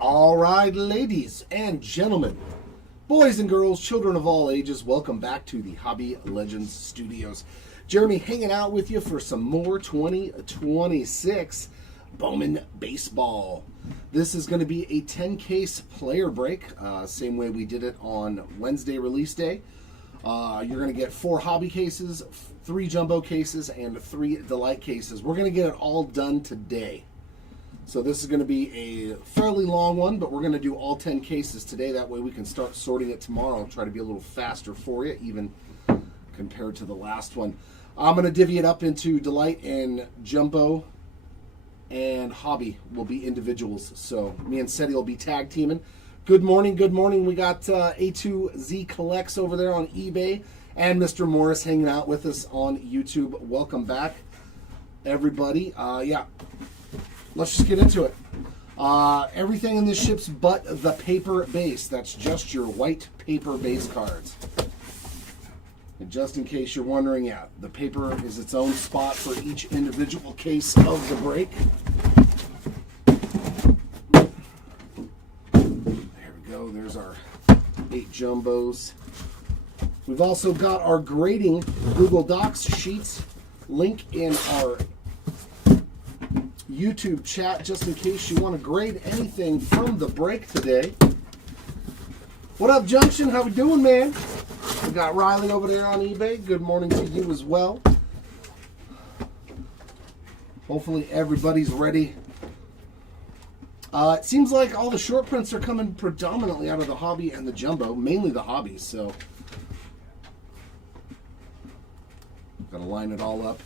All right, ladies and gentlemen, boys and girls, children of all ages, welcome back to the Hobby Legends Studios. Jeremy hanging out with you for some more 2026 Bowman Baseball. This is going to be a 10-case player break, same way we did it on Wednesday release day. You're going to get 4 hobby cases, 3 jumbo cases, and 3 delight cases. We're going to get it all done today. So this is going to be a fairly long one, but we're going to do all 10 cases today. That way we can start sorting it tomorrow and try to be a little faster for you, even compared to the last one. I'm going to divvy it up into delight and jumbo, and hobby will be individuals. So me and Seti will be tag teaming. Good morning, good morning. We got A2Z Collects over there on eBay, and Mr. Morris hanging out with us on YouTube. Welcome back, everybody. Yeah. Let's just get into it. Everything in this ships but the paper base. That's just your white paper base cards. And just in case you're wondering, yeah, the paper is its own spot for each individual case of the break. There we go. There's our 8 jumbos. We've also got our grading Google Docs sheets. Link in our YouTube chat just in case you want to grade anything from the break today. What up, Junction? How we doing, man? We got Riley over there on eBay. Good morning to you as well. Hopefully everybody's ready. It seems like all the short prints are coming predominantly out of the hobby and the jumbo, mainly the hobbies, so gotta line it all up.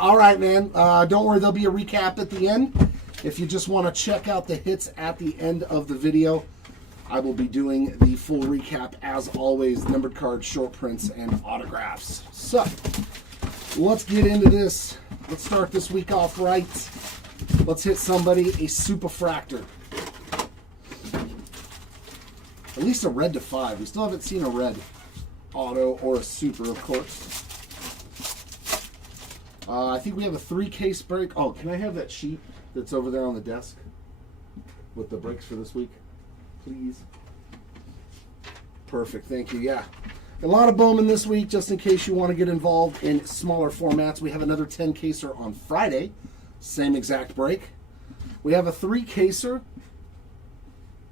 All right, man. Don't worry, there'll be a recap at the end. If you just want to check out the hits at the end of the video, I will be doing the full recap as always, numbered cards, short prints, and autographs. So, let's get into this. Let's start this week off right. Let's hit somebody a Superfractor. At least a red to 5. We still haven't seen a red auto or a super, of course. I think we have a 3-case break. Oh, can I have that sheet that's over there on the desk with the breaks for this week, please? Perfect, thank you. Yeah, a lot of Bowman this week, just in case you want to get involved in smaller formats. We have another 10-caser on Friday, same exact break. We have a 3-caser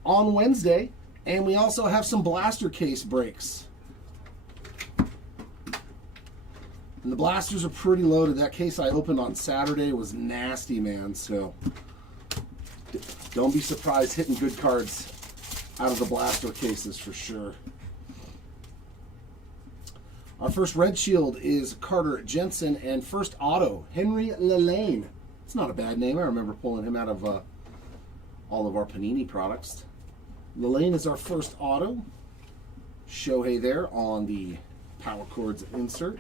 on Wednesday, and we also have some blaster case breaks. And the blasters are pretty loaded. That case I opened on Saturday was nasty, man. So don't be surprised hitting good cards out of the blaster cases for sure. Our first red shield is Carter Jensen, and first auto, Henry Lelane. It's not a bad name. I remember pulling him out of all of our Panini products. Lelane is our first auto. Shohei there on the Power Chords insert.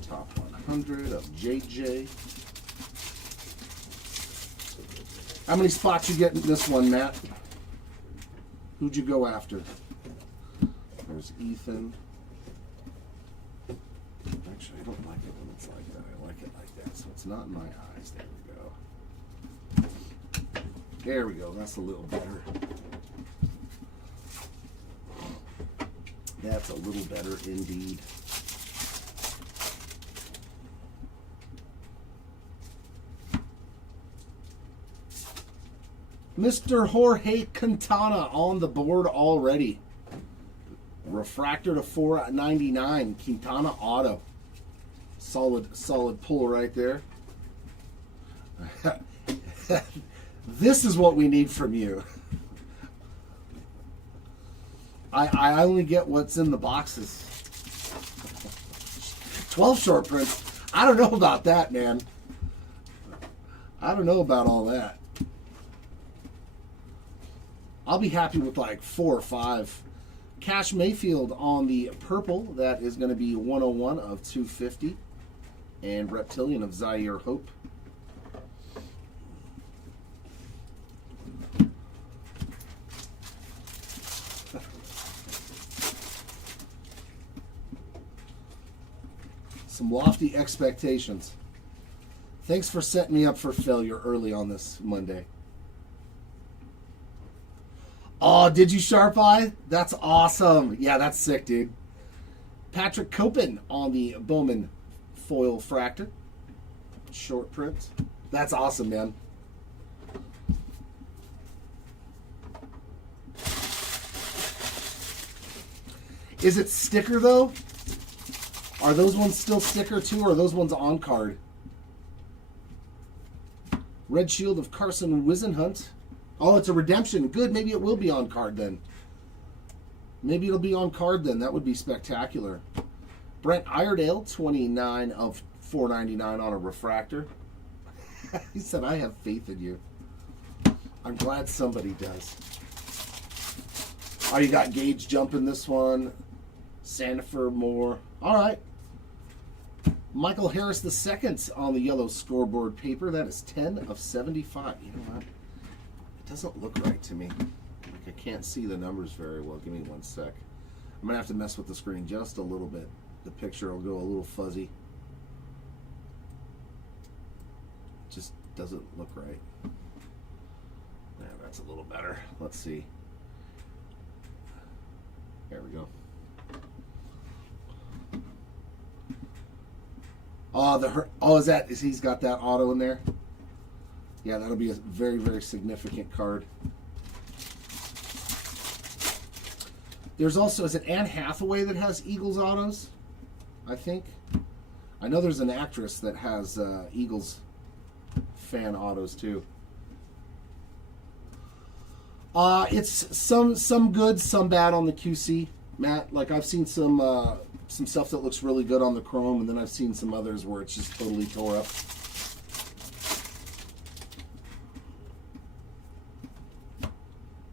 Top 100 of JJ. How many spots you get in this one, Matt? Who'd you go after? There's Ethan. Actually, I don't like it when it's like that. I like it like that, so it's not in my eyes. There we go. There we go. That's a little better. That's a little better indeed. Mr. Jorge Quintana on the board already. Refractor to 499. Quintana auto. Solid pull right there. This is what we need from you. I only get what's in the boxes. 12 short prints. I don't know about that, man. I don't know about all that. I'll be happy with like 4 or 5. Cash Mayfield on the purple. That is going to be 101 of 250. And Reptilian of Zaire Hope. Some lofty expectations. Thanks for setting me up for failure early on this Monday. Oh, did you sharp eye? That's awesome. Yeah, that's sick, dude. Patrick Copen on the BOWMAN foil fractor. Short print. That's awesome, man. Is it sticker, though? Are those ones still sticker, too, or are those ones on card? Red Shield of Carson Wisenhunt. Oh, it's a redemption. Good, maybe it will be on card, then. Maybe it'll be on card, then. That would be spectacular. Brent Iredale, 29 of 499 on a refractor. He said, I have faith in you. I'm glad somebody does. Oh, you got Gage jumping this one. Sandifer Moore. All right. Michael Harris II on the yellow scoreboard paper. That is 10 of 75. You know what? It doesn't look right to me. Like I can't see the numbers very well. Give me one sec. I'm going to have to mess with the screen just a little bit. The picture will go a little fuzzy. It just doesn't look right. There, that's a little better. Let's see. There we go. Is he's got that auto in there? Yeah, that'll be a very, very significant card. There's also, is it Anne Hathaway that has Eagles autos? I think. I know there's an actress that has Eagles fan autos too. It's some good, some bad on the QC, Matt. Like I've seen some stuff that looks really good on the chrome, and then I've seen some others where it's just totally tore up.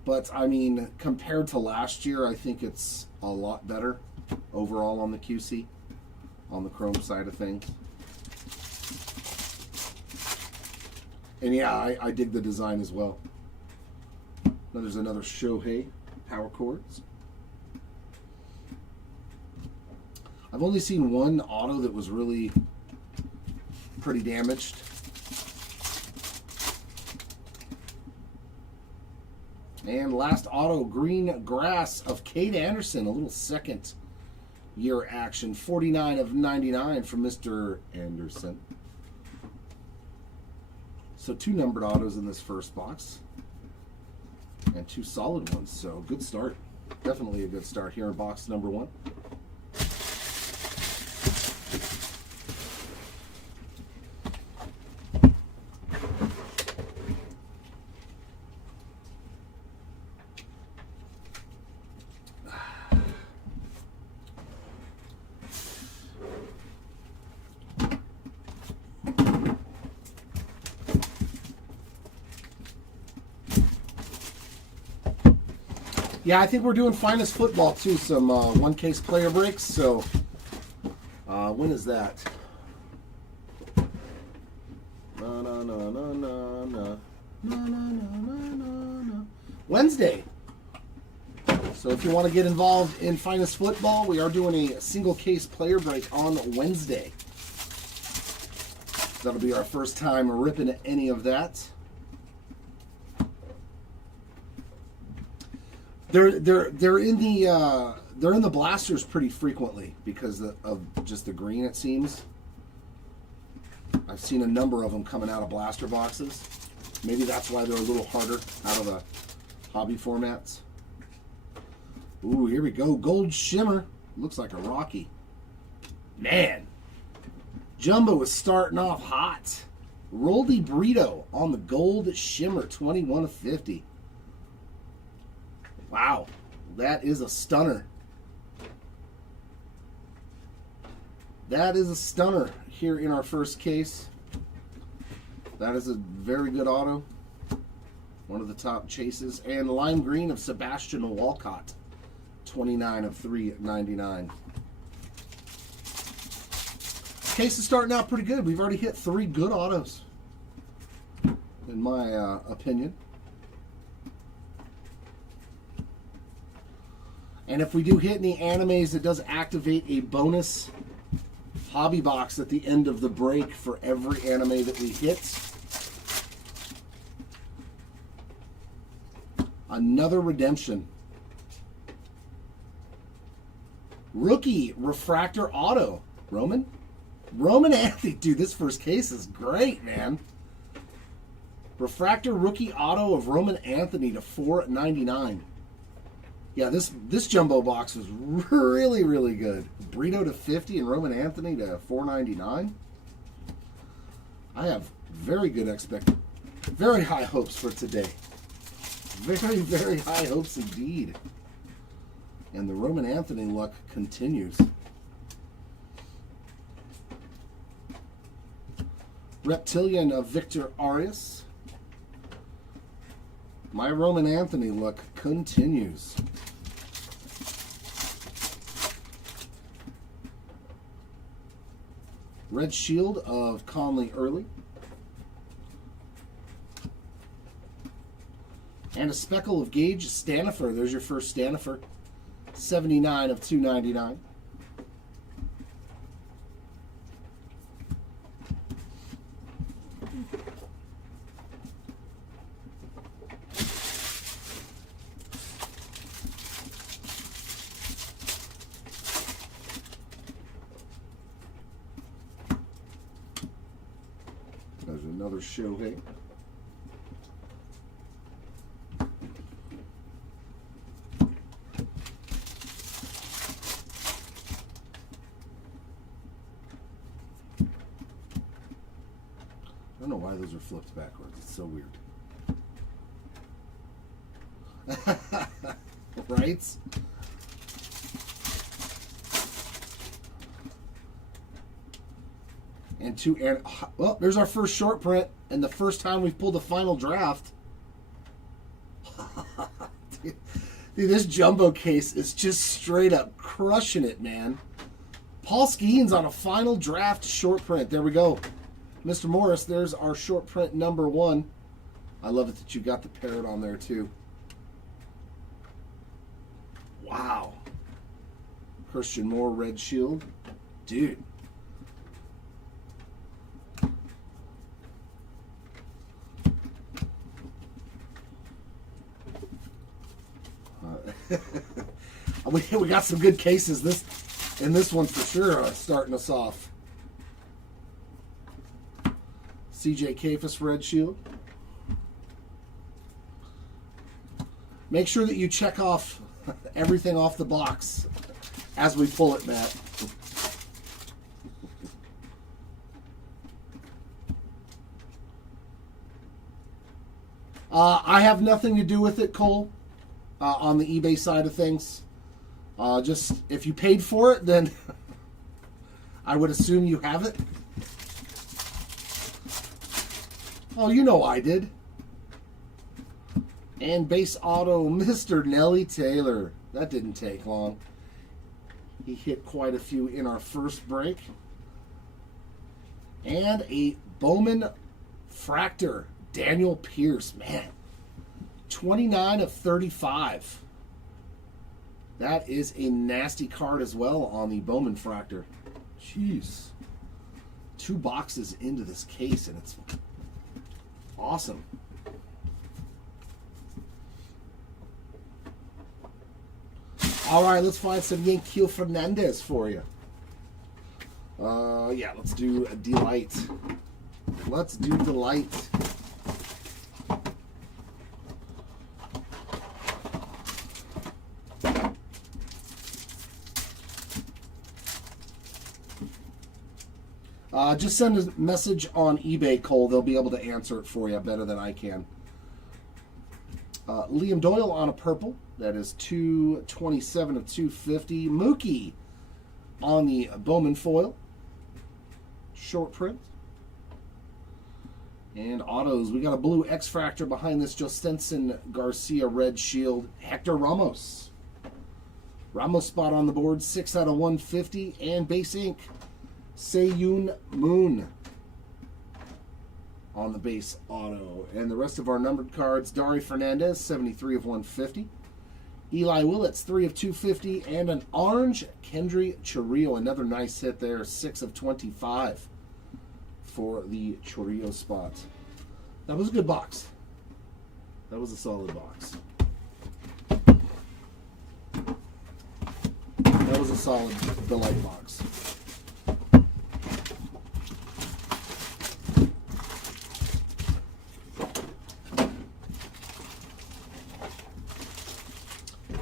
But I mean, compared to last year, I think it's a lot better overall on the QC, on the chrome side of things. And yeah, I dig the design as well. Now there's another Shohei power chords. I've only seen one auto that was really pretty damaged. And last auto, Green Grass of Cade Anderson, a little second year action, 49 of 99 from Mr. Anderson. So 2 numbered autos in this first box. And 2 solid ones, so good start. Definitely a good start here in box number 1. Yeah, I think we're doing Finest Football too. Some one case player breaks. So when is that? Wednesday. So if you want to get involved in Finest Football, we are doing a single case player break on Wednesday. That'll be our first time ripping any of that. They're in the blasters pretty frequently because of just the green, it seems. I've seen a number of them coming out of blaster boxes. Maybe that's why they're a little harder out of the hobby formats. Ooh, here we go. Gold Shimmer. Looks like a Rocky. Man. Jumbo is starting off hot. Roldy Brito on the Gold Shimmer, 21 of 50. Wow, that is a stunner. That is a stunner here in our first case. That is a very good auto. One of the top chases. And lime green of Sebastian Walcott, 29 of 399. Case is starting out pretty good. We've already hit 3 good autos, in my opinion. And if we do hit any animes, it does activate a bonus hobby box at the end of the break for every anime that we hit. Another redemption. Rookie refractor auto. Roman Anthony. Dude, this first case is great, man. Refractor rookie auto of Roman Anthony to $4.99. Yeah, this jumbo box was really, really good. Brito to 50 and Roman Anthony to $4.99. I have very high hopes for today. Very, very high hopes indeed. And the Roman Anthony luck continues. Reptilian of Victor Arias. My Roman Anthony luck continues. Red Shield of Conley Early. And a speckle of Gage Stanifer. There's your first Stanifer. 79 of 299. There's another Shohei. I don't know why those are flipped backwards. It's so weird. Right? And well, there's our first short print, and the first time we've pulled a final draft. Dude, this jumbo case is just straight up crushing it, man. Paul Skeens on a final draft short print. There we go. Mr. Morris, there's our short print number 1. I love it that you got the parrot on there too. Wow. Christian Moore, Red Shield. Dude. We got some good cases in this one for sure, starting us off. CJ Kafis, Red Shield. Make sure that you check off everything off the box as we pull it, Matt. I have nothing to do with it, Cole, on the eBay side of things. Just, if you paid for it, then I would assume you have it. Oh, you know I did. And base auto, Mr. Nelly Taylor. That didn't take long. He hit quite a few in our first break. And a Bowman Fractor, Daniel Pierce. Man, 29 of 35. That is a nasty card as well on the Bowman Fractor. Jeez. 2 boxes into this case, and it's awesome. All right, let's find some Yankee Fernandez for you. Yeah, let's do a Delight. Let's do Delight. Just send a message on eBay, Cole. They'll be able to answer it for you better than I can. Liam Doyle on a purple. That is 227 of 250. Mookie on the Bowman foil. Short print. And autos. We got a blue X-Fractor behind this. Jostenson Garcia Red Shield. Hector Ramos. Ramos spot on the board. 6 out of 150. And base ink. Seyun Moon on the base auto. And the rest of our numbered cards, Dari Fernandez, 73 of 150. Eli Willits, 3 of 250. And an orange Kendry Chorillo. Another nice hit there, 6 of 25 for the Chorillo spot. That was a good box. That was a solid box. That was a solid delight box.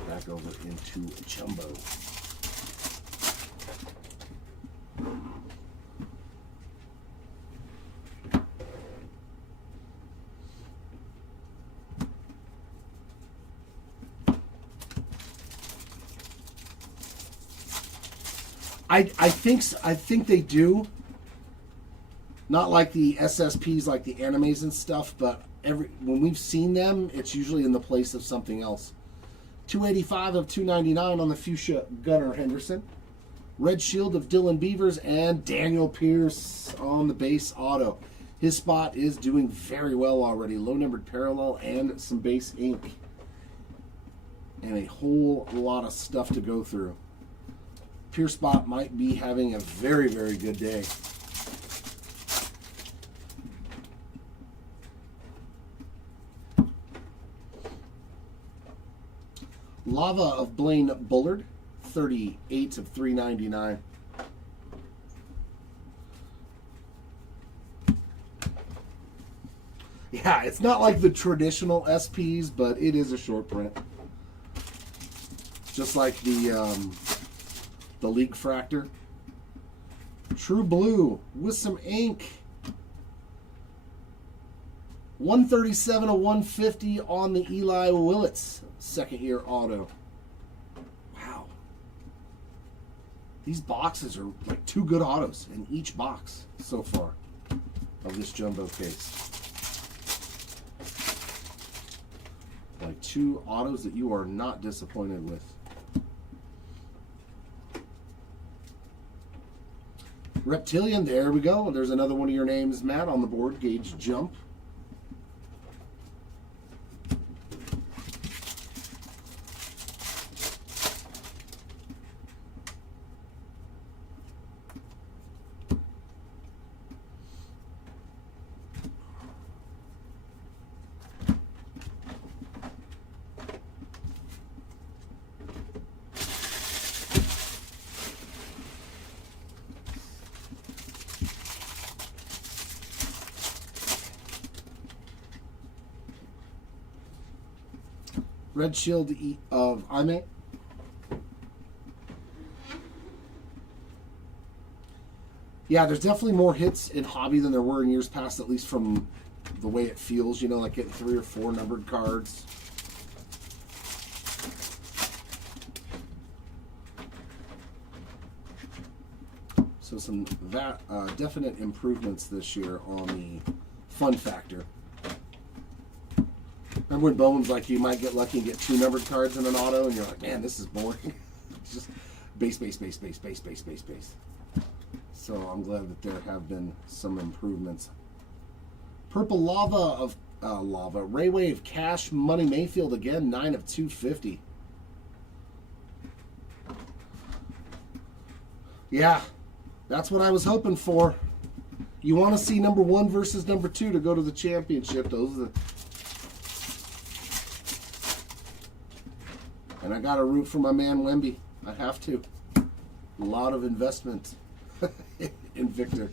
Back over into Jumbo. I think they do. Not like the SSPs, like the animes and stuff, but when we've seen them, it's usually in the place of something else. 285 of 299 on the Fuchsia Gunnar Henderson. Red Shield of Dylan Beavers and Daniel Pierce on the base auto. His spot is doing very well already. Low numbered parallel and some base ink. And a whole lot of stuff to go through. Pierce spot might be having a very, very good day. Lava of Blaine Bullard, 38 of 399. Yeah, it's not like the traditional SPs, but it is a short print. Just like the League Fractor. True Blue with some ink. 137 of 150 on the Eli Willits second year auto. Wow. These boxes are like 2 good autos in each box so far of this jumbo case. Like 2 autos that you are not disappointed with. Reptilian, there we go. There's another one of your names, Matt, on the board. Gauge Jump. Red Shield of Aime. Yeah, there's definitely more hits in Hobby than there were in years past, at least from the way it feels, you know, like getting 3 or 4 numbered cards. So some definite improvements this year on the fun factor. Remember when Bowman's like, you might get lucky and get 2 numbered cards in an auto, and you're like, man, this is boring. It's just base, base, base, base, base, base, base, base. So I'm glad that there have been some improvements. Purple Lava of Ray Wave Cash Money Mayfield again, 9 of 250. Yeah, that's what I was hoping for. You want to see number 1 versus number 2 to go to the championship. Those are the... And I got to root for my man Wemby. I have to. A lot of investment in Victor.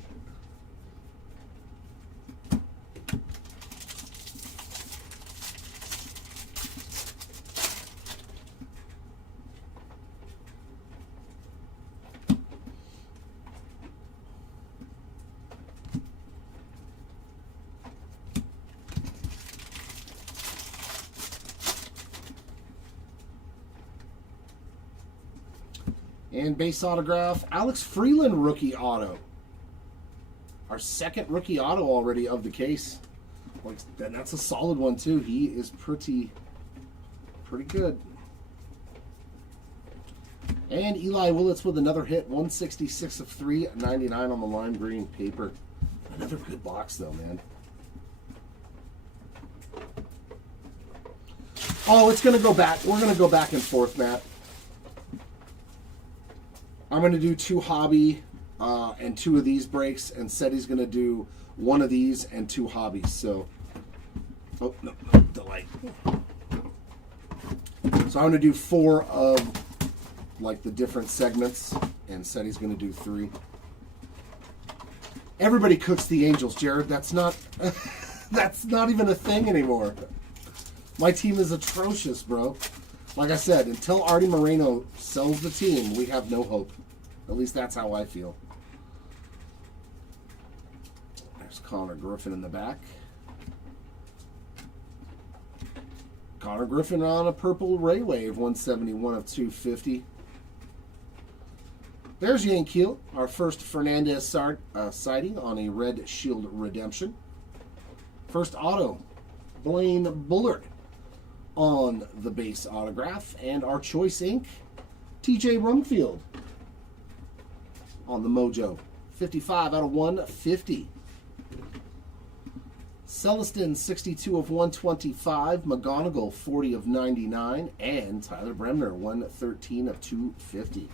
And base autograph, Alex Freeland rookie auto. Our second rookie auto already of the case. And that's a solid one too. He is pretty good. And Eli Willits with another hit, 166 of 399 on the lime green paper. Another good box though, man. Oh, it's going to go back. We're going to go back and forth, Matt. I'm going to do 2 hobby and 2 of these breaks, and Seti's going to do 1 of these and 2 hobbies. So, oh, no, delay. So I'm going to do 4 of like the different segments, and Seti's going to do 3. Everybody cooks the Angels, Jared. That's not that's not even a thing anymore. My team is atrocious, bro. Like I said, until Artie Moreno sells the team, we have no hope. At least that's how I feel. There's Connor Griffin in the back. Connor Griffin on a purple Ray Wave, 171 of 250. There's Yankeel, our first Fernandez sighting on a Red Shield Redemption. First auto, Blaine Bullard on the base autograph. And our Choice Ink, TJ Rumfield on the Mojo. 55 out of 150. Celestin, 62 of 125. McGonigal, 40 of 99. And Tyler Bremner, 113 of 250.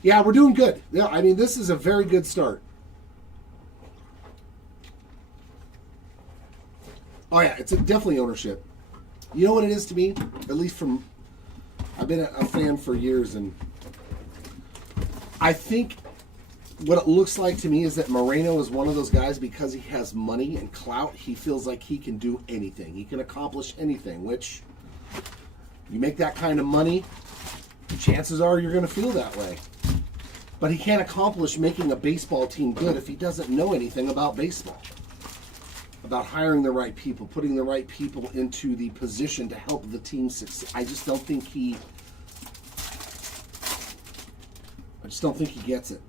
Yeah, we're doing good. Yeah, I mean, this is a very good start. Oh, yeah, it's definitely ownership. You know what it is to me? At least from... I've been a fan for years, and I think what it looks like to me is that Moreno is one of those guys, because he has money and clout, he feels like he can do anything. He can accomplish anything, which you make that kind of money, chances are you're going to feel that way. But he can't accomplish making a baseball team good if he doesn't know anything about baseball. About hiring the right people, putting the right people into the position to help the team succeed. I just don't think he gets it.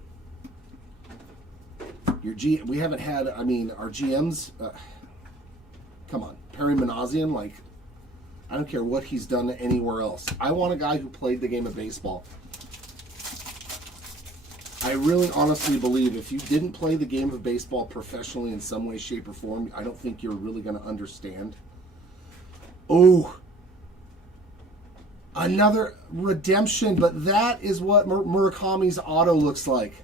We haven't had, I mean, our GMs, come on, Perry Manassian, like, I don't care what he's done anywhere else. I want a guy who played the game of baseball. I really honestly believe if you didn't play the game of baseball professionally in some way, shape, or form, I don't think you're really going to understand. Oh, another redemption, but that is what Murakami's auto looks like.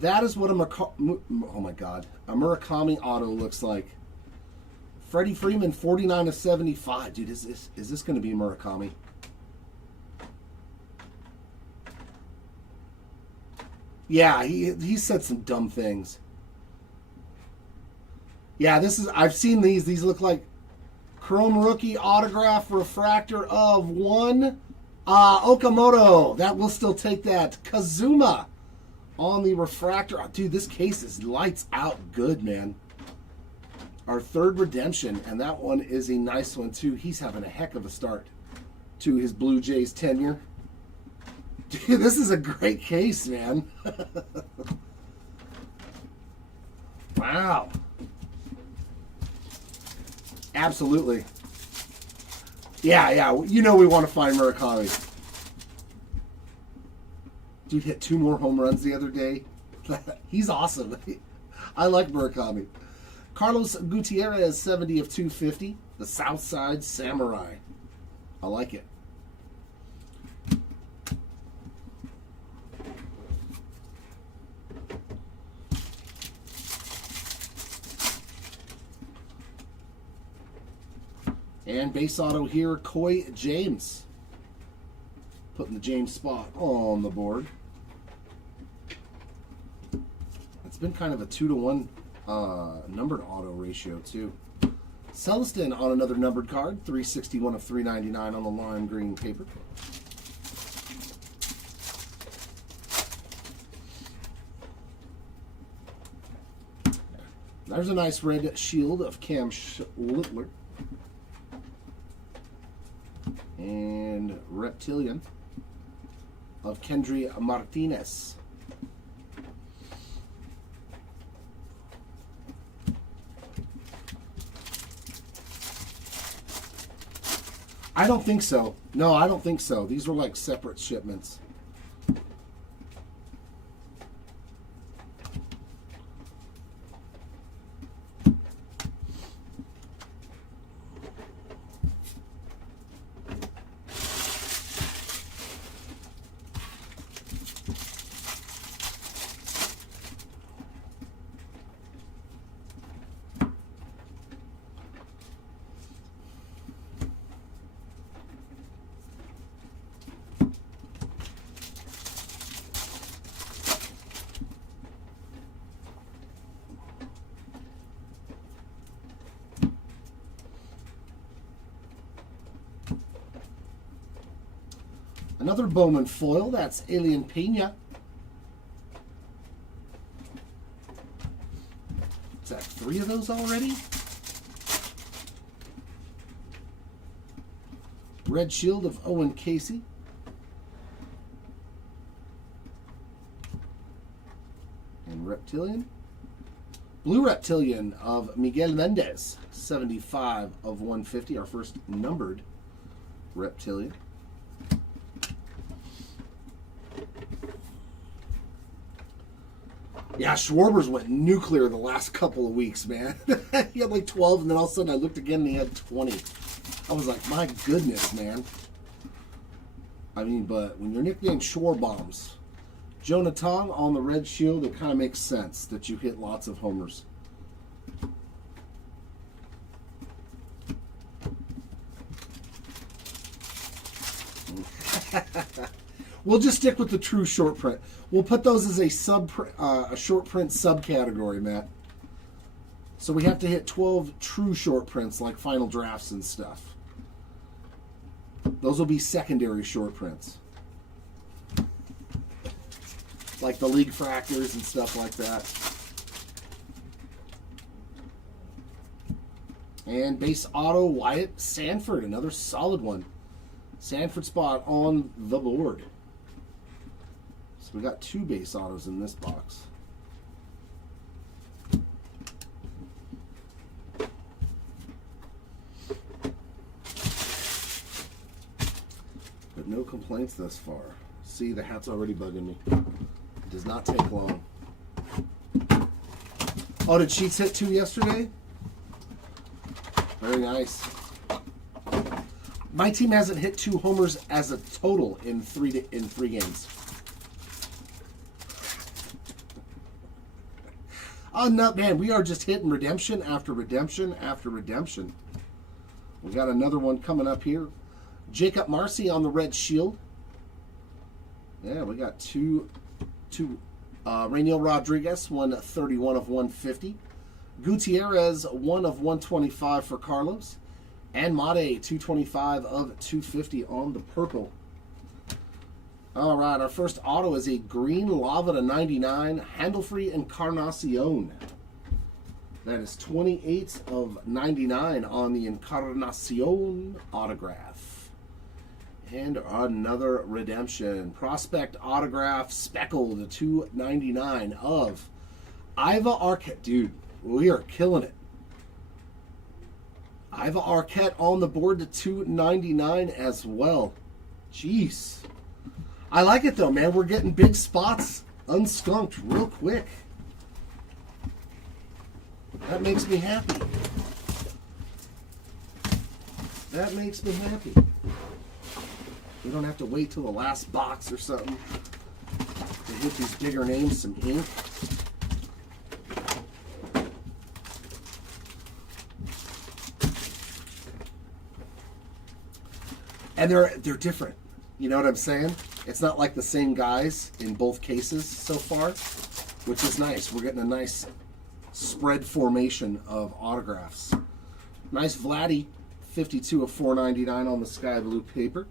That is what a Murakami auto looks like. Freddie Freeman, 49 of 75. Dude, is this going to be Murakami? Yeah, he said some dumb things. Yeah, I've seen these. These look like Chrome Rookie Autograph Refractor of 1. Okamoto. That will still take that. Kazuma on the refractor. Oh, dude, this case is lights out good, man. Our 3rd redemption, and that one is a nice one, too. He's having a heck of a start to his Blue Jays tenure. Dude, this is a great case, man. Wow. Absolutely. Yeah. You know we want to find Murakami. Dude hit 2 more home runs the other day. He's awesome. I like Murakami. Carlos Gutierrez, 70 of 250. The Southside Samurai. I like it. And base auto here, Coy James. Putting the James spot on the board. It's been kind of a 2-to-1 numbered auto ratio, too. Celestin on another numbered card, 361 of 399 on the lime green paper. There's a nice red shield of Cam Littler. And Reptilian of Kendry Martinez. I don't think so. No, I don't think so. These were like separate shipments. Another Bowman foil. That's Alien Pena. Is that 3 of those already? Red Shield of Owen Casey. And Reptilian. Blue Reptilian of Miguel Mendez. 75 of 150. Our first numbered Reptilian. Yeah, Schwarber's went nuclear the last couple of weeks, man. He had like 12, and then all of a sudden I looked again and he had 20. I was like, my goodness, man. I mean, but when you're nicknamed Shore Bombs, Jonah Tong on the Red Shield, it kind of makes sense that you hit lots of homers. We'll just stick with the true short print. We'll put those as a short print subcategory, Matt. So we have to hit 12 true short prints like final drafts and stuff. Those will be secondary short prints. Like the League Fractors and stuff like that. And base auto Wyatt Sanford, another solid one. Sanford spot on the board. So we got 2 base autos in this box. But no complaints thus far. See, the hat's already bugging me. It does not take long. Oh, did Sheets hit 2 yesterday? Very nice. My team hasn't hit 2 homers as a total in 3 games. Oh no, man, we are just hitting redemption after redemption after redemption. We got another one coming up here. Jacob Marcy on the Red Shield. Yeah, we got two Rainiel Rodriguez, 131 of 150. Gutierrez, 1 of 125 for Carlos. And Mate, 225 of 250 on the purple. All right, our first auto is a green lava to 99, handle-free Encarnacion. That is 28 of 99 on the Encarnacion autograph. And another redemption. Prospect autograph speckled to 299 of Iva Arquette. Dude, we are killing it. Iva Arquette on the board to 299 as well. Jeez. I like it though, man. We're getting big spots unskunked real quick. That makes me happy. That makes me happy. We don't have to wait till the last box or something to hit these bigger names some ink. And they're different. You know what I'm saying? It's not like the same guys in both cases so far, which is nice. We're getting a nice spread formation of autographs. Nice Vladdy, 52 of 499 on the sky blue paper.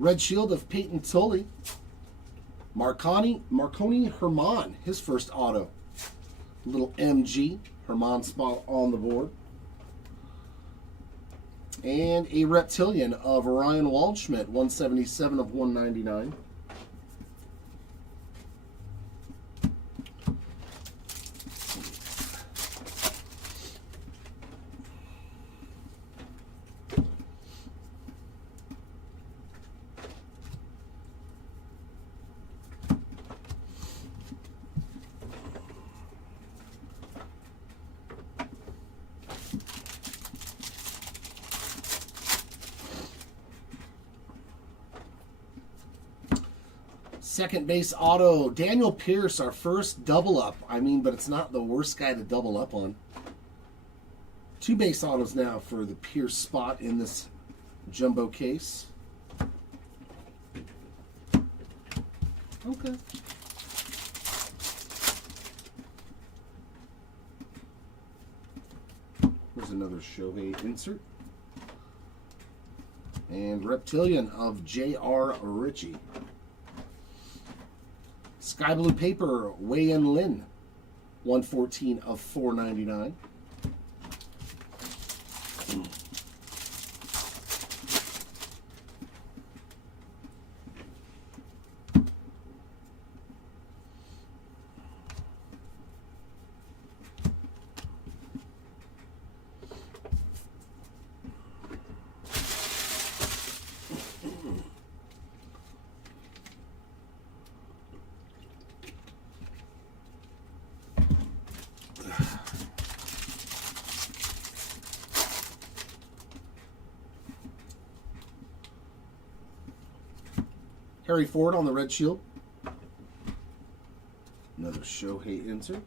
Red Shield of Peyton Tully. Marconi Herman, his first auto. Little MG, Herman spot on the board. And a Reptilian of Ryan Waldschmidt, 177 of 199. Second base auto, Daniel Pierce, our first double up. I mean, but it's not the worst guy to double up on. 2 base autos now for the Pierce spot in this jumbo case. Okay. Here's another Shohei insert. And Reptilian of J.R. Ritchie. Sky Blue Paper, Wei and Lin. 114 of 499. Harry Ford on the red shield. Another Shohei insert.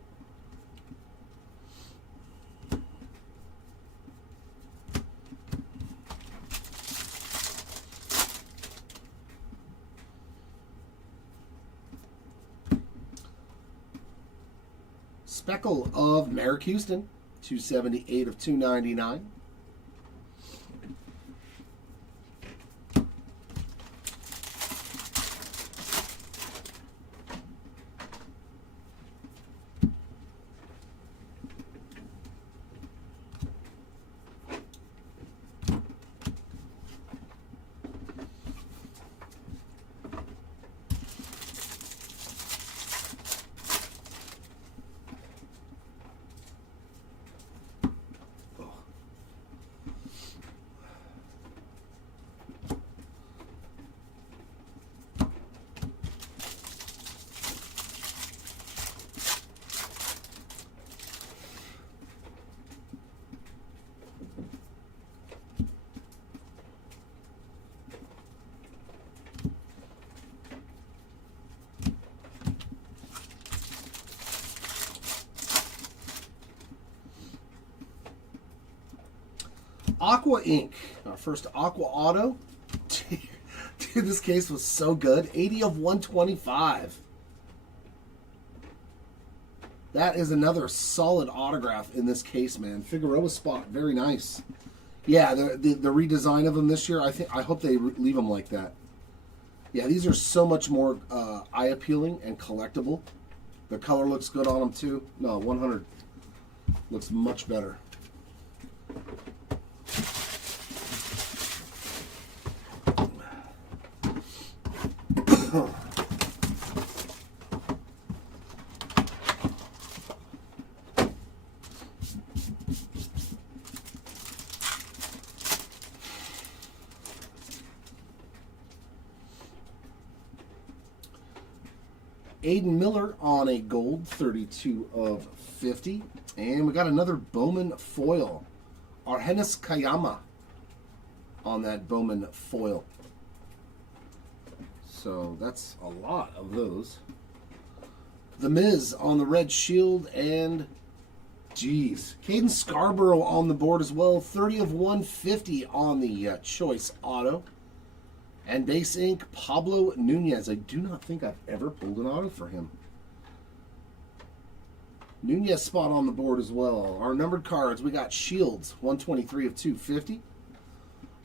Speckle of Merrick Houston, 278 of 299. Aqua Ink, our first Aqua Auto. Dude, this case was so good. 80 of 125. That is another solid autograph in this case, man. Figueroa spot, very nice. Yeah, the redesign of them this year, I hope they leave them like that. Yeah, these are so much more eye appealing and collectible. The color looks good on them too. No, 100 looks much better. Aiden Miller on a gold, 32 of 50. And we got another Bowman foil. Argenis Kayama on that Bowman foil. So that's a lot of those. The Miz on the red shield, and geez, Caden Scarborough on the board as well. 30 of 150 on the choice auto. And base ink, Pablo Nunez. I do not think I've ever pulled an auto for him. Nunez spot on the board as well. Our numbered cards, we got Shields, 123 of 250.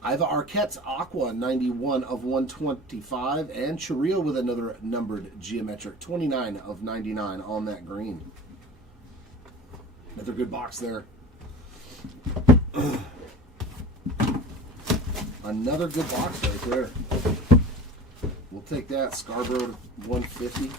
Iva Arquette's Aqua, 91 of 125. And Chirrillo with another numbered geometric, 29 of 99 on that green. Another good box there. Another good box right there. We'll take that. Scarborough 150.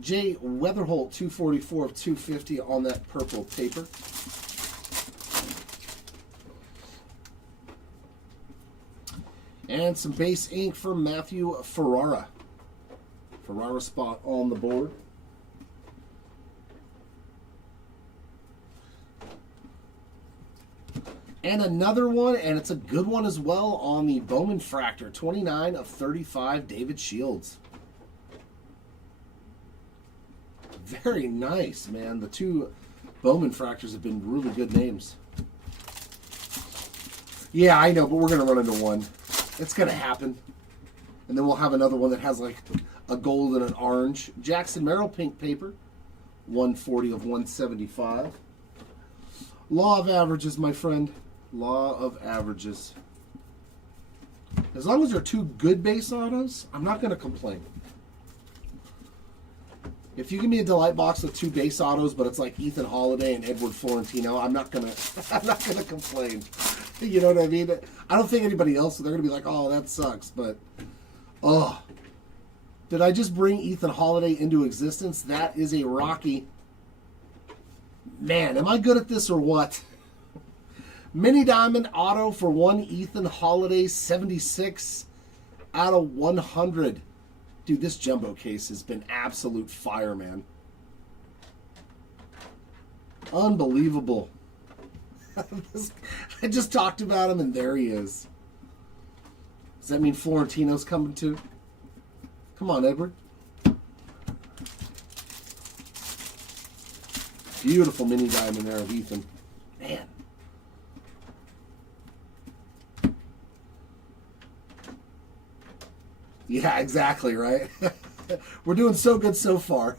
J. Weatherholt, 244 of 250 on that purple paper. And some base ink for Matthew Ferrara. Ferrara spot on the board. And another one, and it's a good one as well, on the Bowman Fractor. 29 of 35, David Shields. Very nice, man. The two Bowman Fractors have been really good names. Yeah, I know, but we're going to run into one. It's going to happen. And then we'll have another one that has like a gold and an orange. Jackson Merrill pink paper. 140 of 175. Law of averages, my friend. Law of averages. As long as they're two good base autos, I'm not going to complain. If you give me a delight box with two base autos, but it's like Ethan Holiday and Edward Florentino, I'm not gonna complain. You know what I mean? I don't think anybody else, they're gonna be like, oh, that sucks. But oh, did I just bring Ethan Holiday into existence? That is a Rocky. Man, am I good at this or what? Mini Diamond Auto for one Ethan Holiday, 76 out of 100. Dude, this jumbo case has been absolute fire, man. Unbelievable. I just talked about him, and there he is. Does that mean Florentino's coming too? Come on, Edward. Beautiful mini diamond there of Ethan. Man. Yeah, exactly, right? We're doing so good so far.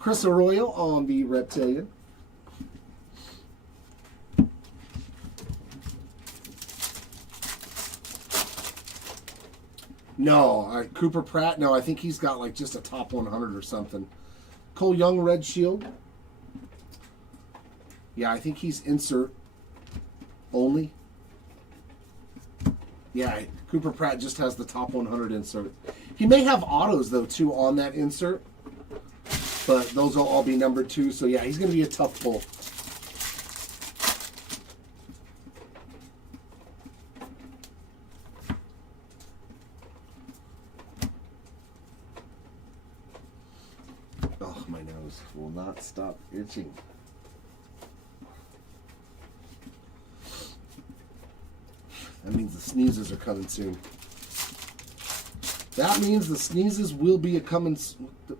Chris Arroyo on the Reptilian. No, Cooper Pratt, no, I think he's got like just a top 100 or something. Cole Young, Red Shield. Yeah, I think he's insert only. Yeah, Cooper Pratt just has the top 100 insert. He may have autos, though, too, on that insert. But those will all be numbered, too. So, yeah, he's going to be a tough pull. Oh, my nose will not stop itching. That means the sneezes are coming soon. That means the sneezes will be a coming. Okay,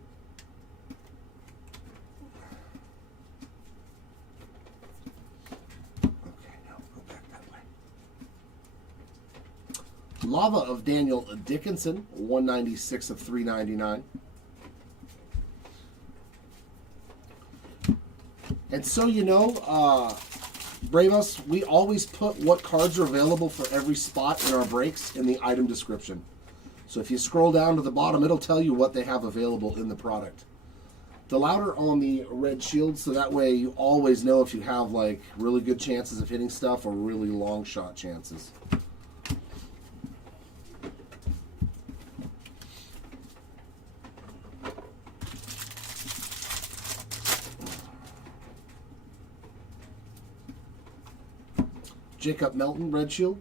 now go back that way. Lava of Daniel Dickinson, 196 of 399. And so you know, Bravos, we always put what cards are available for every spot in our breaks in the item description. So if you scroll down to the bottom, it'll tell you what they have available in the product. The louder on the Red Shield, so that way you always know if you have like really good chances of hitting stuff or really long shot chances. Jacob Melton, Red Shield.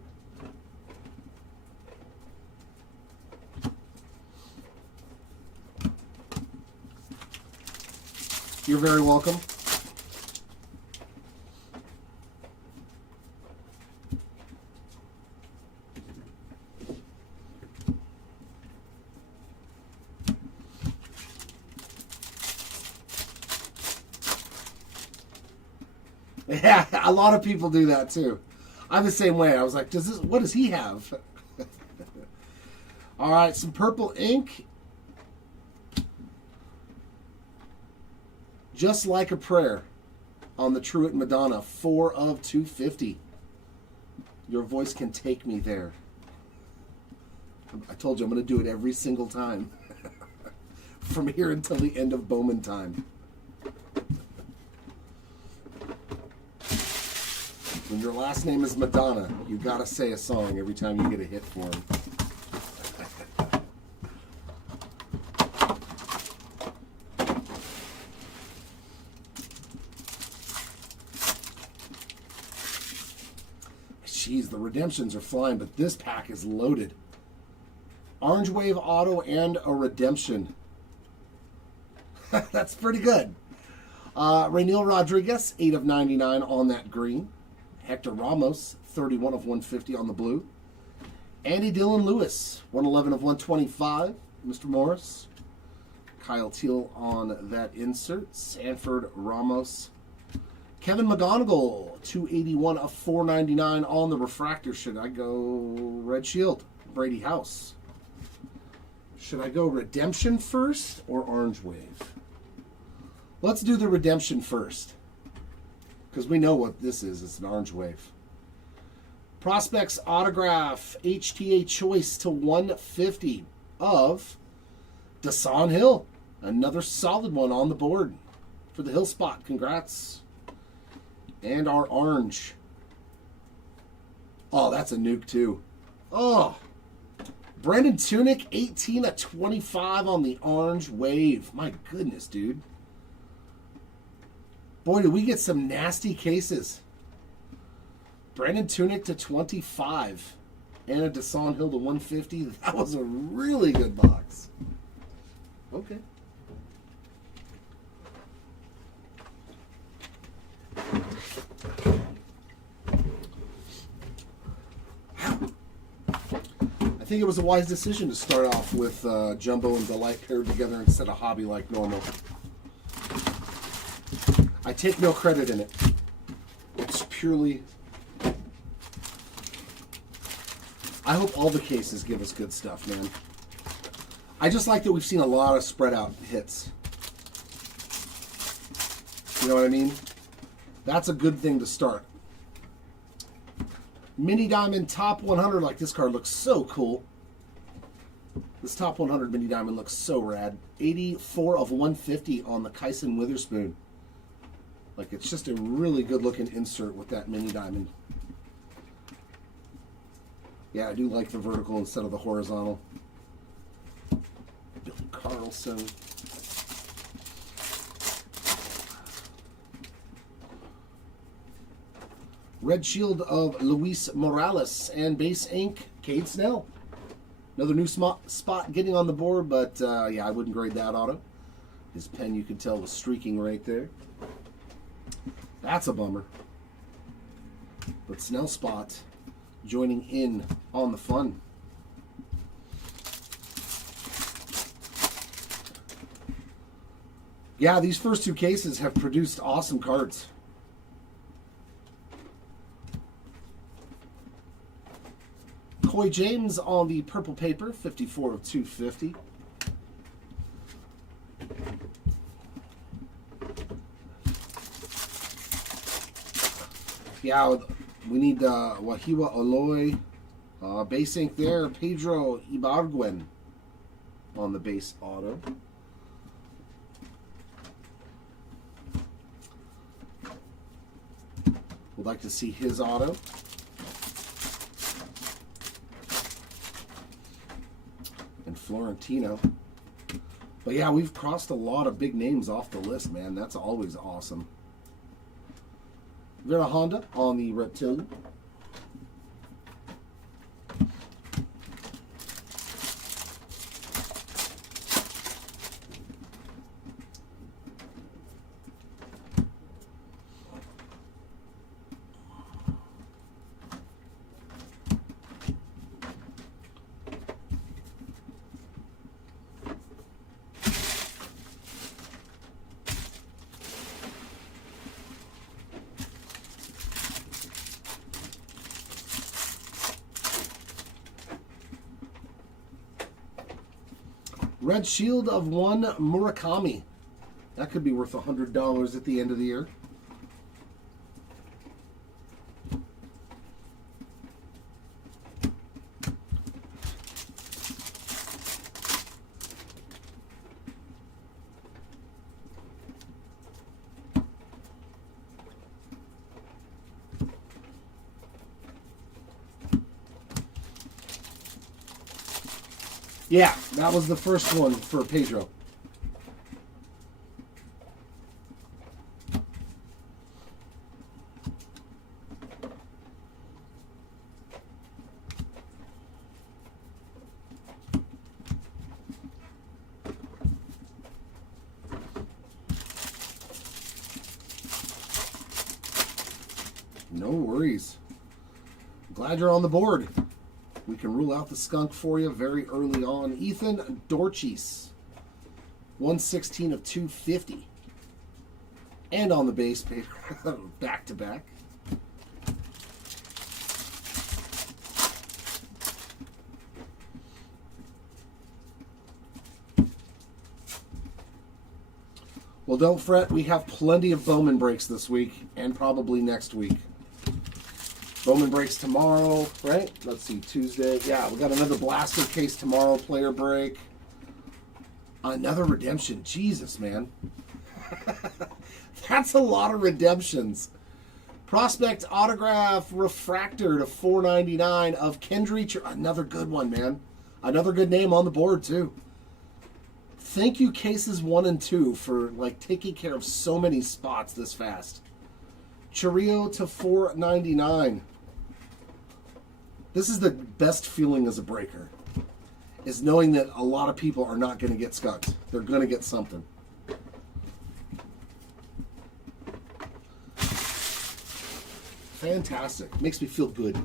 You're very welcome. Yeah, a lot of people do that too. I'm the same way. I was like, what does he have? All right, some purple ink. Just Like a Prayer on the Truett Madonna, 4 of 250. Your voice can take me there. I told you I'm going to do it every single time. From here until the end of Bowman time. When your last name is Madonna, you got to say a song every time you get a hit for him. Jeez, the redemptions are flying, but this pack is loaded. Orange Wave Auto and a redemption. That's pretty good. Rainiel Rodriguez, 8 of 99 on that green. Hector Ramos, 31 of 150 on the blue. Andy Dillon Lewis, 111 of 125. Mr. Morris. Kyle Teal on that insert. Sanford Ramos. Kevin McGonigal, 281 of 499 on the refractor. Should I go Red Shield? Brady House. Should I go Redemption first or Orange Wave? Let's do the Redemption first, because we know what this is. It's an Orange Wave. Prospects Autograph HTA Choice to 150 of Dasan Hill. Another solid one on the board for the Hill spot. Congrats. And our orange. Oh, that's a nuke too. Oh, Brandon Tunick, 18 of 25 on the Orange Wave. My goodness, dude. Boy, did we get some nasty cases. Brandon Tunick to 25. And a Dasan Hill to 150. That was a really good box. Okay. I think it was a wise decision to start off with Jumbo and Delight paired together instead of Hobby like normal. I take no credit in it. It's purely... I hope all the cases give us good stuff, man. I just like that we've seen a lot of spread out hits. You know what I mean? That's a good thing to start. Mini Diamond Top 100. Like, this card looks so cool. This Top 100 Mini Diamond looks so rad. 84 of 150 on the Kyson Witherspoon. Like, it's just a really good looking insert with that Mini Diamond. Yeah, I do like the vertical instead of the horizontal. Billy Carlson. Red Shield of Luis Morales and base ink, Cade Snell. Another new spot getting on the board, but yeah, I wouldn't grade that auto. His pen, you could tell, was streaking right there. That's a bummer. But Snell spot joining in on the fun. Yeah, these first two cases have produced awesome cards. Coy James on the purple paper, 54 of 250. Yeah, we need Wahiwa Oloy, base ink there. Pedro Ibargüen on the base auto. Would like to see his auto. And Florentino. But yeah, we've crossed a lot of big names off the list, man. That's always awesome. Vera Honda on the Reptilian. Red Shield of 1 Murakami. That could be worth $100 at the end of the year. Yeah, that was the first one for Pedro. No worries. Glad you're on the board. We can rule out the skunk for you very early on. Ethan Dorchis, 116 of 250. And on the base paper, back to back. Well, don't fret. We have plenty of Bowman breaks this week and probably next week. Bowman breaks tomorrow, right? Let's see, Tuesday. Yeah, we got another blaster case tomorrow, player break. Another redemption. Jesus, man. That's a lot of redemptions. Prospect autograph refractor to $4.99 of Kendry. Another good one, man. Another good name on the board, too. Thank you, cases 1 and 2, for like taking care of so many spots this fast. Chirrio to $4.99. This is the best feeling as a breaker, is knowing that a lot of people are not going to get skunked. They're going to get something. Fantastic. Makes me feel good.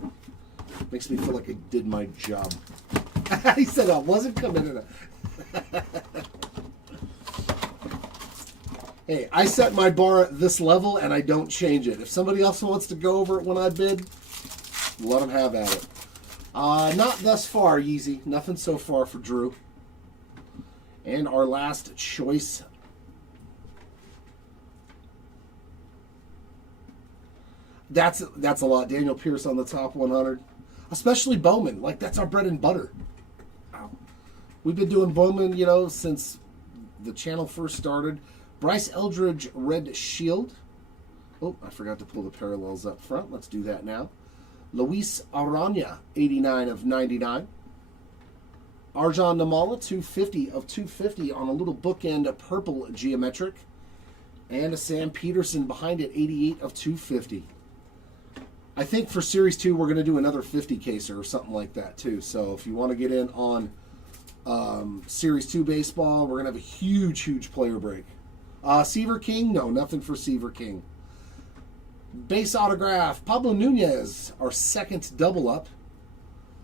Makes me feel like I did my job. He said I wasn't committed. Hey, I set my bar at this level and I don't change it. If somebody else wants to go over it when I bid, let them have at it. Not thus far, Yeezy. Nothing so far for Drew. And our last choice. That's a lot. Daniel Pierce on the top 100. Especially Bowman. Like, that's our bread and butter. We've been doing Bowman, you know, since the channel first started. Bryce Eldridge, Red Shield. Oh, I forgot to pull the parallels up front. Let's do that now. Luis Arana, 89 of 99. Arjan Namala, 250 of 250 on a little bookend purple geometric. And a Sam Peterson behind it, 88 of 250. I think for Series 2, we're going to do another 50 caser or something like that, too. So if you want to get in on Series 2 baseball, we're going to have a huge, huge player break. Seaver King? No, nothing for Seaver King. Base autograph, Pablo Nunez, our second double up.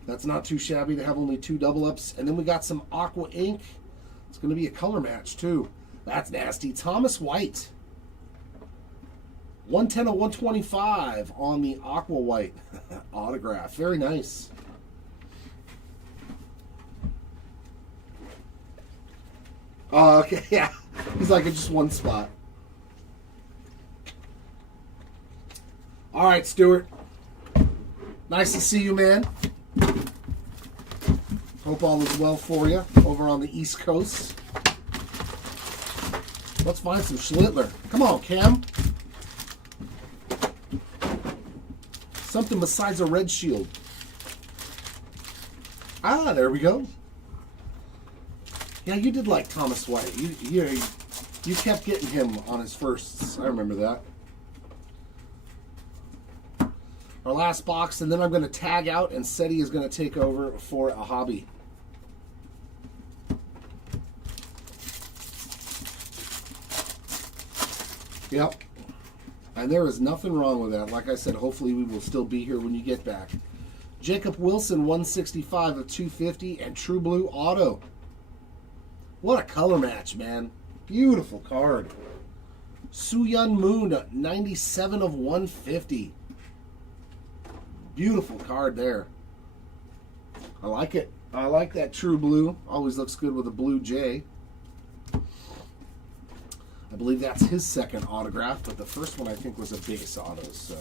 That's not too shabby to have only 2 double ups. And then we got some Aqua Ink. It's going to be a color match, too. That's nasty. Thomas White. 110 of 125 on the Aqua White autograph. Very nice. Okay, yeah. He's like, it's just one spot. All right, Stuart. Nice to see you, man. Hope all is well for you over on the East Coast. Let's find some Schlittler. Come on, Cam. Something besides a red shield. Ah, there we go. Yeah, you did like Thomas White. You kept getting him on his firsts. I remember that. Our last box, and then I'm going to tag out, and Seti is going to take over for a hobby. Yep. And there is nothing wrong with that. Like I said, hopefully we will still be here when you get back. Jacob Wilson, 165 of 250, and True Blue Auto. What a color match, man. Beautiful card. Soo-Yun Moon, 97 of 150. Beautiful card there. I like it. I like that True Blue. Always looks good with a blue J. I believe that's his second autograph, but the first one I think was a base auto, so.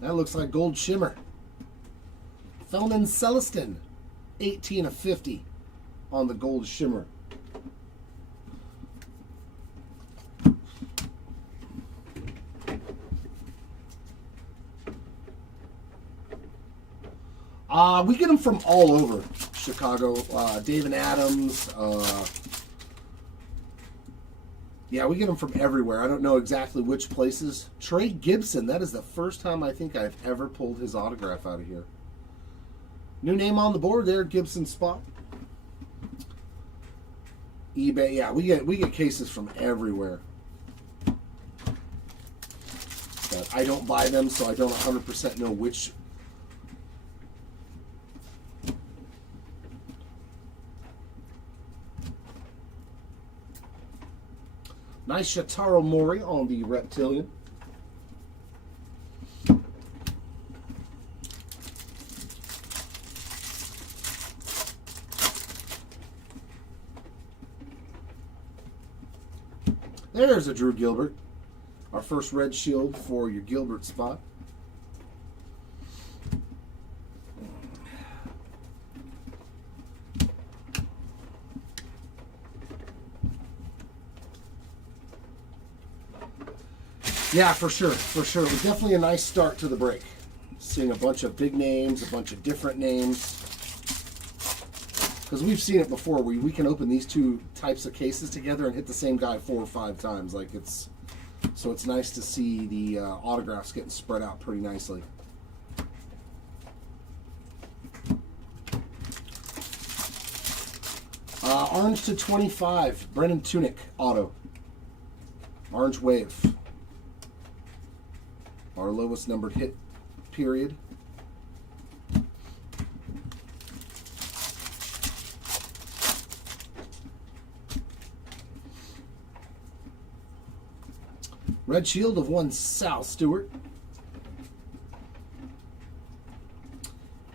That looks like Gold Shimmer. Felman Celestin, 18 of 50 on the Gold Shimmer. We get them from all over Chicago. David Adams, Yeah, we get them from everywhere. I don't know exactly which places. Trey Gibson, that is the first time I think I've ever pulled his autograph out of here. New name on the board there, Gibson spot. eBay, yeah, we get cases from everywhere. But I don't buy them, so I don't 100% know which. Nice Shotaro Mori on the Reptilian. There's a Drew Gilbert. Our first red shield for your Gilbert spot. Yeah, for sure, for sure. It was definitely a nice start to the break. Seeing a bunch of big names, a bunch of different names. Because we've seen it before, where we can open these two types of cases together and hit the same guy 4 or 5 times. Like so it's nice to see the autographs getting spread out pretty nicely. Orange to 25, Brennan Tunick auto. Orange Wave. Our lowest numbered hit period. Red shield of 1 Sal Stewart.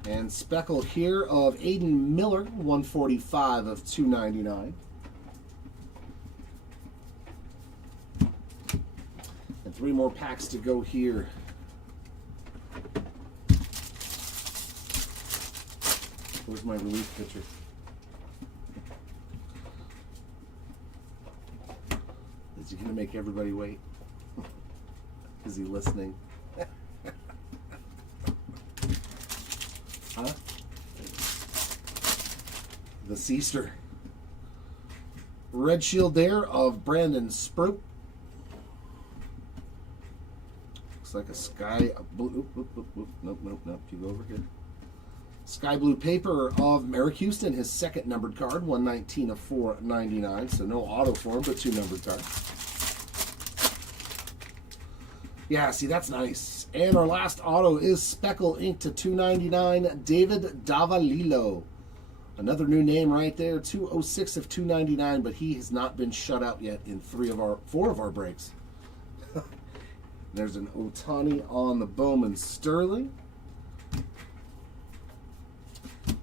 And speckle here of Aiden Miller, 145 of 299. And 3 more packs to go here. Where's my relief pitcher? Is he going to make everybody wait? Is he listening? Huh? The Seaster. Red shield there of Brandon Sproat. Looks like a sky blue. Nope. You go over here. Sky blue paper of Merrick Houston, his second numbered card, 119 of 499. So no auto for him, but 2 numbered cards. Yeah, see, that's nice. And our last auto is Speckle Ink to 299, David Davalillo. Another new name right there, 206 of 299, but he has not been shut out yet in 4 of our breaks. There's an Otani on the Bowman Sterling.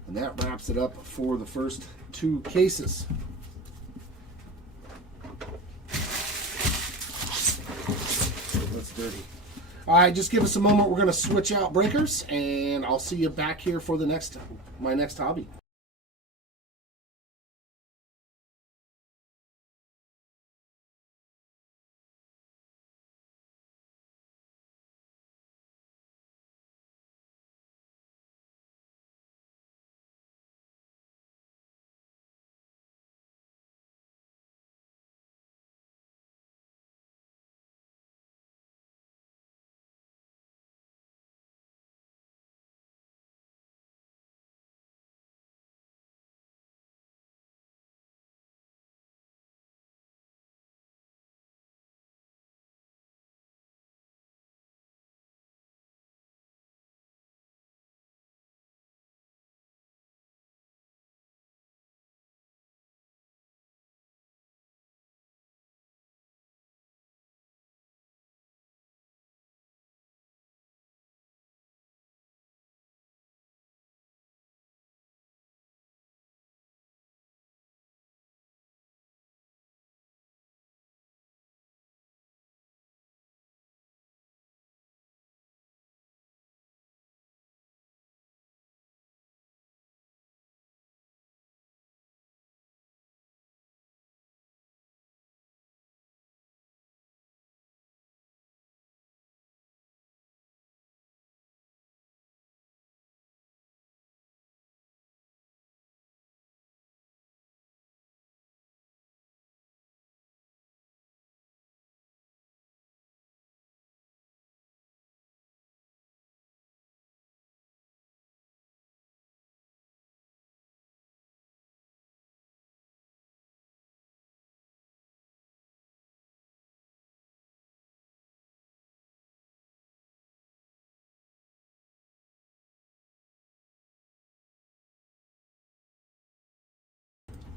And that wraps it up for the first 2 cases. That's dirty. All right, just give us a moment. We're going to switch out breakers, and I'll see you back here for my next hobby.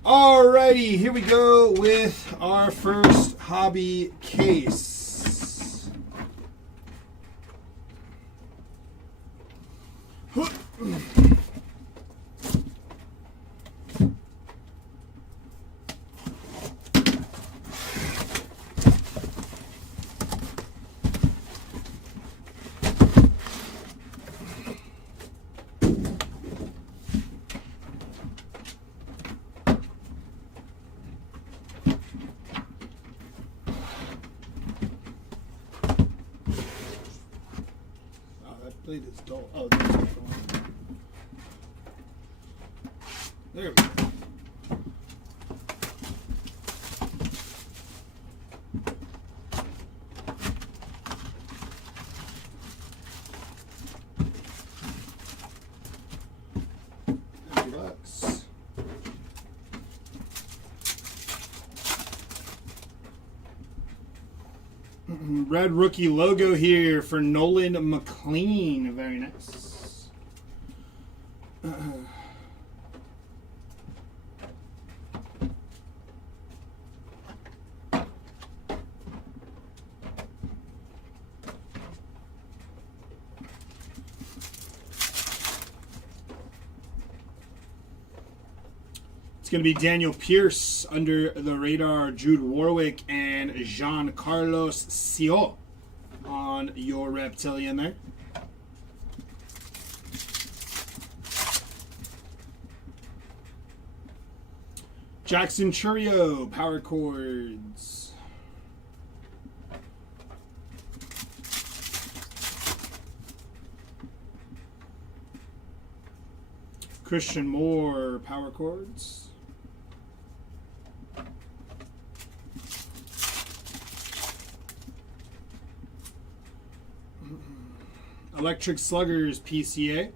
Alrighty, here we go with our first hobby case. Blade is dull. Oh, there's the one. There we go. $50. Red rookie logo here for Nolan McLean. Very nice. It's going to be Daniel Pierce, Under the Radar, Jude Warwick, and Jean-Carlos Sio on your Reptilian there. Jackson Churio, Power Chords. Christian Moore, Power Chords. Electric Sluggers PCA.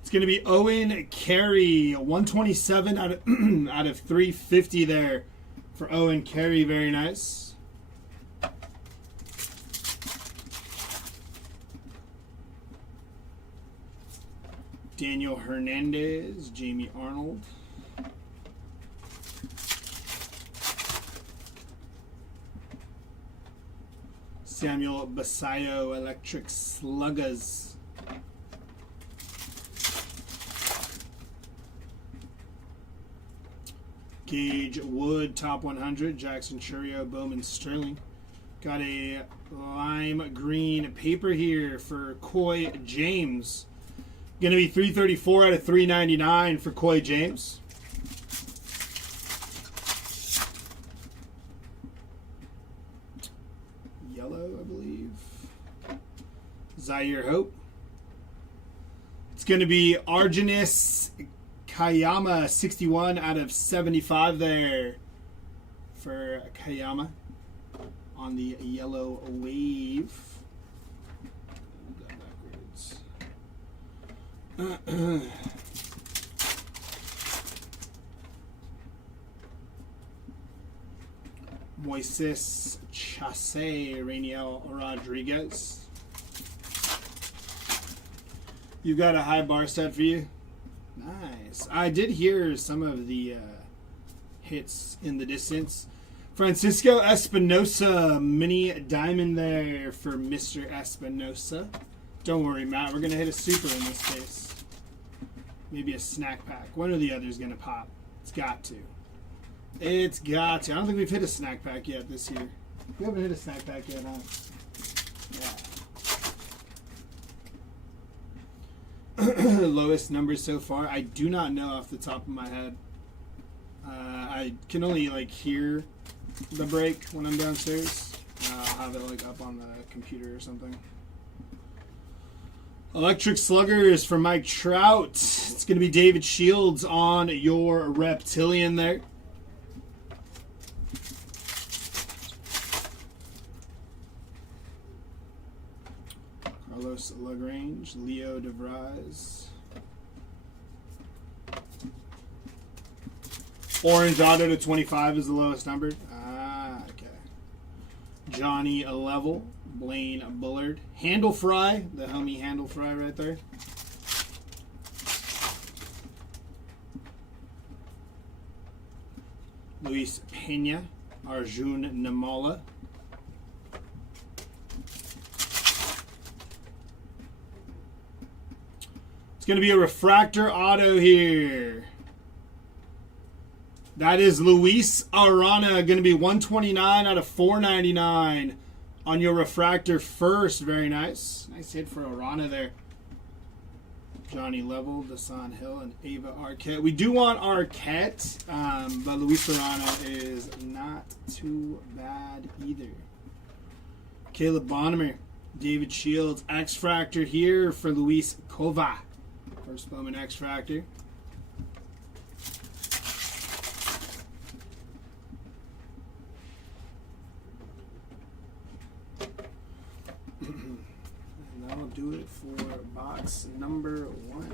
It's going to be Owen Carey, 127 out of out of 350 there for Owen Carey. Very nice. Daniel Hernandez, Jamie Arnold. Samuel Basayo, Electric Sluggers. Gage Wood, Top 100. Jackson Churio, Bowman Sterling. Got a lime green paper here for Coy James. Going to be 334 out of 399 for Coy James. Yellow, I believe. Zaire Hope. It's going to be Argenis Kayama, 61 out of 75 there for Kayama on the yellow wave. Moises Chasse, Rainiel Rodriguez. You got a high bar set for you? Nice. I did hear some of the hits in the distance. Francisco Espinosa, mini diamond there for Mr. Espinosa. Don't worry, Matt. We're going to hit a super in this case. Maybe a snack pack. One or the other is going to pop. It's got to. It's got to. I don't think we've hit a snack pack yet this year. We haven't hit a snack pack yet, huh? Yeah. Lowest numbers so far. I do not know off the top of my head. I can only like hear the break when I'm downstairs. I'll have it like up on the computer or something. Electric Sluggers for Mike Trout. It's going to be David Shields on your Reptilian there. Carlos Lagrange, Leo DeVries. Orange Auto to 25 is the lowest numbered. Ah, okay. Johnny Level, Blaine Bullard. Handle Fry, the homie Handle Fry right there. Luis Pena, Arjun Namala. It's going to be a refractor auto here. That is Luis Arana, going to be 129 out of 499 on your refractor first. Very nice. Nice hit for Arana there. Johnny Level, Dasan Hill, and Ava Arquette. We do want Arquette, but Luis Arana is not too bad either. Caleb Bonnemer, David Shields, X-Fractor here for Luis Kova. First Bowman X-Fractor. That'll do it for box number 1.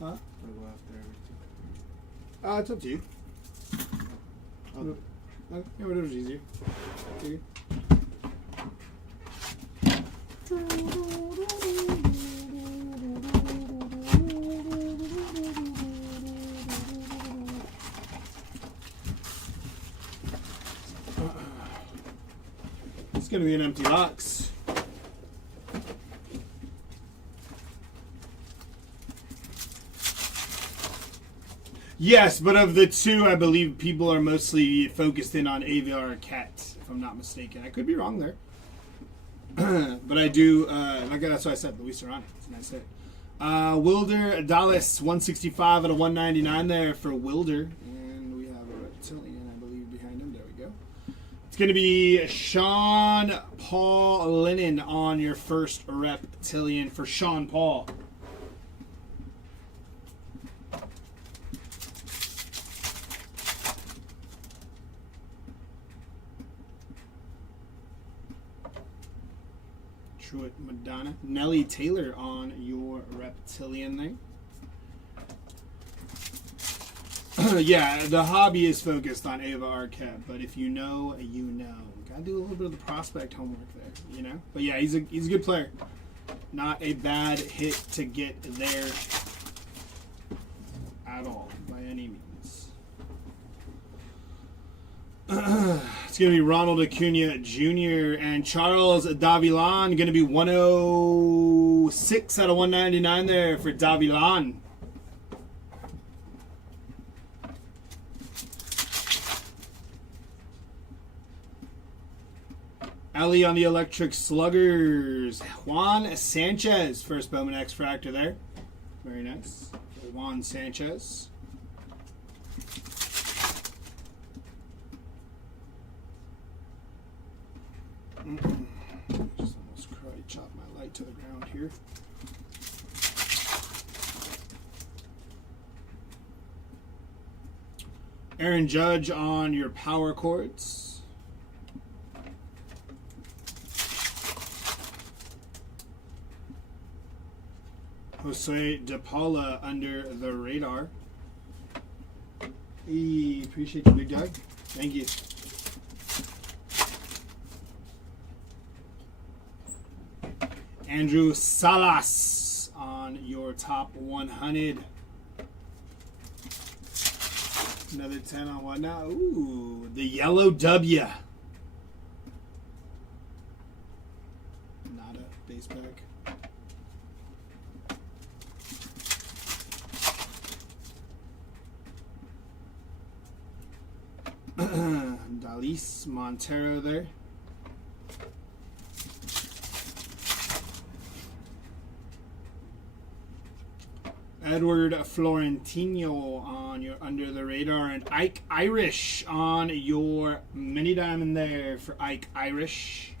Huh? It's up to you. Yeah, whatever's easier. Okay. It's going to be an empty box. Yes, but of the two, I believe people are mostly focused in on AVR Cat, if I'm not mistaken. I could be wrong there. But I do, that's what I said, Luis Arana. It's a nice hit. Wilder Dallas, 165 out of 199 there for Wilder. And we have a reptilian, I believe, behind him. There we go. It's going to be Sean Paul Lennon on your first reptilian for Sean Paul. Truett Madonna. Nelly Taylor on your reptilian there. Yeah, the hobby is focused on Ava Arquette, but if you know, you know. Gotta do a little bit of the prospect homework there, you know? But yeah, he's a good player. Not a bad hit to get there at all, by any means. It's going to be Ronald Acuna Jr. and Charles Davilan. Going to be 106 out of 199 there for Davilan. Ellie on the Electric Sluggers. Juan Sanchez. First Bowman X-Fractor there. Very nice. Juan Sanchez. Just almost karate chopped my light to the ground here. Aaron Judge on your power chords. Jose De Paula under the radar. Hey, appreciate you, big dog. Thank you. Andrew Salas on your top 100. Another 10 on what now? Ooh, the yellow W. Not a base pack. Dalis Montero there. Edward Florentino on your under the radar, and Ike Irish on your mini diamond there for Ike Irish.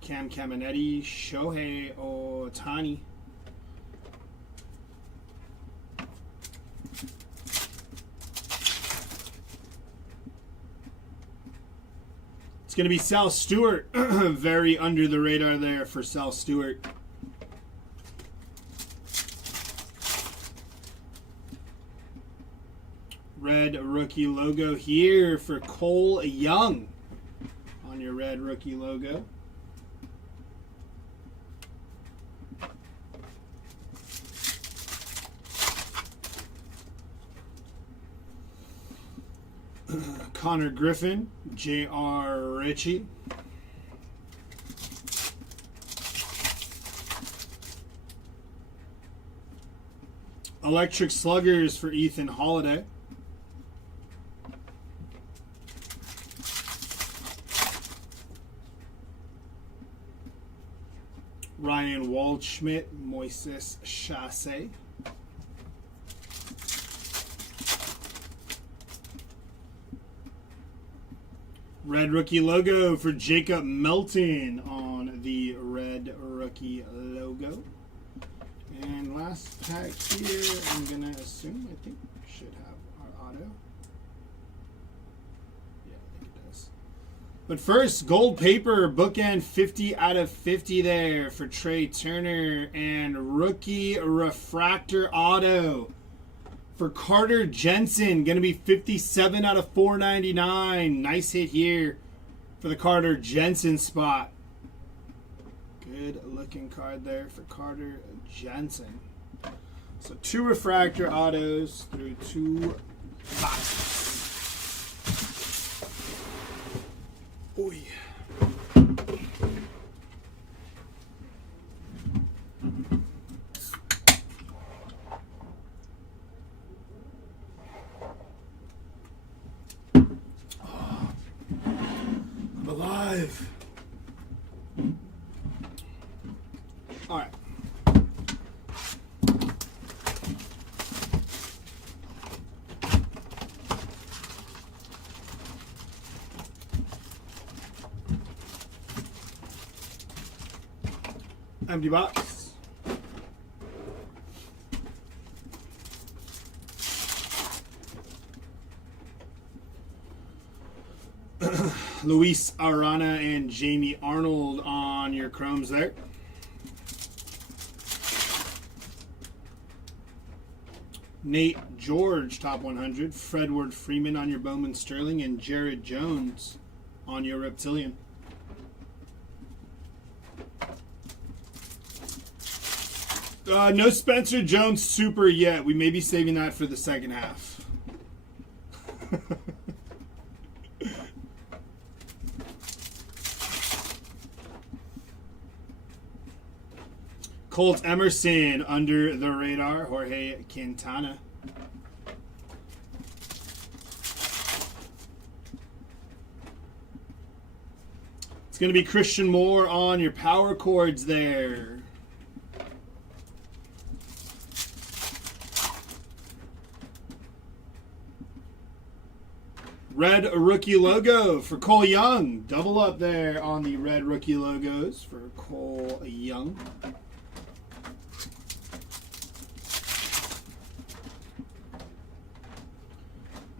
Cam Caminetti, Shohei Ohtani. It's going to be Sal Stewart. Very under the radar there for Sal Stewart. Red rookie logo here for Cole Young on your red rookie logo. Connor Griffin, J.R. Ritchie. Electric Sluggers for Ethan Holiday. Ryan Waldschmidt, Moises Chasse. Red rookie logo for Jacob Melton on the red rookie logo. And last pack here, I'm going to assume, I think we should have our auto. Yeah, I think it does. But first, gold paper, bookend 50 out of 50 there for Trey Turner. And rookie refractor auto for Carter Jensen, going to be 57 out of 499. Nice hit here for the Carter Jensen spot. Good looking card there for Carter Jensen. So 2 refractor autos through 2 boxes. Oy. I'm alive. All right. Empty box. Luis Arana and Jamie Arnold on your chromes there. Nate George, top 100. Fredward Freeman on your Bowman Sterling. And Jared Jones on your Reptilian. No Spencer Jones Super yet. We may be saving that for the second half. Colt Emerson under the radar. Jorge Quintana. It's going to be Christian Moore on your power chords there. Red rookie logo for Cole Young. Double up there on the red rookie logos for Cole Young.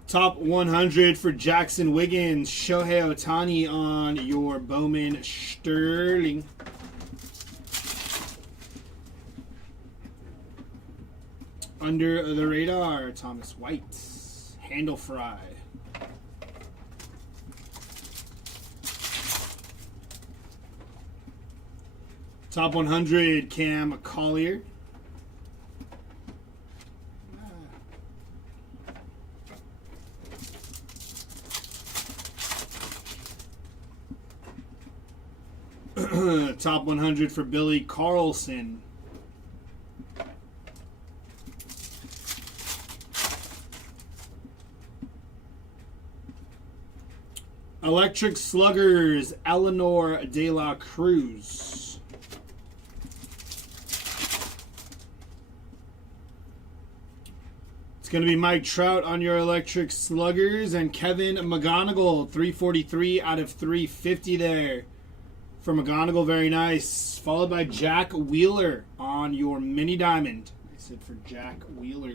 Top 100 for Jackson Wiggins. Shohei Ohtani on your Bowman Sterling. Under the radar, Thomas White. Handle Fry. Top 100, Cam Collier. Top 100 for Billy Carlson. Electric Sluggers, Eleanor De La Cruz. It's going to be Mike Trout on your Electric Sluggers and Kevin McGonigal, 343 out of 350 there. For McGonigal, very nice. Followed by Jack Wheeler on your mini diamond. Nice hit for Jack Wheeler.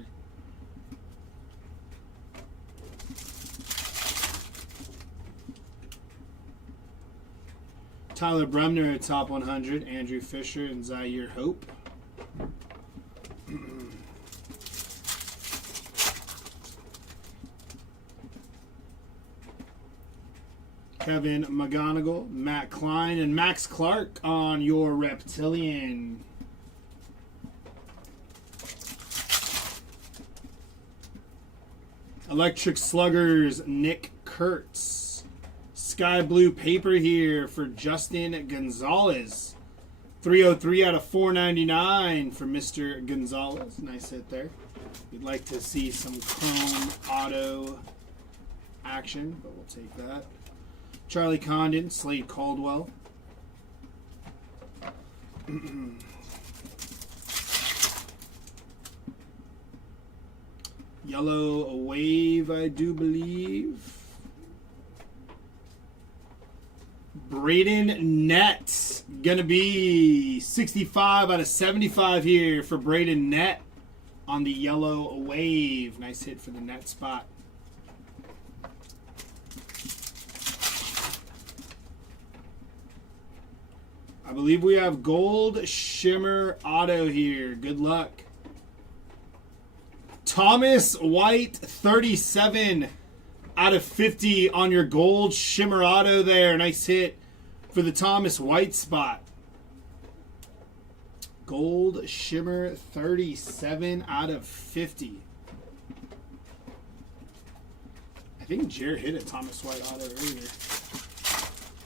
Tyler Bremner, top 100. Andrew Fisher and Zaire Hope. Kevin McGonigal, Matt Klein, and Max Clark on your Reptilian. Electric Sluggers, Nick Kurtz. Sky Blue Paper here for Justin Gonzalez. 303 out of 499 for Mr. Gonzalez. Nice hit there. We'd like to see some chrome auto action, but we'll take that. Charlie Condon, Slade Caldwell. Yellow Wave, I do believe. Braden Nett. Gonna be 65 out of 75 here for Braden Nett on the Yellow Wave. Nice hit for the net spot. I believe we have Gold Shimmer Auto here. Good luck. Thomas White, 37 out of 50 on your Gold Shimmer Auto there. Nice hit for the Thomas White spot. Gold Shimmer, 37 out of 50. I think Jared hit a Thomas White Auto earlier.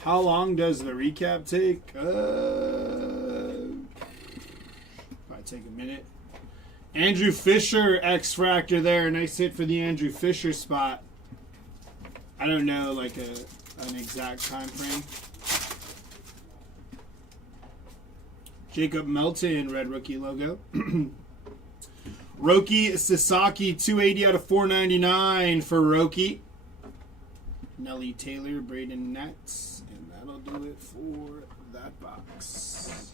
How long does the recap take? Probably take a minute. Andrew Fisher, X-Fractor there. Nice hit for the Andrew Fisher spot. I don't know like an exact time frame. Jacob Melton, red rookie logo. Roki Sasaki, 280 out of 499 for Roki. Nelly Taylor, Braden Nets. And that'll do it for that box.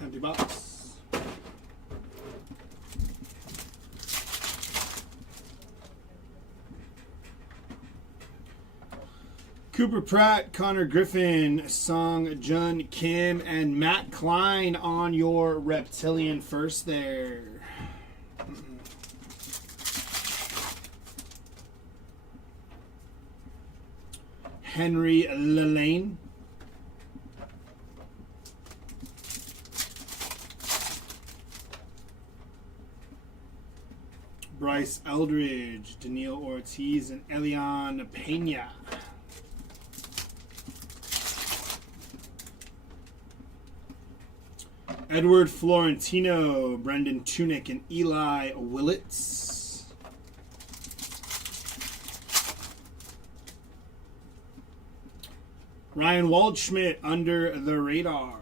Empty box. Cooper Pratt, Connor Griffin, Song Jun Kim, and Matt Klein on your Reptilian first there. Henry Lelane. Bryce Eldridge, Daniil Ortiz, and Elian Pena. Edward Florentino, Brendan Tunick, and Eli Willits. Ryan Waldschmidt, Under the Radar.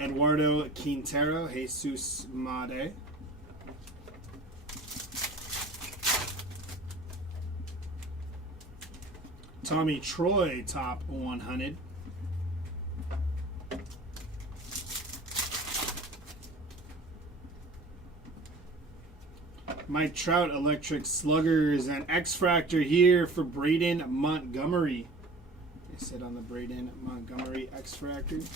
Eduardo Quintero, Jesus Made. Tommy Troy, top 100. Mike Trout, Electric Sluggers, and X-Fractor here for Braden Montgomery. They sit on the Braden Montgomery X-Fractor.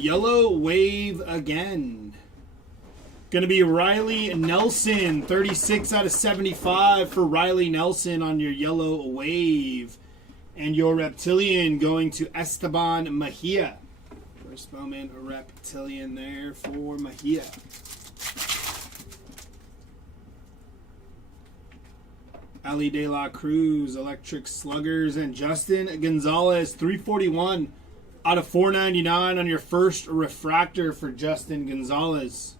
Yellow Wave again. Going to be Riley Nelson, 36 out of 75 for Riley Nelson on your Yellow Wave. And your Reptilian going to Esteban Mejia. First Bowman Reptilian there for Mejia. Ali De La Cruz, Electric Sluggers, and Justin Gonzalez, 341 out of 499 on your first refractor for Justin Gonzalez.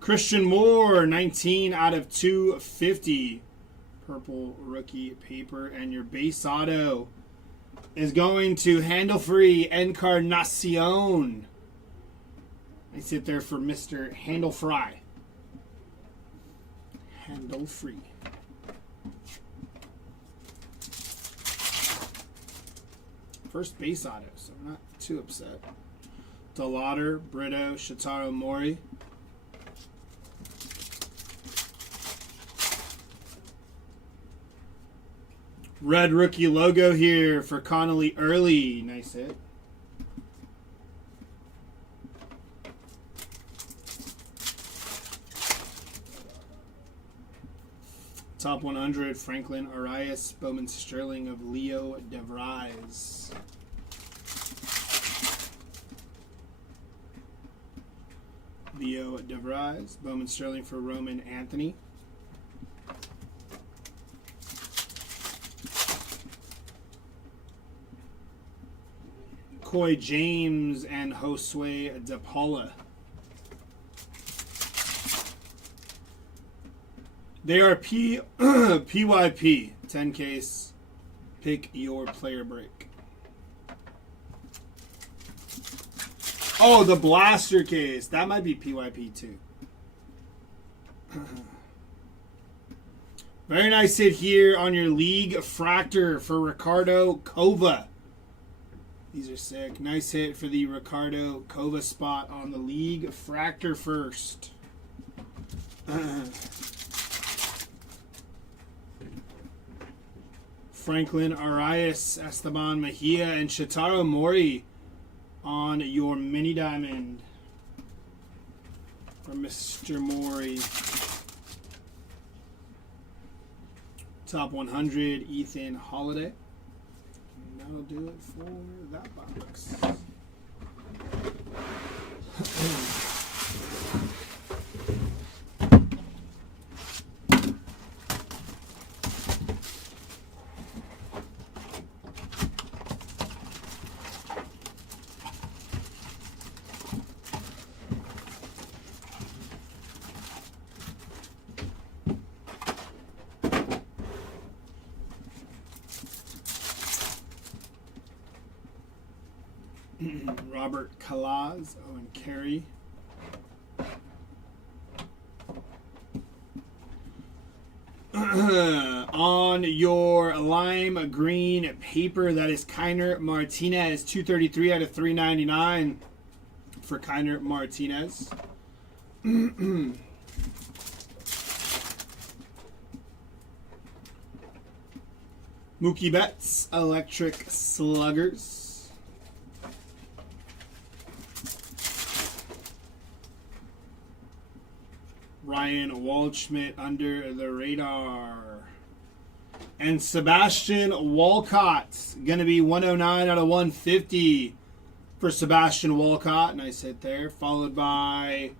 Christian Moore, 19 out of 250. Purple rookie paper. And your base auto is going to Handle Free Encarnacion. I sit there for Mr. Handle Fry. handle free. First base auto, so I'm not too upset. DeLauder, Brito, Shotaro Mori. Red rookie logo here for Connolly Early. Nice hit. Top 100, Franklin Arias, Bowman Sterling of Leo DeVries. Leo DeVries, Bowman Sterling for Roman Anthony. Coy James and Josue De Paula. They are PYP, 10 case. Pick your player break. Oh, the blaster case. That might be PYP too. Very nice hit here on your League Fractor for Ricardo Cova. These are sick. Nice hit for the Ricardo Cova spot on the League Fractor first. Franklin Arias, Esteban Mejia, and Shotaro Mori on your mini diamond for Mr. Mori. Top 100, Ethan Holiday. And that'll do it for that box. Robert Kalaz, Owen Carey. On your lime green paper, that is Kiner Martinez, 233 out of 399 for Kiner Martinez. Mookie Betts, Electric Sluggers. Ryan Waldschmidt, Under the Radar. And Sebastian Walcott, going to be 109 out of 150 for Sebastian Walcott. Nice hit there. Followed by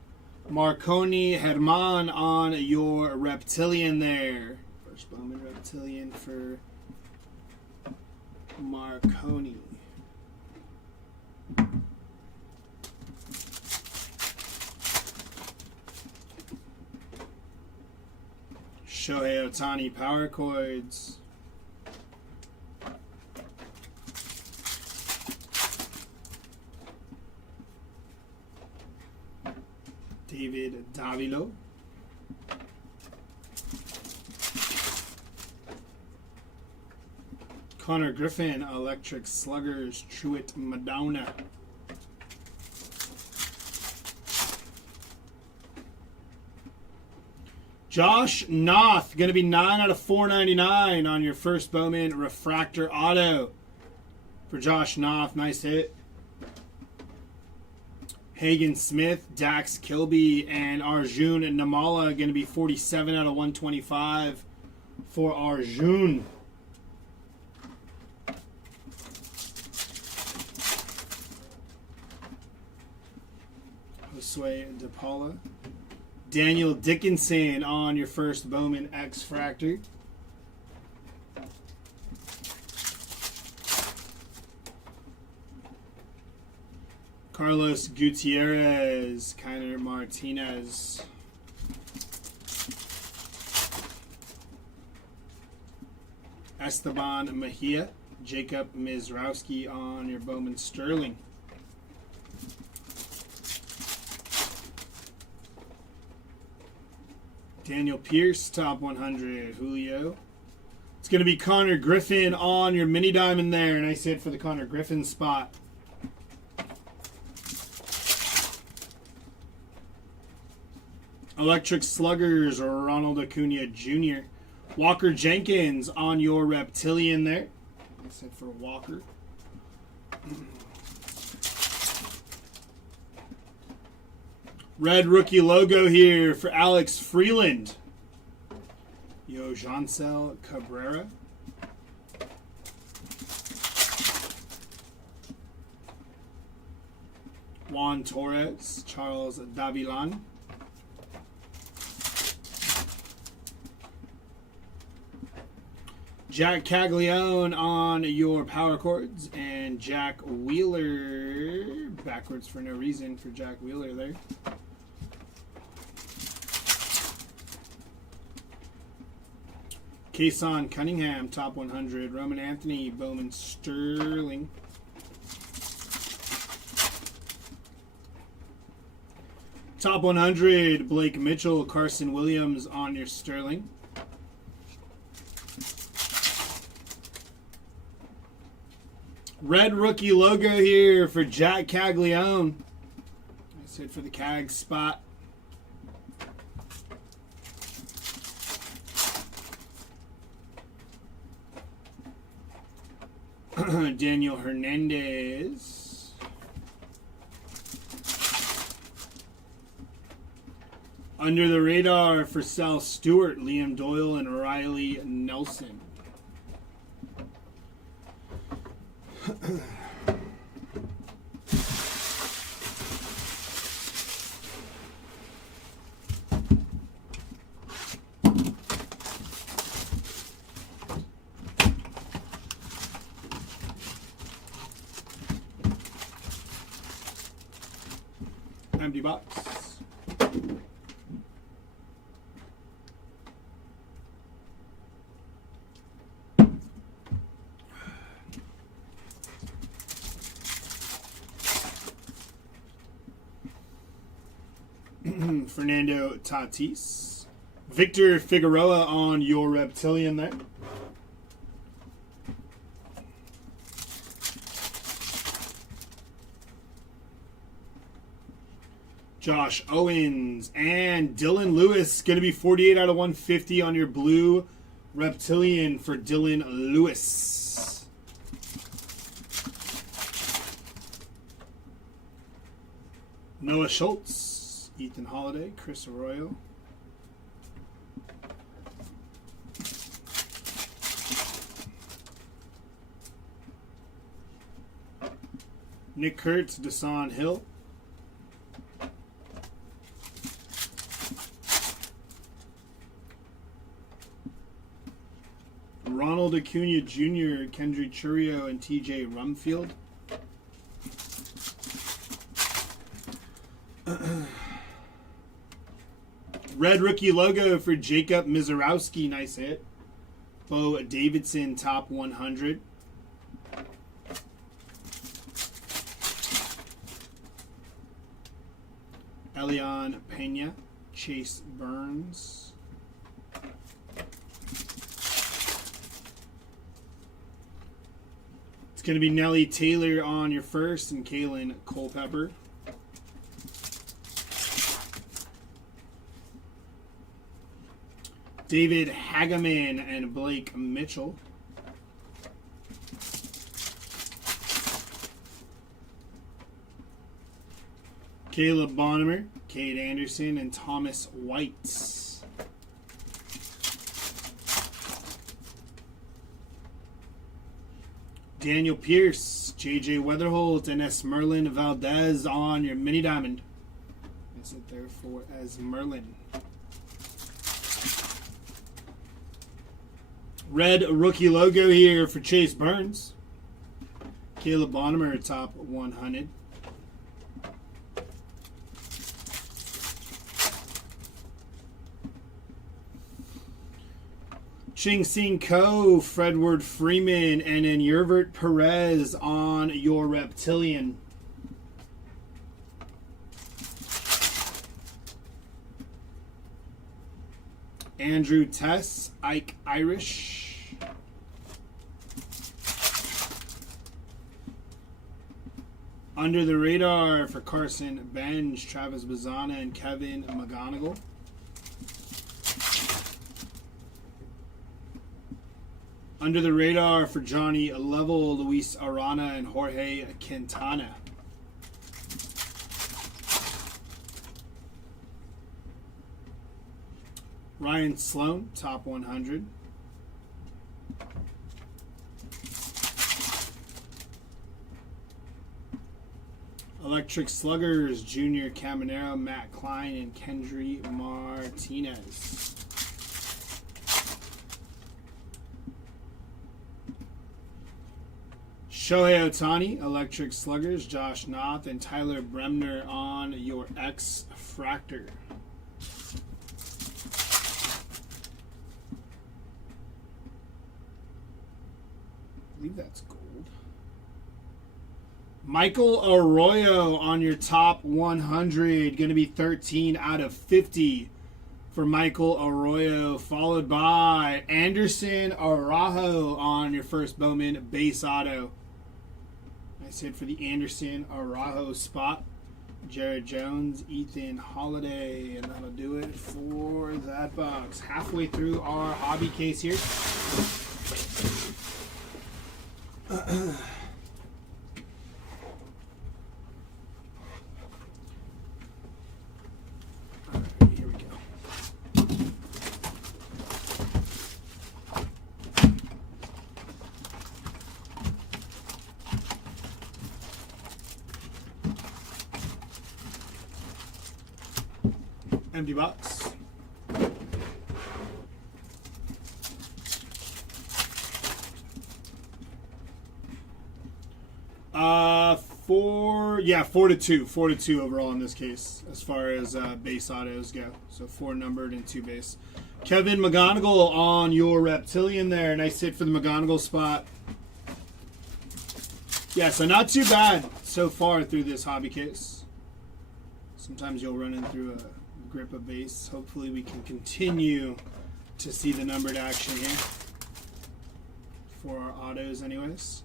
Marconi Herman on your Reptilian there. First Bowman Reptilian for Marconi. Shohei Ohtani Power Chords. David Davilo. Connor Griffin, Electric Sluggers, Truett Madonna. Josh Noth, going to be 9 out of 499 on your first Bowman Refractor Auto. For Josh Noth, nice hit. Hagen Smith, Dax Kilby, and Arjun Namala, going to be 47 out of 125 for Arjun. Josue De Paula. Daniel Dickinson on your first Bowman X Fractor. Carlos Gutierrez, Kiner Martinez. Esteban Mejia, Jacob Mizrowski on your Bowman Sterling. Daniel Pierce, top 100. Julio. It's going to be Connor Griffin on your mini diamond there. Nice hit for the Connor Griffin spot. Electric Sluggers, Ronald Acuna Jr. Walker Jenkins on your Reptilian there. Nice hit for Walker. Red rookie logo here for Alex Freeland. Yo, Jansel Cabrera. Juan Torres, Charles Davilan. Jack Caglione on your power chords, and Jack Wheeler, backwards for no reason for Jack Wheeler there. Kason Cunningham, top 100. Roman Anthony, Bowman Sterling. Top 100, Blake Mitchell, Carson Williams on your Sterling. Red rookie logo here for Jack Caglione. Nice hit for the Cag spot. Daniel Hernandez. Under the radar for Sal Stewart, Liam Doyle, and Riley Nelson. Empty box. Fernando Tatis. Victor Figueroa on your Reptilian there. Josh Owens and Dylan Lewis. Going to be 48 out of 150 on your blue Reptilian for Dylan Lewis. Noah Schultz, Ethan Holiday, Chris Arroyo. Nick Kurtz, Desan Hill. Ronald Acuna Jr., Kendry Churio, and TJ Rumfield. Red rookie logo for Jacob Mizorowski. Nice hit. Bo Davidson, top 100. Elian Pena, Chase Burns. It's going to be Nelly Taylor on your first and Kalen Culpepper. David Hageman and Blake Mitchell. Caleb Bonnemer, Cade Anderson, and Thomas White. Daniel Pierce, JJ Weatherholt, and S. Merlin Valdez on your mini diamond. That's it there for S. Merlin. Red rookie logo here for Chase Burns. Caleb Bonnemer, top 100. Ching Sing Ko, Fredward Freeman, and then Yervert Perez on your Reptilian. Andrew Tess, Ike Irish. Under the radar for Carson Benj, Travis Bazana, and Kevin McGonigal. Under the radar for Johnny Level, Luis Arana, and Jorge Quintana. Ryan Sloan, top 100. Electric Sluggers, Junior Caminero, Matt Klein, and Kendry Martinez. Shohei Ohtani, Electric Sluggers, Josh Noth, and Tyler Bremner on your X-Fractor. I believe that's gold. Michael Arroyo on your top 100. Going to be 13 out of 50 for Michael Arroyo. Followed by Anderson Araujo on your first Bowman base auto. Nice hit for the Anderson Araujo spot. Jared Jones, Ethan Holiday. And that'll do it for that box. Halfway through our hobby case here. Alright, here we go. Empty box. Four to two. 4 to 2 overall in this case, as far as base autos go. So 4 numbered and 2 base. Kevin McGonigal on your Reptilian there. Nice hit for the McGonigal spot. Yeah, so not too bad so far through this hobby case. Sometimes you'll run in through a grip of base. Hopefully we can continue to see the numbered action here for our autos anyways.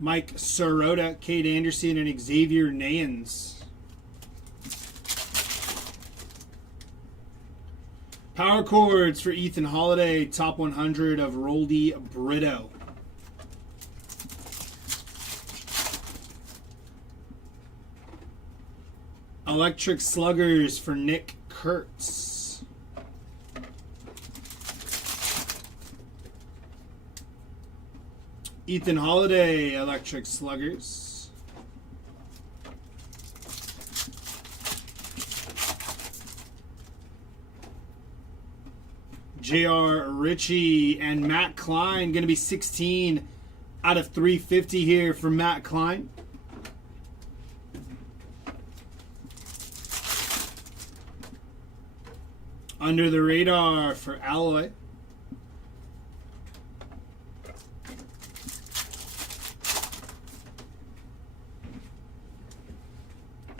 Mike Sirota, Cade Anderson, and Xavier Nayans. Power chords for Ethan Holiday, top 100 of Roldy Brito. Electric Sluggers for Nick Kurtz. Ethan Holiday, Electric Sluggers. J.R. Ritchie and Matt Klein. Going to be 16 out of 350 here for Matt Klein. Under the radar for Alloy.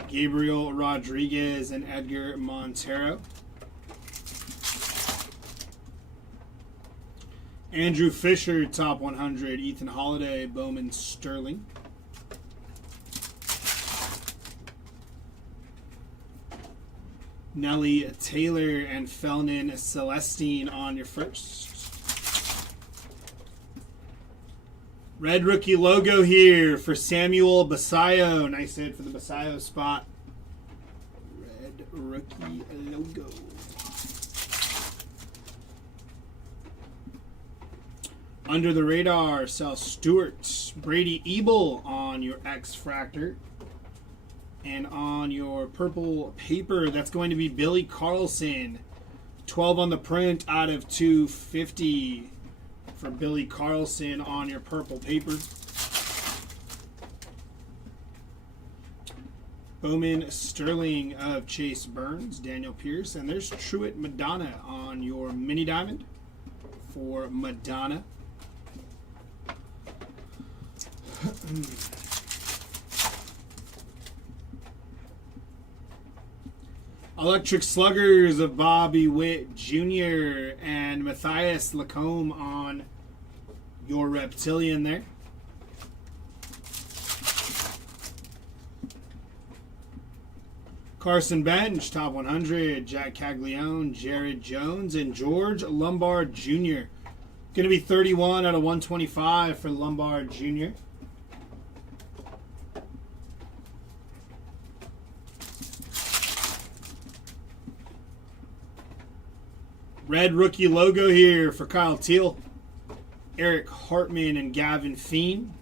Gabriel Rodriguez and Edgar Montero. Andrew Fisher, top 100. Ethan Holiday, Bowman Sterling. Nelly Taylor and Felnin Celestine on your first. Red rookie logo here for Samuel Basayo. Nice hit for the Basayo spot. Red rookie logo. Under the radar, Sal Stewart. Brady Ebel on your X-Fractor. And on your purple paper, that's going to be Billy Carlson. 12 on the print out of 250 for Billy Carlson on your purple paper. Bowman Sterling of Chase Burns, Daniel Pierce. And there's Truett Madonna on your mini diamond for Madonna. Electric Sluggers of Bobby Witt Jr. and Matthias Lacombe on your Reptilian there. Carson Bench, top 100. Jack Caglione, Jared Jones, and George Lombard Jr. Going to be 31 out of 125 for Lombard Jr. Red rookie logo here for Kyle Teal, Eric Hartman, and Gavin Feen.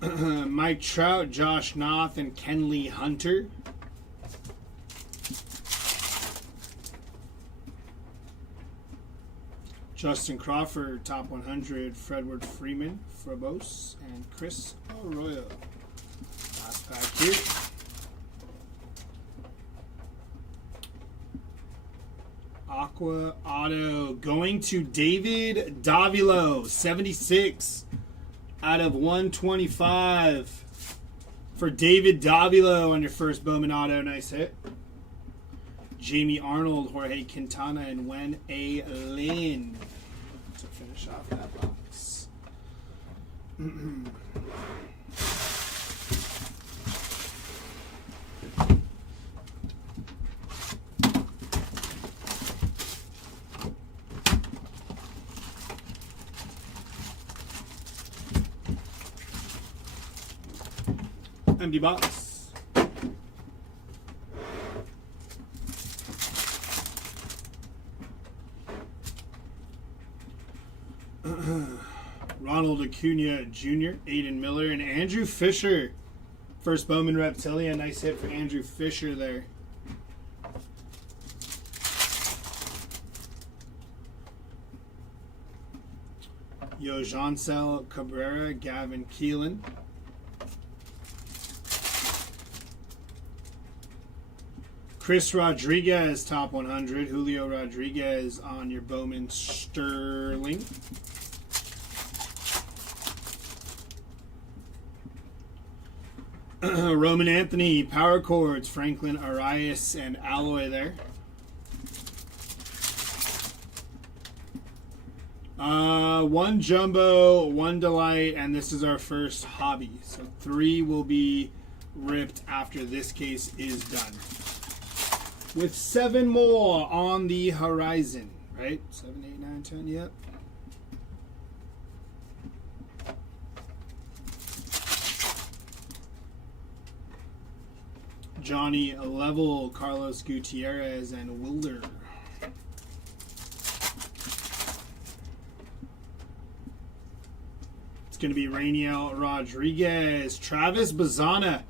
Mike Trout, Josh Noth, and Kenley Hunter. Justin Crawford, top 100, Fredward Freeman, Frobos, and Chris Arroyo. Last pack here. Aqua Auto going to David Davilo, 76 out of 125 for David Davilo on your first Bowman Auto. Nice hit. Jamie Arnold, Jorge Quintana, and Wen A. Lin to finish off that box. Empty box. Ronald Acuna Jr., Aiden Miller, and Andrew Fisher. First Bowman Reptilian. Nice hit for Andrew Fisher there. Yojancel Cabrera, Gavin Keelan. Chris Rodriguez, top 100. Julio Rodriguez on your Bowman Sterling. Roman Anthony, Power Chords, Franklin Arias, and Alloy there. One Jumbo, one Delight, and this is our first hobby. So 3 will be ripped after this case is done. With 7 more on the horizon, right? 7, 8, 9, 10, yep. Johnny Level, Carlos Gutierrez, and Wilder. It's going to be Rainiel Rodriguez, Travis Bazzana.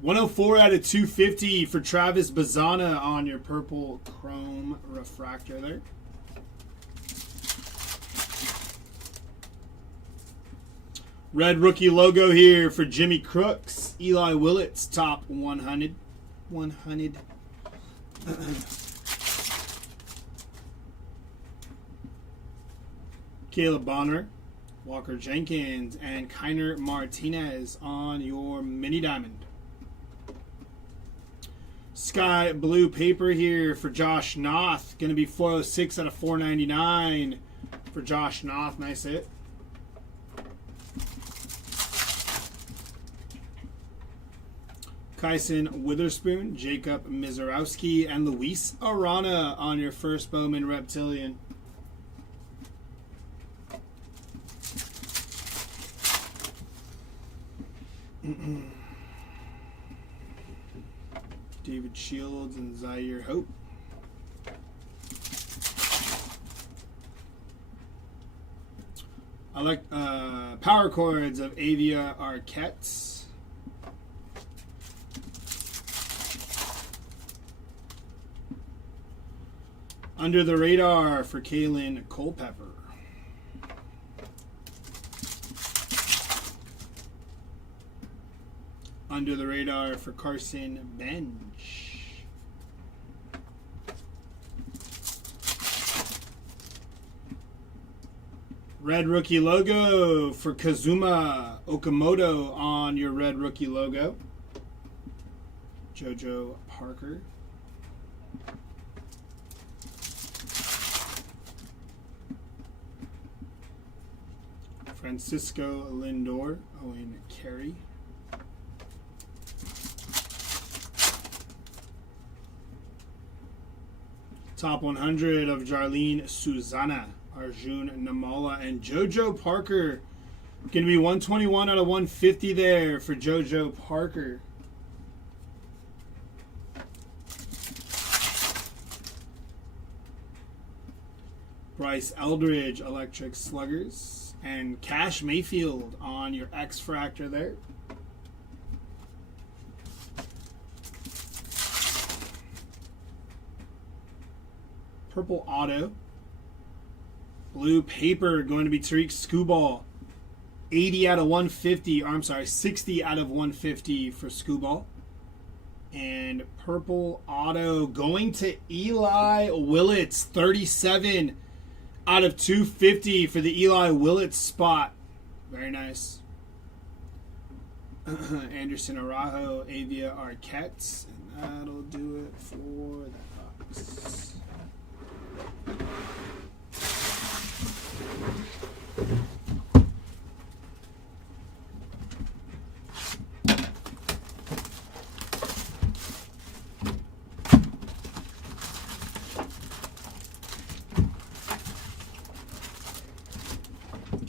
104 out of 250 for Travis Bazzana on your purple chrome refractor there. Red rookie logo here for Jimmy Crooks, Eli Willits, top 100. Caleb Bonner, Walker Jenkins, and Kiner Martinez on your mini diamond. Sky blue paper here for Josh Noth. Going to be 406 out of 499 for Josh Noth. Nice hit. Kyson Witherspoon, Jacob Mizorowski, and Luis Arana on your first Bowman Reptilian. David Shields and Zaire Hope. I like Power Chords of Avia Arquette. Under the Radar for Kalen Culpepper. Under the Radar for Carson Bench. Red rookie logo for Kazuma Okamoto on your red rookie logo. JoJo Parker. Francisco Lindor, Owen Carey. Top 100 of Jarlene Susana, Arjun Namala, and JoJo Parker. Going to be 121 out of 150 there for JoJo Parker. Bryce Eldridge, Electric Sluggers, and Cash Mayfield on your X-Fractor there. Purple Auto. Blue Paper going to be Tariq Skubal. 80 out of 150, or I'm sorry, 60 out of 150 for Skubal. And Purple Auto going to Eli Willits. 37 out of 250 for the Eli Willits spot. Very nice. Anderson Araujo, Avia Arquette. And that'll do it for that box.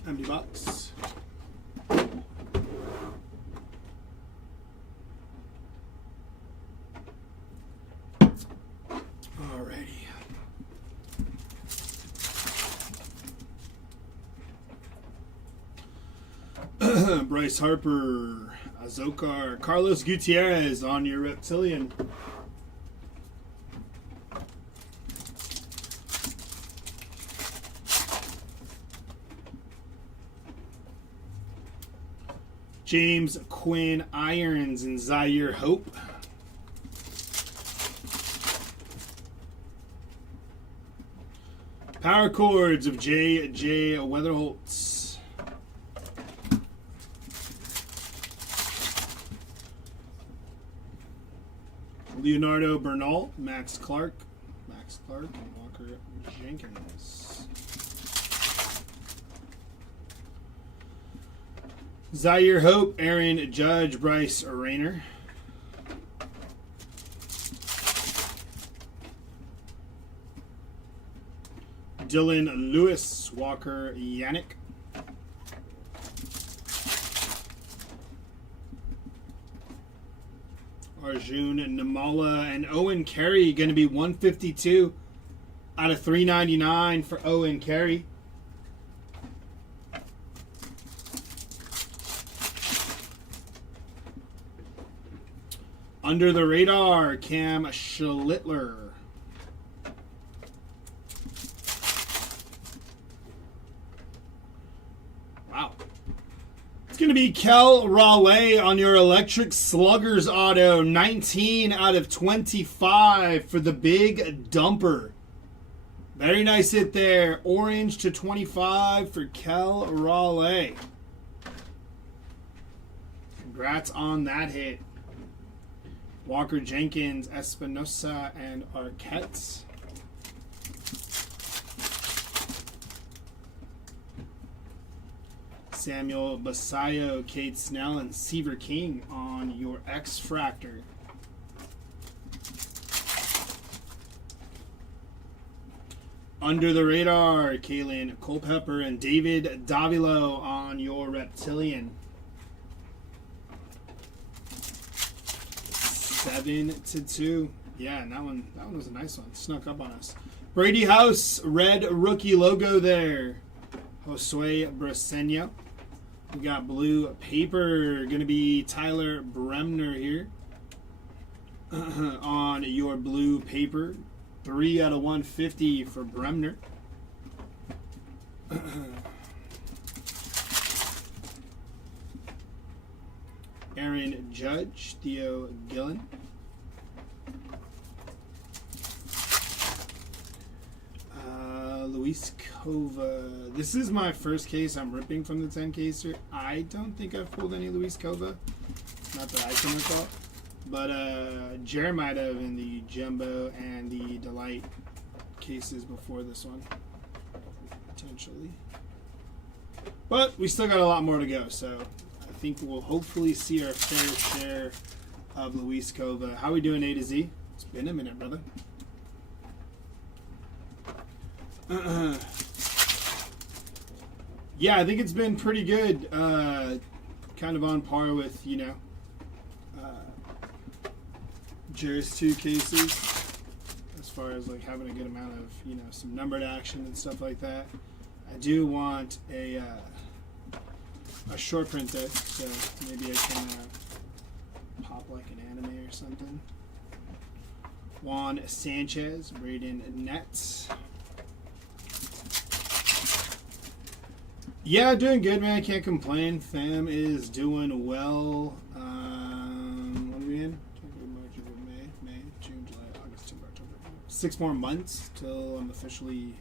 Empty box. Alrighty. Bryce Harper, Azokar, Carlos Gutierrez on your Reptilian. James Quinn Irons and Zaire Hope. Power Chords of J.J. Weatherholtz. Leonardo Bernal, Max Clark, and Walker Jenkins. Zaire Hope, Aaron Judge, Bryce Rayner. Dylan Lewis, Walker Yannick. Arjun Namala and Owen Carey going to be 152 out of 399 for Owen Carey. Under the radar, Cam Schlittler. Wow. It's going to be Kel Raleigh on your Electric Sluggers auto. 19 out of 25 for the Big Dumper. Very nice hit there. Orange to 25 for Kel Raleigh. Congrats on that hit. Walker Jenkins, Espinosa, and Arquette. Samuel Basayo, Kate Snell, and Seaver King on your X-Fractor. Under the radar, Kaylin Culpepper and David Davilo on your Reptilian. 7-2. Yeah, and that one was a nice one. Snuck up on us. Brady House, red rookie logo there. Josue Briseño. We got blue paper. Going to be Tyler Bremner here. On your blue paper. 3 out of 150 for Bremner. Aaron Judge, Theo Gillen. Luis Kova. This is my first case I'm ripping from the 10 caser. I don't think I've pulled any Luis Kova. Not that I can recall. But Jer might have in the Jumbo and the Delight cases before this one. Potentially. But we still got a lot more to go, so I think we'll hopefully see our fair share of Luis Kova. How we doing, A to Z? It's been a minute, brother. Yeah, I think it's been pretty good. Kind of on par with, you know, Jer's 2 cases, as far as like having a good amount of, you know, some numbered action and stuff like that. I do want a short print though, so maybe I can pop like an anime or something. Juan Sanchez, Braden Nets. Yeah, doing good, man. I can't complain. Fam is doing well. What are we in? May, June, July, August, September, October. 6 more months till I'm officially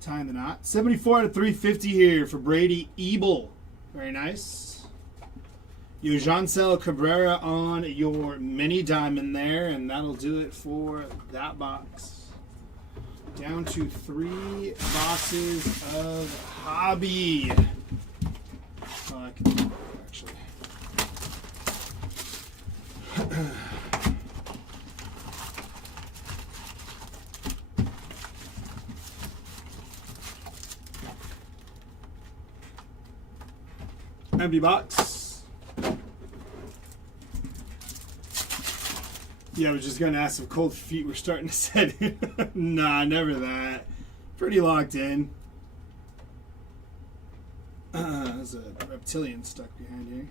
tying the knot. 74 out of 350 here for Brady Ebel. Very nice. Yojancel Cabrera on your mini diamond there, and that'll do it for that box. Down to 3 boxes of hobby. Oh, I can do that, actually. Empty box. Yeah, I was just going to ask if cold feet were starting to set in. Nah, never that. Pretty locked in. There's a reptilian stuck behind here.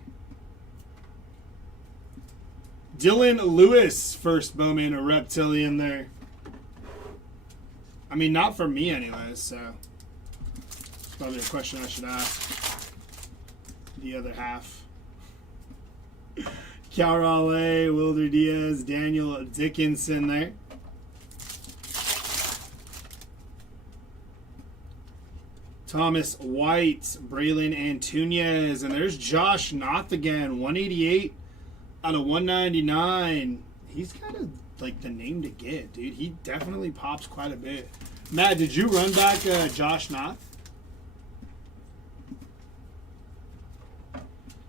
Dylan Lewis, first Bowman, a reptilian there. I mean, not for me anyways, so it's probably a question I should ask the other half. Cal Raleigh, Wilder Diaz, Daniel Dickinson there. Thomas White, Braylon Antunez, and there's Josh Noth again, 188 out of 199. He's kind of like the name to get, dude. He definitely pops quite a bit. Matt, did you run back Josh Noth?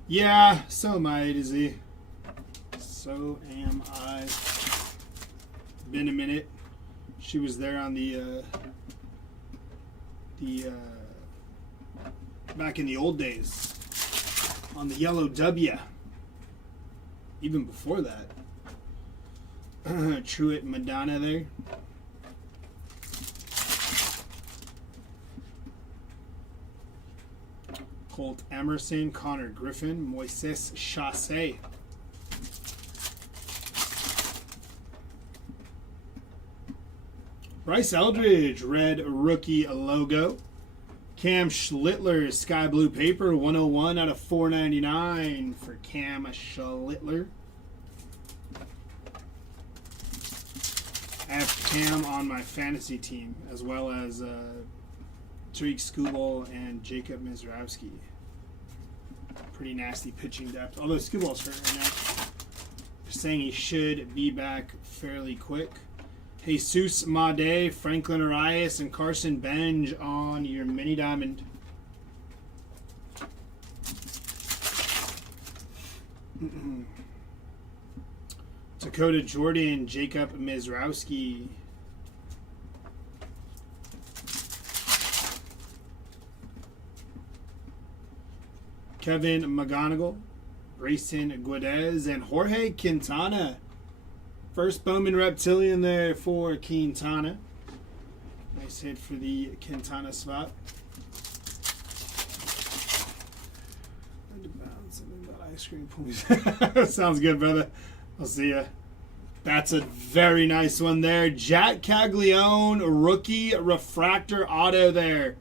Yeah, so am I, A to Z. So am I. Been a minute. She was there on the back in the old days on the yellow W. Even before that. Truett Madonna there. Colt Emerson, Connor Griffin, Moises Chassé. Bryce Eldridge, red rookie logo. Cam Schlittler, sky blue paper, 101 out of 499 for Cam Schlittler. I have Cam on my fantasy team, as well as Tariq Skubal and Jacob Mizrowski. Pretty nasty pitching depth, although Skubal's hurt right now. They're saying he should be back fairly quick. Jesus Made, Franklin Arias, and Carson Benj on your mini diamond. Dakota Jordan, Jacob Mizrowski. Kevin McGonigal, Grayson Guedez, and Jorge Quintana. First Bowman Reptilian there for Quintana. Nice hit for the Quintana spot. Something about ice cream, please. Sounds good, brother. I'll see ya. That's a very nice one there. Jack Caglione, rookie refractor auto there.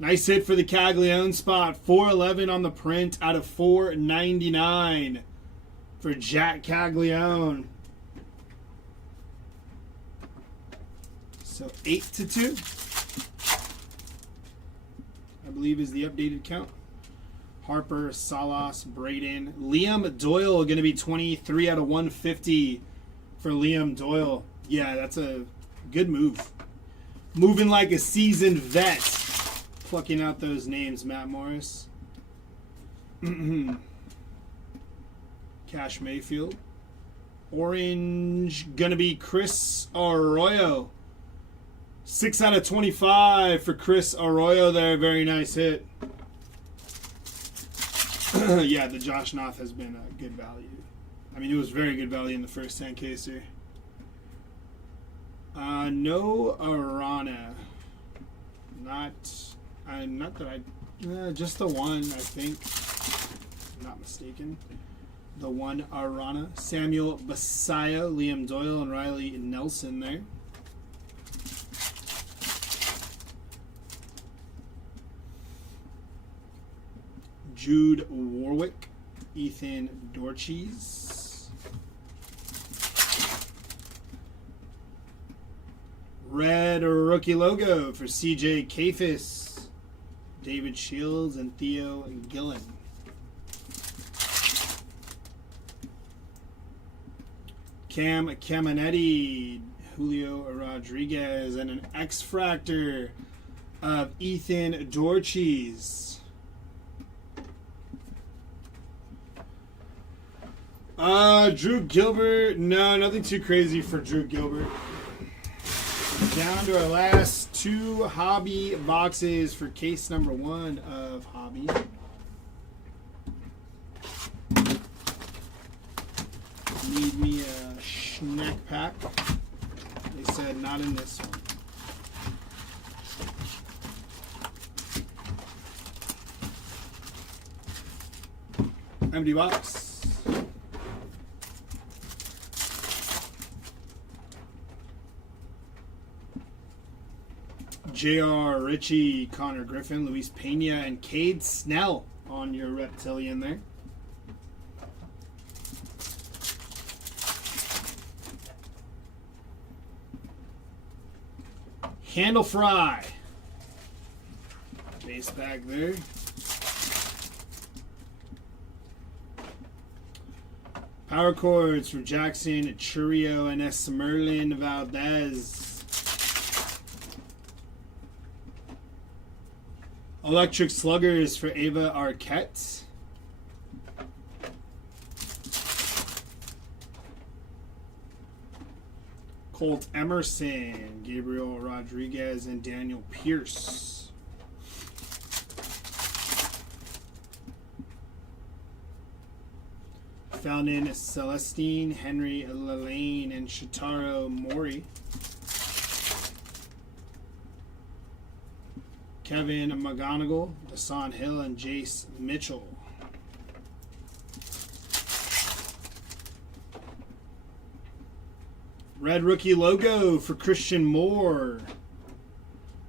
Nice hit for the Caglione spot. 411 on the print out of 499 for Jack Caglione. So 8-2. believe is the updated count. Harper, Salas, Braden. Liam Doyle going to be 23 out of 150 for Liam Doyle. Yeah, that's a good move. Moving like a seasoned vet. Plucking out those names, Matt Morris. Cash Mayfield. Orange going to be Chris Arroyo. 6 out of 25 for Chris Arroyo there. Very nice hit. Yeah, the Josh Knoth has been a good value. I mean, it was very good value in the first 10 caser. No Arana. Not that I... just the one, I think. If I'm not mistaken. The one Arana. Samuel Basaya, Liam Doyle, and Riley Nelson there. Jude Warwick, Ethan Dorches. Red rookie logo for CJ Kafis, David Shields, and Theo Gillen. Cam Caminetti, Julio Rodriguez, and an X-Fractor of Ethan Dorches. Drew Gilbert. No, nothing too crazy for Drew Gilbert. Down to our last 2 hobby boxes for case number 1 of hobby. Need me a snack pack. They said not in this one. Empty box. J.R. Ritchie, Connor Griffin, Luis Pena, and Cade Snell on your reptilian there. Handle Fry. Base back there. Power chords for Jackson, Churio, and Esmerlin Valdez. Electric Sluggers for Ava Arquette. Colt Emerson, Gabriel Rodriguez, and Daniel Pierce. Found in Celestine, Henry Lalane, and Shitaro Mori. Kevin McGonigal, Dasan Hill, and Jace Mitchell. Red rookie logo for Christian Moore,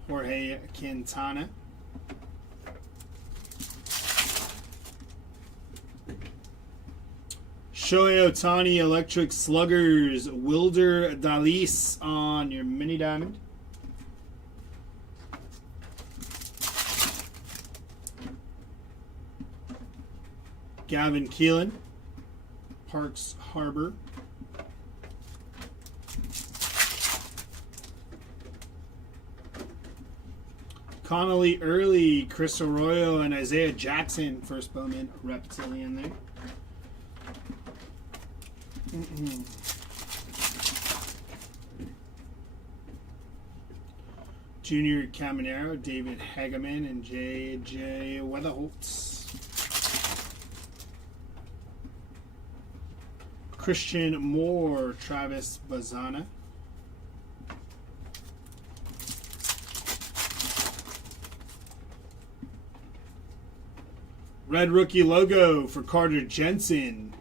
Jorge Quintana. Shohei Ohtani Electric Sluggers, Wilder Dalis on your mini diamond. Gavin Keelan, Parks Harbor. Connolly Early, Chris Arroyo, and Isaiah Jackson. First Bowman reptilian there. Junior Caminero, David Hageman, and J.J. Weatherholtz. Christian Moore, Travis Bazana. Red rookie logo for Carter Jensen.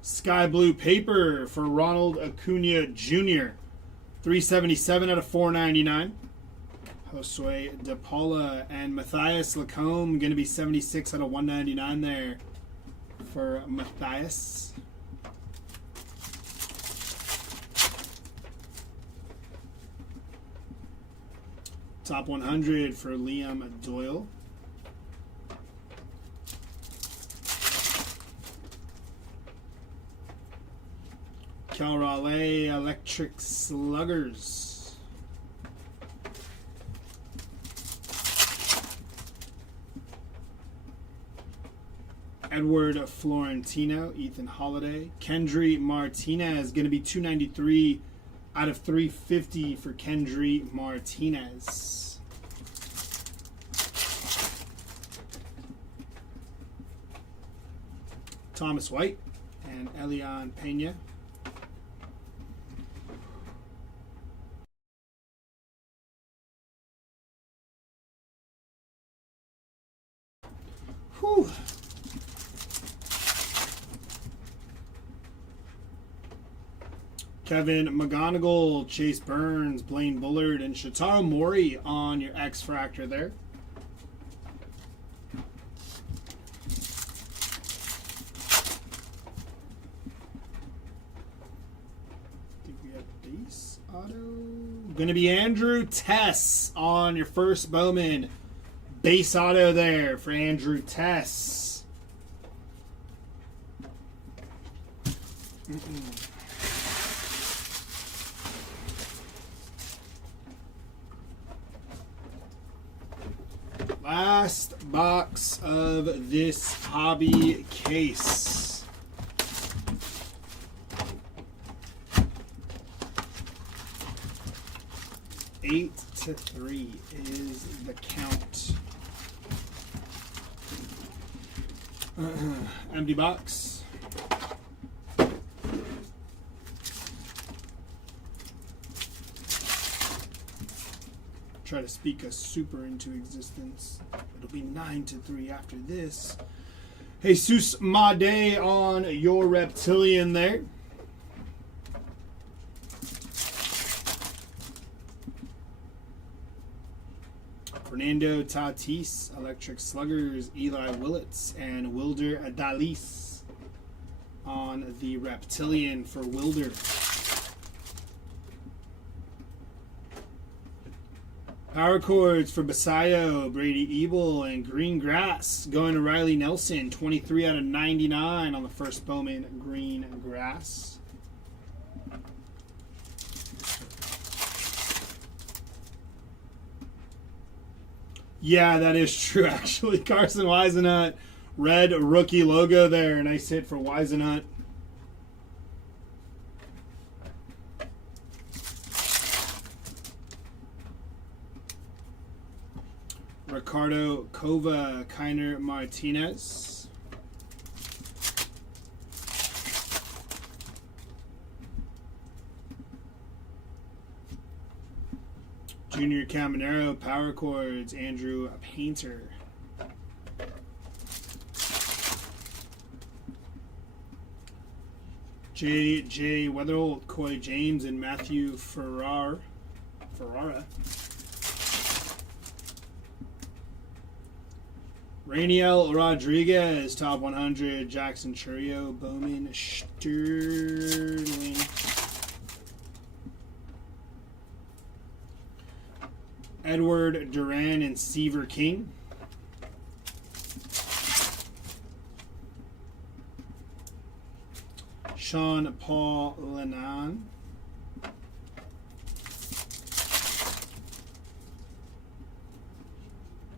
Sky blue paper for Ronald Acuna Jr. 377 out of 499. Josue De Paula and Matthias Lacombe going to be 76 out of 199 there for Matthias. Top 100 for Liam Doyle. Cal Raleigh Electric Sluggers. Edward Florentino, Ethan Holiday. Kendry Martinez, going to be 293 out of 350 for Kendry Martinez. Thomas White and Elian Pena. Whew. Kevin McGonigal, Chase Burns, Blaine Bullard, and Shotaro Mori on your X-Fractor there. I think we have base auto. Going to be Andrew Tess on your first Bowman. Base auto there for Andrew Tess. Last box of this hobby case. Eight to 3 is the count. Empty box. Try to speak a super into existence. It'll be 9 to 3 after this. Jesus Made on your Reptilian there. Fernando Tatis, Electric Sluggers, Eli Willits, and Wilder Dalis on the Reptilian for Wilder. Power Chords for Basayo, Brady Ebel, and Green Grass going to Riley Nelson, 23 out of 99 on the first Bowman Green Grass. Yeah, that is true, actually. Carson Weisenhunt, red rookie logo there. Nice hit for Weisenhunt. Ricardo Cova, Kiner Martinez. Junior Caminero, Power Chords, Andrew Painter. J. Weatherholt, Coy James, and Matthew Ferrara. Rainiel Rodriguez, top 100. Jackson Churio, Bowman Sterling. Edward Duran and Seaver King. Sean Paul Lennon.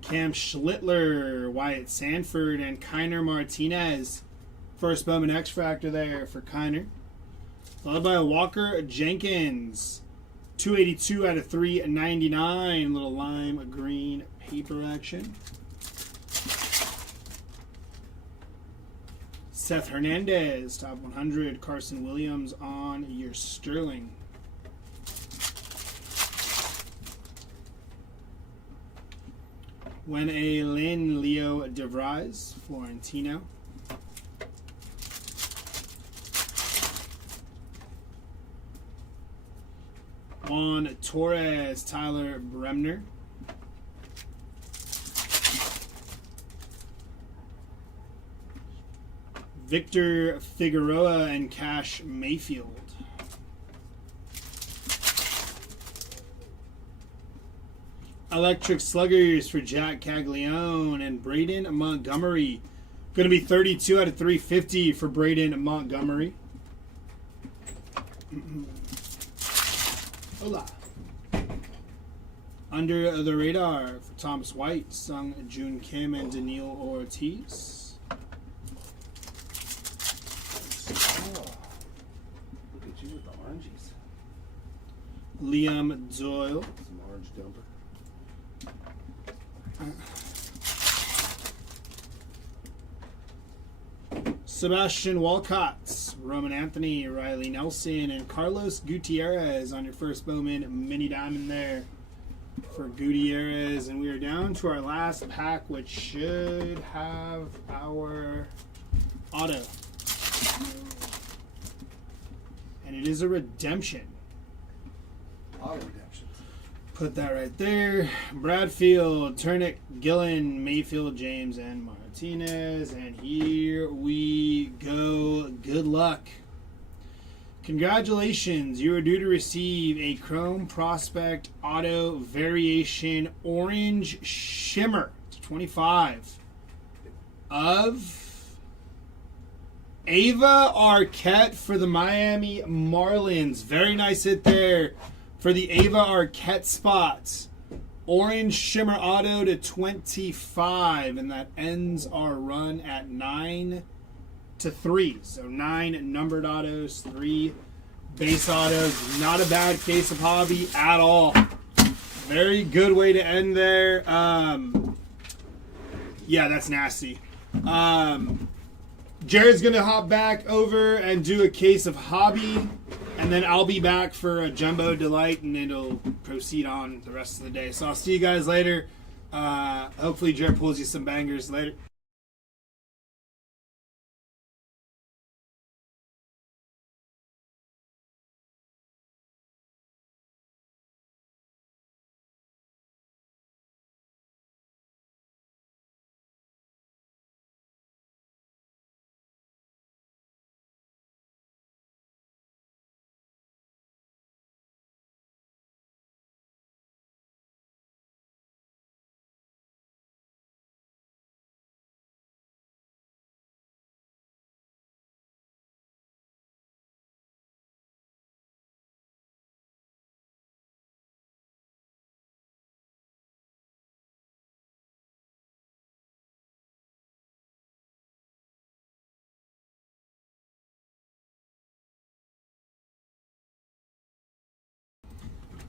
Cam Schlittler, Wyatt Sanford, and Kiner Martinez. First Bowman X-Fractor there for Kiner. Followed by a Walker Jenkins. 282 out of 399. Little lime green paper action. Seth Hernandez, top 100. Carson Williams on your Sterling. When a Lynn Leo DeVries, Florentino. Juan Torres, Tyler Bremner. Victor Figueroa and Cash Mayfield. Electric Sluggers for Jack Caglione and Braden Montgomery. Going to be 32 out of 350 for Braden Montgomery. Hola. Under the Radar for Thomas White, Sung Joon Kim, and Daniil Ortiz. Oh, look at you with the oranges. Liam Doyle. Some orange dumper. Sebastian Walcott, Roman Anthony, Riley Nelson, and Carlos Gutierrez on your first Bowman mini diamond there for Gutierrez. And we are down to our last pack, which should have our auto. And it is a redemption. Auto redemptions. Put that right there. Bradfield, Turnick, Gillen, Mayfield, James, and Martinez. And here we go. Good luck. Congratulations. You are due to receive a Chrome Prospect Auto Variation Orange Shimmer to 25 of Ava Arquette for the Miami Marlins. Very nice hit there for the Ava Arquette spots. Orange Shimmer Auto to 25, and that ends our run at 9-3. So 9 numbered autos, 3 base autos. Not a bad case of hobby at all. Very good way to end there. Yeah, that's nasty. Jared's going to hop back over and do a case of hobby, and then I'll be back for a Jumbo Delight, and it'll proceed on the rest of the day. So I'll see you guys later. Hopefully Jared pulls you some bangers later.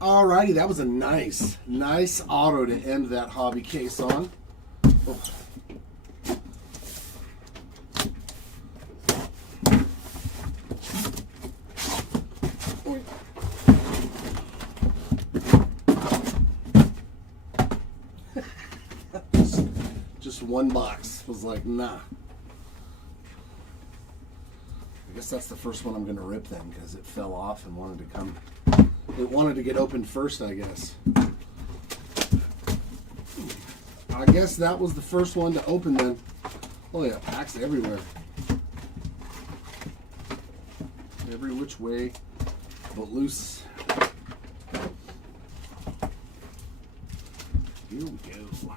Alrighty, that was a nice auto to end that hobby case on. Oh. Just one box. Was like, nah. I guess that's the first one I'm going to rip then, because it fell off and wanted to come. It wanted to get opened first, I guess. I guess that was the first one to open then. Oh yeah, packs everywhere. Every which way but loose. Here we go. A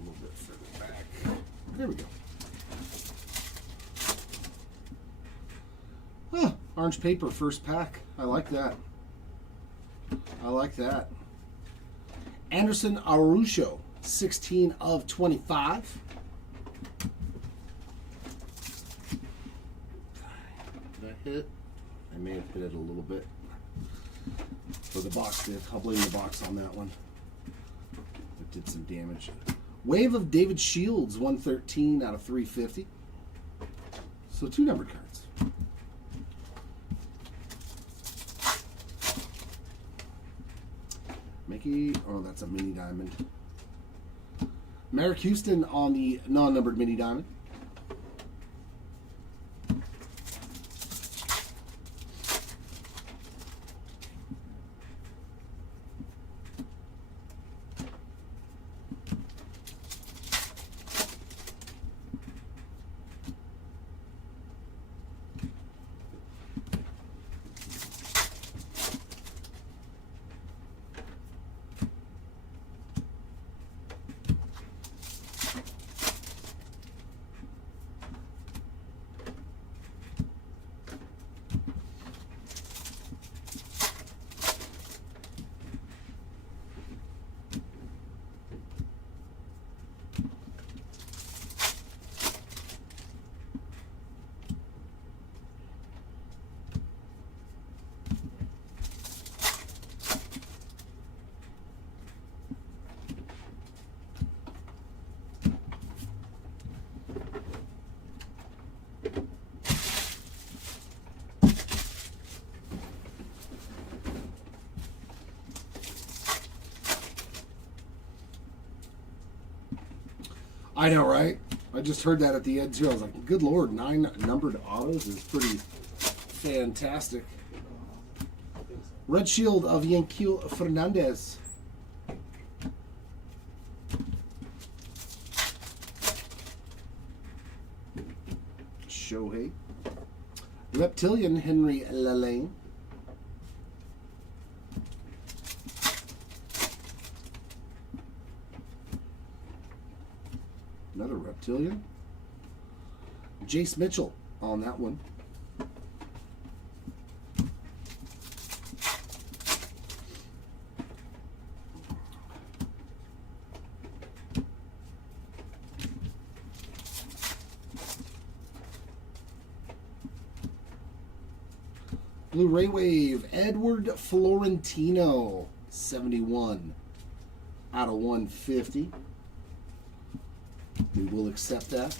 little bit further back. There we go. Huh, orange paper, first pack. I like that. I like that. Anderson Araujo, 16 of 25. Did I hit? I may have hit it a little bit. Or the box did. I'll blame the box on that one. It did some damage. Wave of David Shields, 113 out of 350. So 2 numbered cards. Mickey, oh, that's a mini diamond. Merrick Houston on the non-numbered mini diamond. I know, right? I just heard that at the end too. I was like, good lord, 9 numbered autos is pretty fantastic. Red Shield of Yanquiel Fernandez. Shohei. Reptilian Henry Lalane. Another Reptilian. Jace Mitchell on that one. Blu-ray Wave, Edward Florentino, 71 out of 150. We will accept that.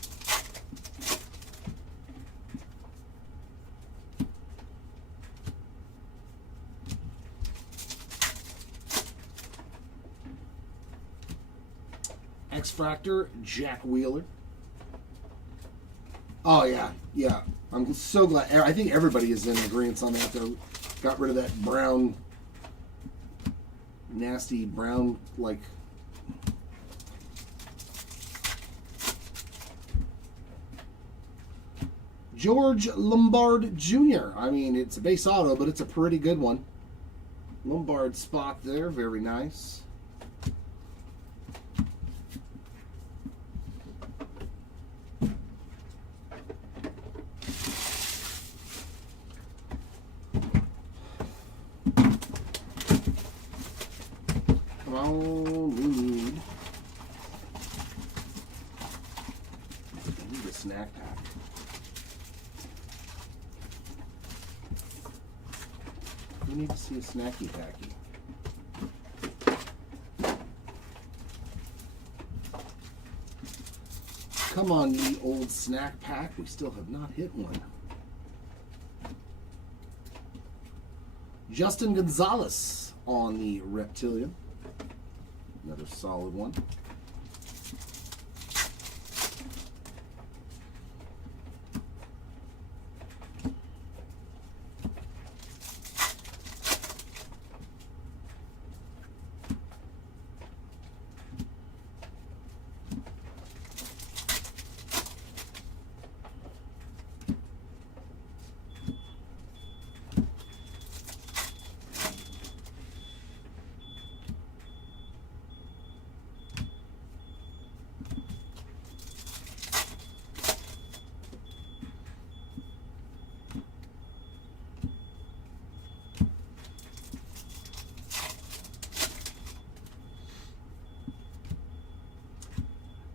X-Fractor, Jack Wheeler. Oh, yeah, yeah. I'm so glad. I think everybody is in agreement on that. They got rid of that brown, nasty brown, like... George Lombard Jr. I mean, it's a base auto, but it's a pretty good one. Lombard spot there. Very nice. Come on, we need a snack pack. We need to see a snacky packy. Come on, ye old snack pack. We still have not hit one. Justin Gonzalez on the Reptilian. Another solid one.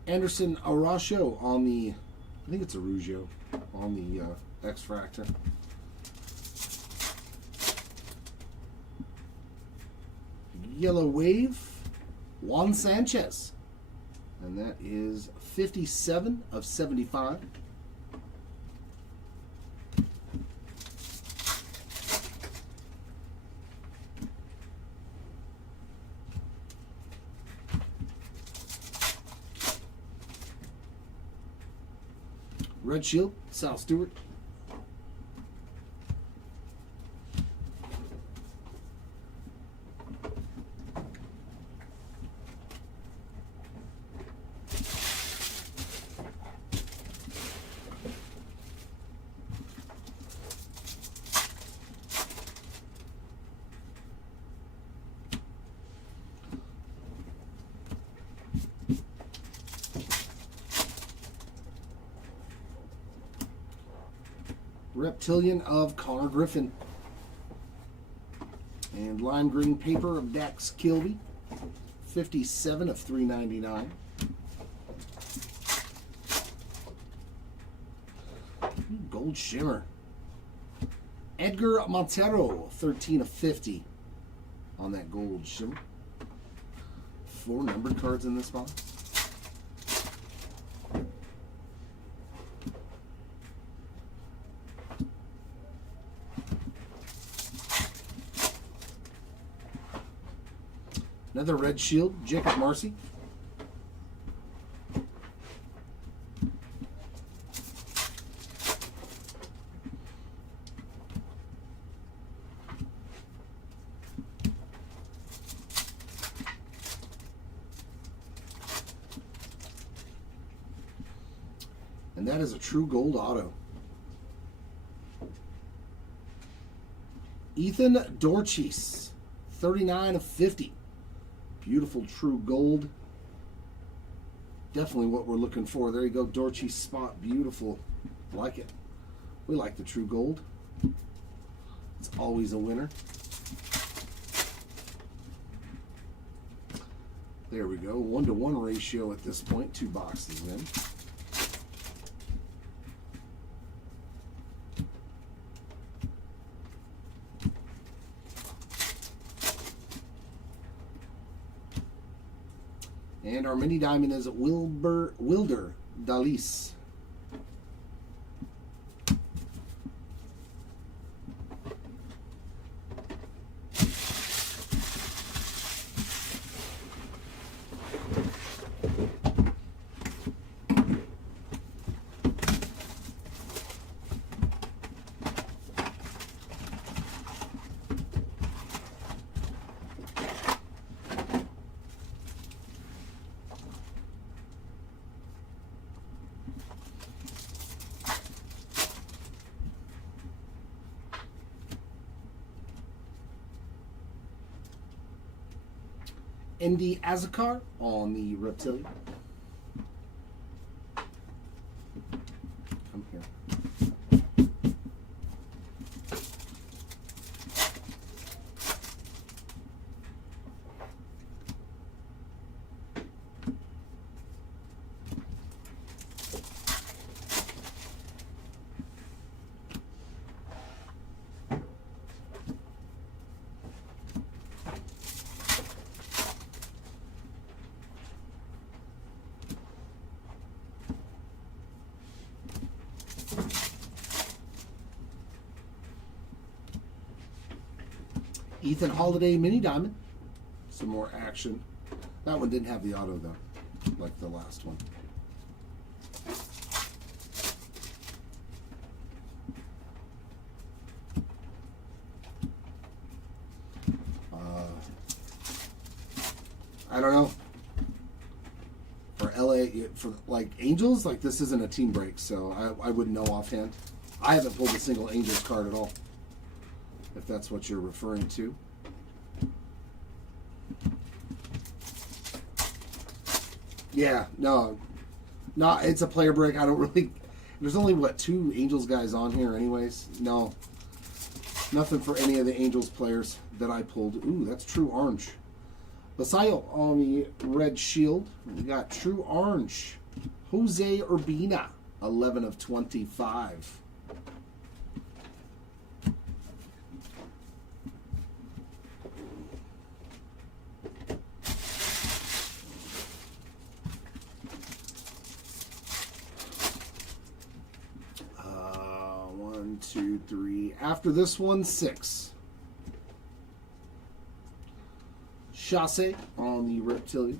Anderson Araujo on the, I think it's Araujo, on the X-Fractor. Yellow Wave, Juan Sanchez. And that is 57 of 75. Red Shield, Sal Stewart. Reptilian of Connor Griffin. And lime green paper of Dax Kilby. 57 of 399. Gold Shimmer. Edgar Montero. 13 of 50 on that Gold Shimmer. 4 numbered cards in this box. Another Red Shield, Jacob Marcy. And that is a true gold auto. Ethan Dorchis, 39 of 50. Beautiful true gold. Definitely what we're looking for. There you go, Dorchis spot. Beautiful. Like it. We like the true gold. It's always a winner. There we go. 1-to-1 ratio at this point. 2 boxes in. And our mini diamond is Wilder Dalis. Indy Azakar on the Reptilian. Come here. Ethan Holiday mini diamond. Some more action. That one didn't have the auto though, like the last one. I don't know. For LA, for like Angels, like this isn't a team break, so I wouldn't know offhand. I haven't pulled a single Angels card at all, if that's what you're referring to. Yeah, no, it's a player break. I don't really. There's only what 2 Angels guys on here, anyways. No, nothing for any of the Angels players that I pulled. Ooh, that's true orange. Basayo on the red shield. We got true orange. Jose Urbina, 11 of 25. One, two, three. After this one, 6. Chasse on the Reptilian.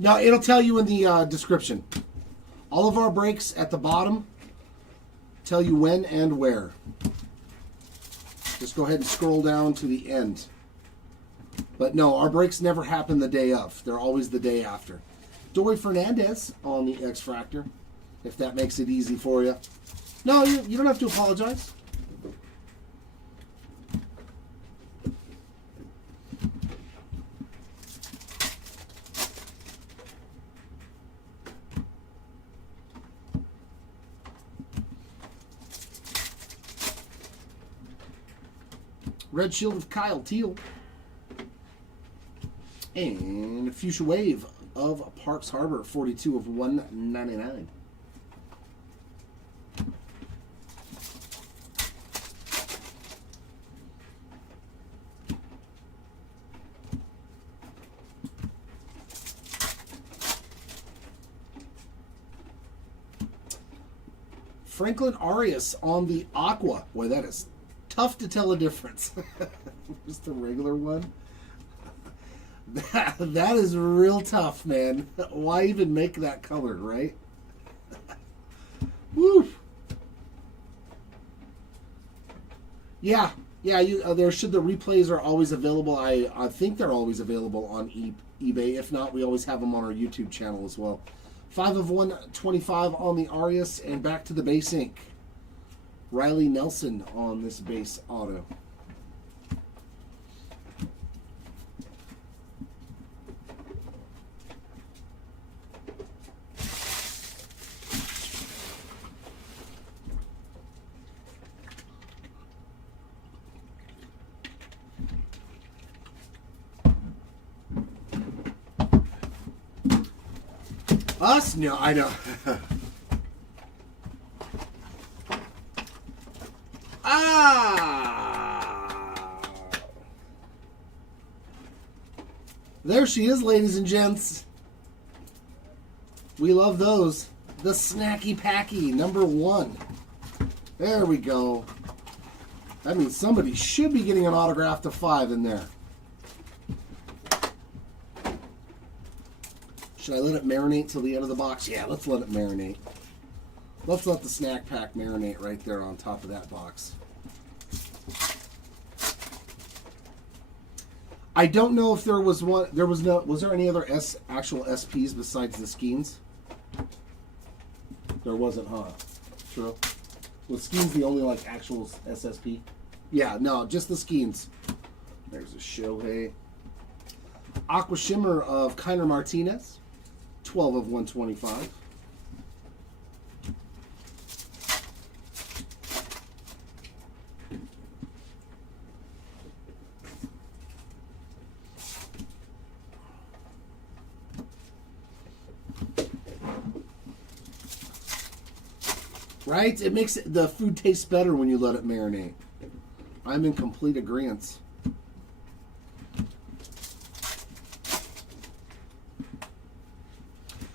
Now, it'll tell you in the description. All of our breaks at the bottom tell you when and where. Just go ahead and scroll down to the end. But no, our breaks never happen the day of. They're always the day after. Dory Fernandez on the X-Fractor, if that makes it easy for you. No, you don't have to apologize. Red Shield of Kyle Teal. And Fuchsia Wave of Parks Harbor, 42 of 199. Franklin Arias on the Aqua. Boy, that is tough to tell a difference. Just the regular one. That is real tough, man. Why even make that color, right? Woo! Yeah. There should the replays are always available. I think they're always available on eBay. If not, we always have them on our YouTube channel as well. 5 of 125 on the Arias, and back to the base ink. Riley Nelson on this base auto. Us? No, I know. There she is, ladies and gents. We love those. The Snacky Packy, number 1. There we go. That means somebody should be getting an autograph to 5 in there. Should I let it marinate till the end of the box? Yeah, let's let it marinate. Let's let the snack pack marinate right there on top of that box. I don't know if there was one. Was there any other actual SPs besides the Skeens? There wasn't, huh? True. Was Skeens the only like actual SSP? Yeah, no, just the Skeens. There's a Shohei. Aqua Shimmer of Kiner Martinez. 12 of 125. Right? It makes the food taste better when you let it marinate. I'm in complete agreement.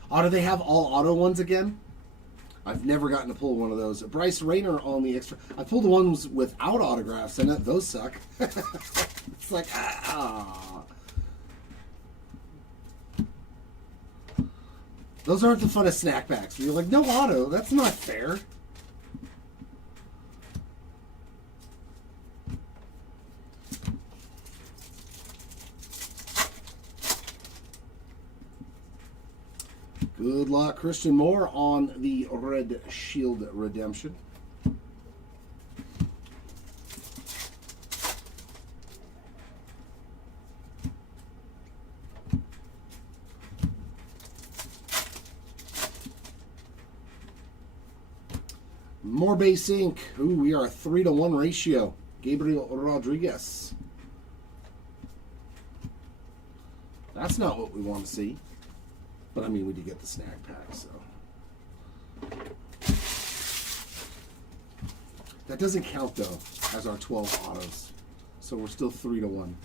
Oh, do they have all auto ones again? I've never gotten to pull one of those. Bryce Rayner on the extra. I pulled the ones without autographs in it. Those suck. It's like, Those aren't the funnest snack packs. You're like, no auto. That's not fair. Good luck, Christian Moore on the Red Shield Redemption. More base ink. Ooh, we are a 3-to-1 ratio. Gabriel Rodriguez. That's not what we want to see. But I mean, we did get the snack pack, so. That doesn't count, though, as our 12 autos. So we're still 3-to-1.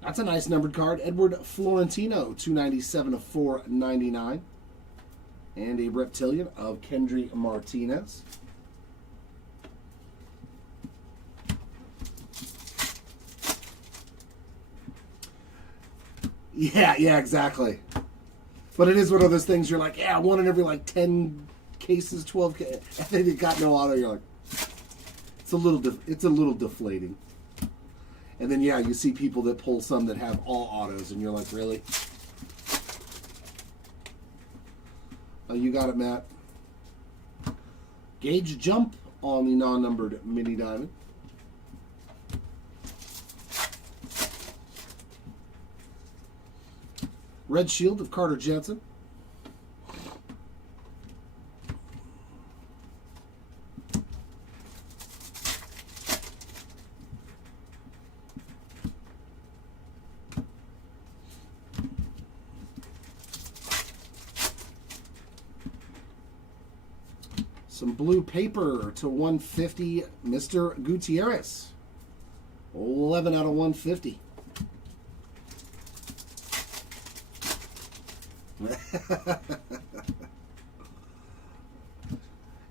That's a nice numbered card. Edward Florentino, 297 of 499. And a Reptilian of Kendry Martinez. Yeah, exactly. But it is one of those things you're like, yeah, one in every like 10 cases, 12 cases, and then you got no auto. You're like, it's a little deflating. And then yeah, you see people that pull some that have all autos, and you're like, really? Oh, you got it, Matt. Gauge Jump on the non-numbered mini diamond. Red Shield of Carter Jensen. Some blue paper to 150, Mr. Gutierrez. 11 out of 150.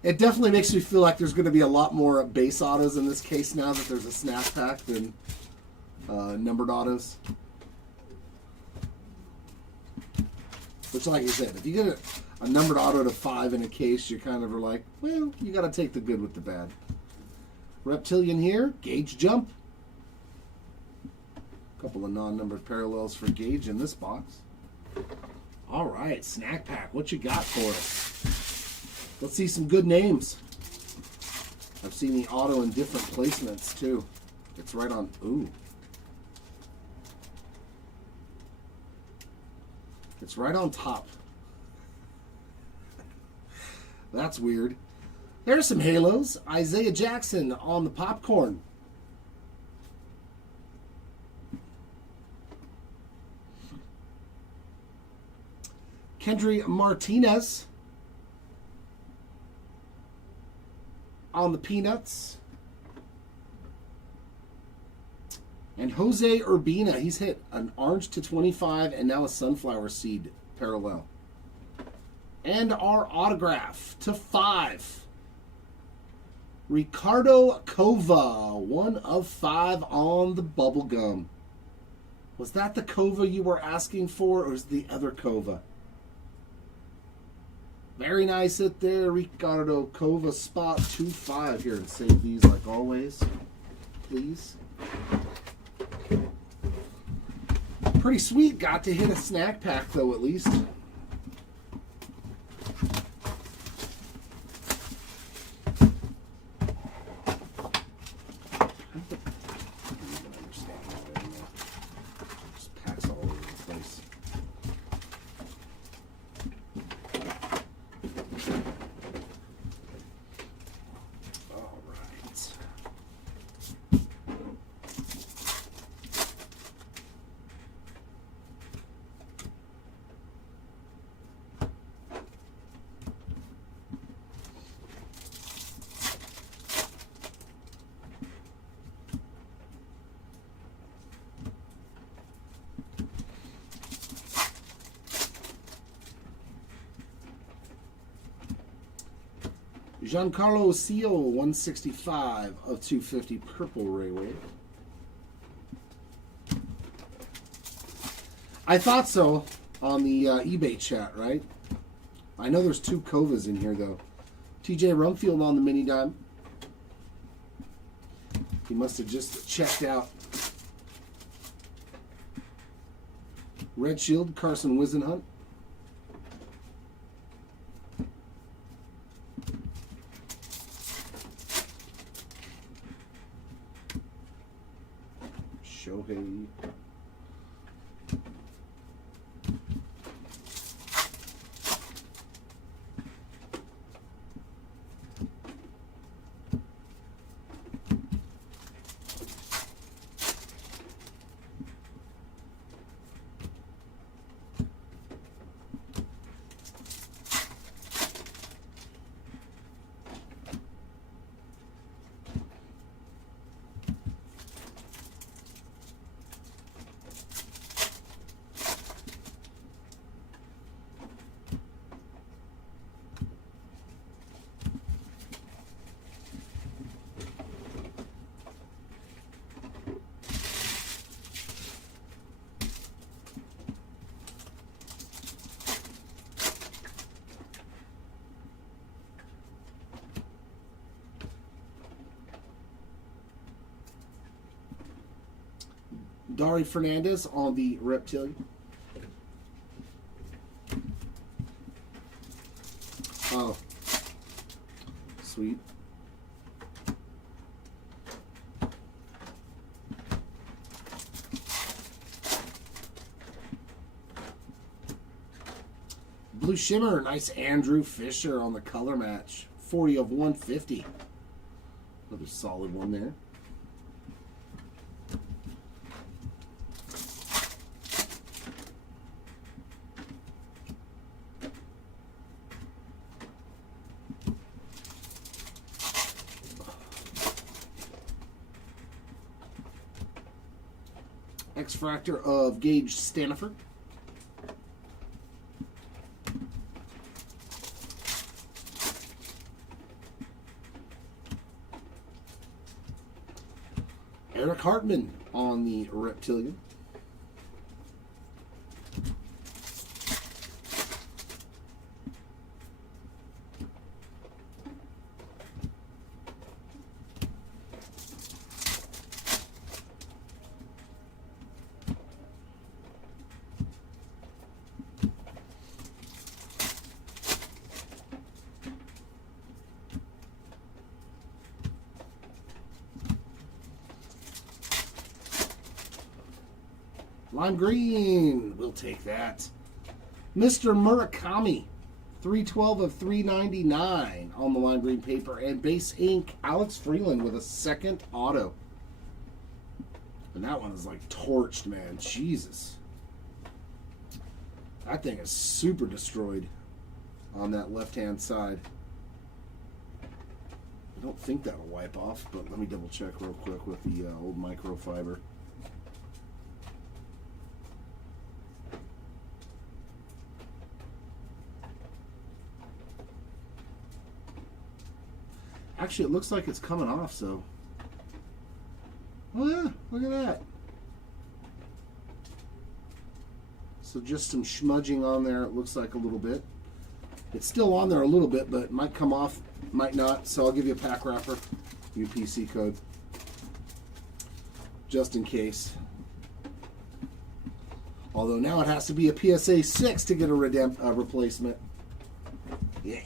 It definitely makes me feel like there's going to be a lot more base autos in this case now that there's a snap pack than numbered autos. Which, like I said, if you get a numbered auto to 5 in a case, you kind of are like, well, you got to take the good with the bad. Reptilian here, Gage Jump. A couple of non-numbered parallels for Gage in this box. All right, snack pack, what you got for us? Let's see some good names. I've seen the auto in different placements, too. It's right on, ooh. It's right on top. That's weird. There's some halos. Isaiah Jackson on the popcorn. Kendry Martinez on the peanuts. And Jose Urbina, he's hit an orange to 25 and now a sunflower seed parallel. And our autograph to 5. Ricardo Cova, 1 of 5 on the bubble gum. Was that the Cova you were asking for, or was the other Cova? Very nice hit there, Ricardo Cova, spot 2-5 here, and save these like always, please. Pretty sweet. Got to hit a snack pack, though, at least. Just packs all over the place. All right. Giancarlo Seal, 165 of 250, purple Rayway. I thought so on the eBay chat, right? I know there's 2 Covas in here, though. TJ Rumfield on the mini dime. He must have just checked out. Red Shield, Carson Wisenhunt. Shohei. Dari Fernandez on the Reptilian. Oh, sweet. Blue Shimmer, nice Andrew Fisher on the color match. 40 of 150. Another solid one there. X-Fractor of Gage Staniford. Eric Hartman on the Reptilian. Lime green, we'll take that. Mr. Murakami, 312 of 399 on the lime green paper. And base ink, Alex Freeland with a second auto. And that one is like torched, man. Jesus. That thing is super destroyed on that left-hand side. I don't think that'll wipe off, but let me double check real quick with the old microfiber. Actually, it looks like it's coming off, so. Oh yeah, look at that. So just some smudging on there, it looks like a little bit. It's still on there a little bit, but it might come off, might not. So I'll give you a pack wrapper, UPC code, just in case. Although now it has to be a PSA 6 to get a replacement. Yeah.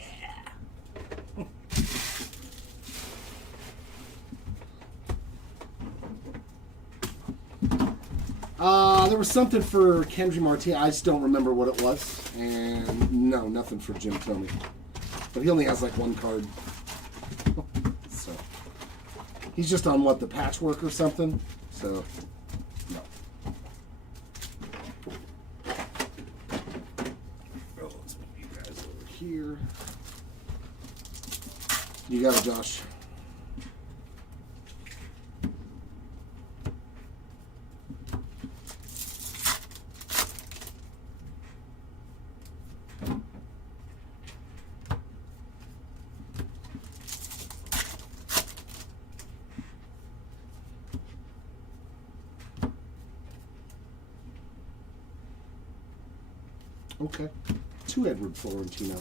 There was something for Kendry Martinez. I just don't remember what it was. And no, nothing for Jim Thome. But he only has like one card. So he's just on what, the patchwork or something? So no. Oh, let's move you guys over here. You got it, Josh. Okay. 2 Edward Florentino.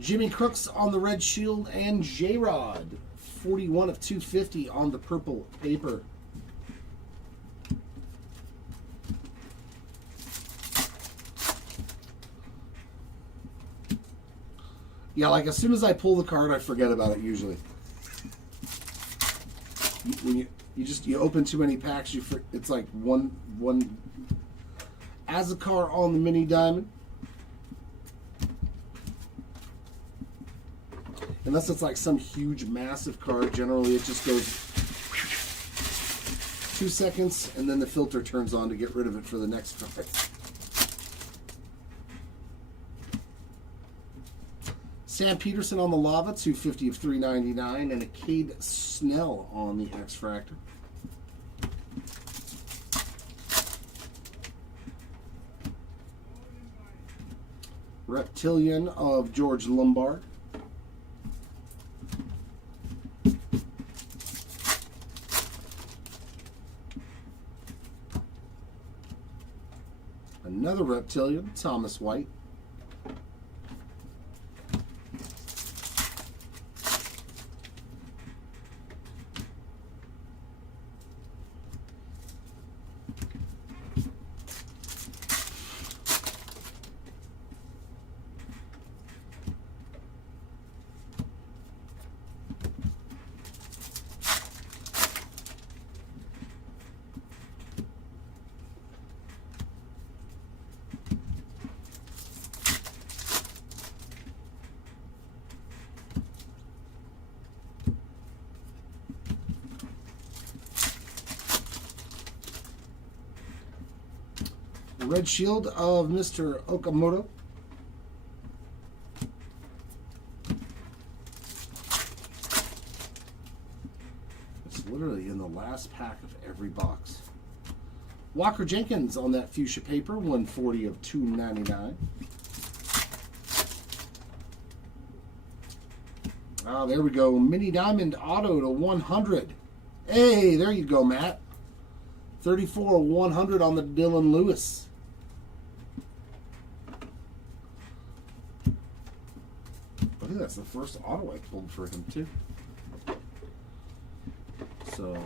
Jimmy Crooks on the red shield, and J-Rod, 41 of 250 on the purple paper. Yeah, like as soon as I pull the card, I forget about it usually. When you open too many packs, it's like one Azacar on the mini diamond. Unless it's like some huge, massive card, generally it just goes 2 seconds, and then the filter turns on to get rid of it for the next card. Sam Peterson on the Lava, 250 of 399, and a Cade Snell on the X-Fractor. Reptilian of George Lombard. Another Reptilian, Thomas White. Red Shield of Mr. Okamoto. It's literally in the last pack of every box. Walker Jenkins on that fuchsia paper, 140 of 299. Oh, there we go. Mini Diamond Auto to 100. Hey, there you go, Matt. 34 of 100 on the Dylan Lewis. I think that's the first auto I pulled for him, too. So,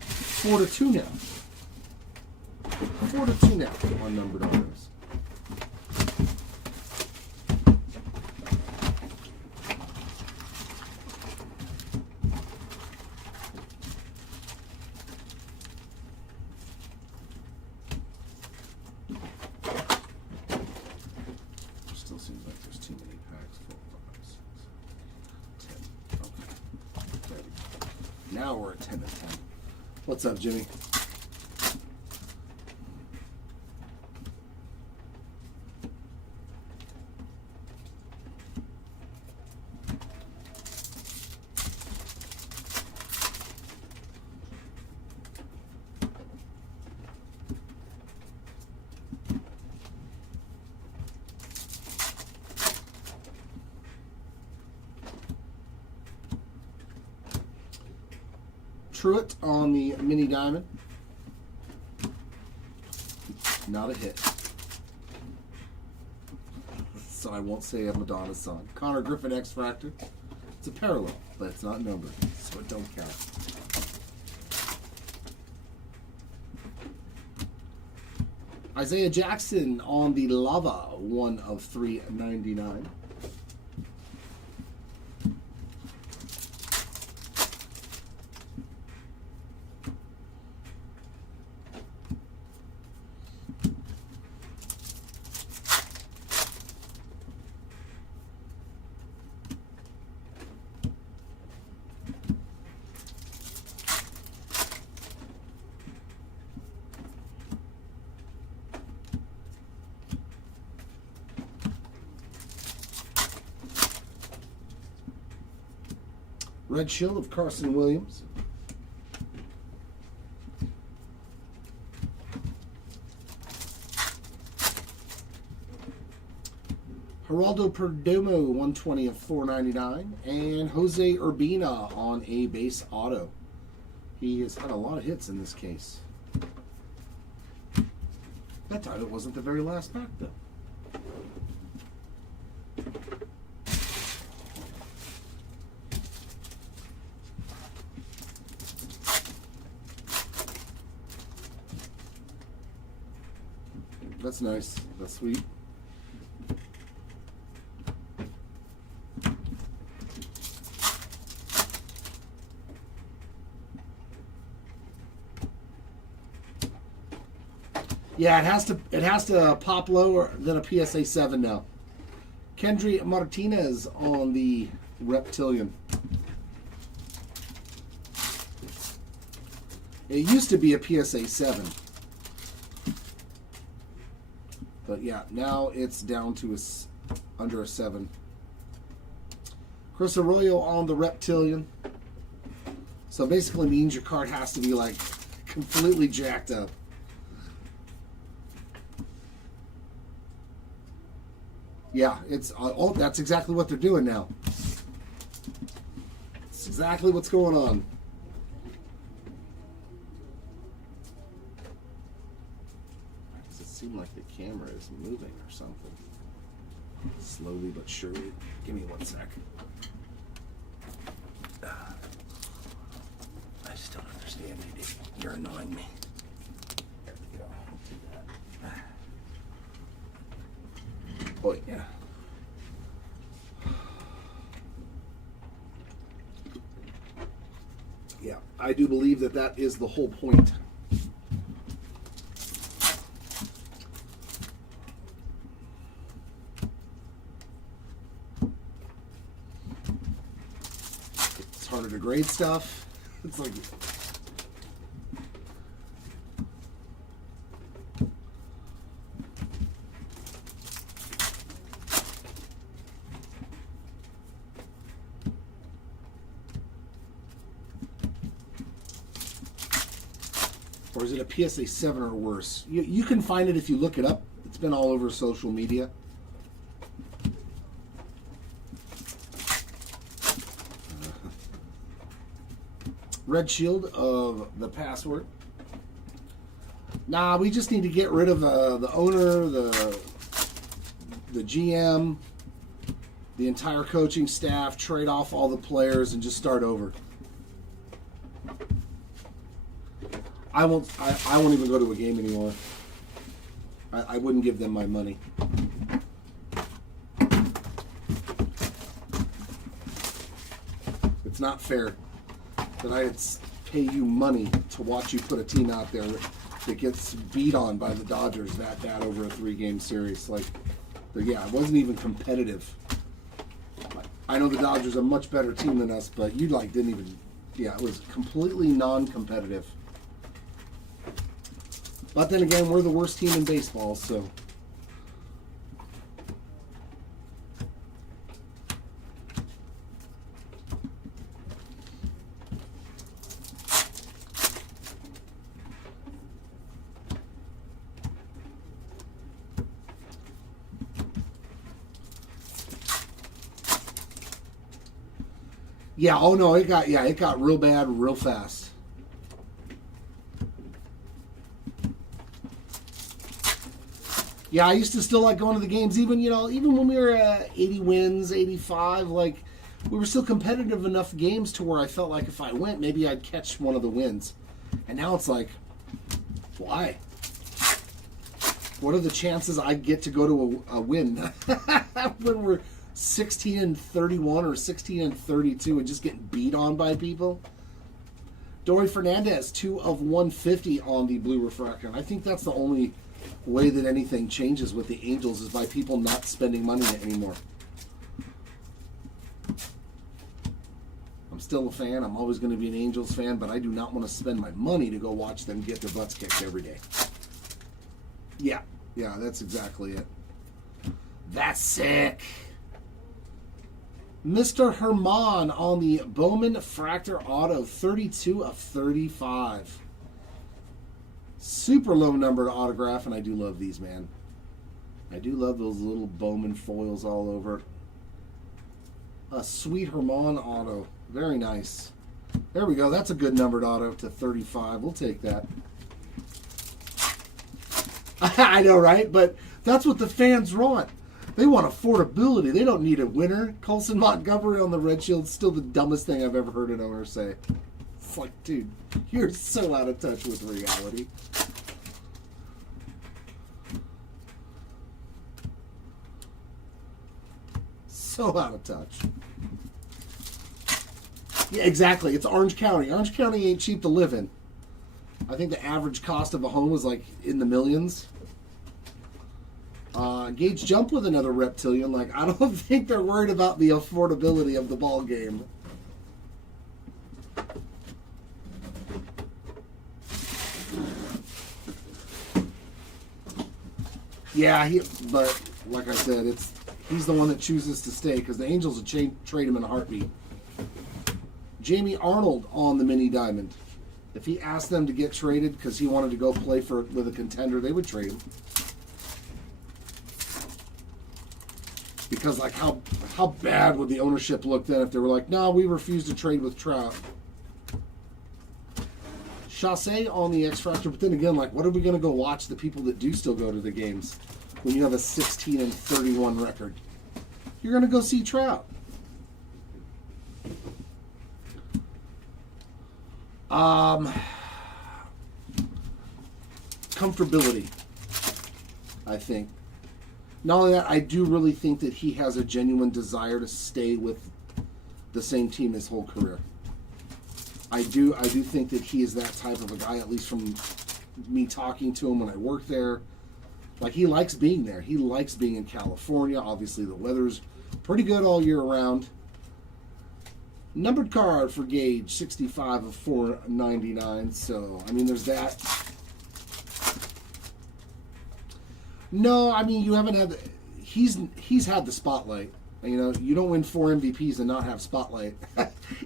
4 to 2 now. 4 to 2 now on numbered autos. Still seems like there's too many packs. 4, 5, 6, 10. Okay. There we go. Now we're at 10 and 10. What's up, Jimmy? Truitt on the Mini Diamond. Not a hit. So I won't say a Madonna's song. Connor Griffin X Factor. It's a parallel, but it's not numbered, so it don't count. Isaiah Jackson on the Lava, 1 of 399. Red Shield of Carson Williams. Geraldo Perdomo, 120 of 499. And Jose Urbina on a base auto. He has had a lot of hits in this case. That time it wasn't the very last pack, though. That's nice. That's sweet. Yeah, it has to pop lower than a PSA 7 now. Kendry Martinez on the Reptilian. It used to be a PSA 7. But yeah, now it's down to under a 7. Chris Arroyo on the Reptilian. So basically means your card has to be like completely jacked up. Yeah, it's oh, that's exactly what they're doing now. It's exactly what's going on. Does it seem like the camera is moving or something? Slowly but surely. Give me 1 sec. I just don't understand you, dude. You're annoying me. There we go. I'll do that. Oh, yeah. Yeah, I do believe that that is the whole point. It's harder to grade stuff. It's like... Or is it a PSA 7 or worse? You can find it if you look it up. It's been all over social media. Red shield of the password. Nah, we just need to get rid of the owner, the GM, the entire coaching staff, trade off all the players, and just start over. I won't even go to a game anymore. I wouldn't give them my money. It's not fair that I'd pay you money to watch you put a team out there that gets beat on by the Dodgers that bad over a 3-game series. Like, yeah, it wasn't even competitive. I know the Dodgers are a much better team than us, but you didn't even. Yeah, it was completely non-competitive. But then again, we're the worst team in baseball, so. Yeah, oh no, it got real bad real fast. Yeah, I used to still like going to the games, even when we were at 80 wins, 85, like we were still competitive enough games to where I felt like if I went, maybe I'd catch one of the wins. And now it's like, why? What are the chances I get to go to a win when we're 16-31 or 16-32 and just getting beat on by people? Dory Fernandez, 2 of 150 on the blue refractor. And I think that's the only way that anything changes with the Angels is by people not spending money anymore. I'm still a fan. I'm always going to be an Angels fan, but I do not want to spend my money to go watch them get their butts kicked every day. Yeah, that's exactly it. That's sick. Mr. Herman on the Bowman Fractor Auto, 32 of 35. Super low numbered autograph, and I do love these, man. I do love those little Bowman foils all over. A sweet Herman auto. Very nice. There we go. That's a good numbered auto to 35. We'll take that. I know, right? But that's what the fans want. They want affordability. They don't need a winner. Colson Montgomery on the red shield is still the dumbest thing I've ever heard an owner say. It's like, dude, you're so out of touch with reality. So out of touch. Yeah, exactly. It's Orange County. Orange County ain't cheap to live in. I think the average cost of a home is like in the millions. Gage Jump with another reptilian. Like, I don't think they're worried about the affordability of the ball game. Yeah, but like I said, he's the one that chooses to stay because the Angels would trade him in a heartbeat. Jamie Arnold on the mini diamond. If he asked them to get traded because he wanted to go play with a contender, they would trade him. Because like how bad would the ownership look then if they were like, no, we refuse to trade with Trout. Chassé on the X Factor, but then again, like, what are we going to go watch the people that do still go to the games when you have a 16-31 record? You're going to go see Trout. Comfortability, I think. Not only that, I do really think that he has a genuine desire to stay with the same team his whole career. I do think that he is that type of a guy, at least from me talking to him when I worked there. Like, he likes being there. He likes being in California. Obviously, the weather's pretty good all year round. Numbered card for Gage, 65 of 499. So, I mean, there's that. No, I mean, you haven't had... He's had the spotlight. You know, you don't win 4 MVPs and not have spotlight.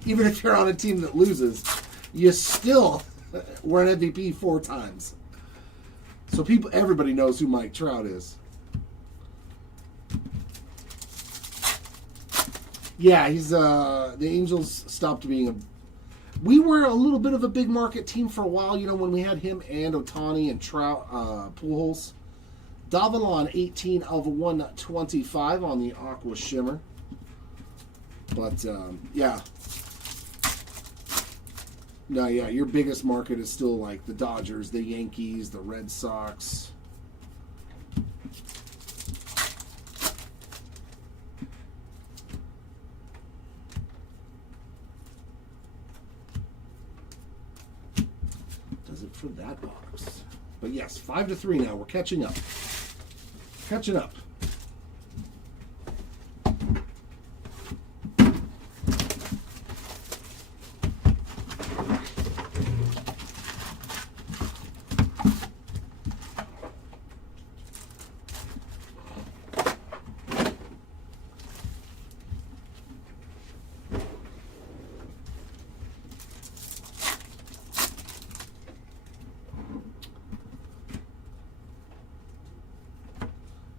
Even if you're on a team that loses, you still We're an MVP 4 times. So everybody knows who Mike Trout is. Yeah, he's the Angels stopped being a. We were a little bit of a big market team for a while, you know, when we had him and Ohtani and Trout, Pujols. Davalon, 18 of 125 on the Aqua Shimmer. But, yeah. No, yeah, your biggest market is still like the Dodgers, the Yankees, the Red Sox. Does it for that box. But yes, 5-3 now. We're catching up. Catching up.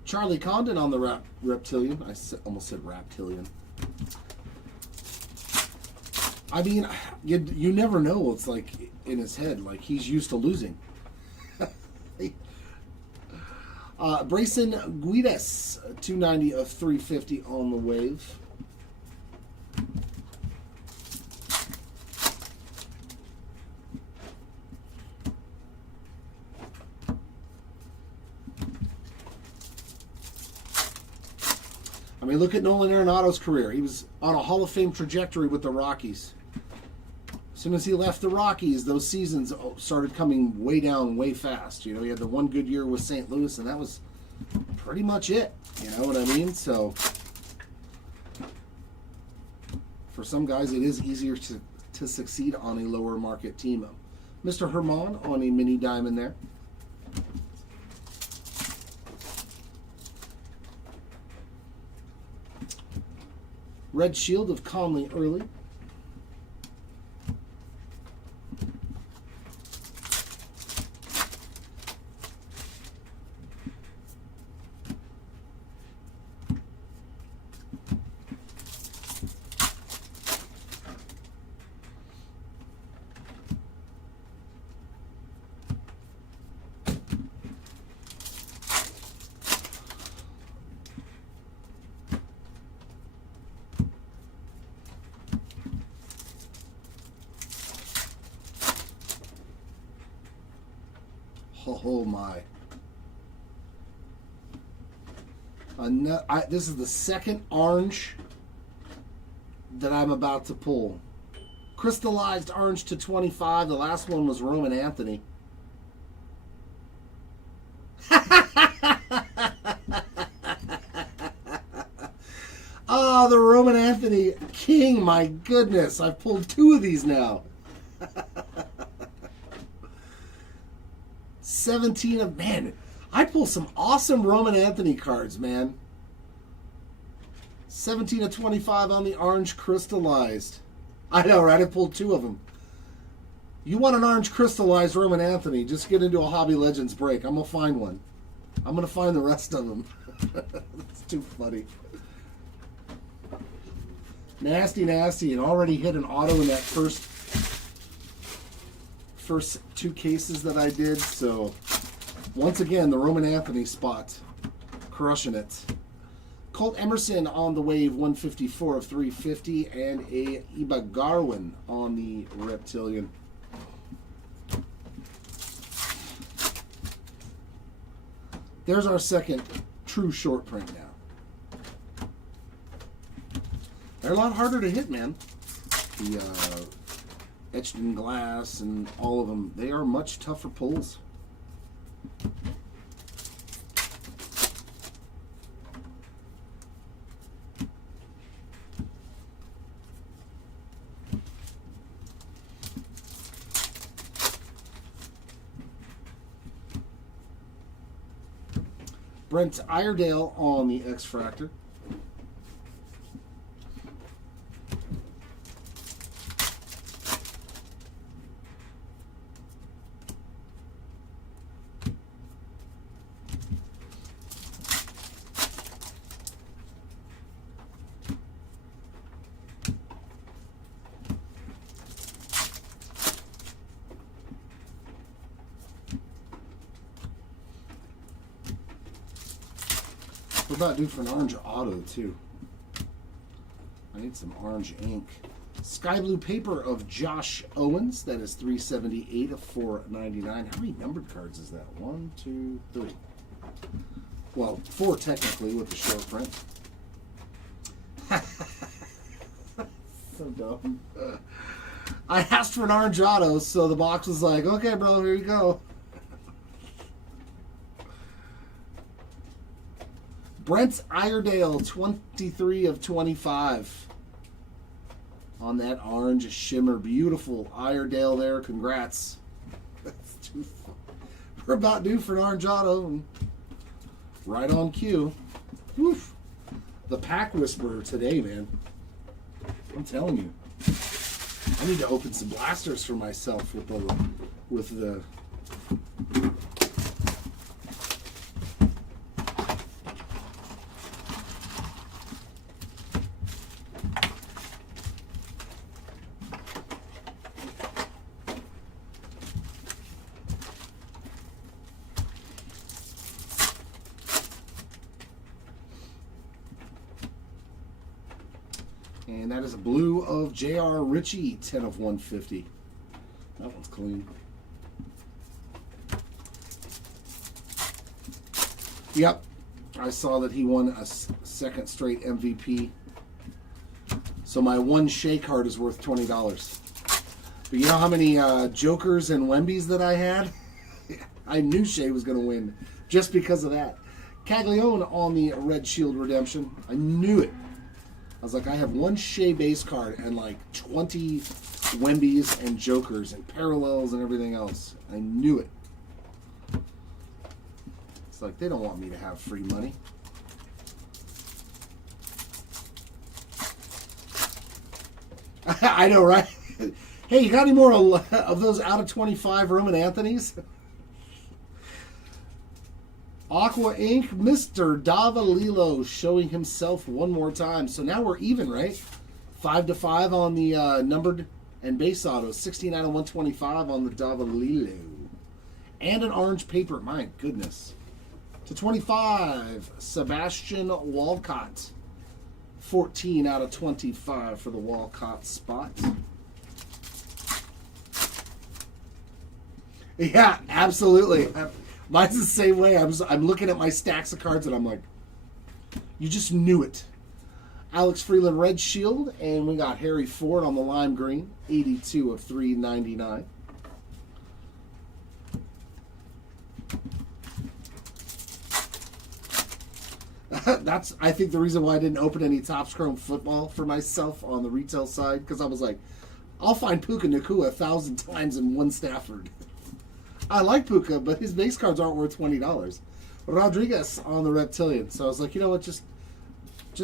Charlie Condon on the Reptilian. I almost said Reptilian. I mean, you never know. It's like in his head, like he's used to losing. Brayson Guides, 290 of 350 on the wave. I mean, look at Nolan Arenado's career. He was on a Hall of Fame trajectory with the Rockies. As soon as he left the Rockies, those seasons started coming way down, way fast. You know, he had the one good year with St. Louis, and that was pretty much it. You know what I mean? So, for some guys, it is easier to succeed on a lower market team. Mr. Herman on a mini diamond there. Red Shield of Conley Early. Oh my. This is the second orange that I'm about to pull. Crystallized orange to 25. The last one was Roman Anthony. Oh, the Roman Anthony King. My goodness. I've pulled 2 of these now. 17 of, man, I pull some awesome Roman Anthony cards, man. 17 of 25 on the orange crystallized. I know, right? I pulled 2 of them. You want an orange crystallized Roman Anthony, just get into a Hobby Legends break. I'm going to find one. I'm going to find the rest of them. That's too funny. Nasty, nasty. And already hit an auto in that first 2 cases that I did. So once again, the Roman Anthony spot, crushing it. Colt Emerson on the wave, 154 of 350, and a Ibagarwin on the Reptilian. There's our second true short print now. They're a lot harder to hit, man. The etched in glass and all of them, they are much tougher pulls. Brent Iredale on the X-Fractor. about due for an orange auto, too. I need some orange ink. Sky blue paper of Josh Owens. That is 378 of 499. How many numbered cards is that? 1, 2, 3. Well, 4 technically with the short print. So dumb. I asked for an orange auto, so the box was like, okay, bro, here you go. Brent Iredale, 23 of 25. On that orange shimmer. Beautiful Iredale there. Congrats. That's too fun. We're about due for an orange auto. Right on cue. Woof. The Pack Whisperer today, man. I'm telling you. I need to open some blasters for myself with the and that is a blue of J.R. Ritchie, 10 of 150. That one's clean. Yep. I saw that he won a second straight MVP. So my one Shea card is worth $20. But you know how many Jokers and Wembys that I had? I knew Shea was going to win just because of that. Caglione on the Red Shield Redemption. I knew it. I was like, I have one Shea base card and like 20 Wembys and Jokers and parallels and everything else. I knew it. It's like, they don't want me to have free money. I know, right? Hey, you got any more of those out of 25 Roman Anthony's? Aqua Ink, Mr. Davalilo showing himself one more time. So now we're even, right? 5-5 on the numbered and base auto. 69 of 125 on the Davalilo. And an orange paper. My goodness. To 25, Sebastian Walcott. 14 out of 25 for the Walcott spot. Yeah, absolutely. Mine's the same way. I'm looking at my stacks of cards and I'm like, you just knew it. Alex Freeland Red Shield, and we got Harry Ford on the lime green, 82 of 399. That's, I think, the reason why I didn't open any Topps Chrome football for myself on the retail side, because I was like, I'll find Puka Nacua 1,000 times in one Stafford. I like Puka, but his base cards aren't worth $20. Rodriguez on the Reptilian. So I was like, you know what, just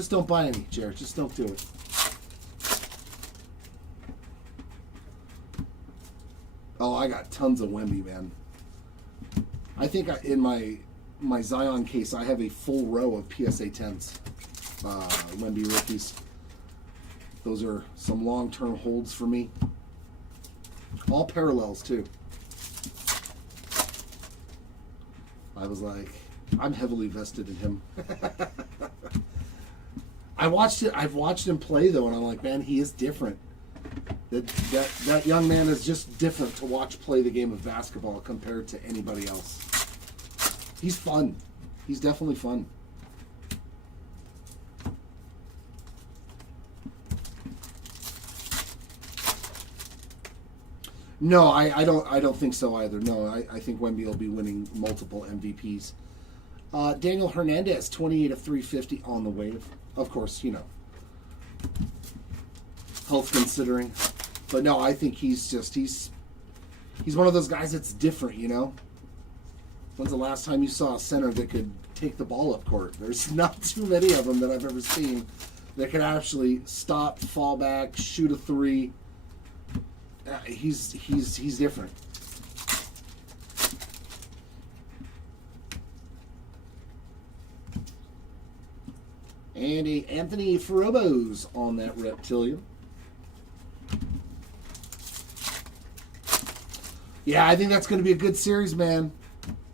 don't buy any, Jared. Just don't do it. Oh, I got tons of Wemby, man. I think in my Zion case, I have a full row of PSA 10s. Wemby rookies. Those are some long-term holds for me. All parallels, too. I was like, I'm heavily vested in him. I've watched him play, though, and I'm like, man, he is different. That young man is just different to watch play the game of basketball compared to anybody else. He's fun. He's definitely fun. No, I don't think so either. No, I think Wemby will be winning multiple MVPs. Daniel Hernandez, 28 of 350 on the wave. Of course, you know, health considering. But no, I think he's one of those guys that's different, you know. When's the last time you saw a center that could take the ball up court? There's not too many of them that I've ever seen that can actually stop, fall back, shoot a three. He's different. And a Anthony Frobos on that Reptilian. Yeah, I think that's going to be a good series, man.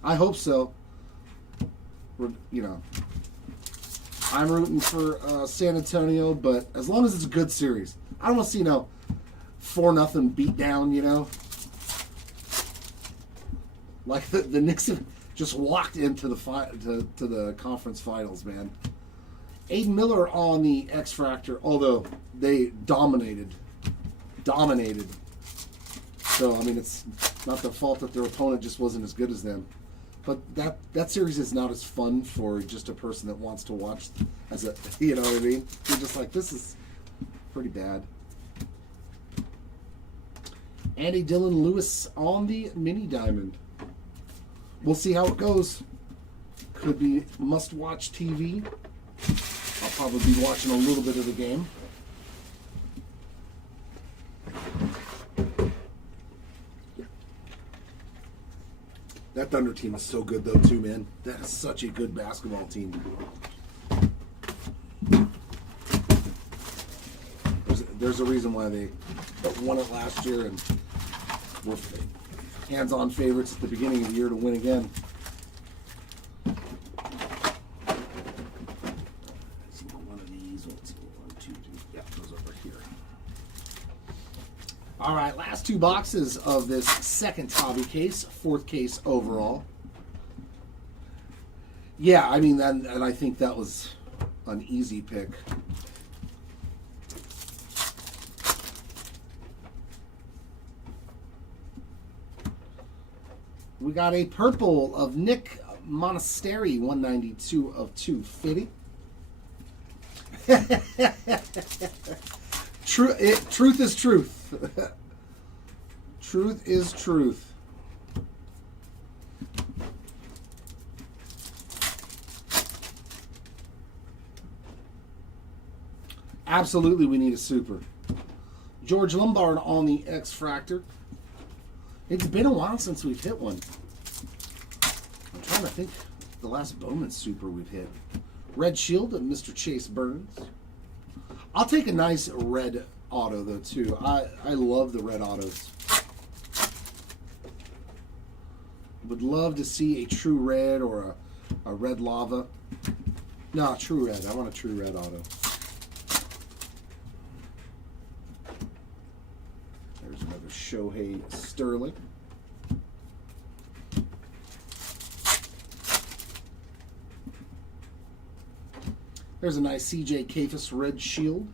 I hope so. You know, I'm rooting for San Antonio, but as long as it's a good series. I don't want to see no 4-0 beat down, you know? Like the Knicks just walked into the to the conference finals, man. Aiden Miller on the X Factor, although they dominated. So, I mean, it's not their fault that their opponent just wasn't as good as them. But that series is not as fun for just a person that wants to watch as a, you know what I mean? You're just like, this is pretty bad. Andy Dillon Lewis on the mini diamond. We'll see how it goes. Could be must-watch TV. I'll probably be watching a little bit of the game. That Thunder team is so good, though, too, man. That is such a good basketball team. There's a reason why they won it last year and were hands-on favorites at the beginning of the year to win again. One of these. Let's go 1, 2, 3. Yeah, those over here. All right, last 2 boxes of this second hobby case, 4th case overall. Yeah, I mean, and I think that was an easy pick. We got a purple of Nick Monastery, 192 of 250. Truth is truth. Truth is truth. Absolutely, we need a super. George Lombard on the X Fractor. It's been a while since we've hit one. I'm trying to think the last Bowman super we've hit. Red Shield of Mr. Chase Burns. I'll take a nice red auto, though, too. I love the red autos. Would love to see a true red or a red lava. No, true red. I want a true red auto. There's another Shohei Sterling. There's a nice CJ Kafis Red Shield.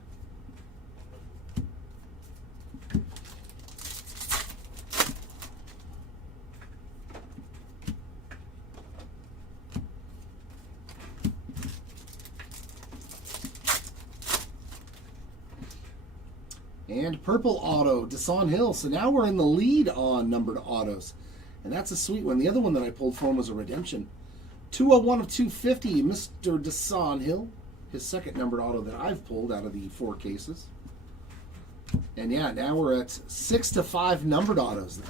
And purple auto, Desan Hill. So now we're in the lead on numbered autos. And that's a sweet one. The other one that I pulled for him was a redemption. 201 of 250, Mr. Desan Hill. His second numbered auto that I've pulled out of the 4 cases. And yeah, now we're at 6 to 5 numbered autos.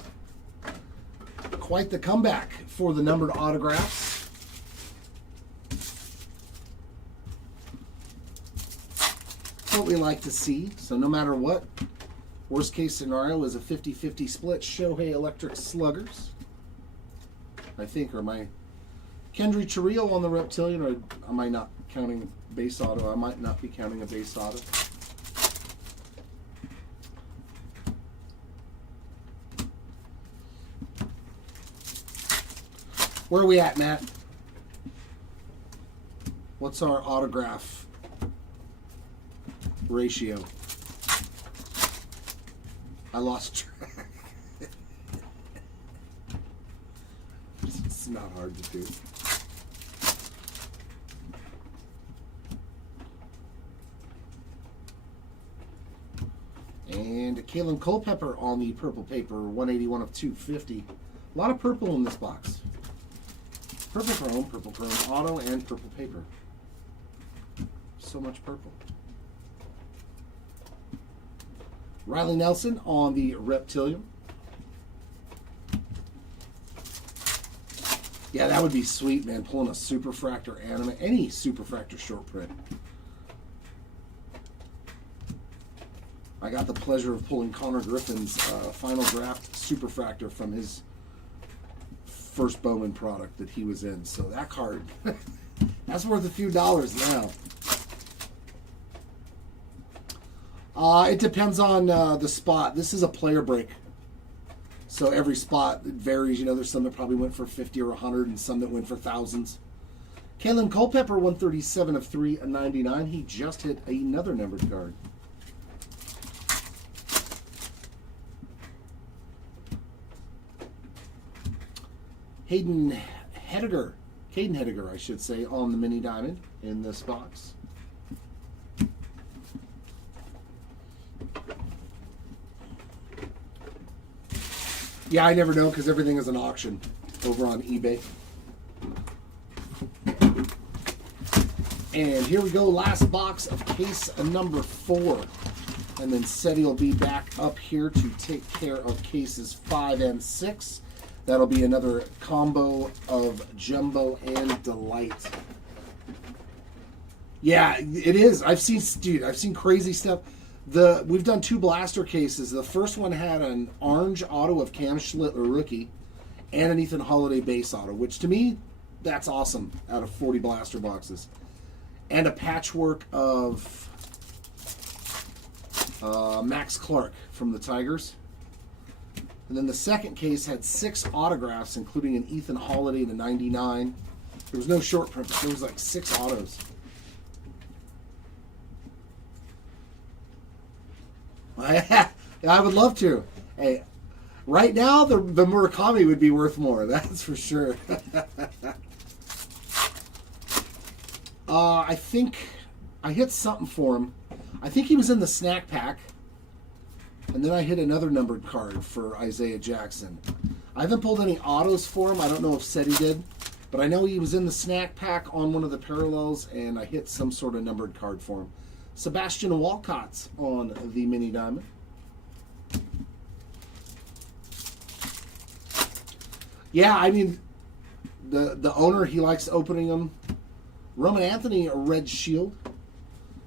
Quite the comeback for the numbered autographs. What we like to see. So no matter what, worst case scenario is a 50-50 split. Shohei Electric Sluggers, I think, or my Kendry Chirillo on the Reptilian, or am I not counting base auto? I might not be counting a base auto. Where are we at, Matt? What's our autograph ratio? I lost track. It's not hard to do. And Kalen Culpepper on the purple paper, 181 of 250. A lot of purple in this box. Purple chrome, auto, and purple paper. So much purple. Riley Nelson on the Reptilian. Yeah, that would be sweet, man. Pulling a Superfractor anime, any Superfractor short print. I got the pleasure of pulling Connor Griffin's final draft Superfractor from his first Bowman product that he was in. So that card, that's worth a few dollars now. It depends on the spot. This is a player break. So every spot varies. You know, there's some that probably went for 50 or 100 and some that went for thousands. Kalen Culpepper, 137 of 399. He just hit another numbered card. Caden Hediger, I should say, on the mini diamond in this box. Yeah, I never know because everything is an auction over on eBay. And here we go, last box of case number 4. And then Seti will be back up here to take care of cases 5 and 6. That'll be another combo of Jumbo and Delight. Yeah, it is. I've seen crazy stuff. We've done 2 blaster cases. The first one had an orange auto of Cam Schlittler rookie and an Ethan Holiday base auto, which to me, that's awesome out of 40 blaster boxes. And a patchwork of Max Clark from the Tigers. And then the second case had 6 autographs, including an Ethan Holiday to 99. There was no short print, but there was like 6 autos. I would love to. Hey, right now the Murakami would be worth more. That's for sure. I think I hit something for him. I think he was in the snack pack. And then I hit another numbered card for Isaiah Jackson. I haven't pulled any autos for him. I don't know if Seti did. But I know he was in the snack pack on one of the parallels, and I hit some sort of numbered card for him. Sebastian Walcott's on the mini diamond. Yeah, I mean, the owner, he likes opening them. Roman Anthony, a red shield.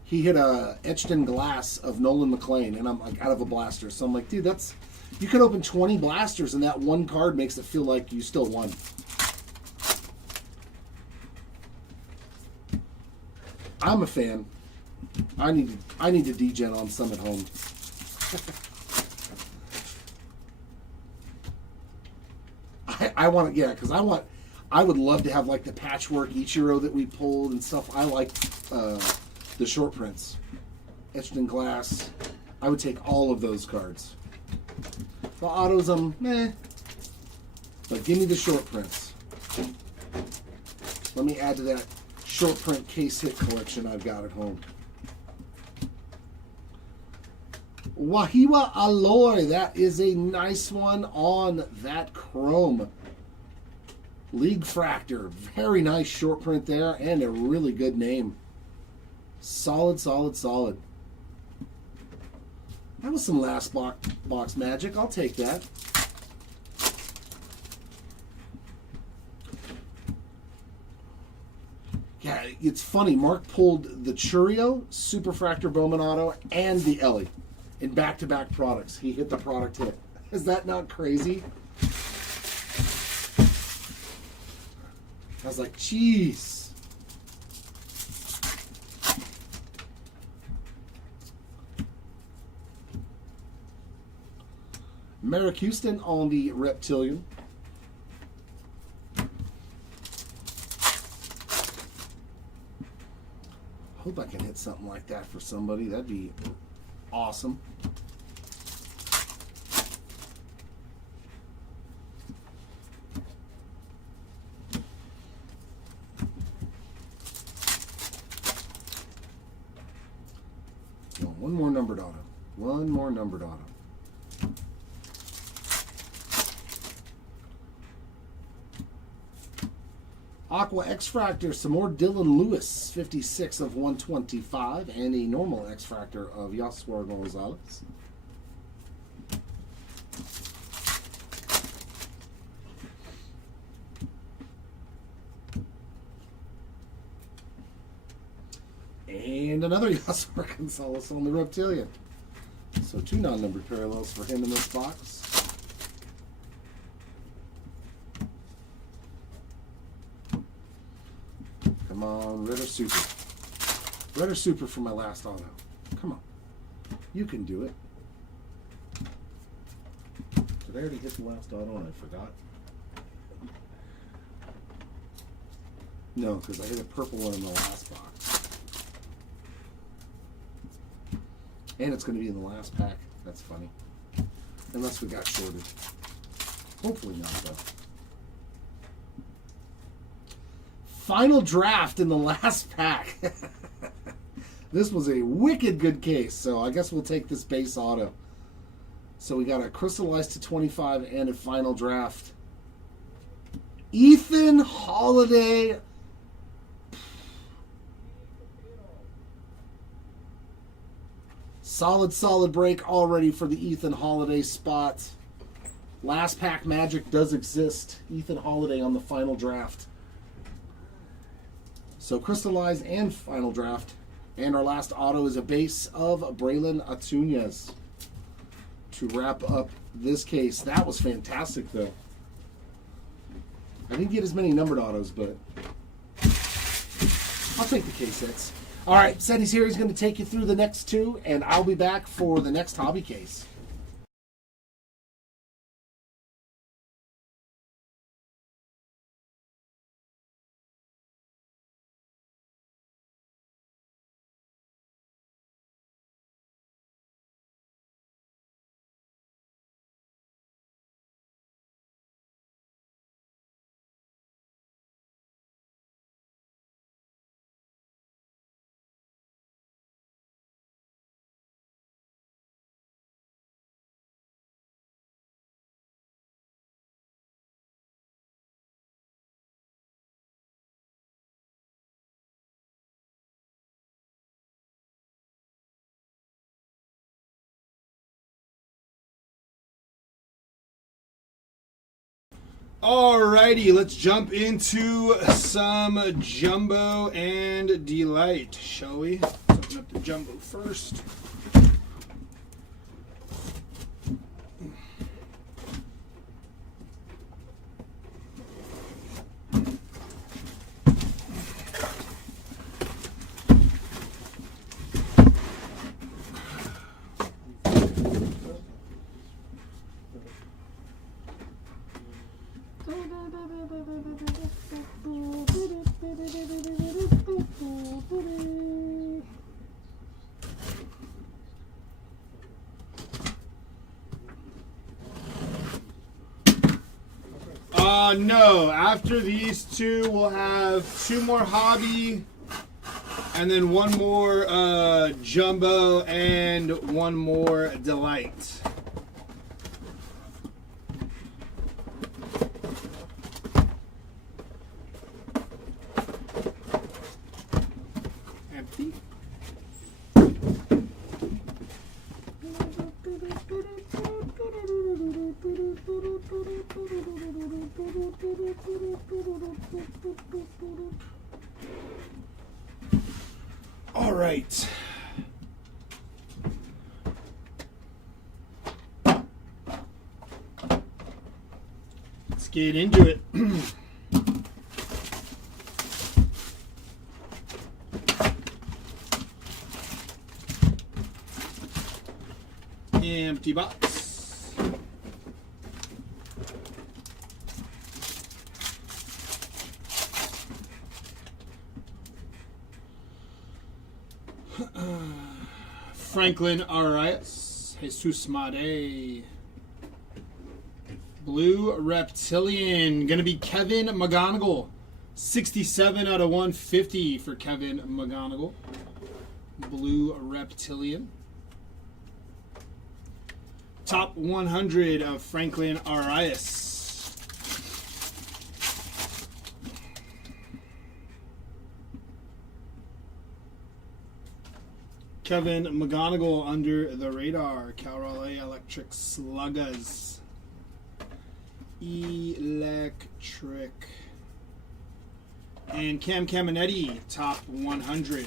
He hit a etched in glass of Nolan McLean, and I'm like out of a blaster. So I'm like, dude, you could open 20 blasters, and that one card makes it feel like you still won. I'm a fan. I need to degen on some at home. I want to, yeah, because I would love to have like the patchwork Ichiro that we pulled and stuff. I like the short prints, etched in glass. I would take all of those cards. The autos, meh. But give me the short prints. Let me add to that short print case hit collection I've got at home. Wahiwa Aloy, that is a nice one on that chrome. League Fractor, very nice short print there, and a really good name. Solid, solid, solid. That was some last box magic. I'll take that. Yeah, it's funny. Mark pulled the Churio, Superfractor Bowman Auto, and the Ellie in back-to-back products. He hit the product hit. Is that not crazy? I was like, jeez. Merrick Houston on the Reptilian. Hope I can hit something like that for somebody. That'd be awesome. No, one more numbered auto. One more numbered auto. Aqua X-Fractor, some more Dylan Lewis, 56 of 125, and a normal X-Fractor of Yasser Gonzalez. And another Yasser Gonzalez on the Reptilian. So 2 non-numbered parallels for him in this box. Come on, Red or Super. Red or Super for my last auto. Come on. You can do it. Did I already hit the last auto and I forgot? No, because I hit a purple one in the last box. And it's going to be in the last pack. That's funny. Unless we got shorted. Hopefully not, though. Final draft in the last pack. This was a wicked good case, so I guess we'll take this base auto. So we got a crystallized to 25 and a final draft. Ethan Holiday. Solid break already for the Ethan Holiday spot. Last pack magic does exist. Ethan Holiday on the final draft. So crystallized and final draft. And our last auto is a base of Braylon Atunez to wrap up this case. That was fantastic, though. I didn't get as many numbered autos, but I'll take the case hits. All right, Seti's here. He's going to take you through the next two, and I'll be back for the next hobby case. Alrighty, let's jump into some Jumbo and Delight, shall we? Let's open up the Jumbo first. No, after these two, we'll have two more hobby, and then one more Jumbo, and one more Delight. Empty. All right. Let's get into it. Empty box. Franklin Arias, Jesus Made. Blue Reptilian, gonna be Kevin McGonigal. 67 out of 150 for Kevin McGonigal. Blue Reptilian. Top 100 of Franklin Arias. Kevin McGonigal under the radar. Cal Raleigh Electric Sluggers. Electric. And Cam Caminetti, top 100.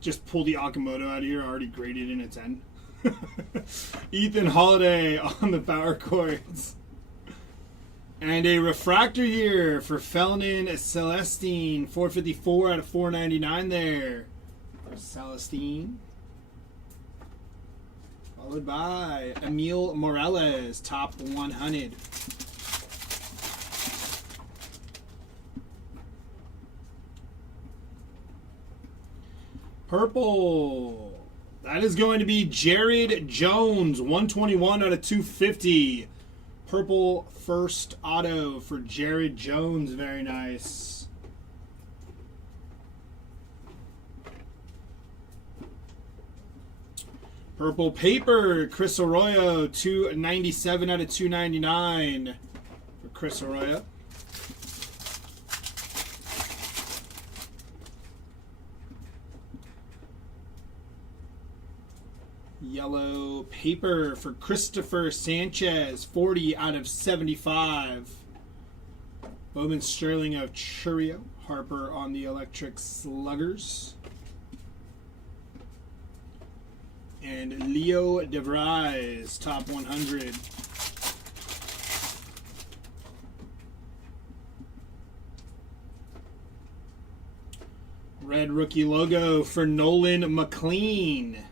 Just pull the Okamoto out of here, already graded in a 10. Ethan Holiday on the power chords. And a refractor here for Felnin Celestine. 454 out of 499 there for Celestine. Followed by Emil Morales, top 100. Purple. That is going to be Jared Jones, 121 out of 250. Purple first auto for Jared Jones. Very nice. Purple paper, Chris Arroyo, 297 out of 299 for Chris Arroyo. Yellow paper for Christopher Sanchez, 40 out of 75. Bowman Sterling of Churio. Harper on the Electric Sluggers. And Leo DeVries, top 100. Red rookie logo for Nolan McLean.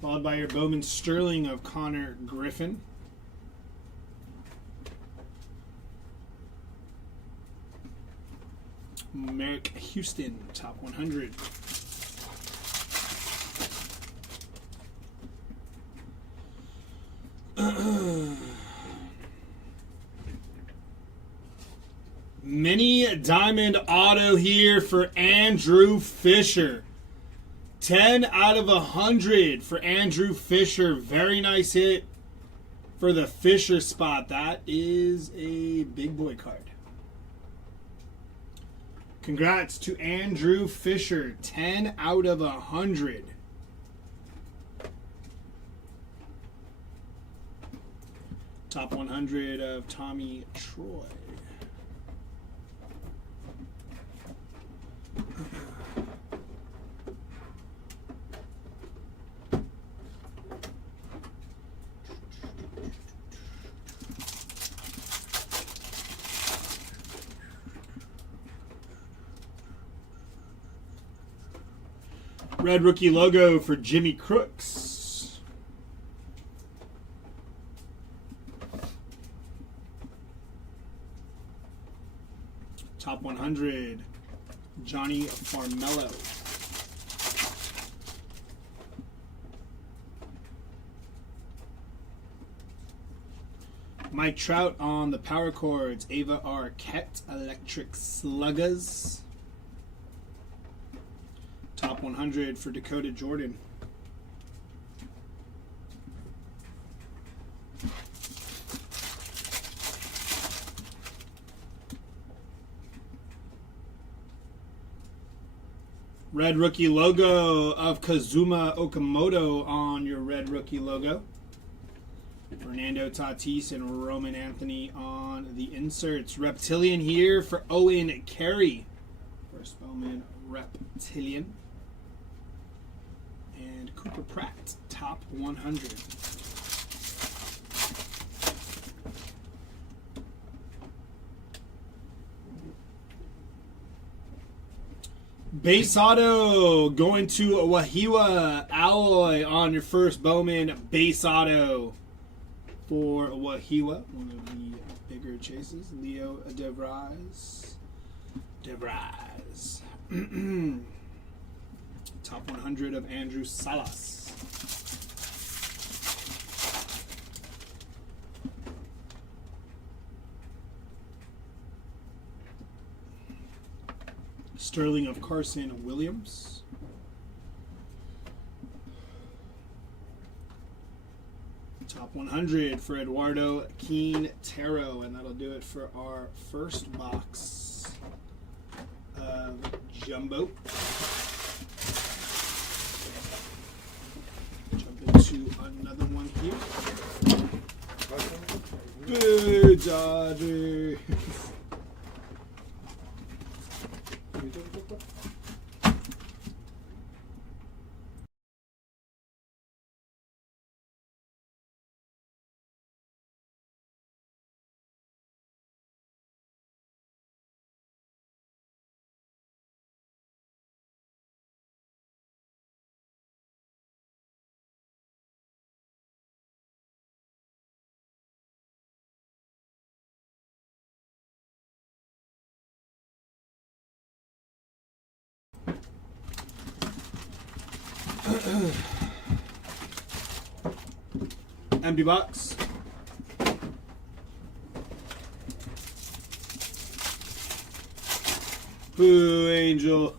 Followed by your Bowman Sterling of Connor Griffin. Merrick Houston, top 100. Mini diamond auto here for Andrew Fisher. 10 out of 100 for Andrew Fisher. Very nice hit for the Fisher spot. That is a big boy card. Congrats to Andrew Fisher. 10 out of 100. Top 100 of Tommy Troy. Red rookie logo for Jimmy Crooks. Top 100, Johnny Farmello. Mike Trout on the power chords. Ava Arquette, Electric Sluggers. Top 100 for Dakota Jordan. Red rookie logo of Kazuma Okamoto on your red rookie logo. Fernando Tatis and Roman Anthony on the inserts. Reptilian here for Owen Carey. First Bowman Reptilian. And Cooper Pratt, top 100. Base auto going to Wahiwa Alloy on your first Bowman base auto for Wahiwa. One of the bigger chases. Leo DeVries. Top 100 of Andrew Salas. Sterling of Carson Williams. Top 100 for Eduardo Quintero, and that'll do it for our first box of Jumbo. Jump into another one here. Good Dodgers. Empty box. Boo, Angel.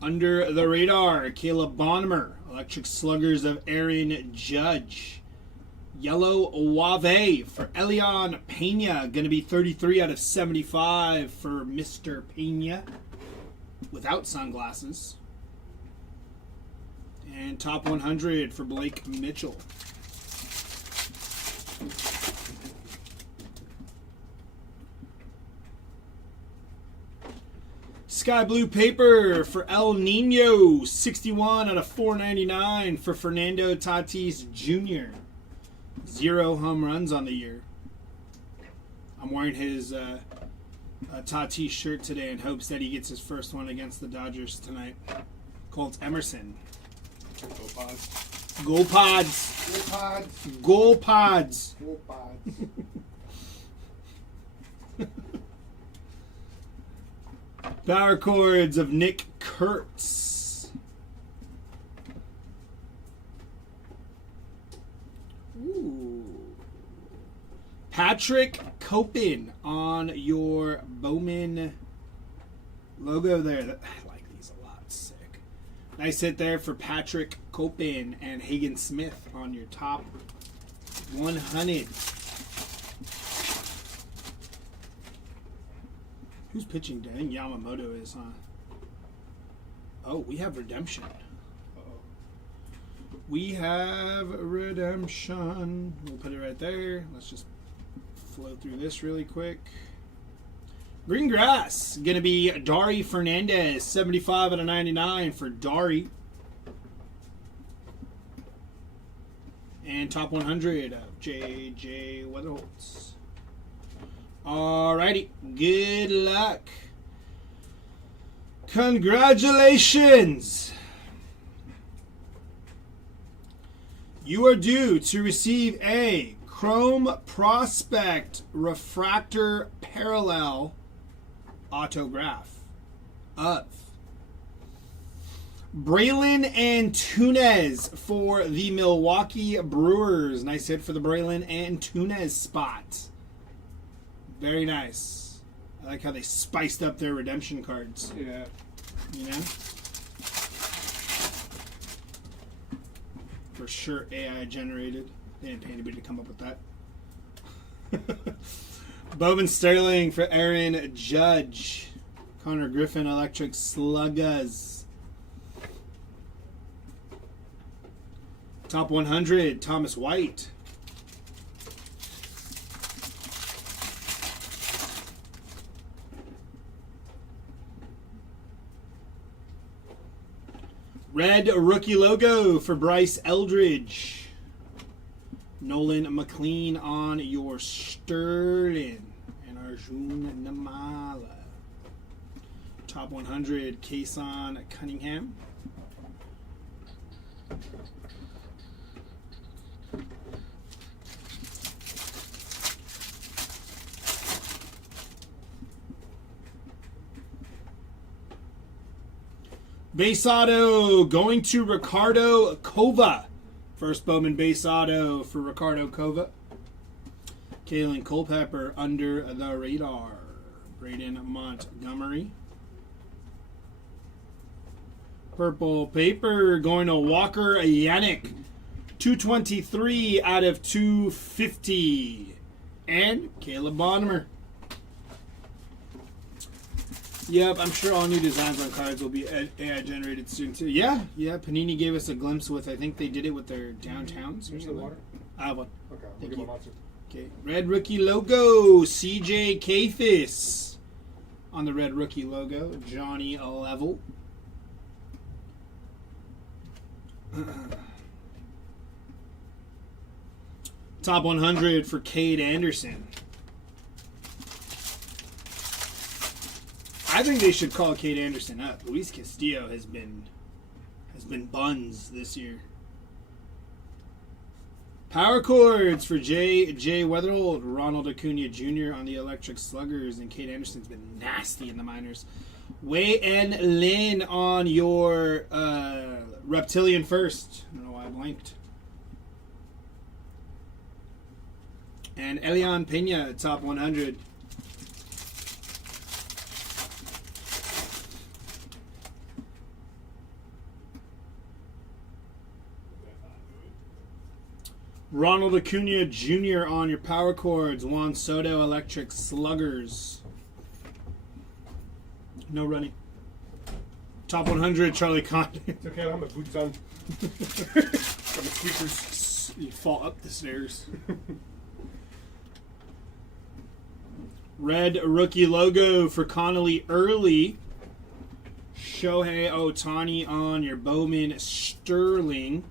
Under the radar, Caleb Bonner. Electric Sluggers of Aaron Judge. Yellow Wave for Elion Pena. Going to be 33 out of 75 for Mr. Pena. Without sunglasses. And top 100 for Blake Mitchell. Sky Blue Paper for El Nino. 61 out of 499 for Fernando Tatis Jr. 0 home runs on the year. I'm wearing his Tatis shirt today in hopes that he gets his first one against the Dodgers tonight. Colt Emerson. Go Pods. Go Pods. Go Pods. Go Pods. Go Pods. Power Chords of Nick Kurtz. Ooh. Patrick Copen on your Bowman logo there. I like these a lot. Sick. Nice hit there for Patrick Copen and Hagen Smith on your top 100. Who's pitching? I think Yamamoto is, huh? Oh, we have redemption. Uh-oh. We have redemption. We'll put it right there. Let's just flow through this really quick. Green Grass. Going to be Dari Fernandez. 75 out of 99 for Dari. And top 100 of J.J. Weatherholtz. Alrighty, good luck. Congratulations. You are due to receive a Chrome Prospect Refractor Parallel autograph of Braylon Antunes for the Milwaukee Brewers. Nice hit for the Braylon Antunes spot. Very nice. I like how they spiced up their redemption cards. Yeah. You know? For sure AI generated. They didn't pay anybody to come up with that. Bowman Sterling for Aaron Judge. Connor Griffin, Electric Sluggers. Top 100, Thomas White. Red rookie logo for Bryce Eldridge. Nolan McLean on your Sterling. And Arjun Namala. Top 100, Kason Cunningham. Base auto going to Ricardo Cova. First Bowman base auto for Ricardo Cova. Kalen Culpepper under the radar. Braden Montgomery. Purple paper going to Walker Yannick. 223 out of 250. And Caleb Bonner. Yep, I'm sure all new designs on cards will be AI generated soon too. Yeah, Panini gave us a glimpse with, I think they did it with their downtowns or something. Water? I have one. Okay, Thank we'll you. get my monster. Okay, red rookie logo, CJ Kafis on the red rookie logo, Johnny Level. Top 100 for Cade Anderson. I think they should call Cade Anderson up. Luis Castillo has been buns this year. Power chords for J. Weatherholt, Ronald Acuna Jr. on the Electric Sluggers, and Kate Anderson's been nasty in the minors. Wei and Lin on your Reptilian first. I don't know why I blanked. And Elian Pena, top 100. Ronald Acuna Jr. on your power chords. Juan Soto Electric Sluggers. No running. Top 100 Charlie Condon. It's okay, I don't have my boots on. Got my sneakers. You fall up the stairs. Red rookie logo for Connolly Early. Shohei Ohtani on your Bowman Sterling.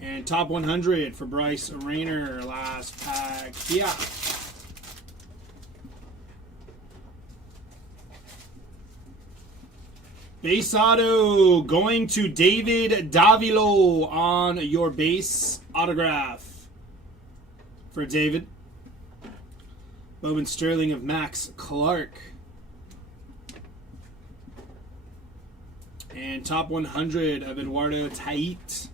And top 100 for Bryce Rayner, last pack. Yeah. Base auto going to David Davilo on your base autograph for David. Bowman Sterling of Max Clark. And top 100 of Eduardo Tait.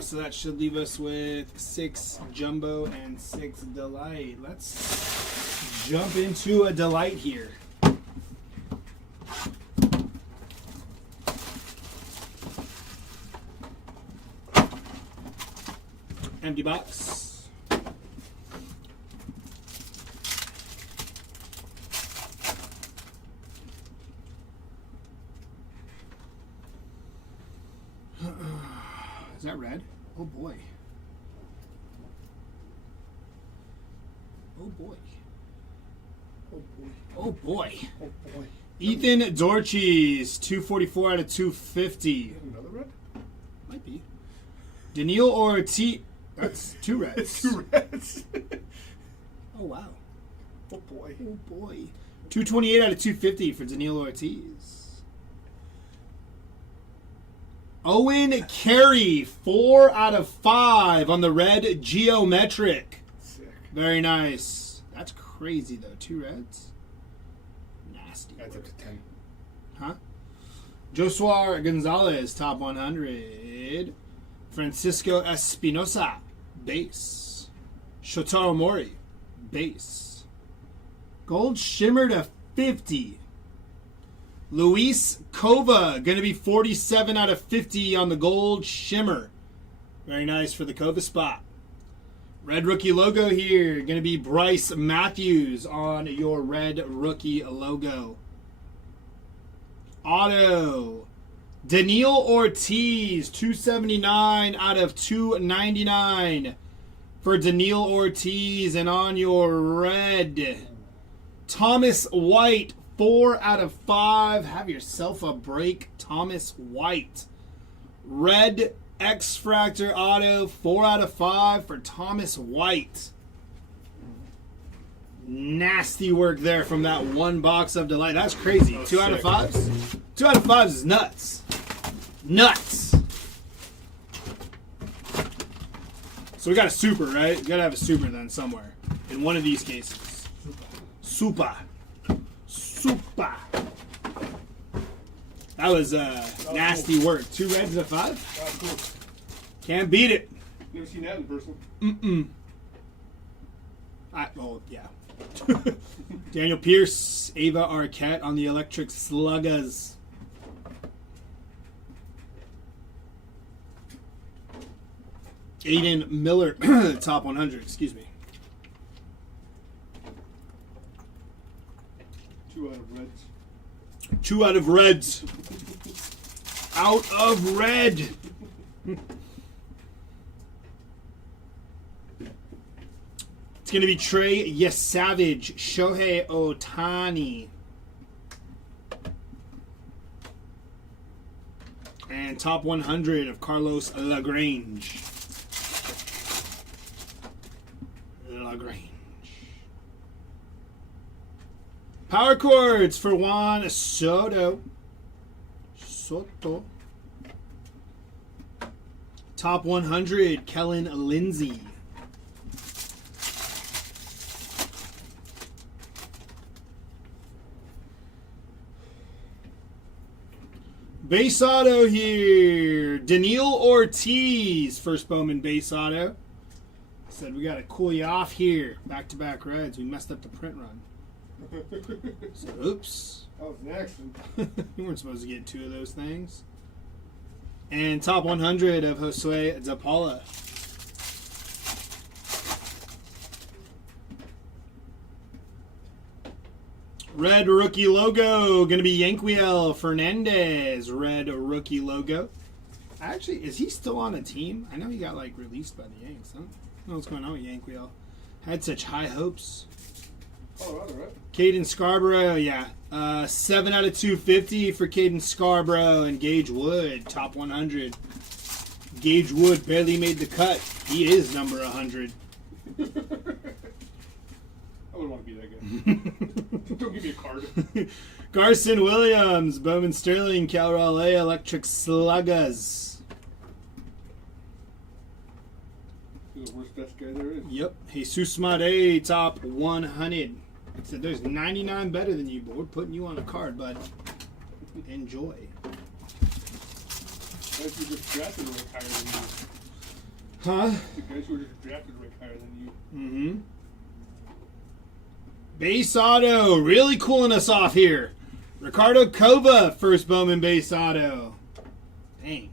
So that should leave us with 6 Jumbo and 6 Delight. Let's jump into a Delight here. Empty box. Is that red? Oh boy. Oh boy. Oh boy. Oh boy. Oh boy. Ethan Dorches, 244 out of 250. Another red? Might be. Daniil Ortiz. That's 2 reds. It's 2 reds. Oh wow. Oh boy. Oh boy. 228 out of 250 for Daniil Ortiz. Owen Carey, 4 out of 5 on the red geometric. Sick. Very nice. That's crazy though. 2 reds. Nasty. Adds up to 10. Huh? Josuar Gonzalez, top 100. Francisco Espinosa, base. Shotaro Mori, base. Gold Shimmer to 50. Luis Kova, going to be 47 out of 50 on the Gold Shimmer. Very nice for the Kova spot. Red rookie logo here, going to be Bryce Matthews on your red rookie logo. Auto. Daniil Ortiz, 279 out of 299 for Daniil Ortiz. And on your red, Thomas White, 4 out of 5. Have yourself a break, Thomas White. Red X-Fractor auto, 4 out of 5 for Thomas White. Nasty work there from that one box of Delight. That's crazy. Oh, 2 out of sick. 5s? 2 out of 5s is nuts. Nuts. So we got a super, right? We gotta have a super then somewhere. In one of these cases. Super. Super. That was nasty work. 2 reds and a 5? Oh, cool. Can't beat it. Never seen that in person. Oh, yeah. Daniel Pierce, Ava Arquette on the Electric Sluggers. Aiden Miller, top 100, excuse me. 2 out of reds. 2 out of reds. Out of red. It's going to be Trey Yesavage, Shohei Ohtani. And top 100 of Carlos LaGrange. LaGrange. Power chords for Juan Soto. Top 100, Kellen Lindsay. Base auto here. Daniil Ortiz, first Bowman base auto. Said we got to cool you off here. Back-to-back Reds. We messed up the print run. So, oops. That was an accident. You weren't supposed to get 2 of those things. And top 100 of Josue Zapala. Red rookie logo. Going to be Yanquiel Fernandez. Red rookie logo. Actually, is he still on a team? I know he got like released by the Yanks. I don't know what's going on with Yanquiel. Had such high hopes. Colorado, right? Caden Scarborough, yeah. 7 out of 250 for Caden Scarborough and Gage Wood, top 100. Gage Wood barely made the cut. He is number 100. I wouldn't want to be that guy. Don't give me a card. Garson Williams, Bowman Sterling, Cal Raleigh, Electric Sluggers. He's the worst best guy there is. Yep. Jesus Made, top 100. Said there's 99 better than you, but we're putting you on a card, bud. Enjoy. Guys who were just drafted rank higher than you. Huh? The guys who were just drafted rank higher than you. Mm-hmm. Base auto, really cooling us off here. Ricardo Cova, first Bowman base auto. Dang.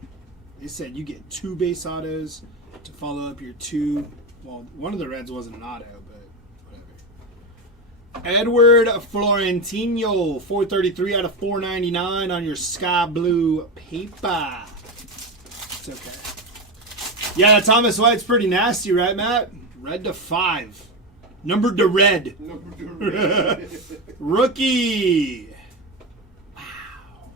They said you get 2 base autos to follow up your 2. Well, one of the Reds wasn't an auto, but whatever. Edward Florentino, 433 out of 499 on your sky blue paper. It's okay. Yeah, that Thomas White's pretty nasty, right, Matt? Red to 5. Numbered to red. Number 2. Rookie. Wow.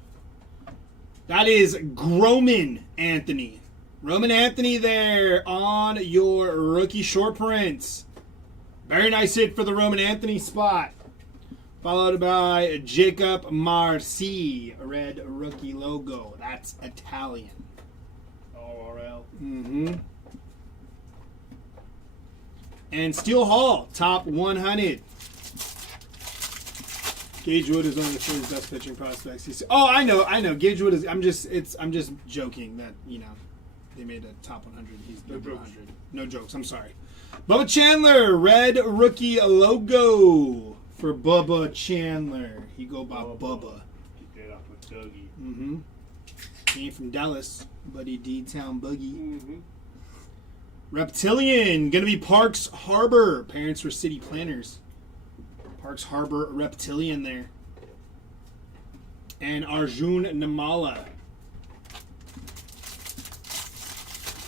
That is Groman Anthony. Roman Anthony there on your rookie short prints. Very nice hit for the Roman Anthony spot. Followed by Jacob Marcy, red rookie logo. That's Italian. ORL. Mm-hmm. And Steel Hall, top 100. Gage Wood is one of the team's best pitching prospects. Oh, I know. Gage Wood is. I'm just joking that they made a top 100. He's number 100. No jokes. I'm sorry. Bubba Chandler, red rookie logo for Bubba Chandler. He go by Bubba. Get that off with Dougie. Mm-hmm. He ain't from Dallas, but he D-Town Boogie. Mm-hmm. Reptilian, gonna be Parks Harbor. Parents were city planners. Parks Harbor Reptilian there. And Arjun Namala.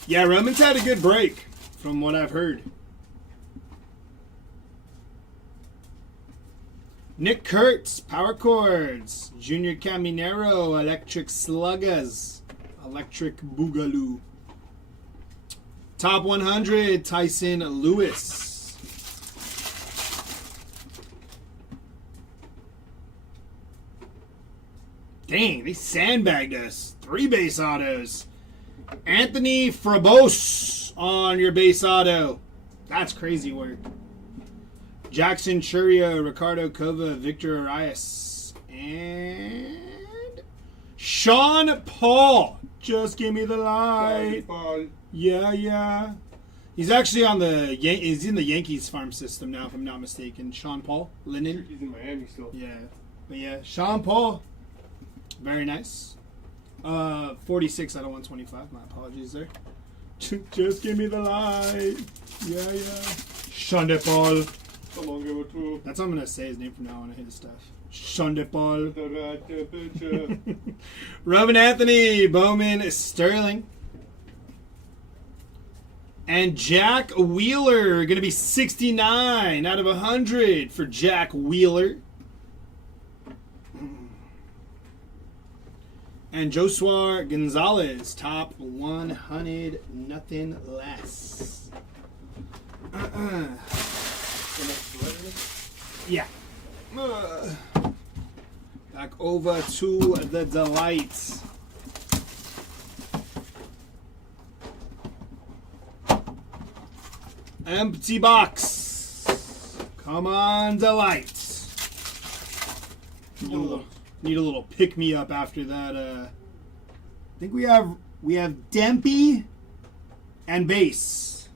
Yeah, Roman's had a good break, from what I've heard. Nick Kurtz, Power Chords. Junior Caminero, Electric Sluggers. Electric Boogaloo. Top 100, Tyson Lewis. Dang, they sandbagged us. 3 base autos. Anthony Frabos on your base auto. That's crazy work. Jackson Churio, Ricardo Cova, Victor Arias, and Sean Paul. Just give me the light. Yeah. He's actually on he's in the Yankees farm system now, if I'm not mistaken. Sean Paul, Linden. He's in Miami still. Yeah. But yeah, Sean Paul. Very nice. 46 out of 125. My apologies there. Just give me the light. Yeah. Sean Paul. So long ago too. That's what I'm going to say his name from now on. I hit his stuff. Sean Paul. The right temperature. Roman Anthony, Bowman Sterling. And Jack Wheeler, going to be 69 out of 100 for Jack Wheeler. And Joshua Gonzalez, top 100, nothing less. Yeah. Back over to the delight. Empty box. Come on, Delight. Need a little pick me up after that. I think we have Dempy and base.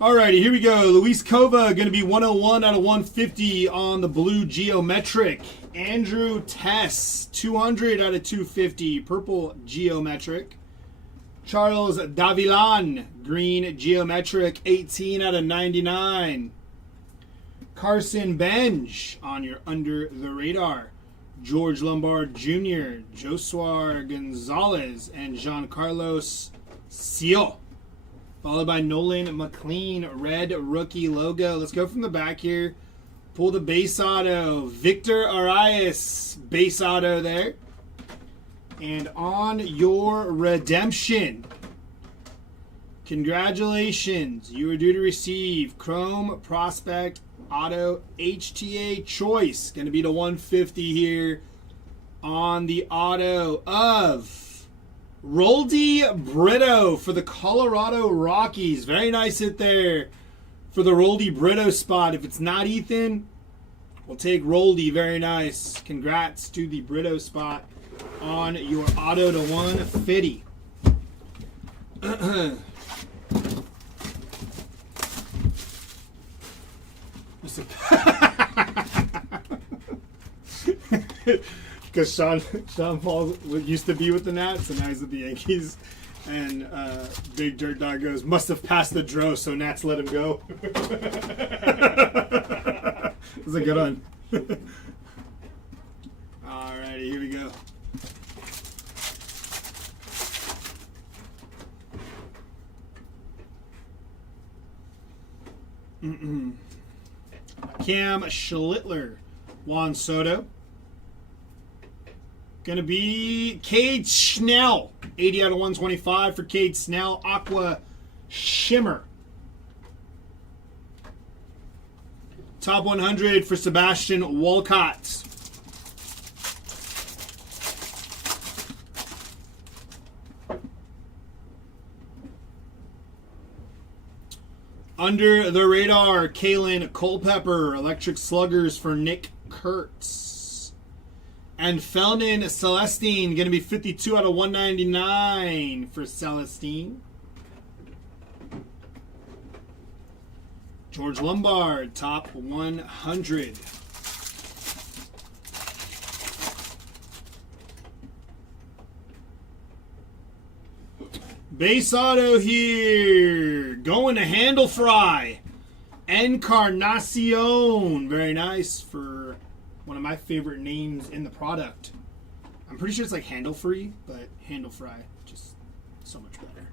Alrighty, here we go. Luis Kova going to be 101 out of 150 on the blue geometric. Andrew Tess 200 out of 250 purple geometric. Charles Davilan green geometric 18 out of 99. Carson Benj on your under the radar. George Lombard Jr., Josuar Gonzalez, and Giancarlos Sio. Followed by Nolan McLean, red rookie logo. Let's go from the back here. Pull the base auto. Victor Arias, base auto there. And on your redemption, congratulations. You are due to receive Chrome Prospect Auto HTA Choice. Going to be to 150 here on the auto of Roldy Brito for the Colorado Rockies. Very nice hit there for the Roldy Brito spot. If it's not Ethan, we'll take Roldy. Very nice. Congrats to the Brito spot on your auto to 150. Because Sean Paul used to be with the Nats and now he's with the Yankees. And Big Dirt Dog goes, must have passed the draw, so Nats let him go. That's a good one. Alrighty, here we go. Cam Schlittler, Juan Soto. Gonna be Cade Snell, 80 out of 125 for Cade Snell, Aqua Shimmer. Top 100 for Sebastian Walcott. Under the radar, Kalen Culpepper, Electric Sluggers for Nick Kurtz. And Felnin Celestine, going to be 52 out of 199 for Celestine. George Lombard, top 100. Base auto here. Going to Handle Fry. Encarnacion. Very nice for one of my favorite names in the product. I'm pretty sure it's like Handle Free, but Handle Fry. Just so much better.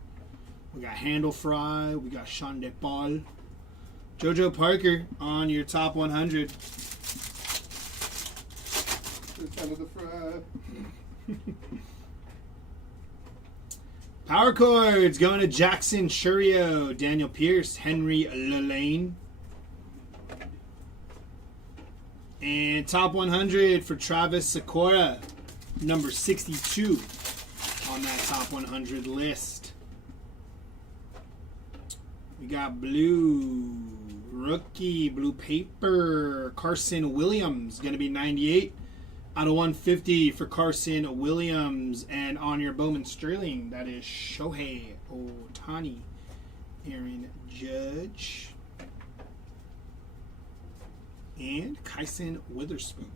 We got Handle Fry. We got Sean DePaul. Jojo Parker on your top 100. Handle Fry. Power Chords going to Jackson Churio, Daniel Pierce, Henry Lelane. And top 100 for Travis Sakura, number 62 on that top 100 list. We got blue rookie, blue paper, Carson Williams, going to be 98. Out of 150 for Carson Williams. And on your Bowman Sterling, that is Shohei Ohtani. Aaron Judge. And Kyson Witherspoon.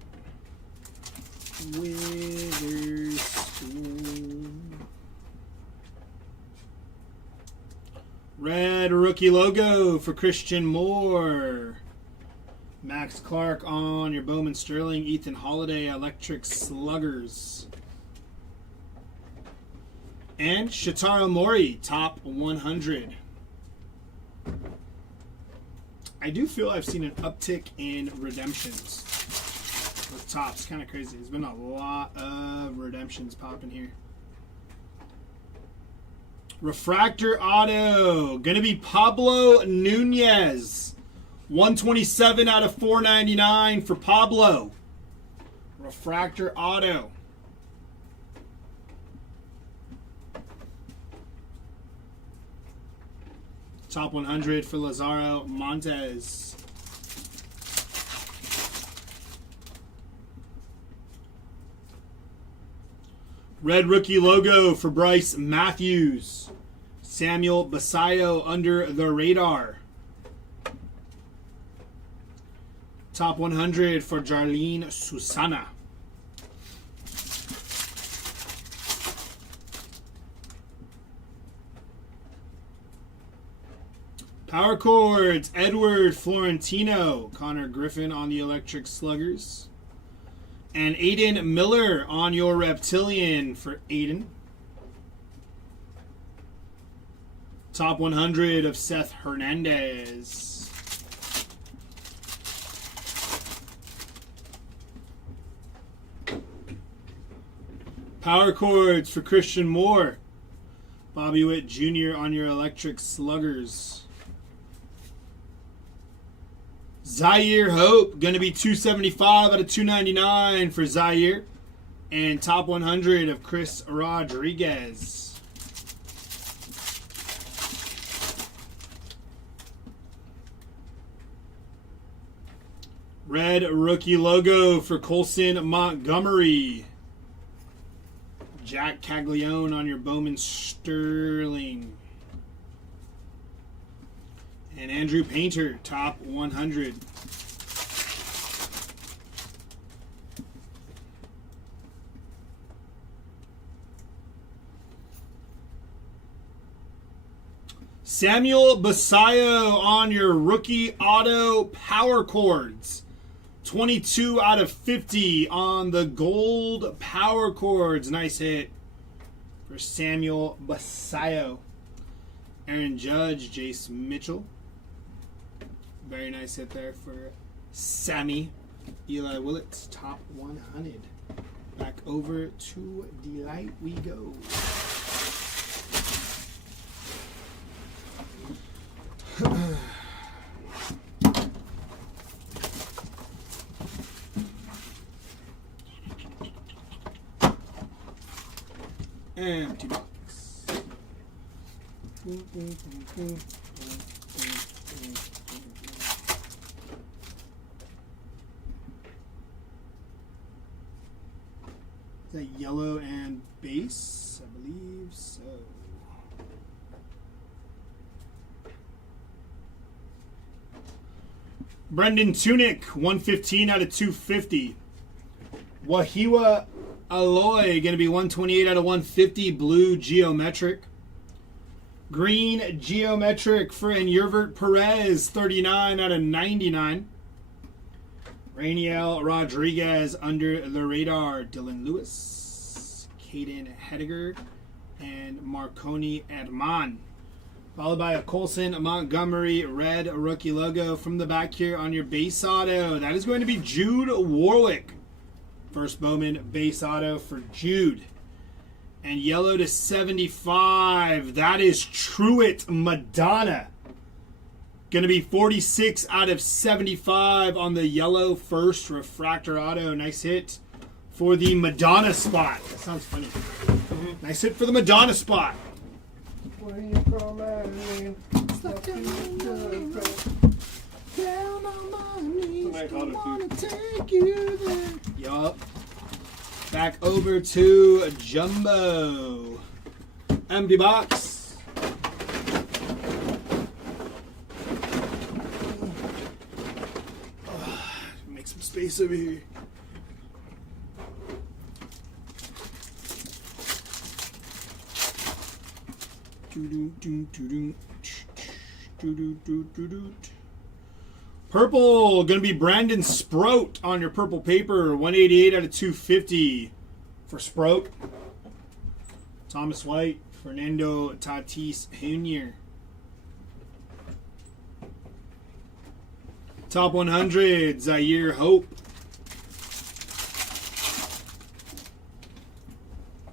Red rookie logo for Christian Moore. Max Clark on your Bowman Sterling. Ethan Holiday, Electric Sluggers. And Shitaro Mori, top 100. I do feel I've seen an uptick in redemptions with tops. Kind of crazy. There's been a lot of redemptions popping here. Refractor auto. Going to be Pablo Nunez. 127 out of 499 for Pablo. Refractor auto. Top 100 for Lazaro Montes. Red rookie logo for Bryce Matthews. Samuel Basayo under the radar. Top 100 for Jarlene Susana. Power Chords, Edward Florentino. Connor Griffin on the Electric Sluggers. And Aiden Miller on your Reptilian for Aiden. Top 100 of Seth Hernandez. Power Chords for Christian Moore. Bobby Witt Jr. on your Electric Sluggers. Zaire Hope, going to be 275 out of 299 for Zaire. And top 100 of Chris Rodriguez. Red rookie logo for Colson Montgomery. Jack Caglione on your Bowman Sterling. And Andrew Painter, top 100. Samuel Basayo on your rookie auto Power Chords. 22 out of 50 on the gold Power Chords. Nice hit for Samuel Basayo. Aaron Judge, Jace Mitchell. Very nice hit there for Sammy. Eli Willits, top 100. Back over to Delight we go. Empty box. Is that yellow and base? I believe so. Brendan Tunick, 115 out of 250. Wahiwa Aloy, going to be 128 out of 150. Blue Geometric. Green Geometric for Yervert Perez, 39 out of 99. Rainiel Rodriguez under the radar. Dylan Lewis. Caden Hediger. And Marconi Edman. Followed by a Colson Montgomery red rookie logo from the back here on your base auto. That is going to be Jude Warwick. First Bowman base auto for Jude. And yellow to 75. That is Truett Madonna. Going to be 46 out of 75 on the yellow first refractor auto. Nice hit for the Madonna spot. That sounds funny. Nice hit for the Madonna spot. Where you call my name? Down on my knees. Don't wanna take you there. Yup. Back over to Jumbo. Empty box. Make some space over here. Purple, going to be Brandon Sproat on your purple paper. 188 out of 250 for Sproat. Thomas White, Fernando Tatis Jr. Top 100, Zaire Hope.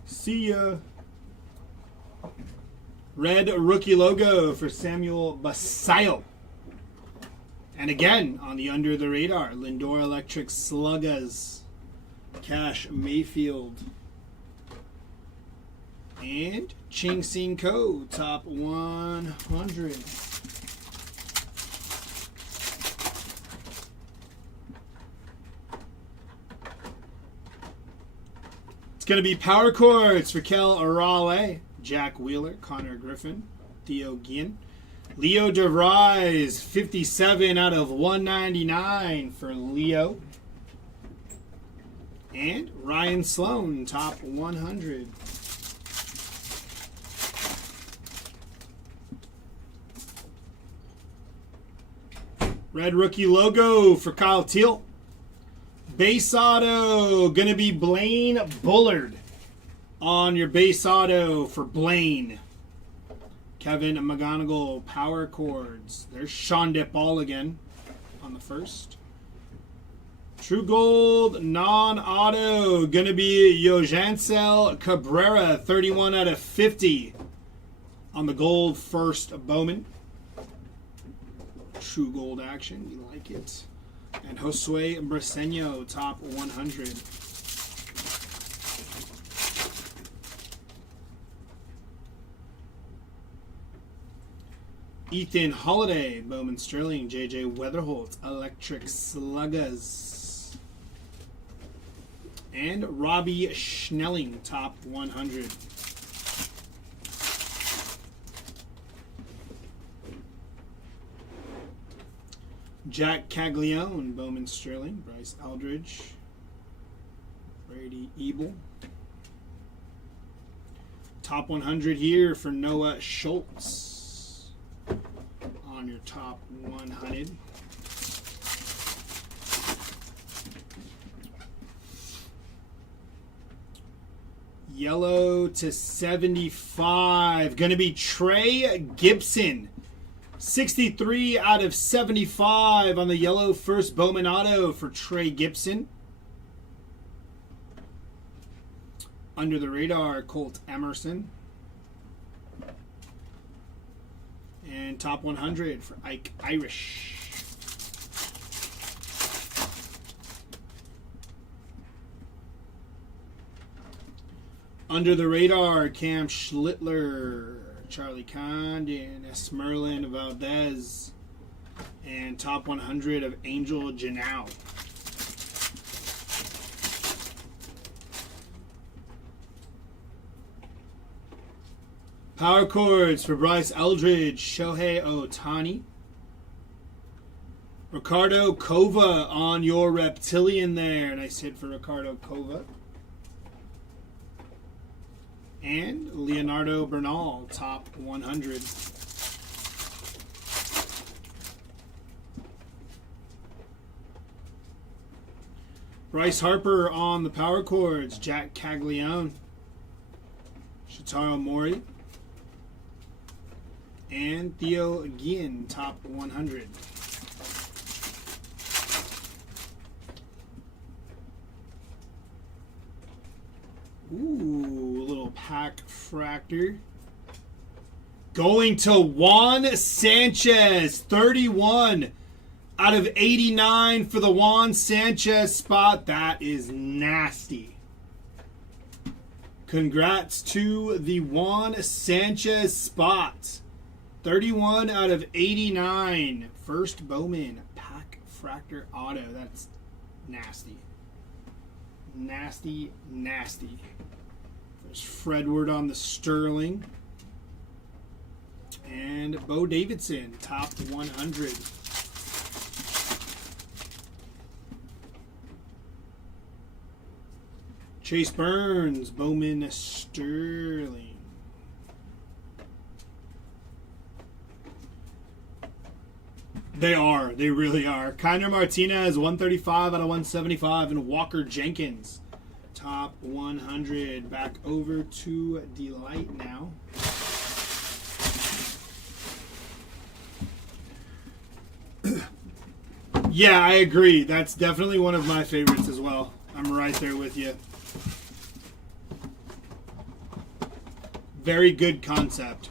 See ya. Red rookie logo for Samuel Basayo. And again, on the under the radar, Lindor Electric Sluggers. Cash Mayfield. And Ching Sing Ko, top 100. It's going to be Power Chords for Kel Arale, Jack Wheeler, Connor Griffin, Theo Guillen. Leo DeVries, 57 out of 199 for Leo. And Ryan Sloan, top 100. Red rookie logo for Kyle Teal. Base auto, going to be Blaine Bullard on your base auto for Blaine. Kevin McGonigal, Power Chords. There's Sean Ball again on the first. True Gold, non-auto, going to be Yojansel Cabrera, 31 out of 50 on the gold first Bowman. True Gold action, we like it. And Josue Briseño, top 100. Ethan Holiday, Bowman Sterling, JJ Weatherholt, Electric Sluggers. And Robbie Schnelling, top 100. Jack Caglione, Bowman Sterling, Bryce Eldridge, Brady Ebel. Top 100 here for Noah Schultz on your top 100. Yellow to 75. Going to be Trey Gibson. 63 out of 75 on the yellow first Bowman auto for Trey Gibson. Under the radar, Colt Emerson. And top 100 for Ike Irish. Under the radar, Cam Schlittler, Charlie Condon, Esmerlin Valdez, and top 100 of Angel Janau. Power Chords for Bryce Eldridge, Shohei Ohtani. Ricardo Cova on your Reptilian there. Nice hit for Ricardo Cova. And Leonardo Bernal, top 100. Bryce Harper on the Power Chords, Jack Caglione, Shitaro Mori, and Theo Guillen, top 100. Ooh, a little pack fractor. Going to Juan Sanchez, 31 out of 89 for the Juan Sanchez spot. That is nasty. Congrats to the Juan Sanchez spot. 31 out of 89. First Bowman pack fractor auto. That's nasty. Nasty, nasty. There's Fredward on the Sterling. And Bo Davidson, top 100. Chase Burns, Bowman Sterling. They are. They really are. Kiner Martinez, 135 out of 175. And Walker Jenkins, top 100. Back over to Delight now. Yeah, I agree. That's definitely one of my favorites as well. I'm right there with you. Very good concept.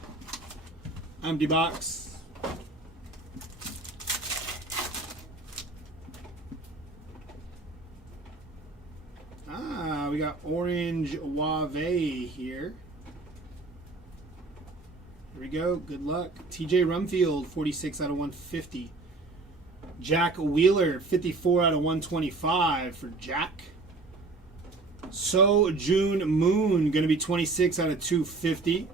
Empty box. We got Orange Wave here. we go. Good luck. TJ Rumfield, 46 out of 150. Jack Wheeler, 54 out of 125 for Jack. So June Moon, going to be 26 out of 250.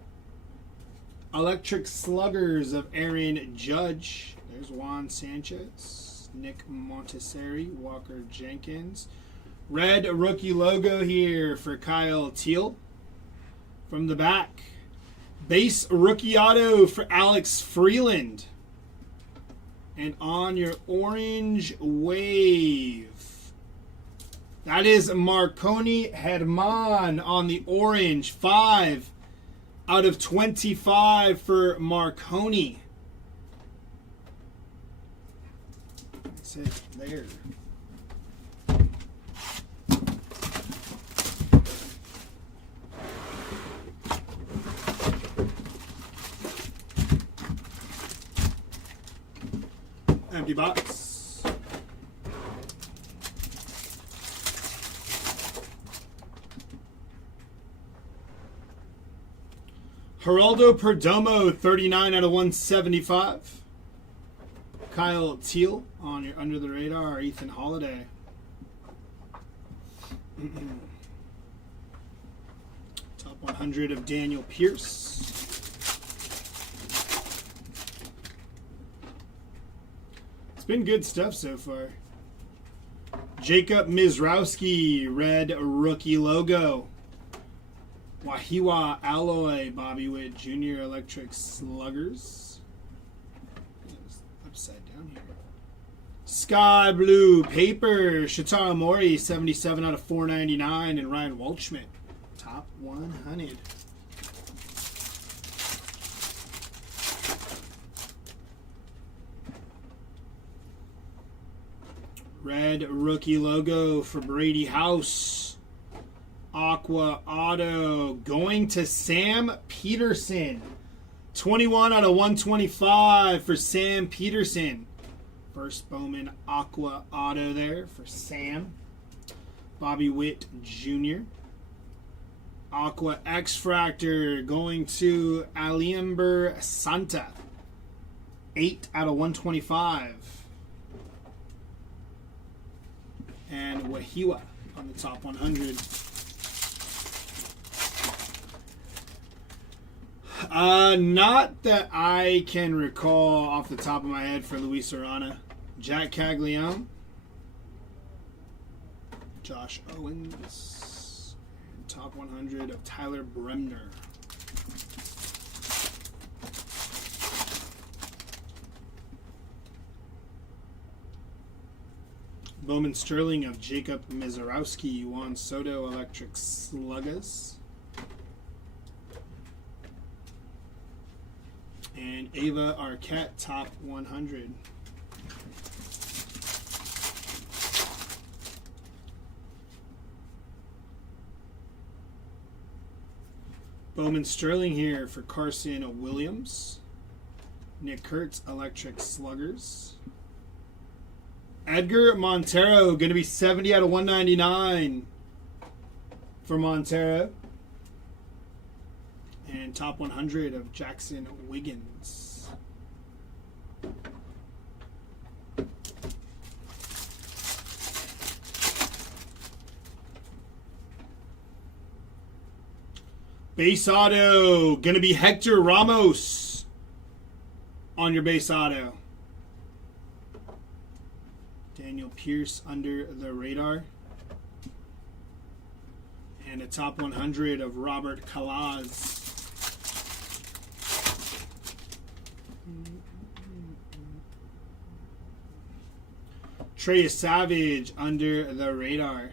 Electric Sluggers of Aaron Judge. There's Juan Sanchez, Nick Montessori, Walker Jenkins. Red rookie logo here for Kyle Teal. From the back, base rookie auto for Alex Freeland. And on your orange wave, that is Marconi Herman on the orange. 5 out of 25 for Marconi. That's it there. Empty box. Geraldo Perdomo, 39 out of 175. Kyle Teal on your under the radar. Ethan Holiday. Top 100 of Daniel Pierce. It's been good stuff so far. Jacob Mizrowski, red rookie logo. Wahiwa Alloy, Bobby Witt Jr. Electric Sluggers. Upside down here. Sky Blue Paper, Shotaro Mori, 77 out of 499, and Ryan Waldschmidt, top 100. Red rookie logo for Brady House. Aqua Auto going to Sam Peterson. 21 out of 125 for Sam Peterson. First Bowman Aqua Auto there for Sam. Bobby Witt Jr. Aqua X-Fractor going to Aliember Santa. 8 out of 125. And Wahiwa on the top 100. Not that I can recall off the top of my head for Luis Arana. Jack Caglione. Josh Owens. And top 100 of Tyler Bremner. Bowman Sterling of Jacob Mizarowski, Juan Soto, Electric Sluggers. And Ava Arquette, top 100. Bowman Sterling here for Carson Williams. Nick Kurtz, Electric Sluggers. Edgar Montero, going to be 70 out of 199 for Montero. And top 100 of Jackson Wiggins. Base auto, going to be Hector Ramos on your base auto. Daniel Pierce under the radar. And a top 100 of Robert Calaz. Trey Savage under the radar.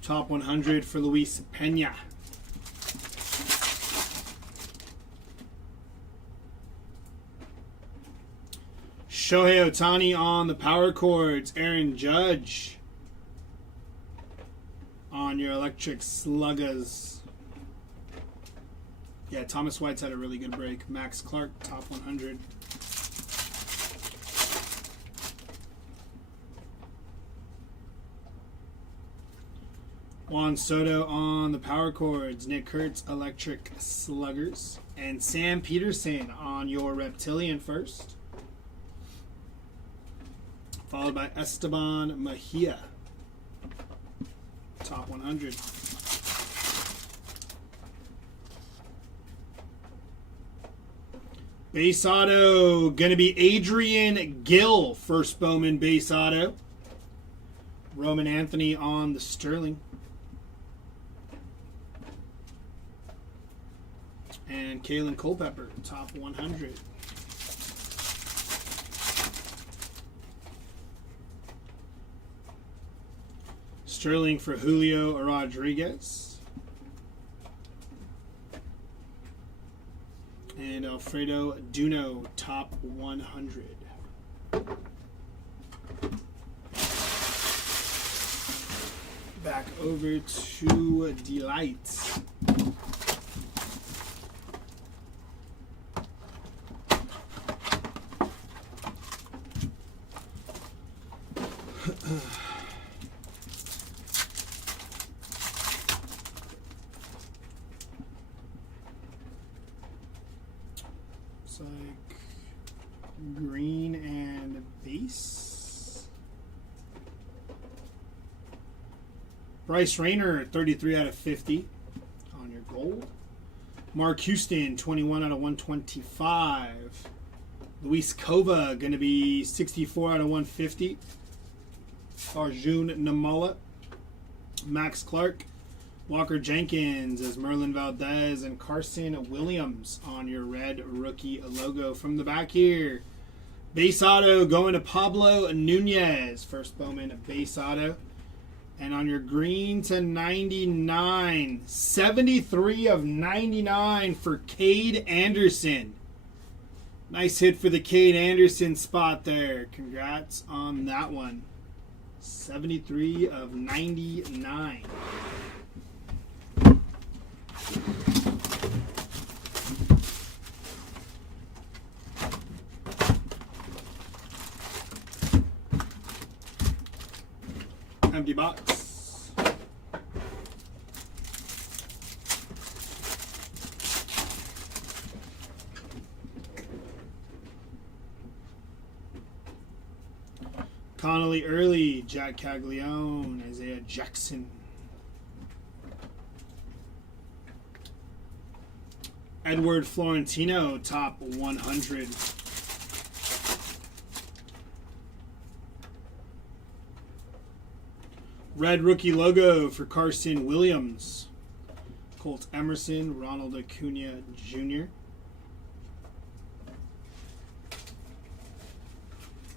Top 100 for Luis Pena. Shohei Ohtani on the power cords. Aaron Judge on your Electric Sluggers. Yeah, Thomas White's had a really good break. Max Clark, top 100. Juan Soto on the power chords. Nick Kurtz, Electric Sluggers. And Sam Peterson on your Reptilian first. Followed by Esteban Mejia. Top 100. Base auto, going to be Adrian Gill, first Bowman base auto. Roman Anthony on the Sterling. And Kalen Culpepper, top 100. Sterling for Julio Rodriguez. And Alfredo Duno, top 100. Back over to Delight. Looks like green and base. Bryce Rayner, 33 out of 50 on your gold. Mark Houston, 21 out of 125. Luis Kova, going to be 64 out of 150. Arjun Namala. Max Clark. Walker Jenkins as Merlin Valdez and Carson Williams on your red rookie logo from the back here. Base auto going to Pablo Nunez. First Bowman base auto. And on your green to 99. 73 of 99 for Cade Anderson. Nice hit for the Cade Anderson spot there. Congrats on that one. 73 of 99. Empty box. Connolly Early, Jack Caglione, Isaiah Jackson. Edward Florentino, top 100. Red rookie logo for Carson Williams. Colt Emerson, Ronald Acuna Jr.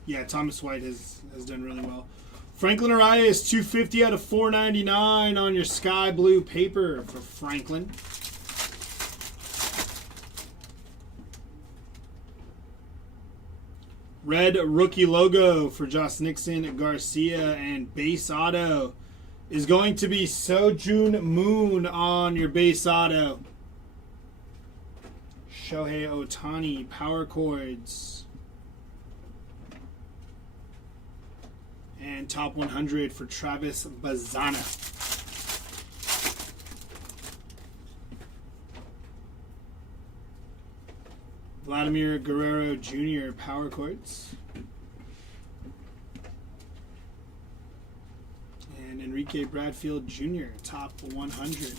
Yeah, Thomas White has done really well. Franklin Arias, 250 out of 499 on your sky blue paper for Franklin. Red rookie logo for Josh Nixon, Garcia, and base auto is going to be Sojun Moon on your base auto. Shohei Ohtani, power chords. And top 100 for Travis Bazana. Vladimir Guerrero Jr. power chords. And Enrique Bradfield Jr. top 100.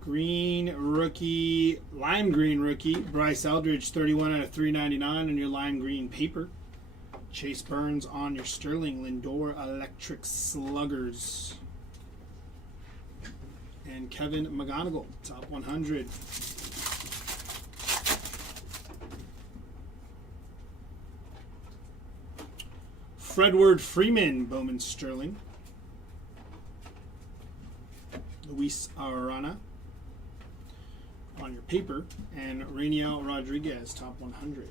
Green rookie, lime green rookie, Bryce Eldridge, 31 out of 399 on your lime green paper. Chase Burns on your Sterling Lindor Electric Sluggers. And Kevin McGonigal, top 100. Fredward Freeman, Bowman Sterling. Luis Arana on your paper. And Rainiel Rodriguez, top 100.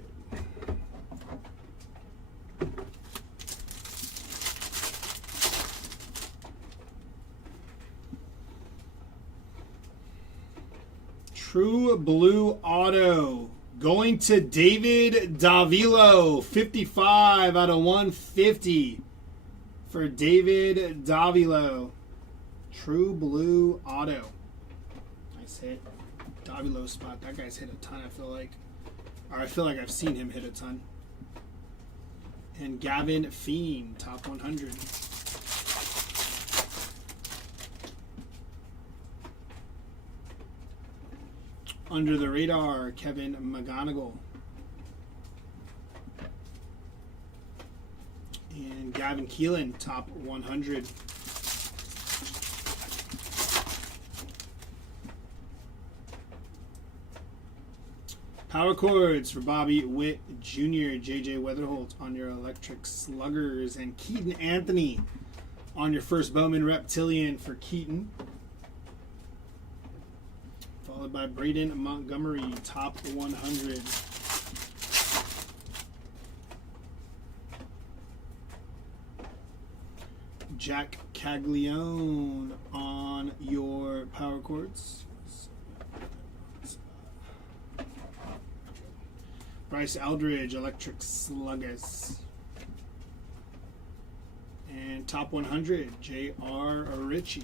True Blue Auto, Going to David Davilo, 55 out of 150 for David Davilo. True Blue Auto. Nice hit. Davilo spot. That guy's hit a ton, I feel like. Or I feel like I've seen him hit a ton. And Gavin Fiend, top 100. Under the radar, Kevin McGonigal. And Gavin Keelan, top 100. Power chords for Bobby Witt Jr., JJ Weatherholt on your Electric Sluggers, and Keaton Anthony on your first Bowman Reptilian for Keaton. Followed by Braden Montgomery, top 100. Jack Caglione on your power chords. Bryce Eldridge, Electric Sluggers. And top 100, J.R. Ritchie.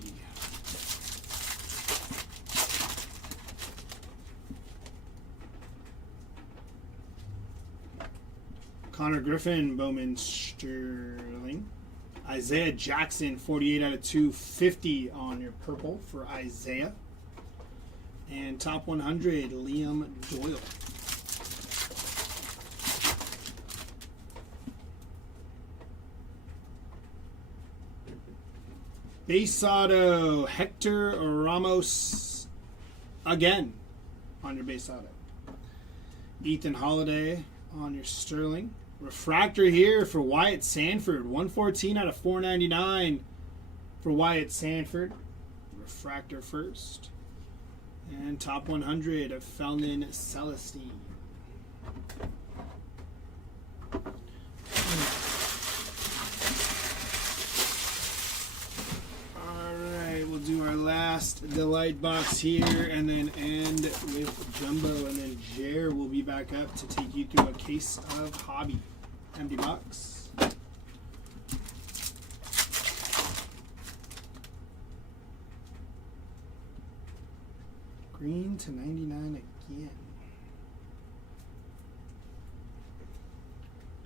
Connor Griffin, Bowman Sterling. Isaiah Jackson, 48 out of 250 on your purple for Isaiah. And top 100, Liam Doyle. Base auto, Hector Ramos again on your base auto. Ethan Holiday on your Sterling. Refractor here for Wyatt Sanford, 114 out of 499 for Wyatt Sanford. Refractor first. And top 100 of Felnin Celestine. We'll do our last Delight box here and then end with Jumbo, and then Jer will be back up to take you through a case of Hobby. Empty box. Green to 99 again.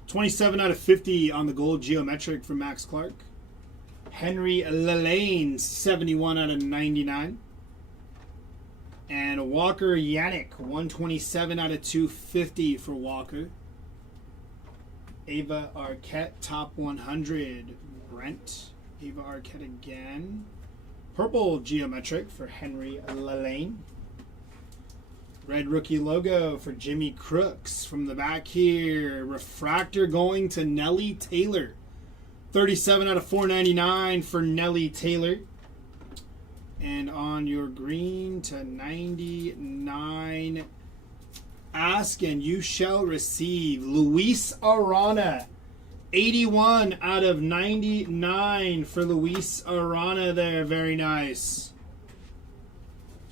27 out of 50 on the gold geometric from Max Clark. Henry Lelane, 71 out of 99. And Walker Yannick, 127 out of 250 for Walker. Ava Arquette, top 100. Brent. Ava Arquette again. Purple geometric for Henry Lelane. Red rookie logo for Jimmy Crooks from the back here. Refractor going to Nelly Taylor. 37 out of 499 for Nelly Taylor. And on your green to 99, ask and you shall receive. Luis Arana, 81 out of 99 for Luis Arana there. Very nice.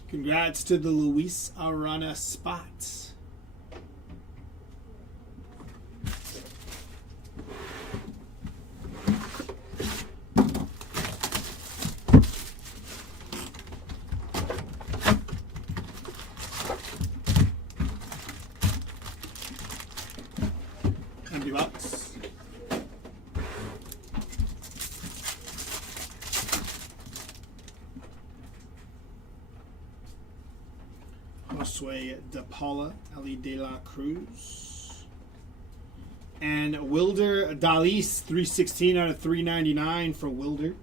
Congrats to the Luis Arana spot. Empty box. Josue De Paula, Ellie De La Cruz. And Wilder Dalis, 316 out of 399 for Wilder.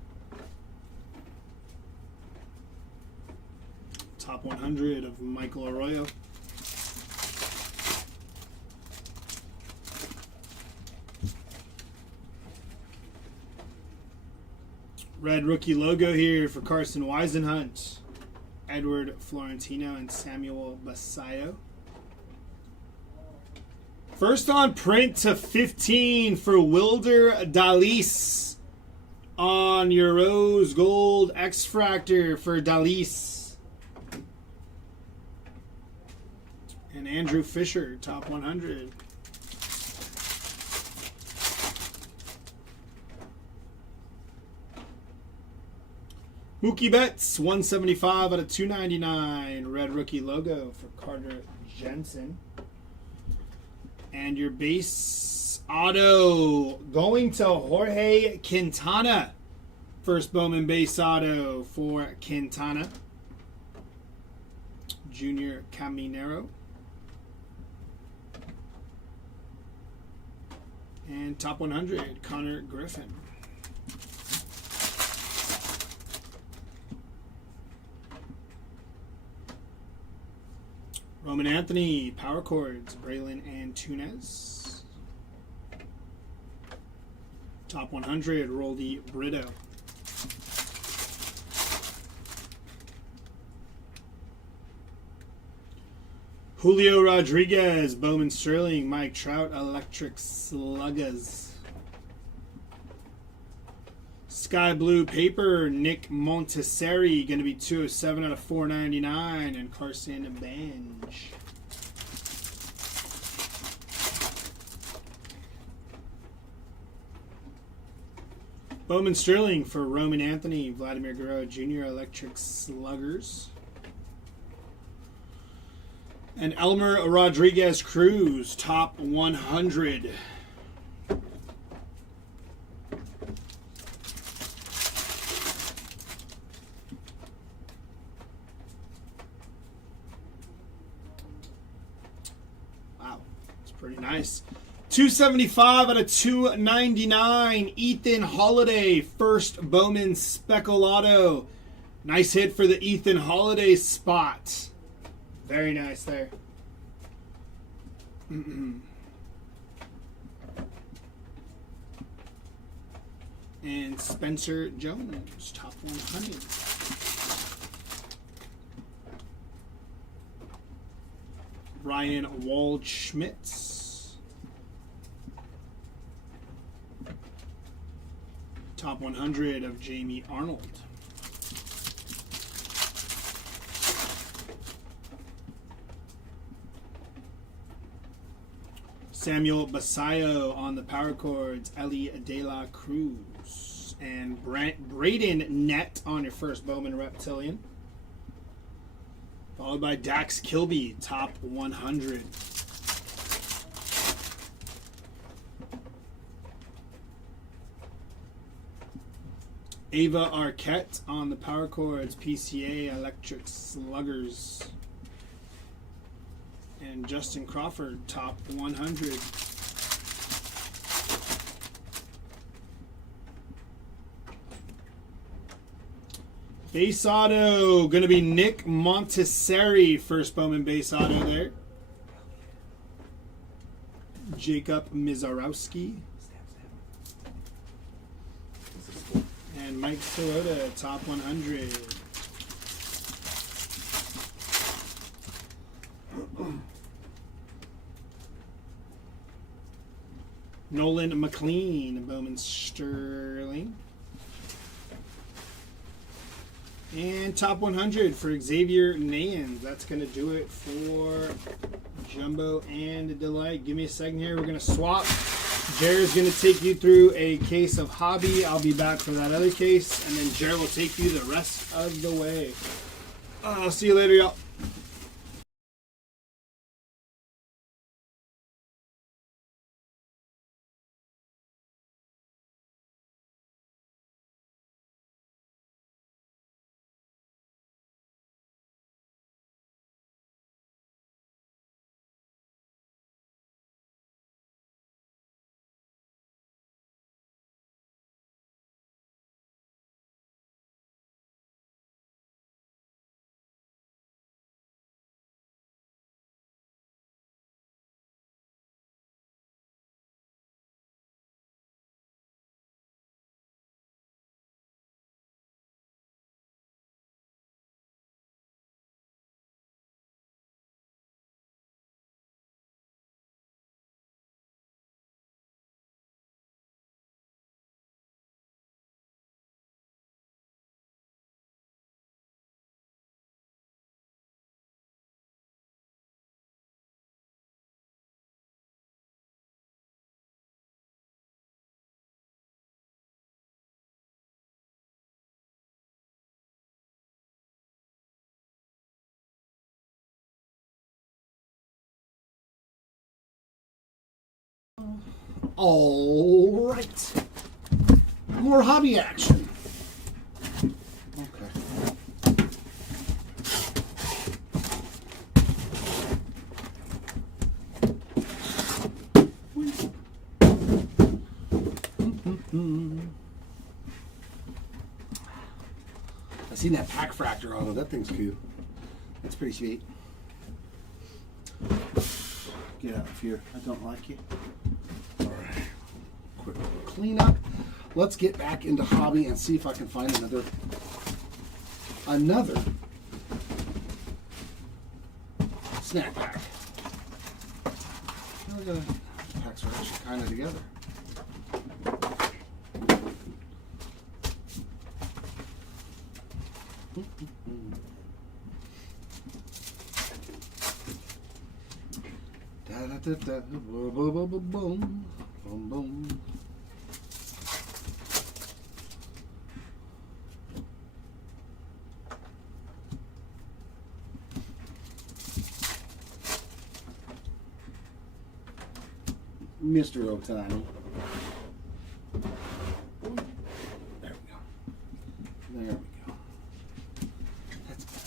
Top 100 of Michael Arroyo. Red rookie logo here for Carson Weisenhunt, Edward Florentino, and Samuel Basayo. First on print to 15 for Wilder Dalis on your rose gold X-Fractor for Dalis. And Andrew Fisher, top 100. Mookie Betts, 175 out of 299. Red rookie logo for Carter Jensen. And your base auto going to Jorge Quintana. First Bowman base auto for Quintana. Junior Caminero. And top 100, Connor Griffin. Roman Anthony, Power Chords, Braylon Antunes. Top 100, Roldy Brito. Julio Rodriguez, Bowman Sterling, Mike Trout, Electric Sluggers. Sky Blue Paper, Nick Montesseri, going to be 207 out of 499, and Carson Bench. Bowman Sterling for Roman Anthony, Vladimir Guerrero Jr., Electric Sluggers. And Elmer Rodriguez Cruz, top 100. Wow, that's pretty nice. 275 out of 299. Ethan Holiday, first Bowman Speckle Auto. Nice hit for the Ethan Holiday spot. Very nice there. And Spencer Jones, top 100. Ryan Waldschmidt, top 100 of Jamie Arnold. Samuel Basayo on the power chords, Ellie De La Cruz, and Braden Nett on your first Bowman Reptilian. Followed by Dax Kilby, top 100. Ava Arquette on the power chords, PCA Electric Sluggers. And Justin Crawford, top 100. Base auto, going to be Nick Montesseri, first Bowman base auto there. Jacob Mizarowski. And Mike Sirota, top 100. Nolan McLean, Bowman Sterling. And top 100 for Xavier Nayans. That's going to do it for Jumbo and Delight. Give me a second here. We're going to swap. Jared's going to take you through a case of Hobby. I'll be back for that other case. And then Jared will take you the rest of the way. I'll see you later, y'all. All right. More hobby action. Okay. I seen that pack fractor auto. That thing's cool. That's pretty sweet. Get out of here. I don't like you. All right. Quick cleanup. Let's get back into hobby and see if I can find another snack pack. The packs are actually kind of together. Da da da da, boom, boom, boom, boom, boom, boom. Mr. Otani. There we go. There we go. That's better.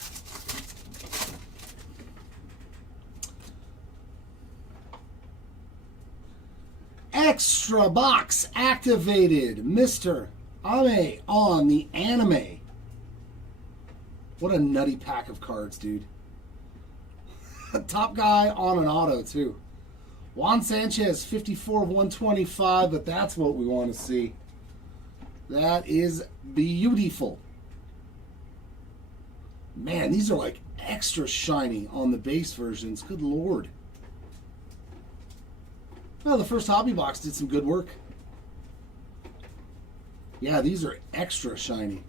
Extra box activated. Mr. Ame on the anime. What a nutty pack of cards, dude. Top guy on an auto, too. Juan Sanchez, 54 of 125, but that's what we want to see. That is beautiful. Man, these are like extra shiny on the base versions. Good Lord. Well, the first hobby box did some good work. Yeah, these are extra shiny.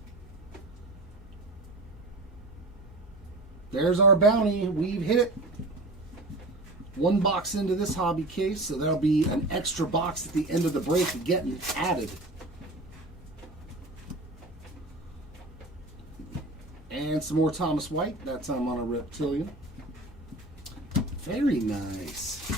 There's our bounty. We've hit it. One box into this hobby case, so that'll be an extra box at the end of the break getting added. And some more Thomas White. That time on a Reptilian. Very nice.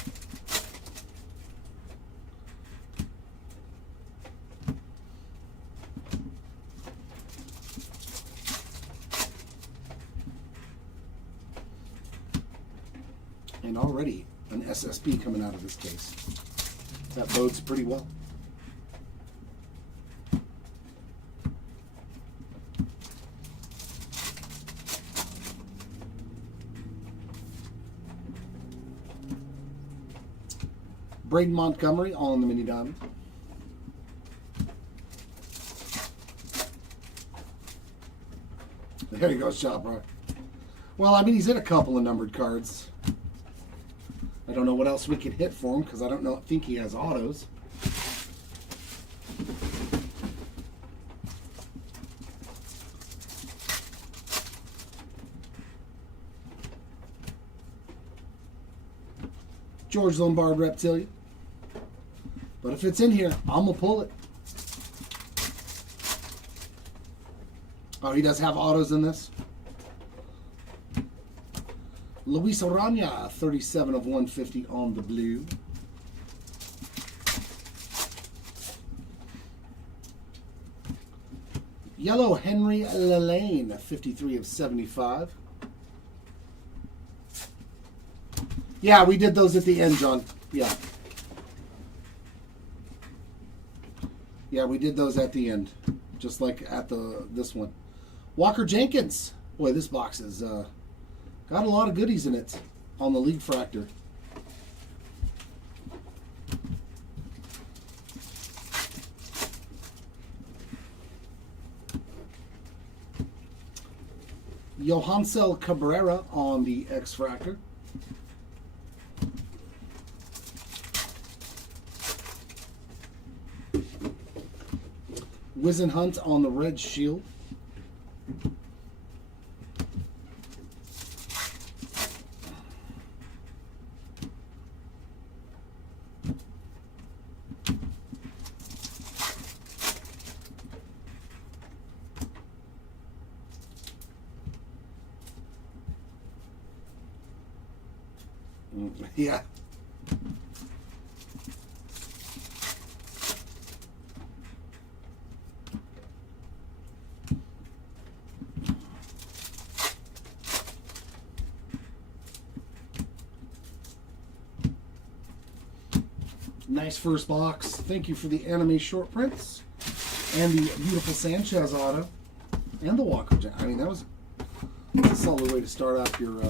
And already an SSB coming out of this case. That bodes pretty well. Braden Montgomery on the mini diamond. There you go, Shop Rock. Well, I mean, he's in a couple of numbered cards. I don't know what else we could hit for him because I don't think he has autos. George Lombard Reptilian. But if it's in here, I'm going to pull it. Oh, he does have autos in this? Luis Arana, 37 of 150 on the blue. Yellow Henry Lelane, 53 of 75. Yeah, we did those at the end, John. Yeah. Yeah, we did those at the end. Just like at this one. Walker Jenkins. Boy, this box has got a lot of goodies in it on the League Fractor. Johansel Cabrera on the X Fractor. Wizenhunt on the Red Shield. Yeah. Nice first box. Thank you for the anime short prints and the beautiful Sanchez auto and the Walker. I mean, that was a solid way to start off your.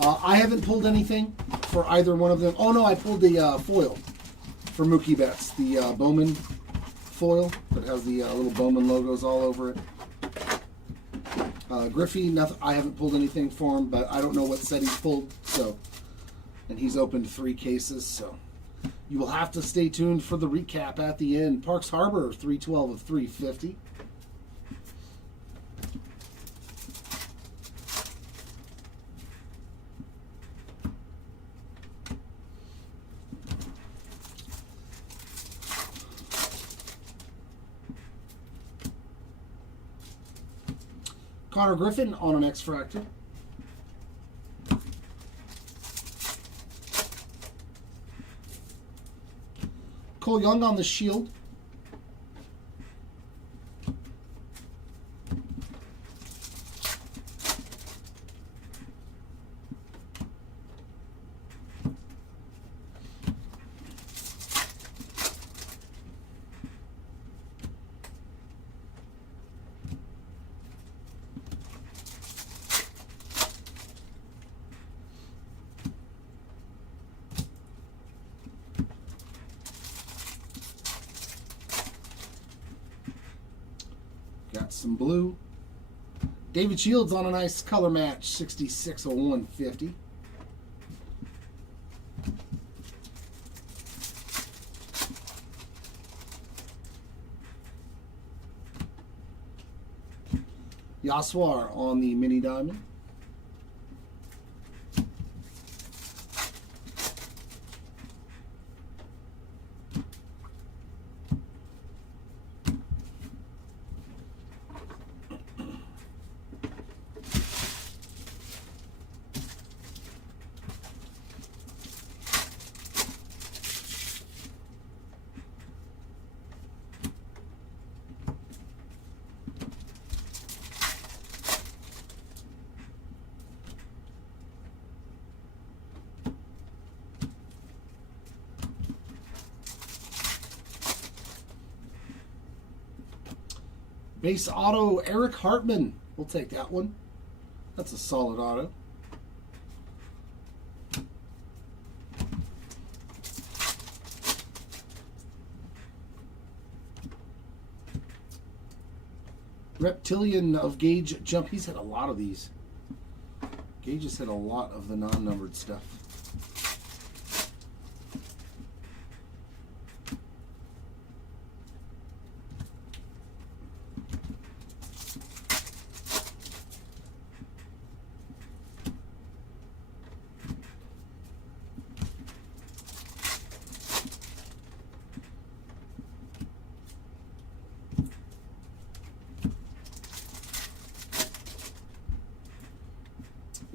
I haven't pulled anything for either one of them. Oh no, I pulled the foil for Mookie Betts, the Bowman foil that has the little Bowman logos all over it. Griffey, nothing. I haven't pulled anything for him, but I don't know what set he's pulled. So, and he's opened 3 cases, so. You will have to stay tuned for the recap at the end. Parks Harbor, 312 of 350. Connor Griffin on an X-Fractor. Cole Young on the Shield. Got some blue. David Shields on a nice color match, 66 of 150. Yaswar on the mini diamond. Base auto, Eric Hartman. We'll take that one. That's a solid auto. Reptilian of Gage Jump. He's had a lot of these. Gage has had a lot of the non-numbered stuff.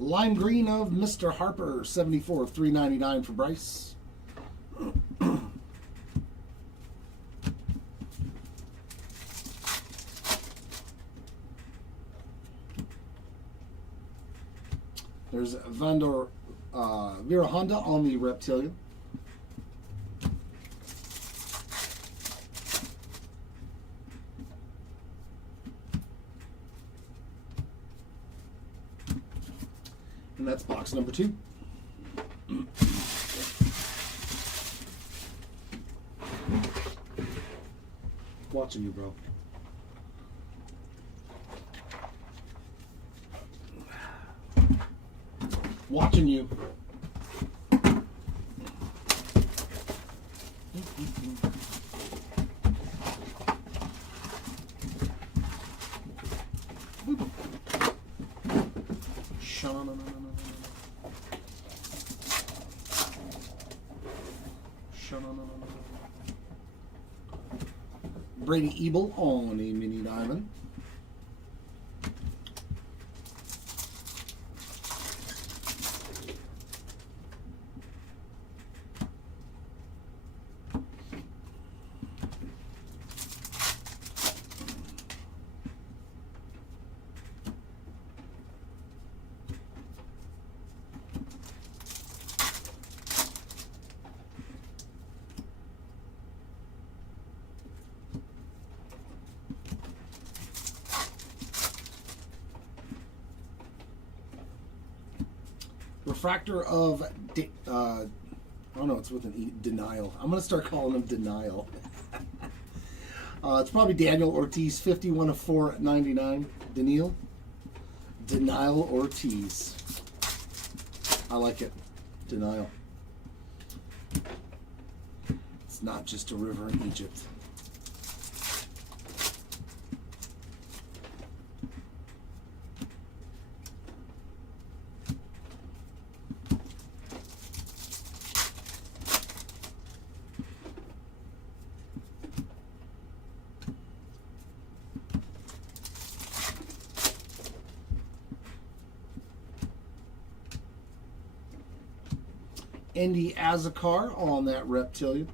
Lime green of Mr. Harper, 74 of 399 for Bryce. There's Vandor Vera Honda on the Reptilian. And that's box number 2. Watching you, bro. Watching you. Brady Ebel on a mini diamond. refractor of, oh no, it's with an E, Denial. I'm going to start calling him Denial. It's probably Daniel Ortiz, 51 of 499. Denial Ortiz. I like it. Denial. It's not just a river in Egypt. Andy Azakar on that Reptilian.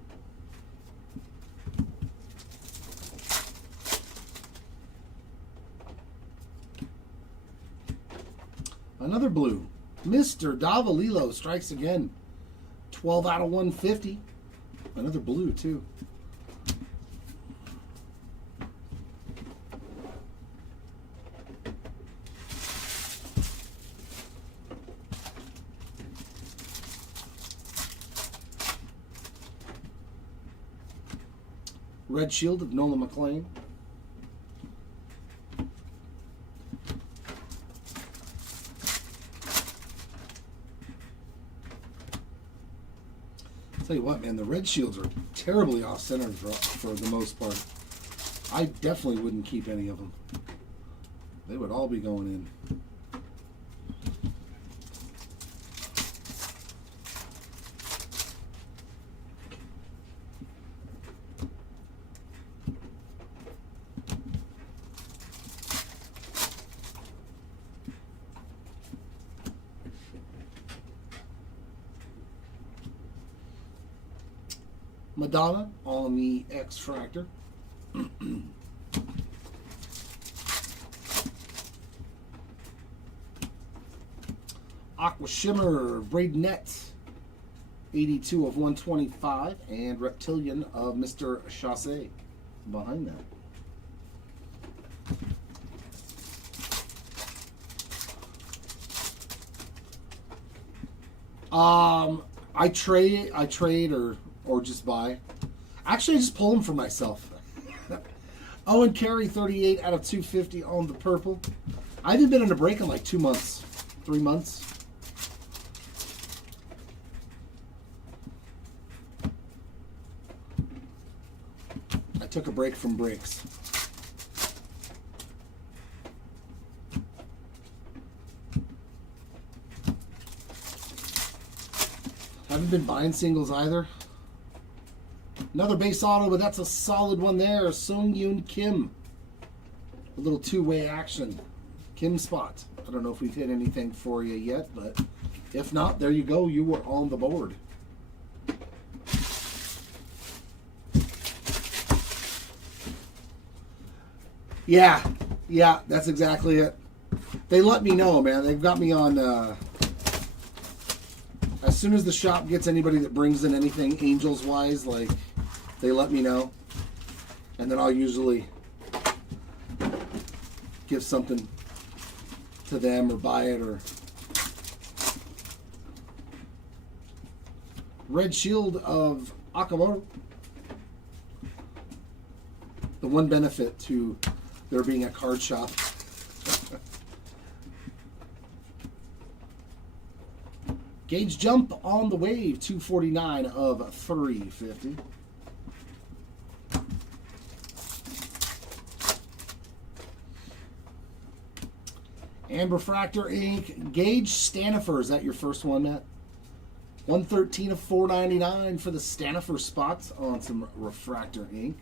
Another blue. Mr. Davalilo strikes again. 12 out of 150. Another blue, too. Red Shield of Nolan McLean. Tell you what, man, the Red Shields are terribly off-center for the most part. I definitely wouldn't keep any of them. They would all be going in. Madonna on the X-Fractor. Aqua Shimmer, Braidnet, 82 of 125, and Reptilian of Mr. Chassé behind that. I trade or just buy. Actually, I just pull them for myself. Owen Carey, 38 out of 250 on the purple. I haven't been on a break in like 2 months, 3 months. I took a break from breaks. Haven't been buying singles either. Another base auto, but that's a solid one there. Sung Yoon Kim. A little two-way action. Kim spot. I don't know if we've hit anything for you yet, but if not, there you go. You were on the board. Yeah, that's exactly it. They let me know, man. They've got me on... as soon as the shop gets anybody that brings in anything Angels-wise, like... they let me know, and then I'll usually give something to them or buy it. Or Red Shield of Akamoto. The one benefit to there being a card shop. Gauge Jump on the Wave, 249 of 350. Amber Fractor Ink. Gage Stanifer. Is that your first one, Matt? 113 of 499 for the Stanifer spots on some Refractor ink.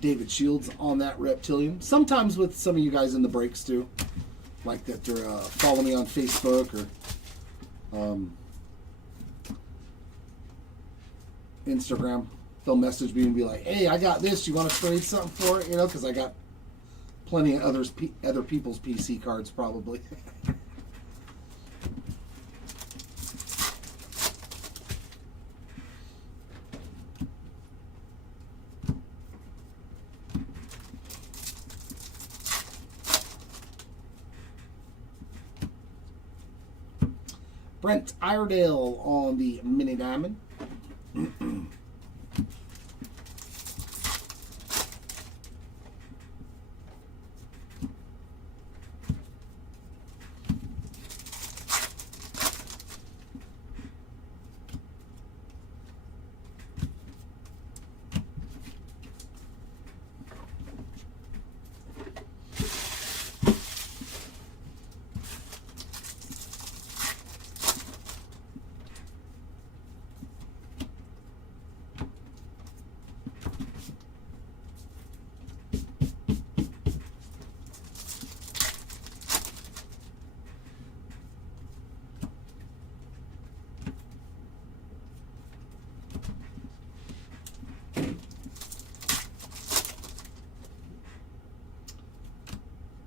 David Shields on that Reptilian. Sometimes with some of you guys in the breaks too. Like that they're following me on Facebook or Instagram. They'll message me and be like, hey, I got this. You want to trade something for it? You know, because I got plenty of other people's PC cards probably. Brent Iredale on the Mini Diamond.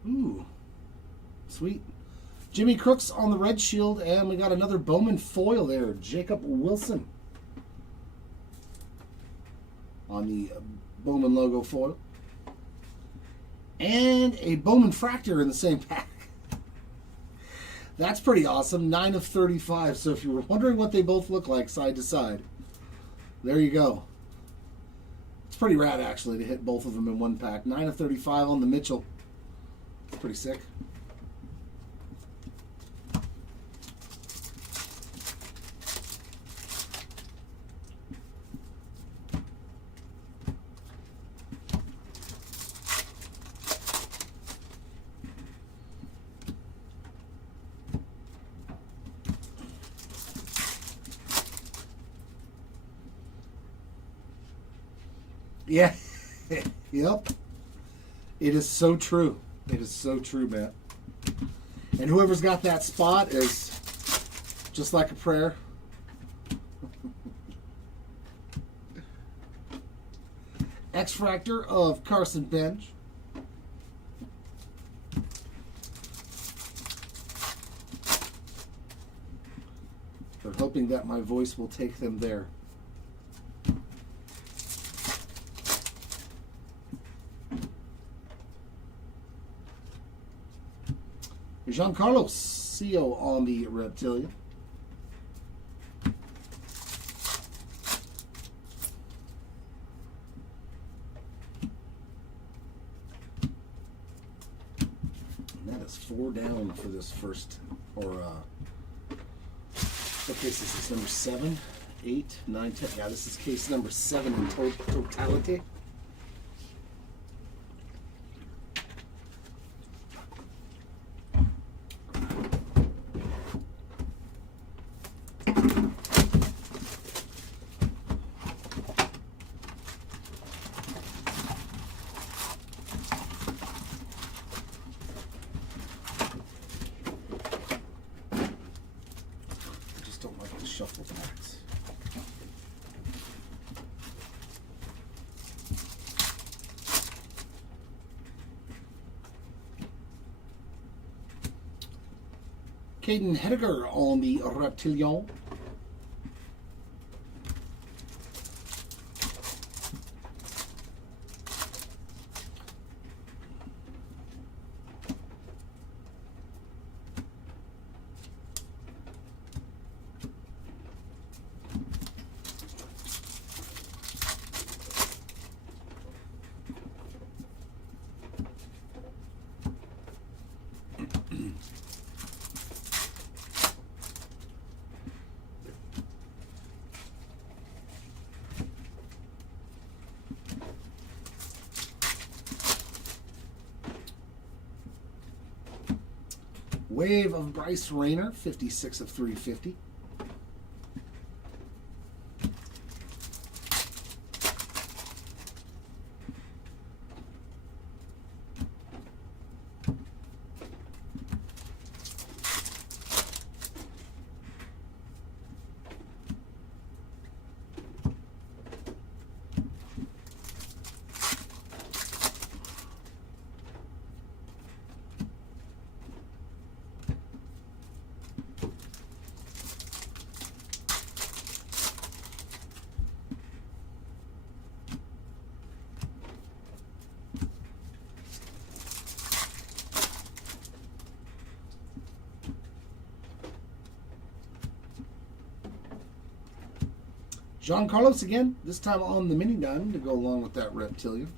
Ooh, sweet. Jimmy Crooks on the red shield, and we got another Bowman foil there. Jacob Wilson on the Bowman logo foil. And a Bowman Fractor in the same pack. That's pretty awesome. 9 of 35. So if you were wondering what they both look like side to side, there you go. It's pretty rad, actually, to hit both of them in one pack. 9 of 35 on the Mitchell. Pretty sick. Yeah. Yep. It is so true. It is so true, man. And whoever's got that spot is just like a prayer. X-Fractor of Carson Bench. They're hoping that my voice will take them there. Giancarlo Sio on the Reptilian. And that is 4 down for this first, or what case is this? Number 7, 8, 9, 10. Yeah, this is case number 7 in totality. Don't like the shuffle packs. Caden Hediger on the Reptilion. Wave of Bryce Rayner, 56 of 350. Jean Carlos again, this time on the mini diamond to go along with that reptilian.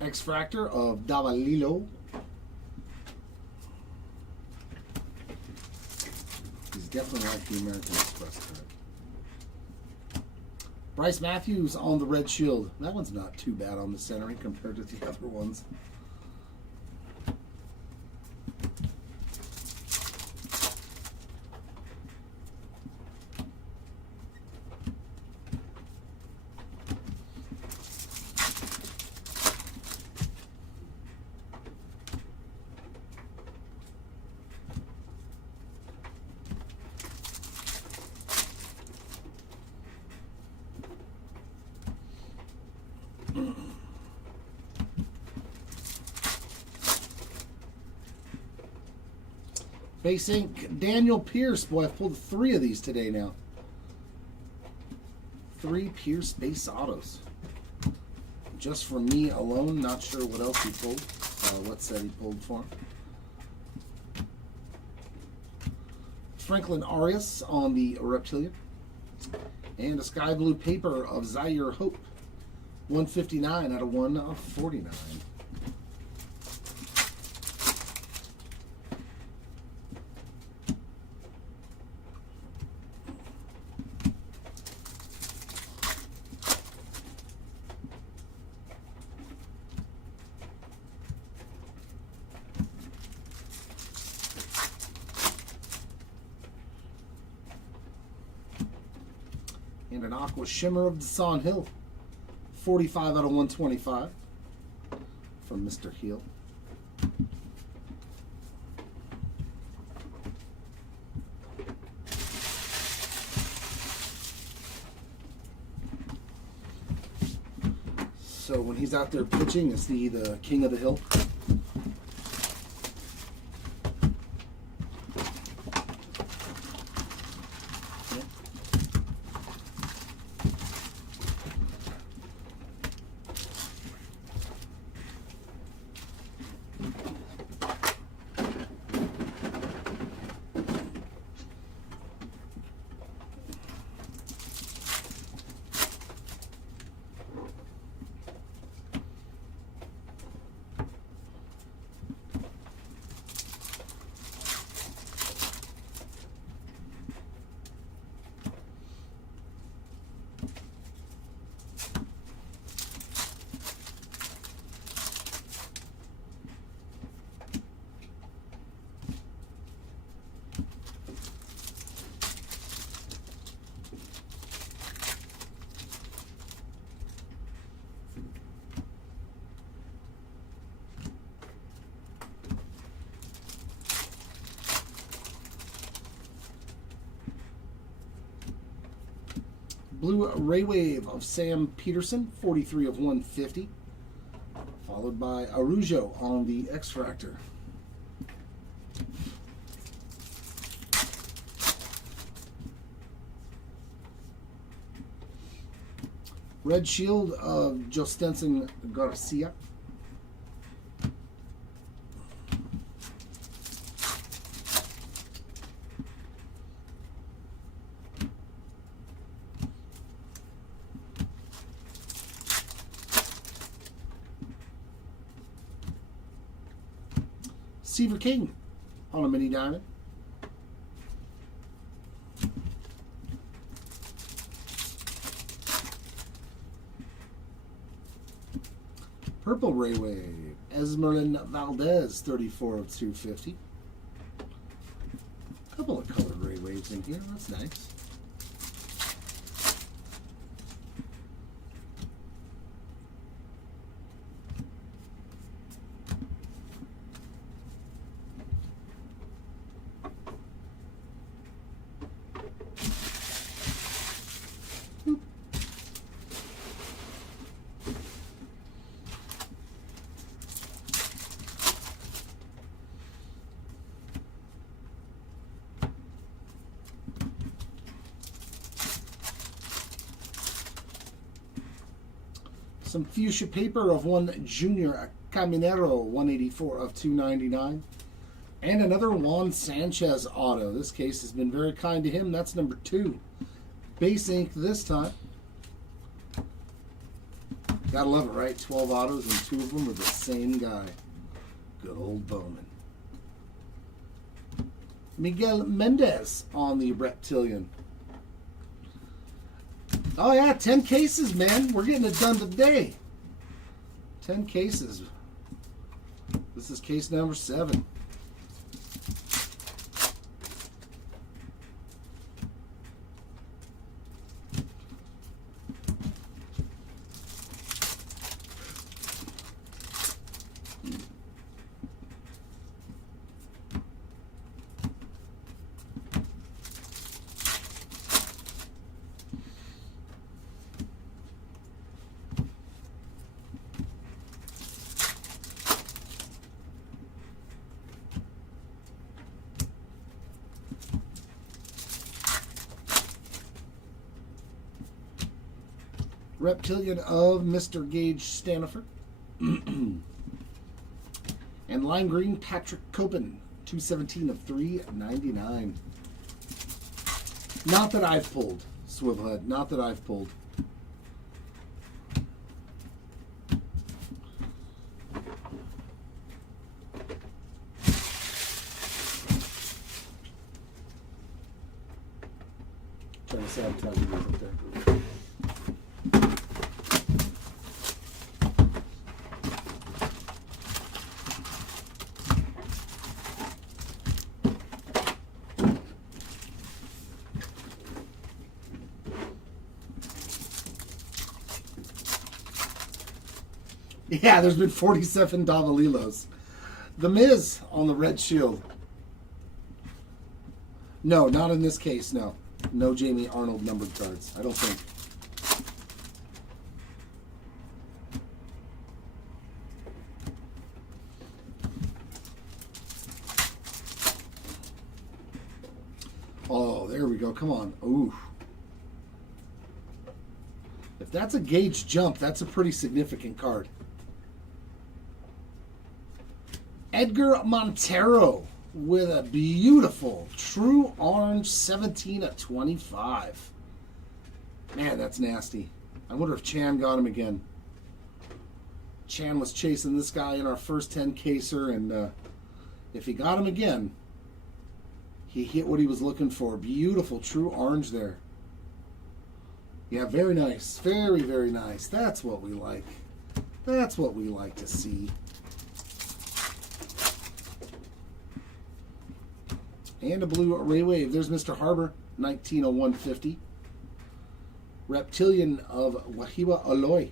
X-Fractor of Davalilo. He's definitely like the American Express card. Bryce Matthews on the red shield. That one's not too bad on the centering compared to the other ones. Base Ink, Daniel Pierce. Boy, I've pulled 3 of these today now. 3 Pierce base autos. Just for me alone. Not sure what else he pulled. What set he pulled for him. Franklin Arias on the Reptilian. And a sky blue paper of Zaire Hope. 159 out of 149. And an Aqua Shimmer of Desan Hill. 45 out of 125 from Mr. Hill. So when he's out there pitching, is he the king of the hill? Blue Ray Wave of Sam Peterson, 43 of 150. Followed by Arujo on the X-Fractor. Red Shield of Jostensen Garcia. Seaver King on a mini diamond. Purple Ray Wave, Esmeralda Valdez, 34 of 250. A couple of colored Ray Waves in here, that's nice. Some fuchsia paper of one Junior Caminero, 184 of 299. And another Juan Sanchez auto. This case has been very kind to him. That's number 2. Base ink this time. Gotta love it, right? 12 autos and 2 of them are the same guy. Good old Bowman. Miguel Mendez on the Reptilian. Oh yeah, 10 cases, man. We're getting it done today. 10 cases. This is case number 7. Reptilian of Mr. Gage Stanifer. And lime green Patrick Copen, 217 of 399. Not that I've pulled, Swivelhead. Not that I've pulled. Trying to sabotage you guys up there. Yeah, there's been 47 Davalilos. The Miz on the red shield. No, not in this case, no. No Jamie Arnold numbered cards, I don't think. Oh, there we go. Come on. Ooh. If that's a Gage jump, that's a pretty significant card. Edgar Montero with a beautiful true orange 17 of 25. Man, that's nasty. I wonder if Chan got him again. Chan was chasing this guy in our first 10 caser, and if he got him again, he hit what he was looking for. Beautiful true orange there. Yeah, very nice. Very, very nice. That's what we like. That's what we like to see. And a blue Ray Wave. There's Mr. Harbor, 190150. Reptilian of Wahiba Aloy.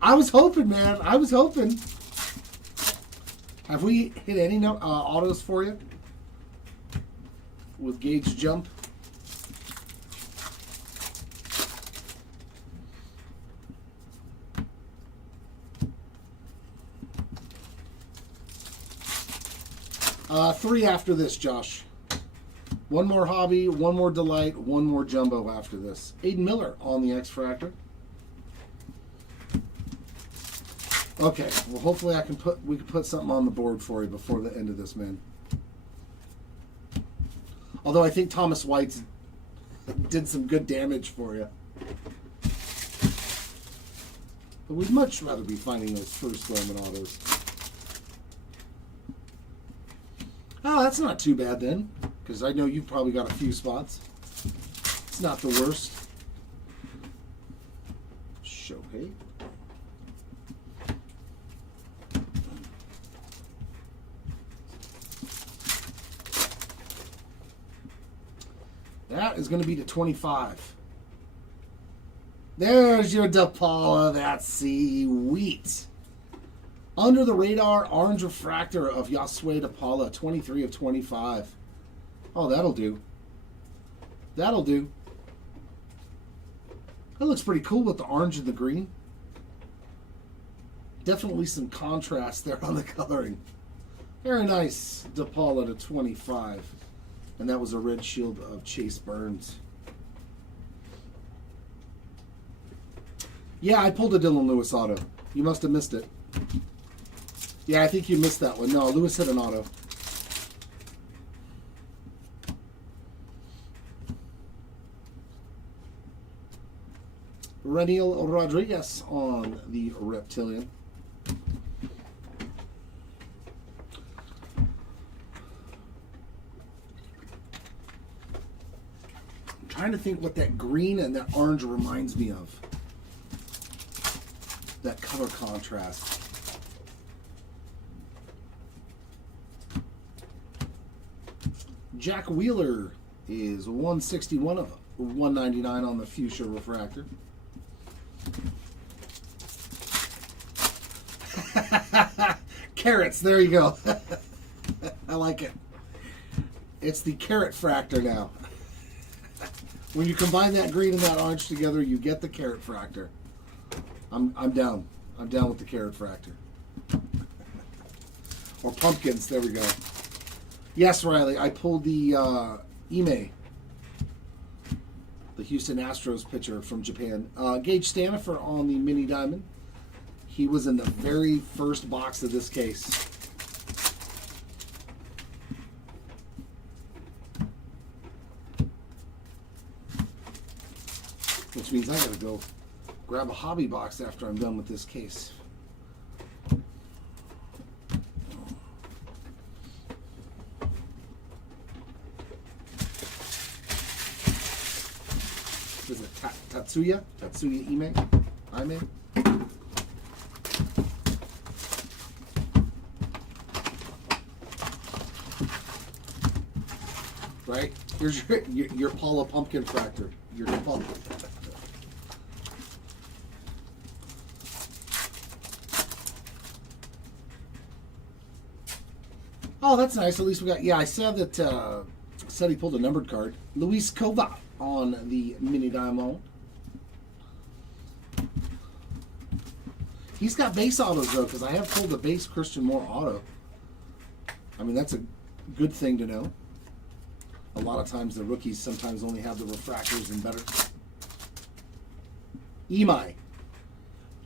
I was hoping, man. I was hoping. Have we hit any autos for you with Gage jump? Three after this, Josh. One more hobby, one more delight, one more jumbo after this. Aiden Miller on the X-Fractor. Okay, well hopefully we can put something on the board for you before the end of this, man. Although I think Thomas White's did some good damage for you. But we'd much rather be finding those first Roman autos. Oh, that's not too bad then, because I know you've probably got a few spots. It's not the worst. Shohei. That is going to be to 25. There's your DePaula. That's sweet. Under the radar orange refractor of Yasue DePaula, 23 of 25. Oh, that'll do. That'll do. That looks pretty cool with the orange and the green. Definitely some contrast there on the coloring. Very nice. DePaul at a 25. And that was a red shield of Chase Burns. Yeah, I pulled a Dylan Lewis auto. You must have missed it. Yeah, I think you missed that one. No, Lewis hit an auto. Reniel Rodriguez on the Reptilian. I'm trying to think what that green and that orange reminds me of. That color contrast. Jack Wheeler is 161 of 199 on the Fuchsia Refractor. Carrots, there you go. I like it. It's the carrot fractor now. When you combine that green and that orange together, you get the carrot fractor. I'm down. I'm down with the carrot fractor. Or pumpkins, there we go. Yes, Riley, I pulled the eBay. The Houston Astros pitcher from Japan. Gage Stanifer on the mini diamond. He was in the very first box of this case. Which means I gotta go grab a hobby box after I'm done with this case. Is it Tatsuya? Tatsuya Ime? Right? Here's your Paula Pumpkin Fractor. Your pumpkin. Oh, that's nice. At least we got... Yeah, I saw that... said he pulled a numbered card. Luis Cova on the mini diamond. He's got base autos, though, because I have pulled a base Christian Moore auto. I mean, that's a good thing to know. A lot of times the rookies sometimes only have the refractors and better. Emai.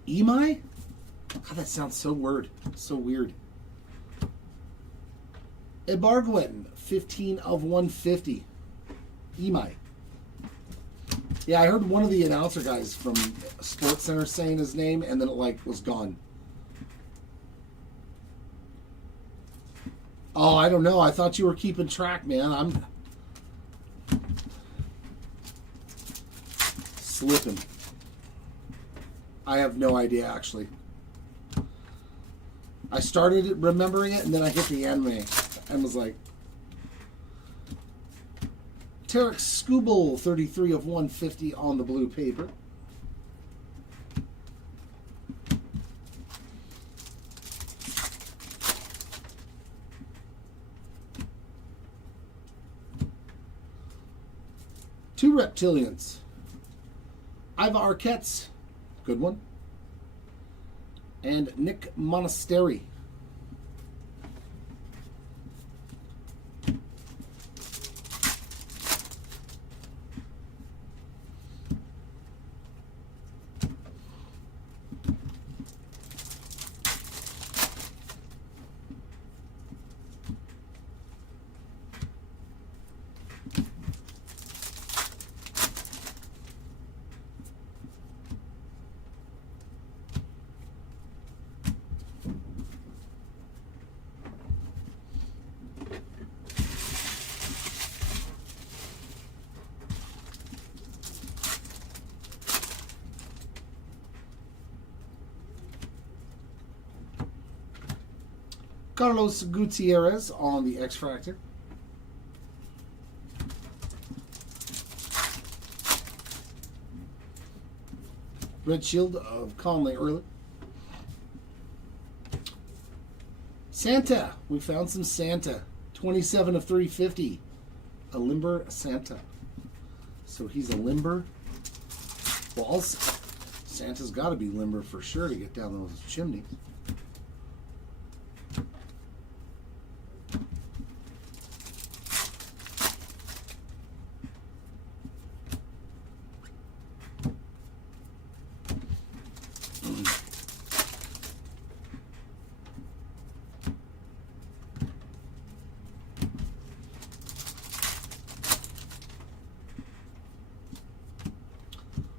Emai? God, that sounds so weird. So weird. Ibargüen, 15 of 150. Emai. Yeah, I heard one of the announcer guys from Sports Center saying his name, and then it was gone. Oh, I don't know. I thought you were keeping track, man. I'm slipping. I have no idea, actually. I started remembering it, and then I hit the anime and was like, Tarek Skubal, 33 of 150 on the blue paper. Two Reptilians. Iva Arquettes, good one. And Nick Monasteri. Carlos Gutierrez on the X-Fractor. Red Shield of Conley Early. Santa. We found some Santa. 27 of 350. A Limber Santa. So he's a Limber Well, Santa's got to be limber for sure to get down those chimneys.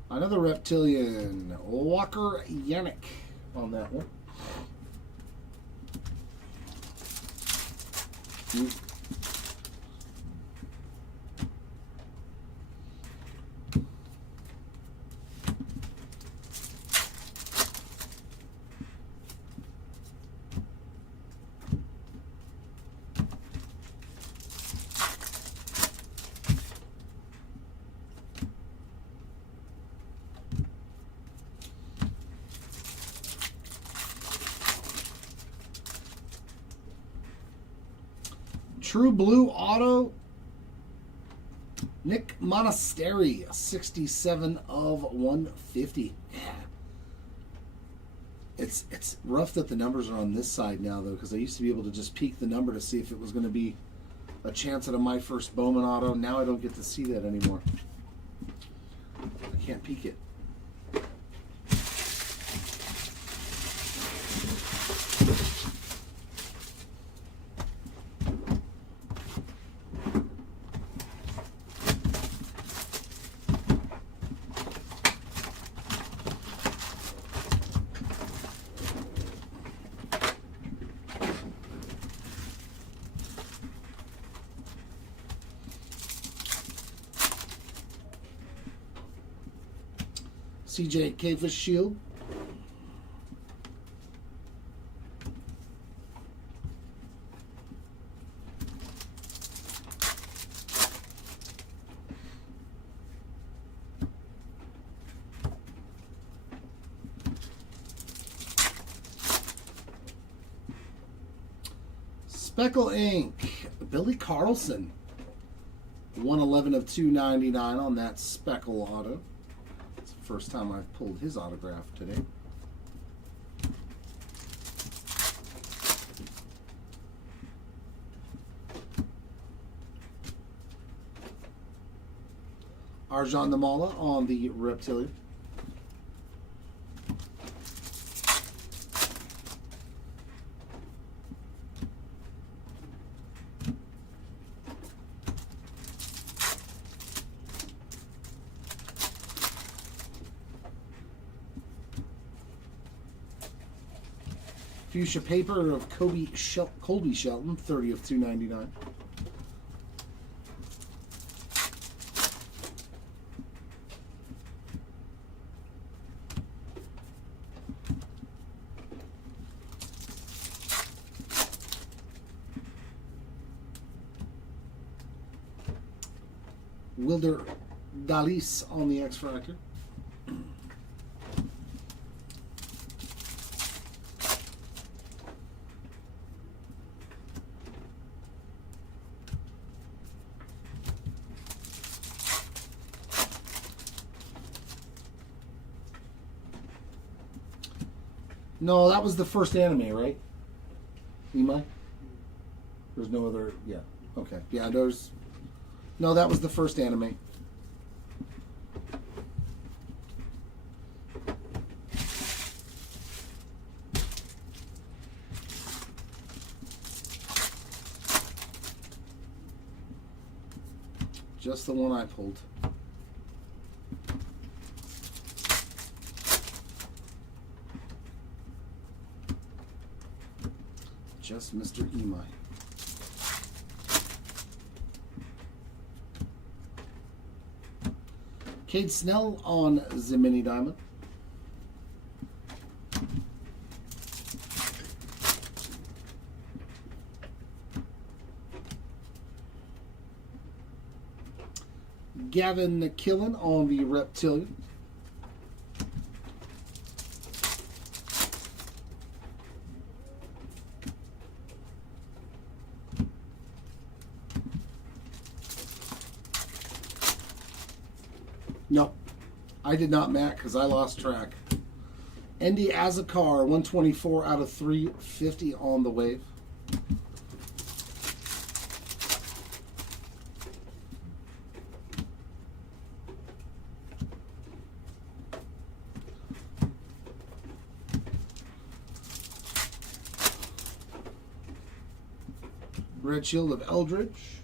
Another reptilian, Walker Yannick on that one. True Blue Auto, Nick Monastery, 67 of 150. Yeah. It's rough that the numbers are on this side now, though, because I used to be able to just peek the number to see if it was going to be a chance at a My First Bowman auto. Now I don't get to see that anymore. I can't peek it. CJ Kayfish Shield. Speckle Ink, Billy Carlson. 111 of 299 on that Speckle auto. First time I've pulled his autograph today. Arjan Namala on the Reptilian. Fuchsia paper of Colby Shelton, 30 of 299. Wilder Dalis on the X-Fractor. No, that was the first anime, right? Imai? There's no other, yeah. Okay. Yeah, there's, no, that was the first anime. Just the one I pulled. Just Mr. Imai. Cade Snell on the Mini Diamond. Gavin Killen on the Reptilian. No, I did not, Matt, because I lost track. Endy as a car, 124 out of 350 on the wave. Red Shield of Eldridge.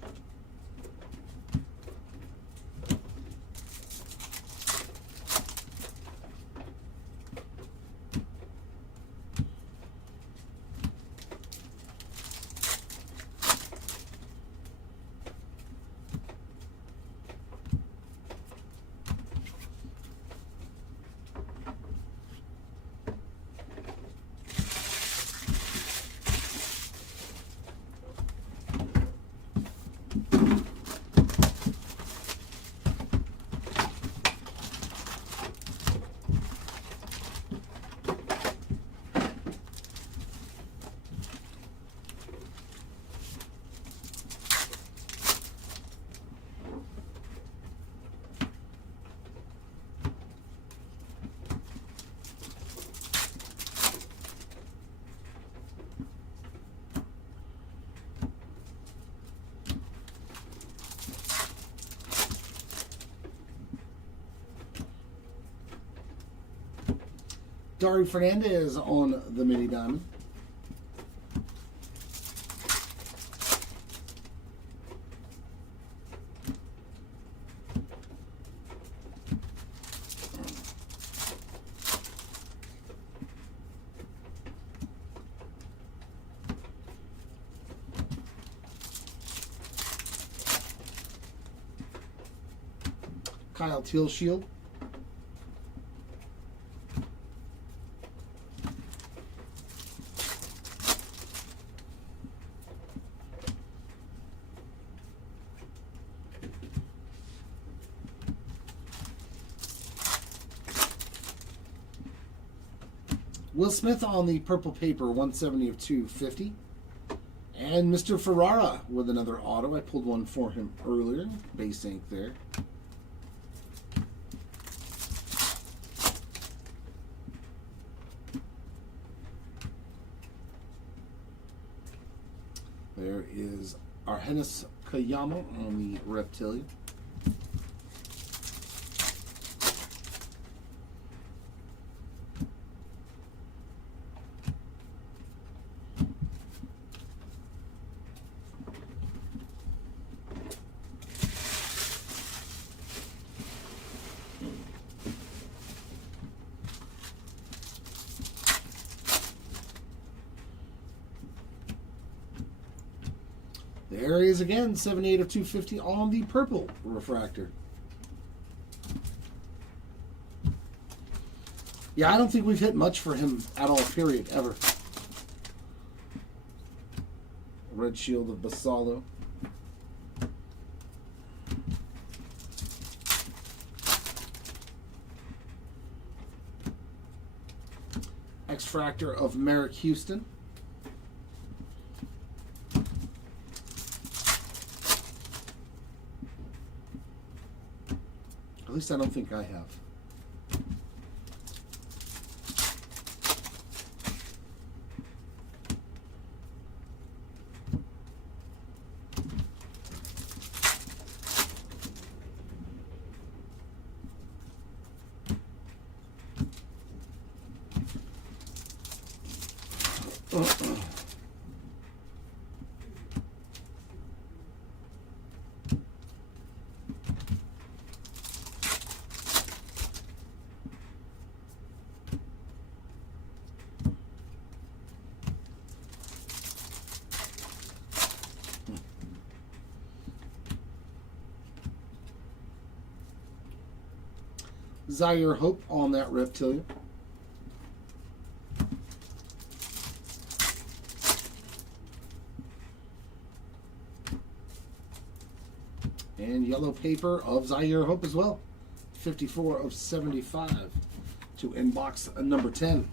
Dari Fernandez on the mini diamond. Kyle Teal Shield. Will Smith on the purple paper, 170 of 250. And Mr. Ferrara with another auto. I pulled one for him earlier. Base ink there. There is Argenis Kayama on the Reptilian. There he is again, 78 of 250 on the purple refractor. Yeah, I don't think we've hit much for him at all, period, ever. Red Shield of Basalo. X-Fractor of Merrick Houston. At least I don't think I have. Zaire Hope on that Reptilian. And yellow paper of Zaire Hope as well. 54 of 75 to inbox number 10.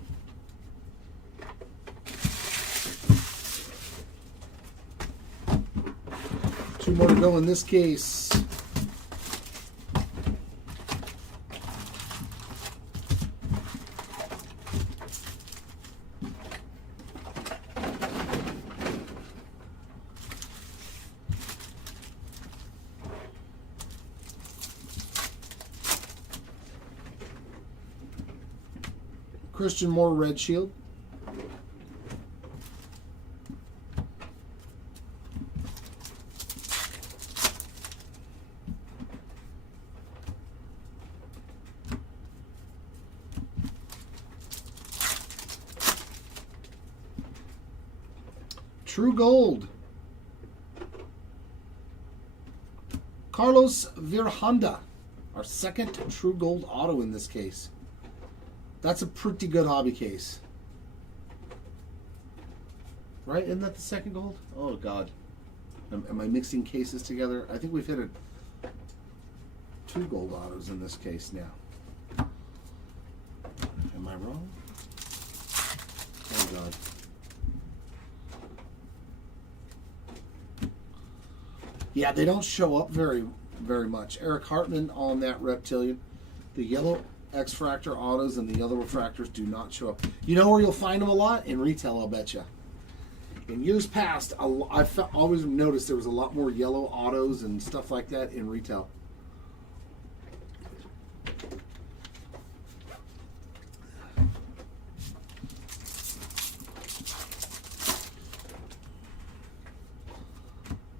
Two more to go in this case. Christian Moore Red Shield. True Gold. Carlos Virhonda, our second True Gold auto in this case. That's a pretty good hobby case. Right? Isn't that the second gold? Oh, God. Am I mixing cases together? I think we've hit 2 gold autos in this case now. Am I wrong? Oh, God. Yeah, they don't show up very much. Eric Hartman on that Reptilian. The yellow X-Fractor autos and the yellow refractors do not show up. You know where you'll find them a lot? In retail, I'll bet you. In years past, I've always noticed there was a lot more yellow autos and stuff like that in retail.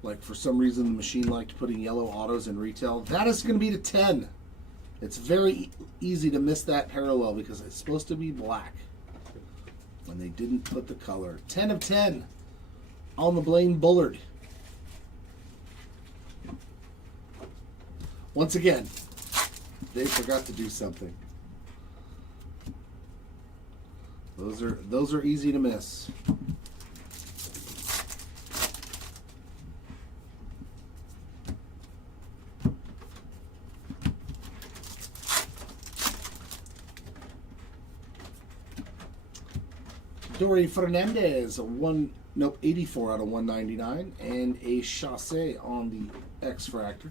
Like, for some reason, the machine liked putting yellow autos in retail. That is going to be to 10. It's very easy to miss that parallel because it's supposed to be black. And they didn't put the color. 10 of 10 on the Blaine Bullard. Once again, they forgot to do something. Those are easy to miss. Dory Fernandez, 84 out of 199, and a Chassé on the X-Fractor.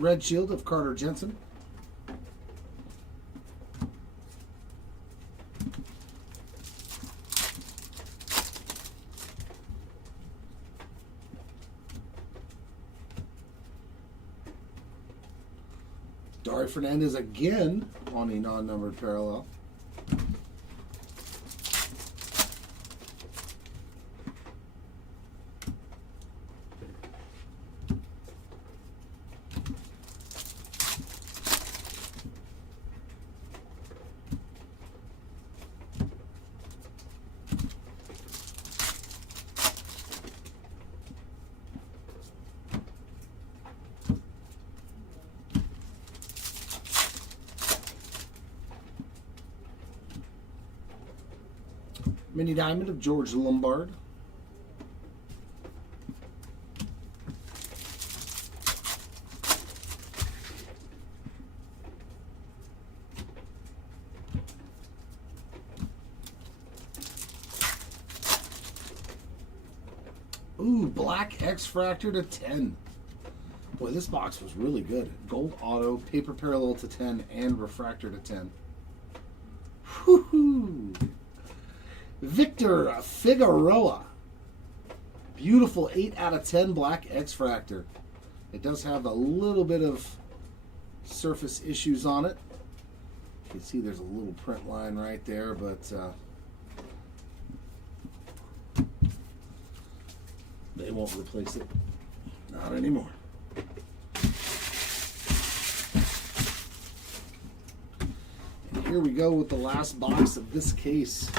Red Shield of Carter Jensen. Dory Fernandez again on a non-numbered parallel. Mini Diamond of George Lombard. Ooh, black X-Fractor to 10. Boy, this box was really good. Gold auto, paper parallel to 10, and refractor to 10. Whoo-hoo! Victor Figueroa. Beautiful 8 out of 10 black X-Fractor. It does have a little bit of surface issues on it. You can see there's a little print line right there, but they won't replace it. Not anymore. And here we go with the last box of this case.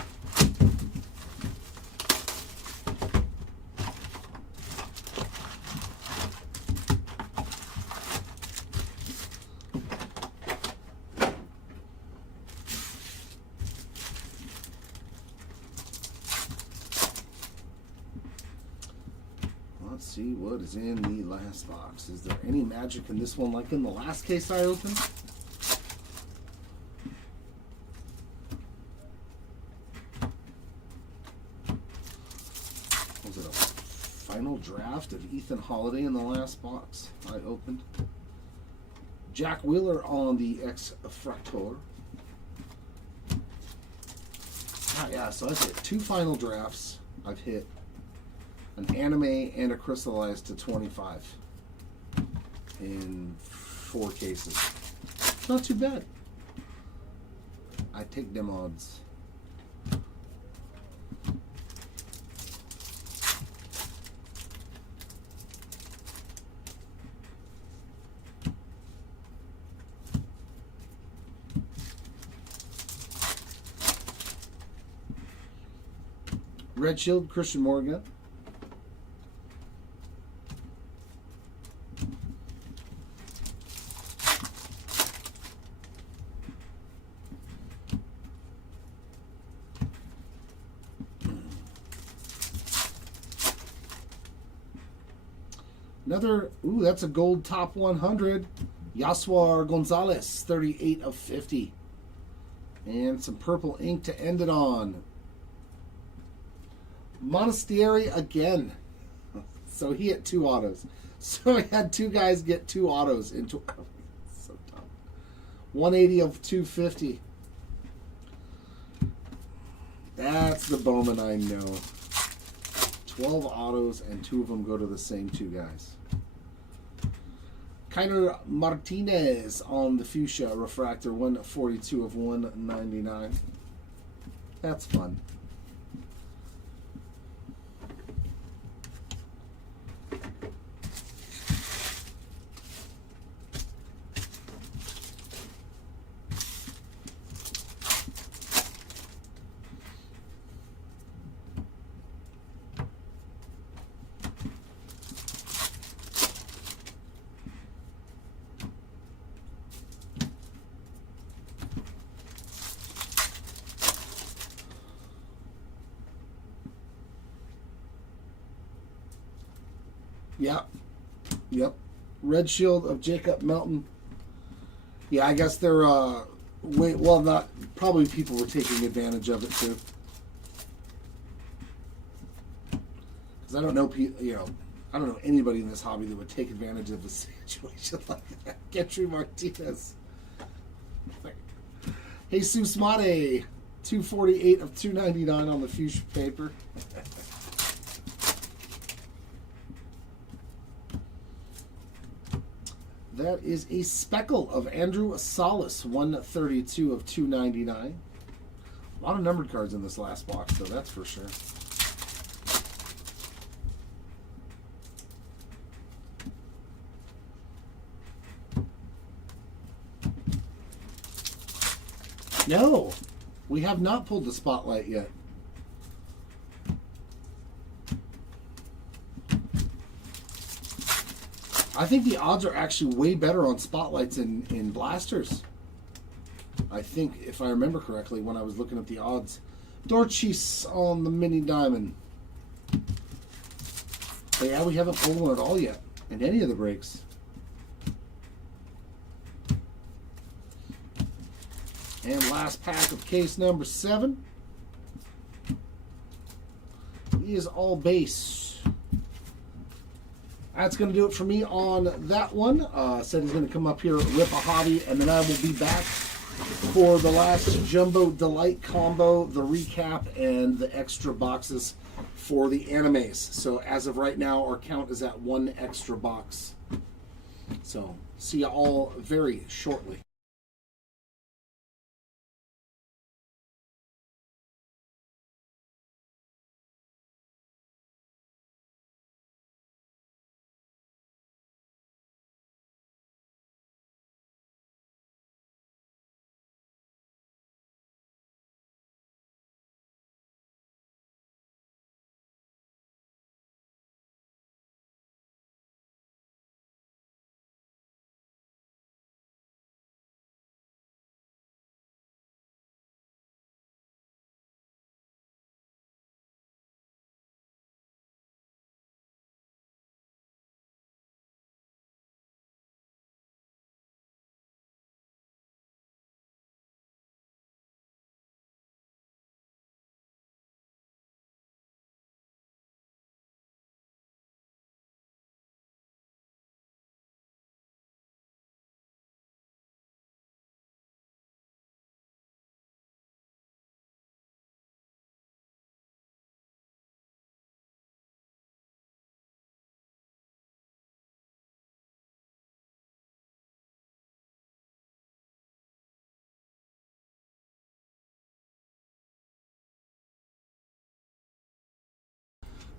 Let's see what is in the last box. Is there any magic in this one like in the last case I opened? Was it a final draft of Ethan Holiday in the last box I opened? Jack Wheeler on the X-Fractor. Ah, yeah, so I've hit 2 final drafts. I've hit an anime and a crystallized to 25 in 4 cases. Not too bad. I take them odds. Red Shield, Christian Morgan. Another, ooh, that's a gold top 100. Yaswar Gonzalez, 38 of 50. And some purple ink to end it on. Monastery again. So he hit 2 autos. So he had 2 guys get 2 autos into so dumb. 180 of 250. That's the Bowman I know. 12 autos and 2 of them go to the same 2 guys. Kiner Martinez on the Fuchsia Refractor, 142 of 199. That's fun. Yep. Red Shield of Jacob Melton. Yeah, I guess they're probably people were taking advantage of it too. Because I don't know I don't know anybody in this hobby that would take advantage of a situation like that. Getry Martinez. Jesus Mate, 248 of 299 on the Fuchsia paper. That is a speckle of Andrew Salas, 132 of 299. A lot of numbered cards in this last box, though, that's for sure. No, we have not pulled the spotlight yet. I think the odds are actually way better on spotlights in blasters. I think, if I remember correctly, when I was looking at the odds. Dorchis on the mini diamond. But yeah, we haven't pulled one at all yet in any of the breaks. And last pack of case number 7 is all base. That's going to do it for me on that one. Said he's going to come up here, rip a hobby, and then I will be back for the last Jumbo Delight combo, the recap, and the extra boxes for the animes. So as of right now, our count is at 1 extra box. So see you all very shortly.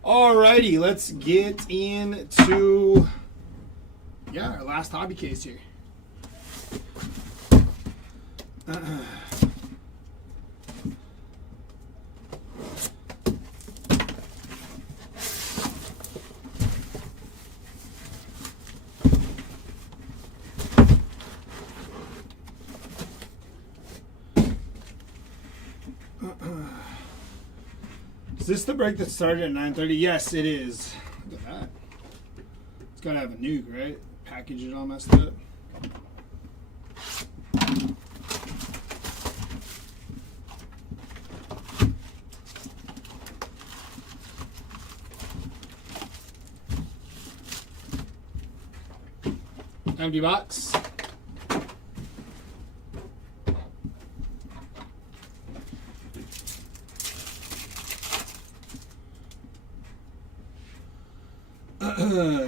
Alrighty, let's get into our last hobby case here. Is this the break that started at 9:30? Yes, it is. Look at that. It's got to have a nuke, right? Package it all messed up. Empty box.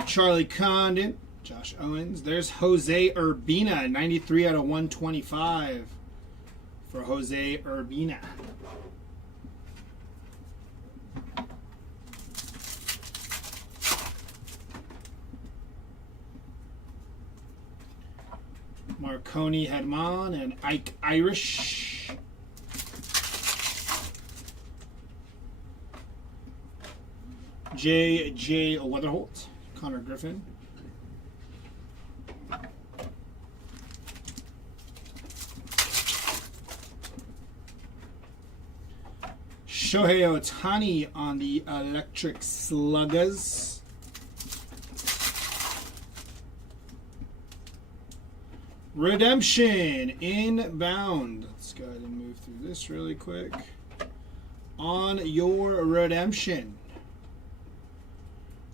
Charlie Condon, Josh Owens. There's Jose Urbina, 93 out of 125 for Jose Urbina. Marconi Hedman and Ike Irish. J.J. Weatherholt, Connor Griffin. Shohei Ohtani on the Electric Sluggers. Redemption inbound. Let's go ahead and move through this really quick. On your redemption.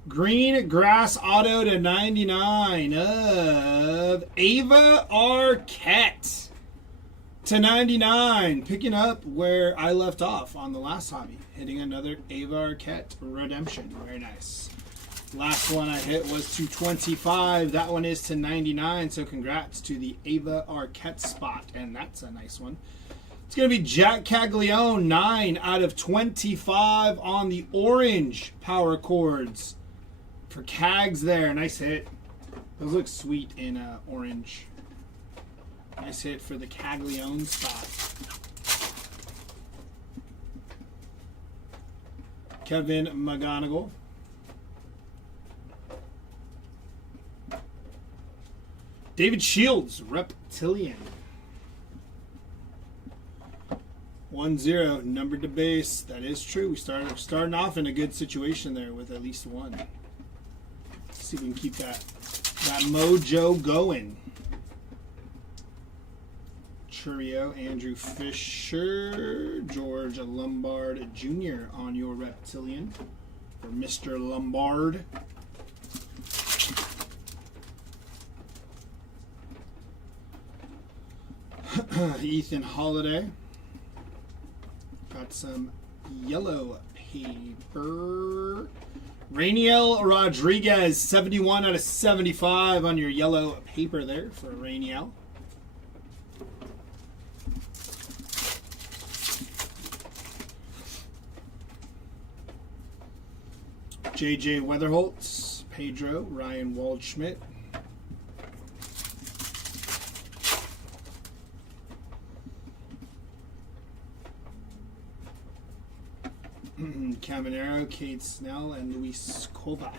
Green Grass Auto to 99 of Ava Arquette to 99. Picking up where I left off on the last hobby. Hitting another Ava Arquette redemption. Very nice. Last one I hit was to 25. That one is to 99. So congrats to the Ava Arquette spot. And that's a nice one. It's going to be Jack Caglione, 9 out of 25 on the orange power chords. For Cags there. Nice hit. Those look sweet in orange. Nice hit for the Caglione spot. Kevin McGonigal. David Shields, Reptilian. 1-0, numbered to base. That is true. We starting off in a good situation there with at least one. Let's see if we can keep that mojo going. Churio, Andrew Fisher, George Lombard Jr. on your Reptilian for Mr. Lombard. Ethan Holiday. Got some yellow paper. Rainiel Rodriguez, 71 out of 75 on your yellow paper there for Rainiel. JJ Weatherholtz, Pedro, Ryan Waldschmidt. Caminero, Cade Snell, and Luis Cova.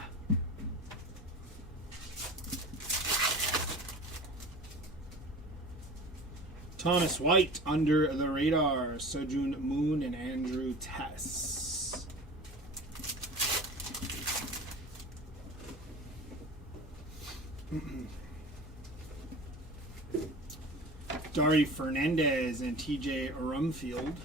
Thomas White, under the radar. Sojun Moon and Andrew Tess. Dari Fernandez and TJ Rumfield.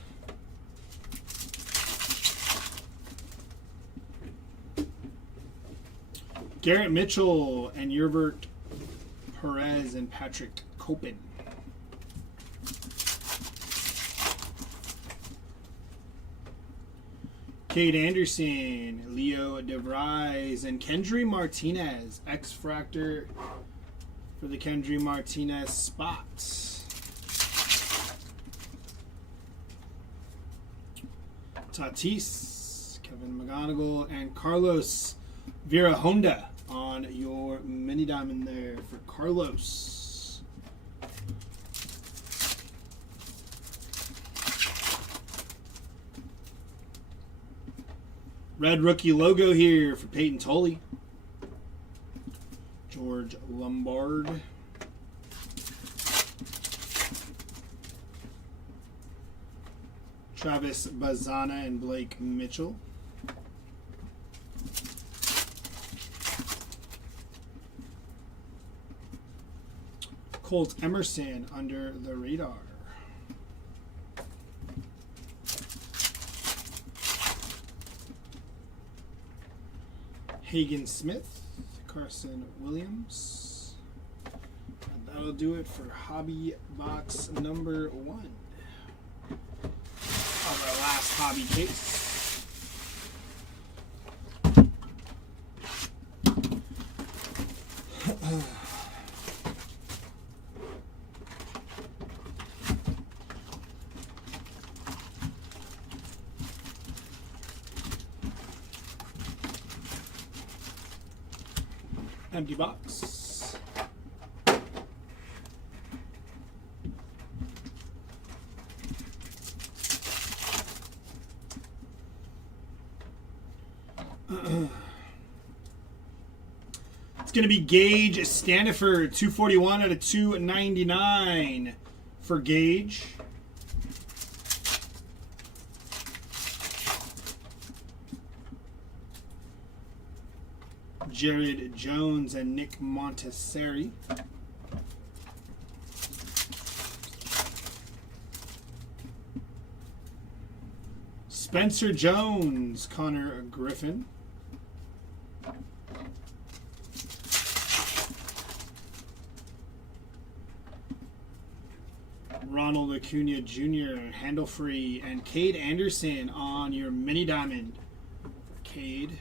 Garrett Mitchell and Yervert Perez and Patrick Copen. Cade Anderson, Leo DeVries, and Kendry Martinez. X-Fractor for the Kendry Martinez spot. Tatis, Kevin McGonigal, and Carlos Vera Honda on your mini diamond there for Carlos. Red rookie logo here for Peyton Tolley. George Lombard. Travis Bazana and Blake Mitchell. Colt Emerson under the radar. Hagen Smith, Carson Williams. And that'll do it for hobby box number 1 of our last hobby case. Empty box. It's going to be Gage Staniford, 241 out of 299 for Gage. Jared Jones and Nick Montessori. Spencer Jones, Connor Griffin. Ronald Acuna Jr., handle free, and Cade Anderson on your mini diamond for Cade.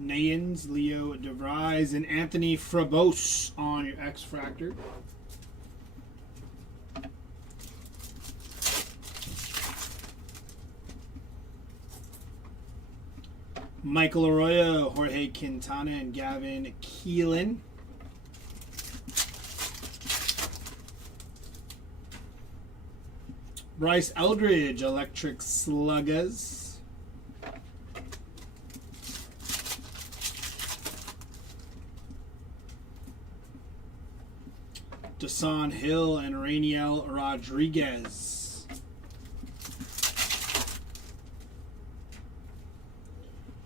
Nayans, Leo DeVries, and Anthony Frabose on your X-Fractor. Michael Arroyo, Jorge Quintana, and Gavin Keelan. Bryce Eldridge, Electric Sluggers. Dasan Hill and Rainiel Rodriguez.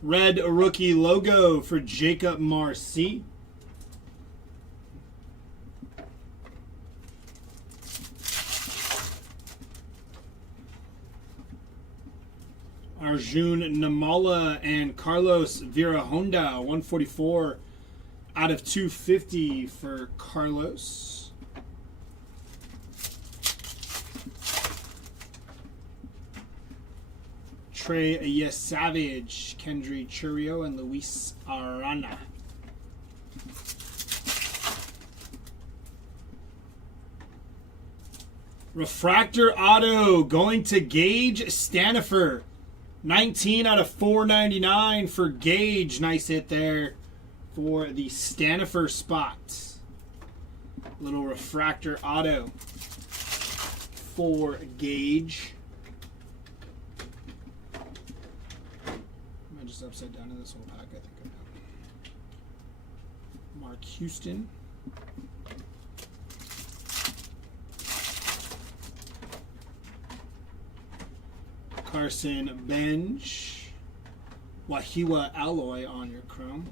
Red rookie logo for Jacob Marcy. Arjun Namala and Carlos Vera Honda, 144 out of 250 for Carlos. Trey Savage, Kendry Churio, and Luis Arana. Refractor auto going to Gage Staniford. 19 out of 499 for Gage. Nice hit there for the Staniford spot. Little refractor auto for Gage. Am I just upside down in this whole pack? I think I am. Mark Houston. Carson Bench. Wahiwa Alloy on your chrome.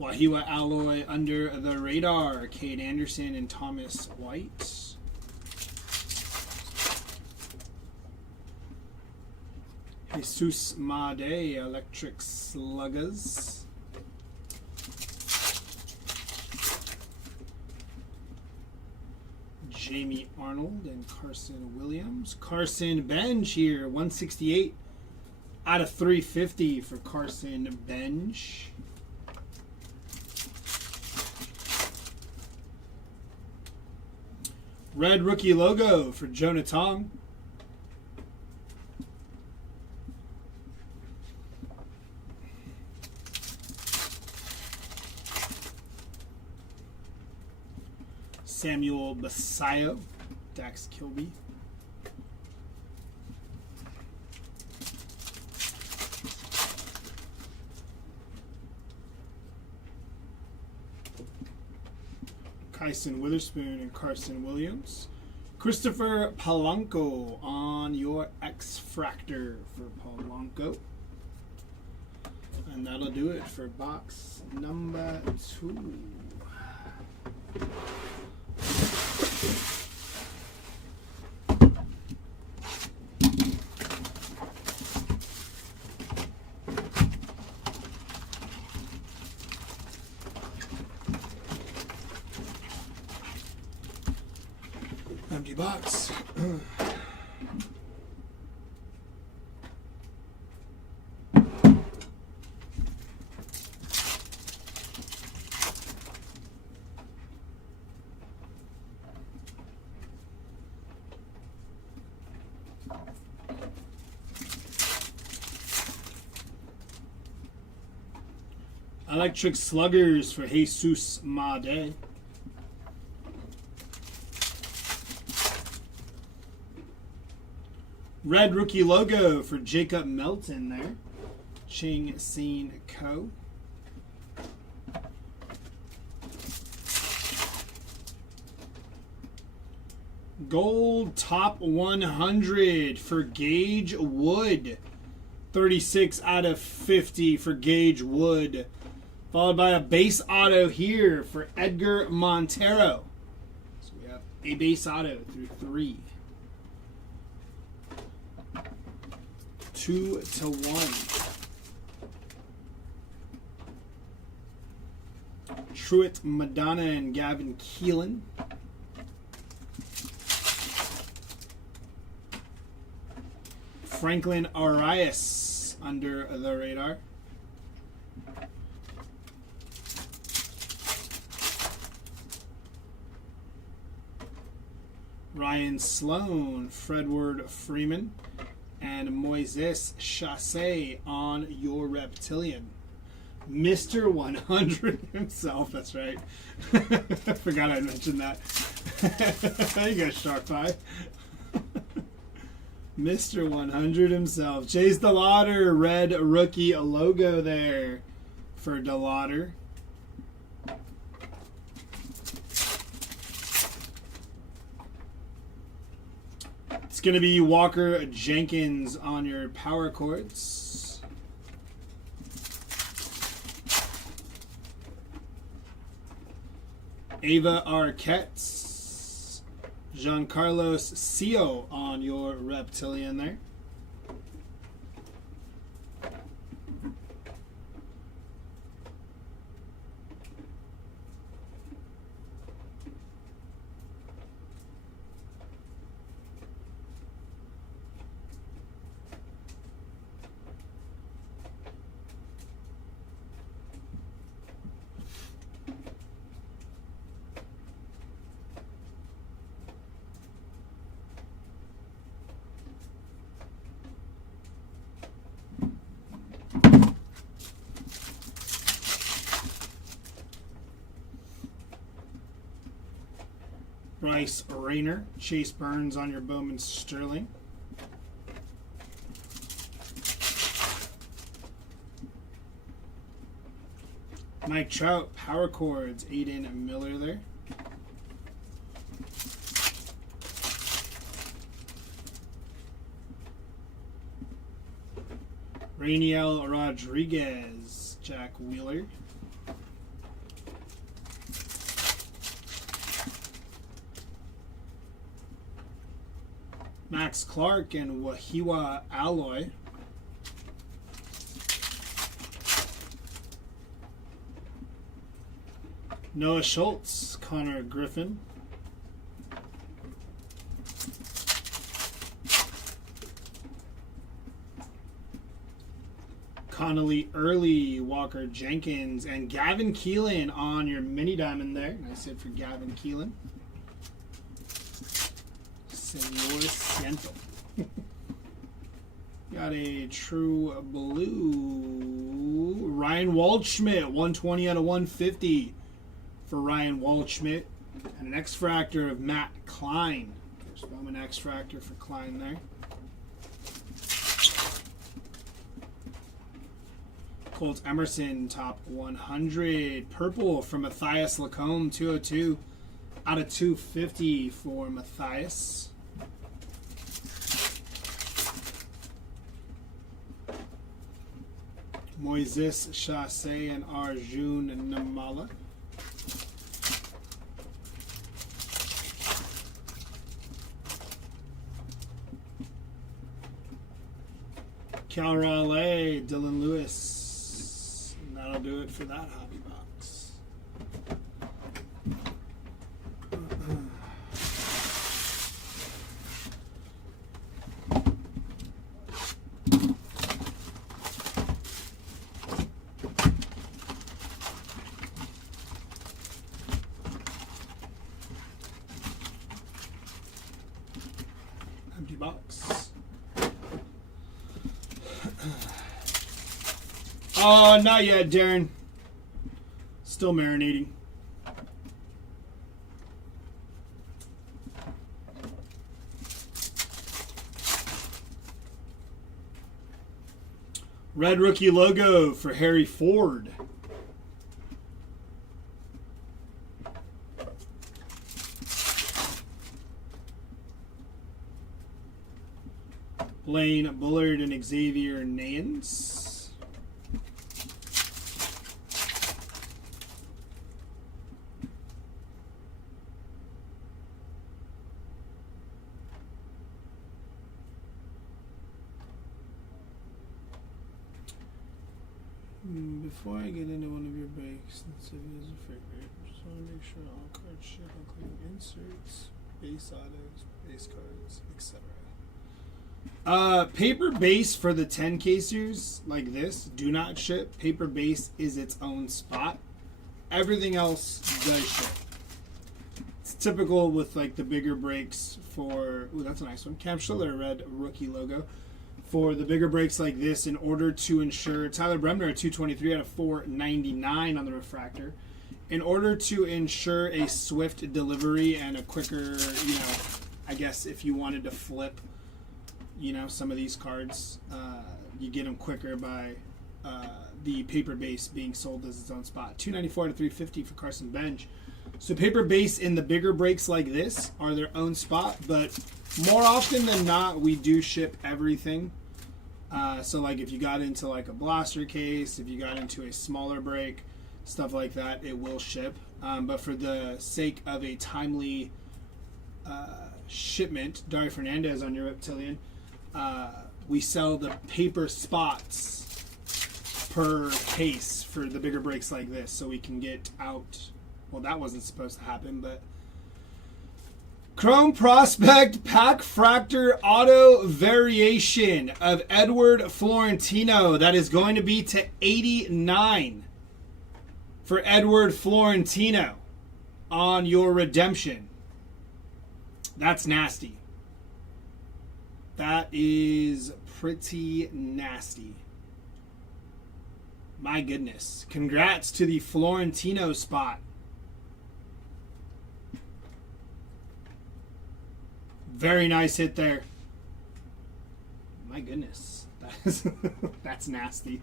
Wahiwa Alloy under the radar. Cade Anderson and Thomas White. Jesus Made, Electric Sluggers. Jamie Arnold and Carson Williams. Carson Bench here, 168 Out of 350 for Carson Bench. Red rookie logo for Jonah Tong. Samuel Basayo, Dax Kilby. Kyson Witherspoon and Carson Williams. Christopher Polanco on your X-Fractor for Polanco. And that'll do it for box number 2. Empty box. Electric Sluggers for Jesus Made. Red rookie logo for Jacob Melton there. Ching Sin Co. Gold top 100 for Gage Wood. 36 out of 50 for Gage Wood. Followed by a base auto here for Edgar Montero. So we have a base auto through 3. 2-1. Truett Madonna and Gavin Keelan. Franklin Arias under the radar. Ryan Sloan, Fredward Freeman, and Moises Chassé on your Reptilian. Mr. 100 himself, that's right. I forgot I mentioned that. You got Shark Pie. Mr. 100 himself. Chase DeLauder, red rookie logo there for DeLauder. It's going to be Walker Jenkins on your power chords. Ava Arquette. Giancarlos Sio on your Reptilian there. Bryce Rayner, Chase Burns on your Bowman Sterling. Mike Trout, power chords, Aiden Miller there. Rainiel Rodriguez, Jack Wheeler. Max Clark and Wahiwa Alloy. Noah Schultz, Connor Griffin. Connolly Early, Walker Jenkins, and Gavin Keelan on your mini diamond there. Nice hit for Gavin Keelan. Senor Ciento. Got a true blue. Ryan Waldschmidt, 120 out of 150 for Ryan Waldschmidt. And an X-Fractor of Matt Klein. There's Bowman X-Fractor for Klein there. Colt Emerson, top 100. Purple from Matthias Lacombe, 202 out of 250 for Matthias. Moises Chasse and Arjun Namala. Cal Raleigh, Dylan Lewis. And that'll do it for that hobby box. Empty box. Oh, not yet, Darren. Still marinating. Red rookie logo for Harry Ford. Blaine Bullard and Xavier Nance. Before I get into one of your breaks, let's see if it is a favorite. Just want to make sure all cards ship, including inserts, base autos, base cards, etc. Paper base for the 10 casers like this do not ship. Paper base is its own spot. Everything else does ship. It's typical with like the bigger breaks for. Ooh, that's a nice one. Cam Schiller, red rookie logo. For the bigger breaks like this, in order to ensure Tyler Bremner, 223 out of 499 on the refractor, in order to ensure a swift delivery and a quicker, I guess if you wanted to flip, some of these cards, you get them quicker by the paper base being sold as its own spot. 294 out of 350 for Carson Bench. So paper base in the bigger breaks like this are their own spot, but more often than not, we do ship everything. So like if you got into like a blaster case, if you got into a smaller break, stuff like that, it will ship. But for the sake of a timely shipment, Dario Fernandez on your Reptilian, we sell the paper spots per case for the bigger breaks like this, so we can get out. Well, that wasn't supposed to happen, but Chrome Prospect Pack Fractor Auto Variation of Edward Florentino. That is going to be to 89 for Edward Florentino on your redemption. That's nasty. That is pretty nasty. My goodness. Congrats to the Florentino spot. Very nice hit there. My goodness. That's nasty.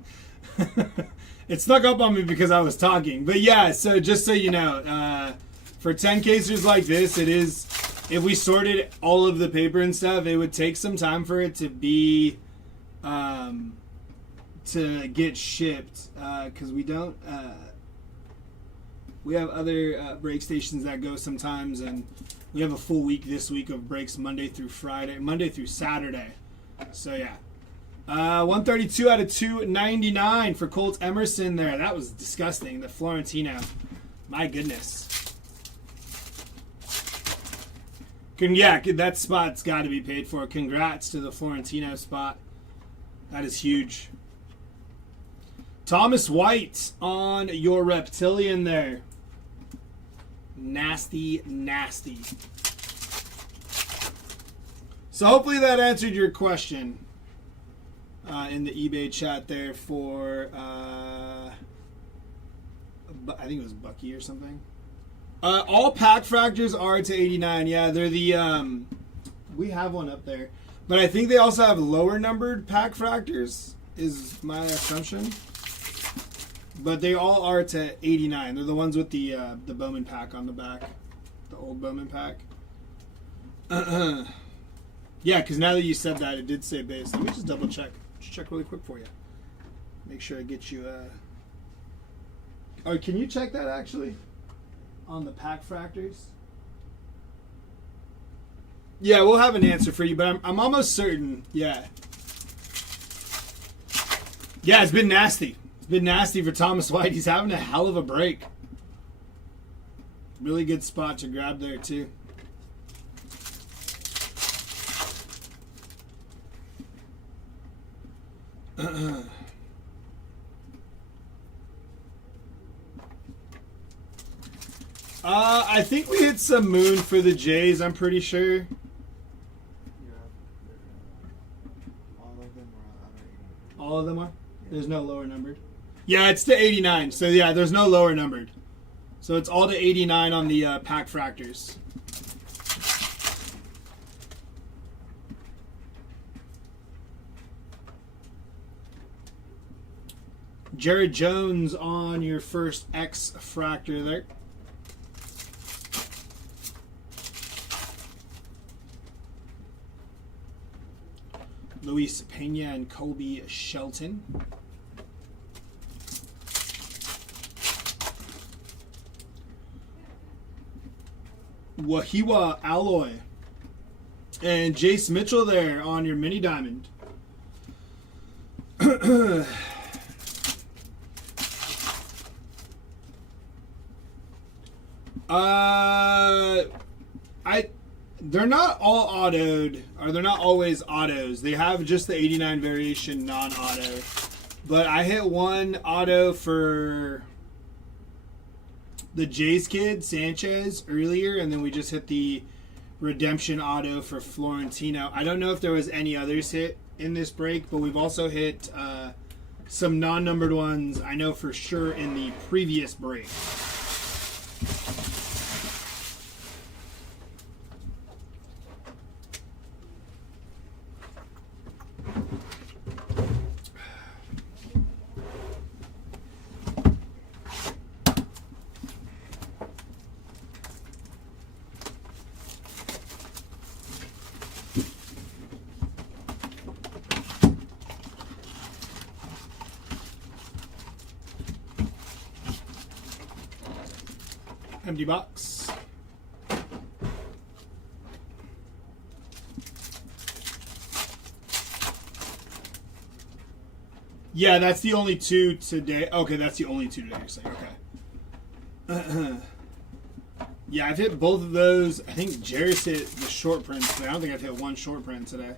It snuck up on me because I was talking. But yeah, so just so you know, for 10 casers like this, it is, if we sorted all of the paper and stuff, it would take some time for it to be, to get shipped. Because we don't, we have other break stations that go sometimes, and we have a full week this week of breaks Monday through Saturday. So yeah. 132 out of 299 for Colt Emerson there. That was disgusting. The Florentino. My goodness. Yeah, that spot's got to be paid for. Congrats to the Florentino spot. That is huge. Thomas White on your Reptilian there. Nasty, nasty. So hopefully that answered your question in the eBay chat there for, I think it was Bucky or something. All pack fractors are to 89. Yeah, they're the, we have one up there. But I think they also have lower numbered pack fractors, is my assumption. But they all are to 89. They're the ones with the BOWMAN pack on the back. The old BOWMAN pack. Yeah, because now that you said that, it did say base. Let me just double check. Just check really quick for you. Make sure I get you... Oh, can you check that actually? On the pack fractors? Yeah, we'll have an answer for you, but I'm almost certain. Yeah. Yeah, it's been nasty. It's been nasty for Thomas White. He's having a hell of a break. Really good spot to grab there, too. I think we hit some moon for the Jays, I'm pretty sure. All of them are? There's no lower numbered? Yeah, it's to 89. So yeah, there's no lower numbered. So it's all to 89 on the pack fractors. Jared Jones on your first X fractor there. Luis Pena and Colby Shelton. Wahiwa Alloy. And Jace Mitchell there on your mini diamond. They're not all autoed, or they're not always autos. They have just the 89 variation non-auto. But I hit one auto for the Jays kid, Sanchez, earlier, and then we just hit the redemption auto for Florentino. I don't know if there was any others hit in this break, but we've also hit some non-numbered ones, I know for sure, in the previous break. Empty box. Yeah, that's the only two today. Okay, that's the only two today, you're saying. Okay. Yeah, I've hit both of those. I think Jairus hit the short prints today. I don't think I've hit one short print today.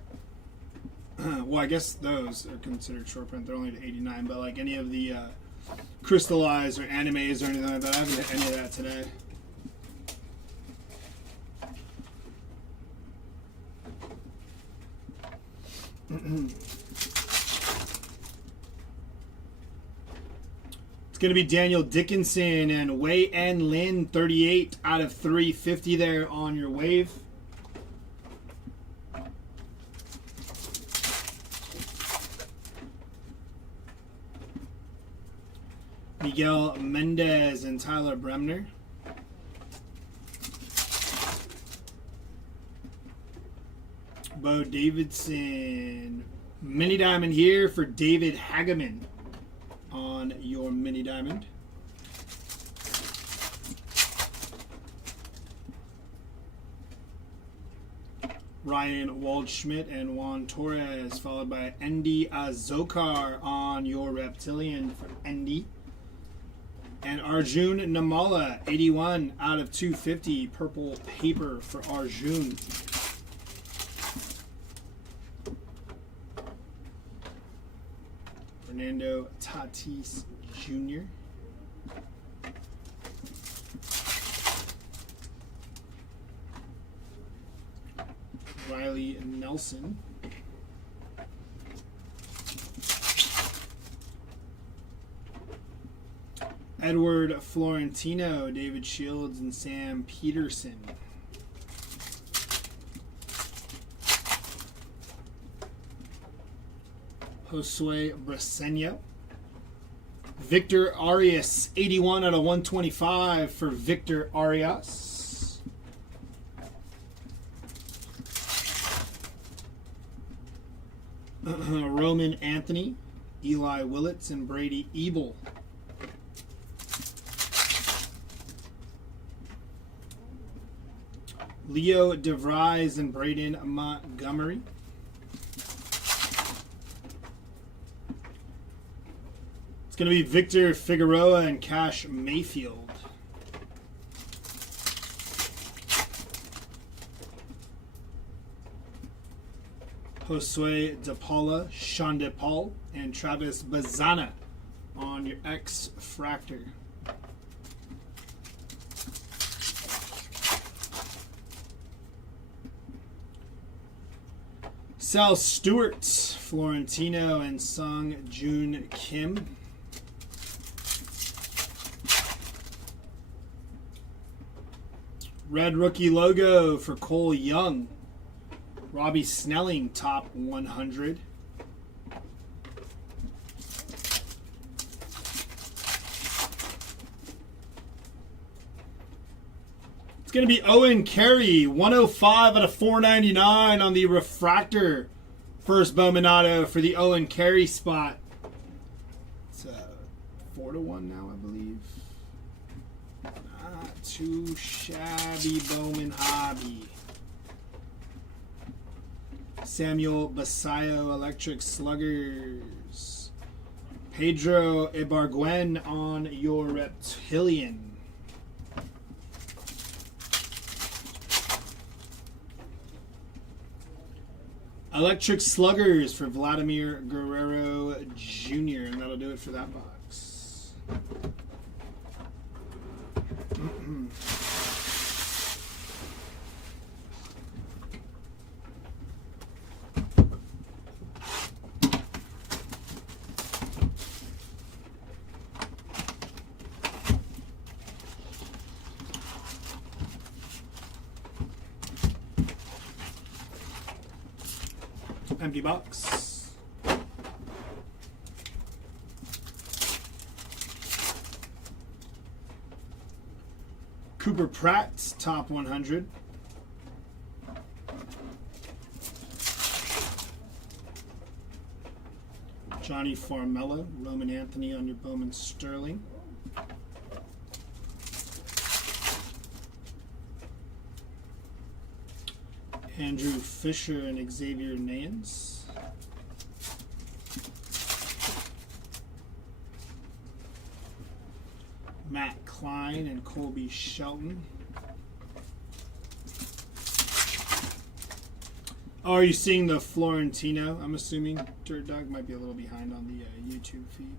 Well, I guess those are considered short print. They're only to 89, but like any of the crystallized or animes or anything like that, I haven't hit any of that today. It's going to be Daniel Dickinson and Wei N. Lin, 38 out of 350 there on your wave. Miguel Mendez and Tyler Bremner. Bo Davidson. Mini diamond here for David Hageman on your mini diamond. Ryan Waldschmidt and Juan Torres, followed by Andy Azokar on your Reptilian for Andy. And Arjun Namala, 81 out of 250, purple paper for Arjun. For Fernando Tatis Jr. Riley Nelson. Edward Florentino, David Shields, and Sam Peterson. Josue Briseño. Victor Arias, 81 out of 125 for Victor Arias. Roman Anthony, Eli Willits, and Brady Ebel. Leo DeVries and Braden Montgomery. It's going to be Victor Figueroa and Cash Mayfield. Josue De Paula, Sean DePaul, and Travis Bazana on your X-Fractor. Sal Stewart, Florentino, and Sung Joon Kim. Red rookie logo for Cole Young. Robbie Snelling, top 100. It's going to be Owen Carey, 105 out of 499 on the refractor. First Bowman auto for the Owen Carey spot. It's 4-1 now, I believe. Not too shabby, Bowman hobby. Samuel Basayo, Electric Sluggers. Pedro Ibargüen on your Reptilian. Electric Sluggers for Vladimir Guerrero Jr. And that'll do it for that box. Empty box. Cooper Pratt, top 100. Johnny Farmella, Roman Anthony on your Bowman Sterling. Andrew Fisher and Xavier Nance. Matt Klein and Colby Shelton. Oh, are you seeing the Florentino? I'm assuming Dirt Dog might be a little behind on the YouTube feed.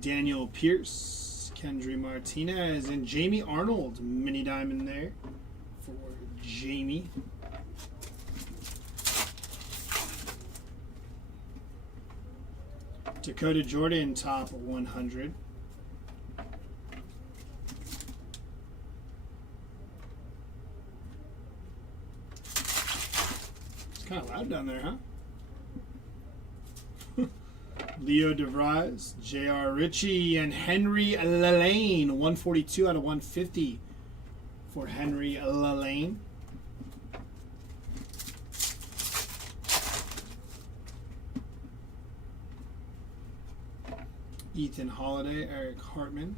Daniel Pierce, Kendry Martinez, and Jamie Arnold. Mini diamond there for Jamie. Dakota Jordan, top 100. It's kind of loud down there, huh? Leo DeVries, J.R. Ritchie, and Henry Lalane. 142 out of 150 for Henry Lalane. Ethan Holiday, Eric Hartman.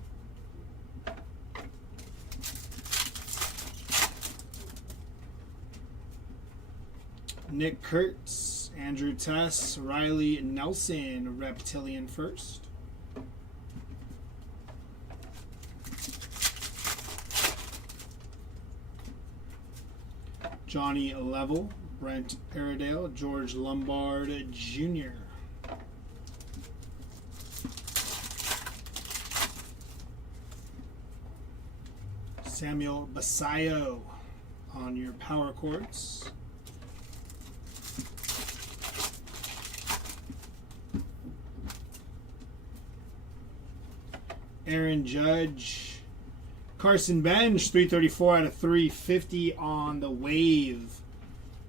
Nick Kurtz, Andrew Tess, Riley Nelson, Reptilian first. Johnny Level, Brent Paradale, George Lombard Jr. Samuel Basayo on your power chords. Aaron Judge. Carson Bench, 334 out of 350 on the wave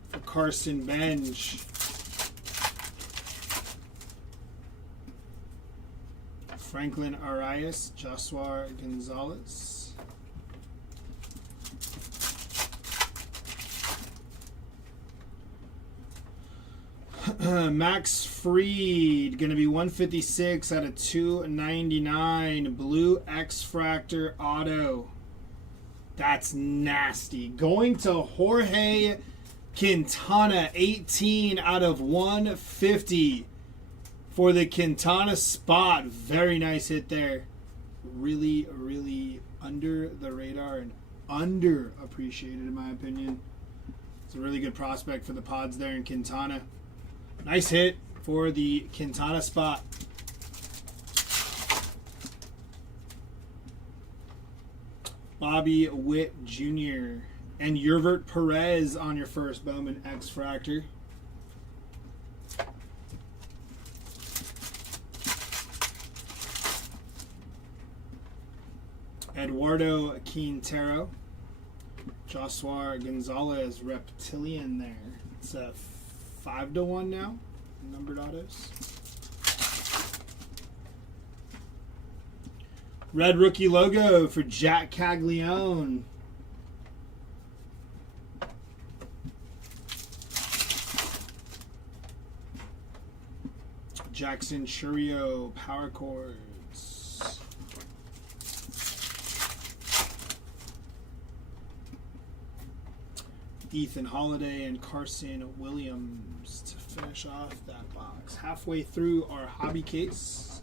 for Carson Bench. Franklin Arias, Joshua Gonzalez. Max Fried, going to be 156 out of 299. Blue X-Fractor Auto. That's nasty. Going to Jorge Quintana, 18 out of 150 for the Quintana spot. Very nice hit there. Really, really under the radar and underappreciated in my opinion. It's a really good prospect for the Pods there in Quintana. Nice hit for the Quintana spot. Bobby Witt Jr. and Yervert Perez on your first Bowman X-Fractor. Eduardo Quintero. Joshua Gonzalez Reptilian there. It's a 5-1 now, numbered autos. Red rookie logo for Jack Caglione. Jackson Churio power chords. Ethan Holiday and Carson Williams to finish off that box. Halfway through our hobby case.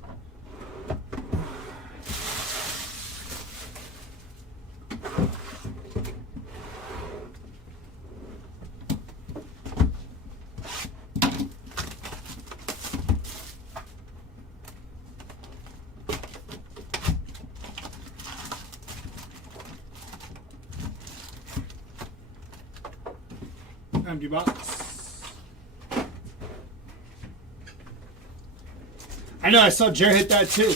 Empty box. I know, I saw Jer hit that too.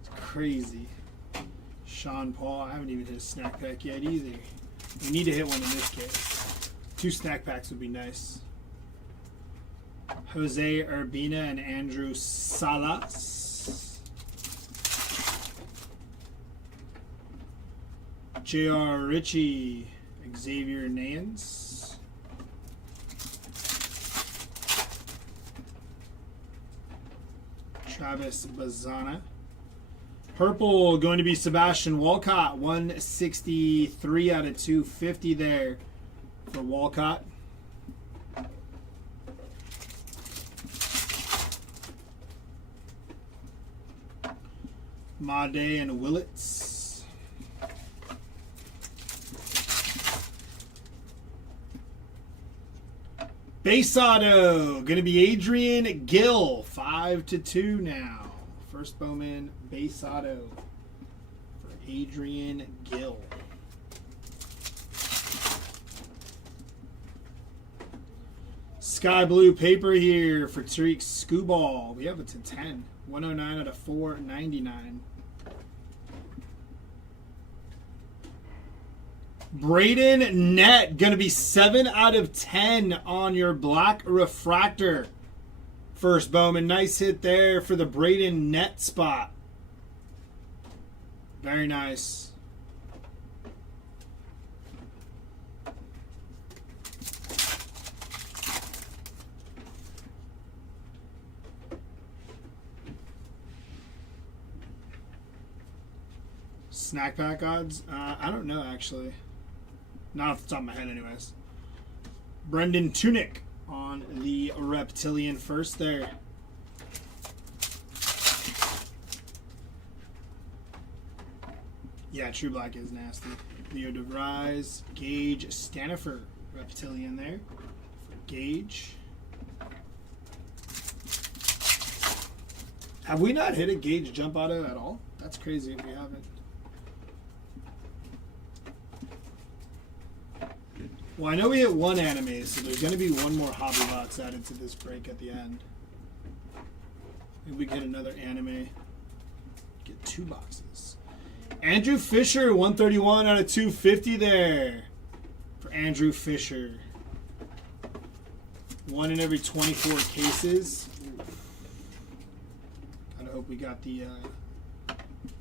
It's crazy. Sean Paul, I haven't even hit a snack pack yet either. We need to hit one in this case. 2 snack packs would be nice. Jose Urbina and Andrew Salas. J.R. Ritchie, Xavier Nance. Travis Bazana. Purple going to be Sebastian Walcott, 163 out of 250 there for Walcott. Made and Willits. Base auto, going to be Adrian Gill, 5-2 now. First Bowman base auto for Adrian Gill. Sky blue paper here for Tariq Skubal. We have it to 10. 109 out of 499. Braden Net, going to be 7 out of 10 on your black refractor. First Bowman, nice hit there for the Braden Net spot. Very nice. Snack pack odds? I don't know actually. Not off the top of my head, anyways. Brendan Tunick on the Reptilian first there. Yeah, True Black is nasty. Leo DeVries, Gage Stanifer, Reptilian there. Gage. Have we not hit a Gage jump auto at all? That's crazy if we haven't. Well, I know we hit one anime, so there's going to be one more hobby box added to this break at the end. Maybe we get another anime. Get 2 boxes. Andrew Fisher, 131 out of 250 there. For Andrew Fisher. 1 in every 24 cases. Gotta hope we got the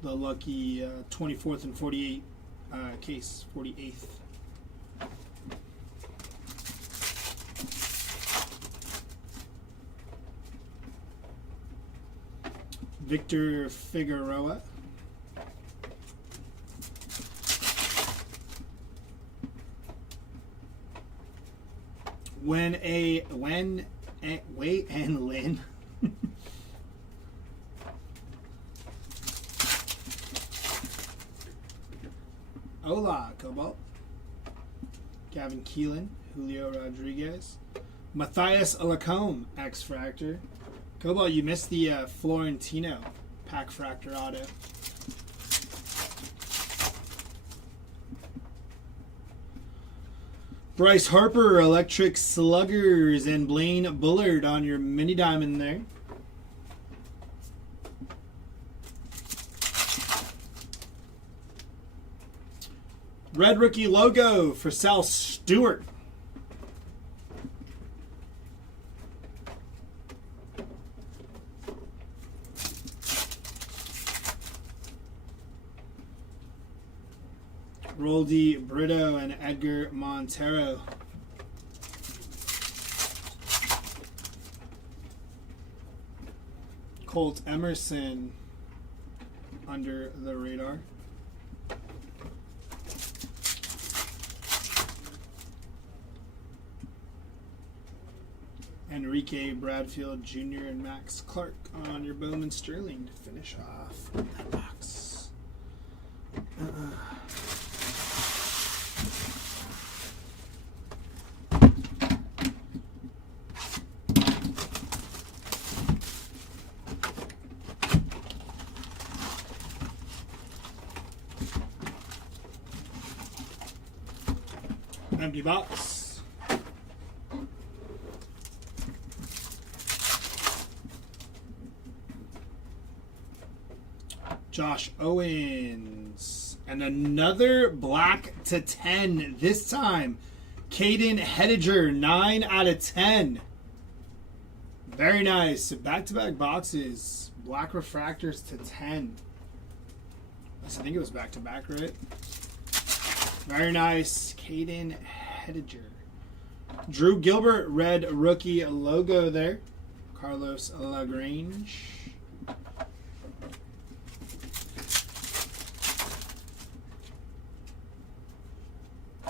lucky 24th and 48 case, 48th. Victor Figueroa. Wei and Lin. Hola, Cobalt. Gavin Keelan, Julio Rodriguez. Matthias Lacombe, X Fractor. Cobalt, you missed the Florentino Pack Fractor auto. Bryce Harper, Electric Sluggers, and Blaine Bullard on your mini diamond there. Red rookie logo for Sal Stewart. Roldy Brito and Edgar Montero. Colt Emerson under the radar. Enrique Bradfield Jr. and Max Clark on your Bowman Sterling to finish off that box. Empty box. Josh Owens. And another black to 10 this time. Caden Hediger, 9 out of 10. Very nice. Back-to-back boxes. Black refractors to 10. I think it was back-to-back, right? Very nice. Caden Hediger. Drew Gilbert, red rookie logo there. Carlos Lagrange.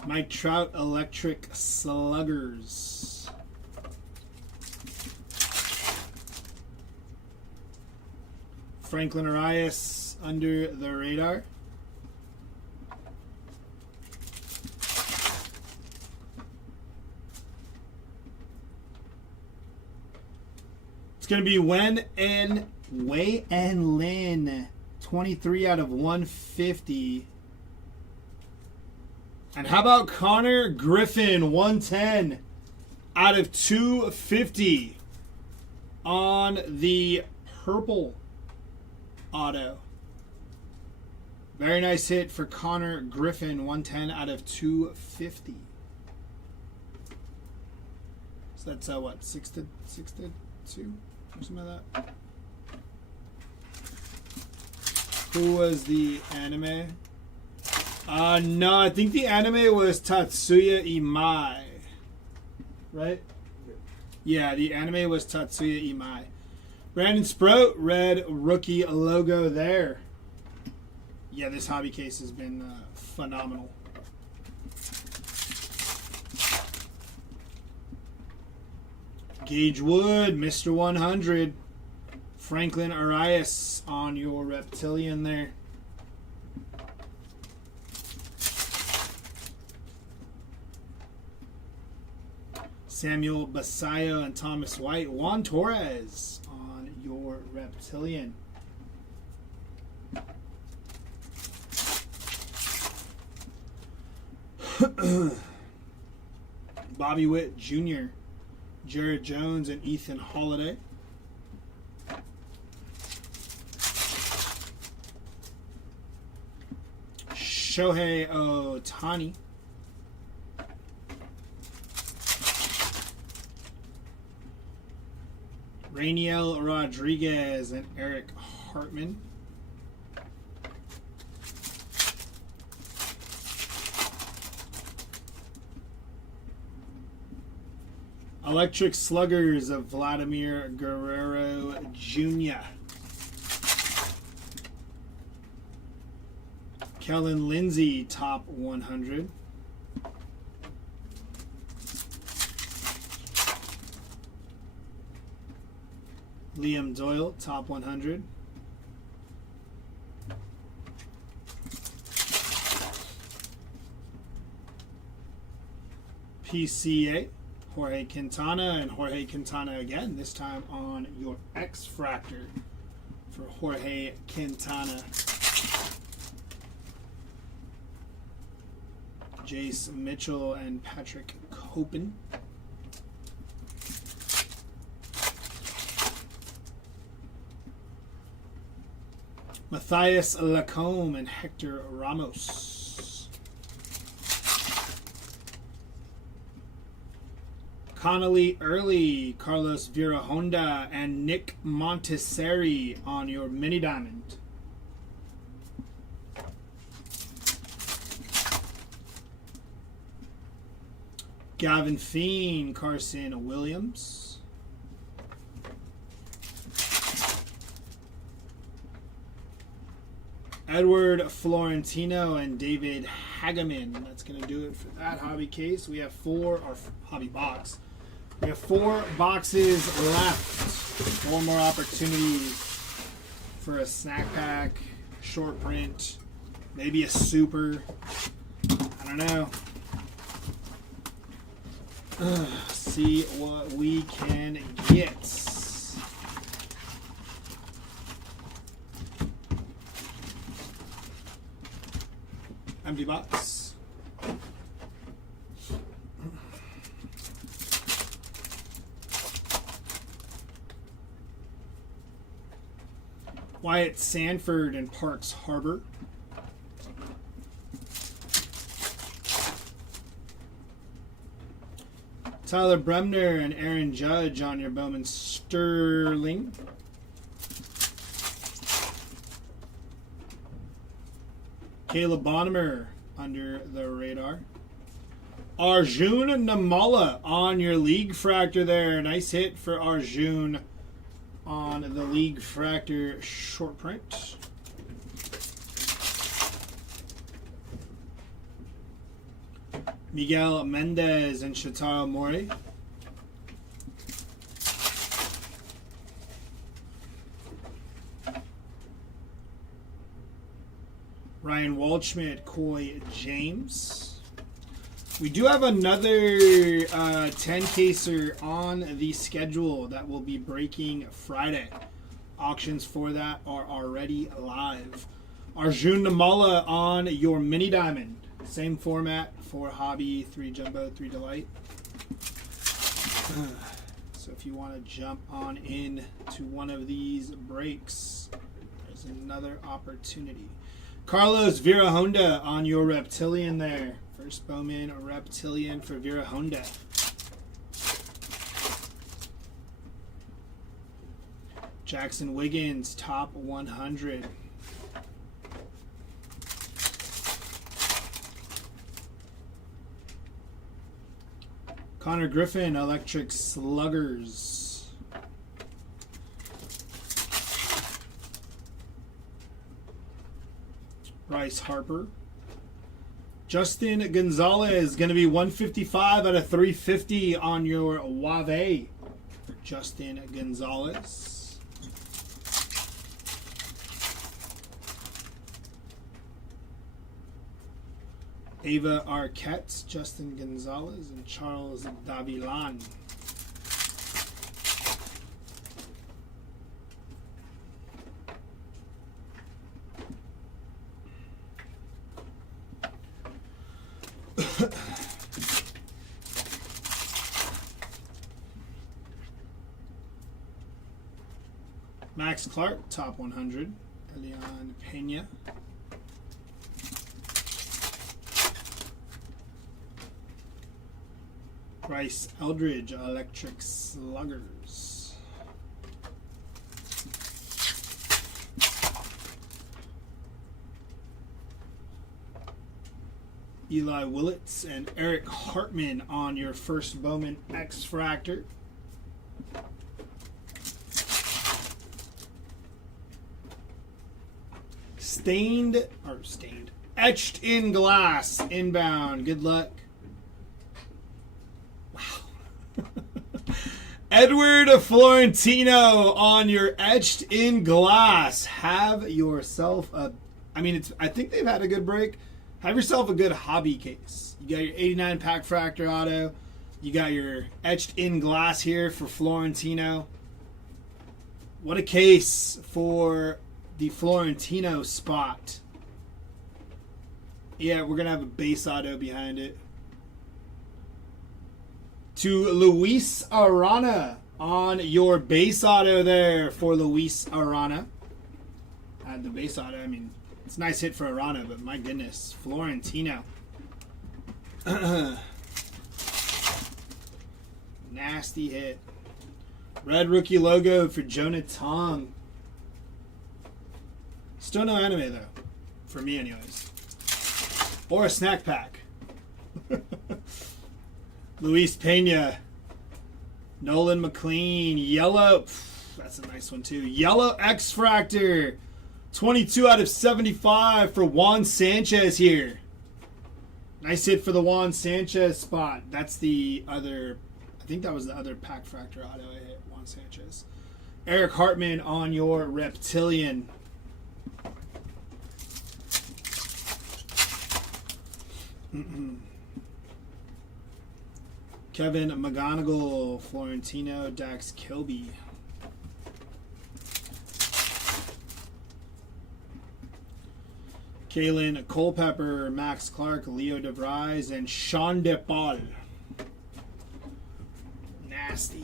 Mike Trout, Electric Sluggers. Franklin Arias, under the radar. It's going to be Wei and Lin, 23 out of 150. And how about Connor Griffin, 110 out of 250 on the purple auto. Very nice hit for Connor Griffin, 110 out of 250. So that's what, 6 to 2 or something like that. Who was the anime? No, I think the anime was Tatsuya Imai. Right? Yeah, the anime was Tatsuya Imai. Brandon Sprout, red rookie logo there. Yeah, this hobby case has been phenomenal. Gage Wood, Mr. 100. Franklin Arias on your Reptilian there. Samuel Basayo and Thomas White. Juan Torres on your Reptilian. Bobby Witt Jr., Jared Jones, and Ethan Holiday. Shohei Ohtani. Rainiel Rodriguez and Eric Hartman. Electric Sluggers of Vladimir Guerrero Jr. Kellen Lindsay, top 100. Liam Doyle, top 100. PCA, Jorge Quintana, and Jorge Quintana again, this time on your X-Fractor for Jorge Quintana. Jace Mitchell and Patrick Copen. Matthias Lacombe and Hector Ramos. Connolly Early, Carlos Vera Honda, and Nick Montesseri on your mini diamond. Gavin Feen, Carson Williams. Edward Florentino and David Hageman. That's going to do it for that hobby case. We have four, or hobby box. We have 4 boxes left. 4 more opportunities for a snack pack, short print, maybe a super. I don't know. See what we can get. Empty box. Wyatt Sanford and Parks Harbor. Tyler Bremner and Aaron Judge on your Bowman Sterling. Caleb Bonnemer under the radar. Arjun Namala on your League Fractor there. Nice hit for Arjun on the League Fractor short print. Miguel Mendez and Shotaro Mori. Ryan Waldschmidt, Coy James. We do have another 10-caser on the schedule that will be breaking Friday. Auctions for that are already live. Arjun Namala on your mini diamond. Same format for Hobby, 3 Jumbo, 3 Delight. So if you want to jump on in to one of these breaks, there's another opportunity. Carlos Vera Honda on your Reptilian there. First Bowman Reptilian for Vera Honda. Jackson Wiggins, top 100. Connor Griffin, Electric Sluggers. Bryce Harper. Justin Gonzalez, going to be 155 out of 350 on your Wave. Justin Gonzalez. Ava Arquette, Justin Gonzalez, and Charles Davilan. Max Clark, top 100. Elian Pena. Bryce Eldridge, Electric Sluggers. Eli Willits and Eric Hartman on your first Bowman X-Fractor. Etched in glass, inbound. Good luck. Wow. Edward Florentino on your etched in glass. Have yourself a, I think they've had a good break. Have yourself a good hobby case. You got your 89 pack fractor auto. You got your etched in glass here for Florentino. What a case for the Florentino spot. Yeah, we're going to have a base auto behind it. To Luis Arana on your base auto there for Luis Arana. Add the base auto. It's a nice hit for Arana, but my goodness. Florentino. Nasty hit. Red rookie logo for Jonah Tong. Still no anime, though. For me, anyways. Or a snack pack. Luis Pena. Nolan McLean. Yellow. That's a nice one, too. Yellow X-Fractor. 22 out of 75 for Juan Sanchez here. Nice hit for the Juan Sanchez spot. That's the other... I think that was the other pack fractor auto I hit. Juan Sanchez. Eric Hartman on your Reptilian. Kevin McGonigal, Florentino, Dax Kilby. Kalen Culpepper, Max Clark, Leo DeVries, and Sean DePaul. Nasty.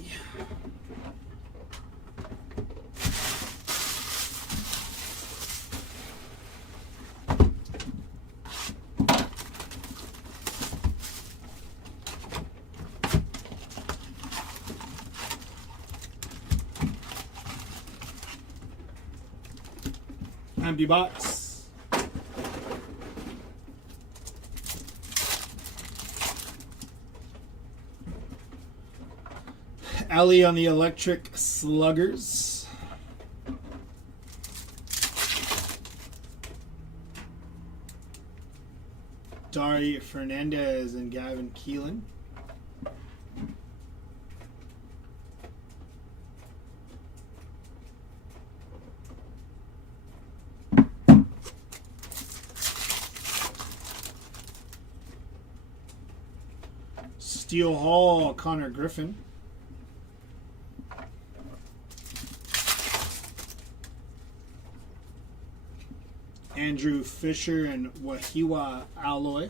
Empty box. Ellie on the Electric Sluggers. Dari Fernandez and Gavin Keelan. Steel Hall, Connor Griffin. Andrew Fisher and Wahiwa Alloy.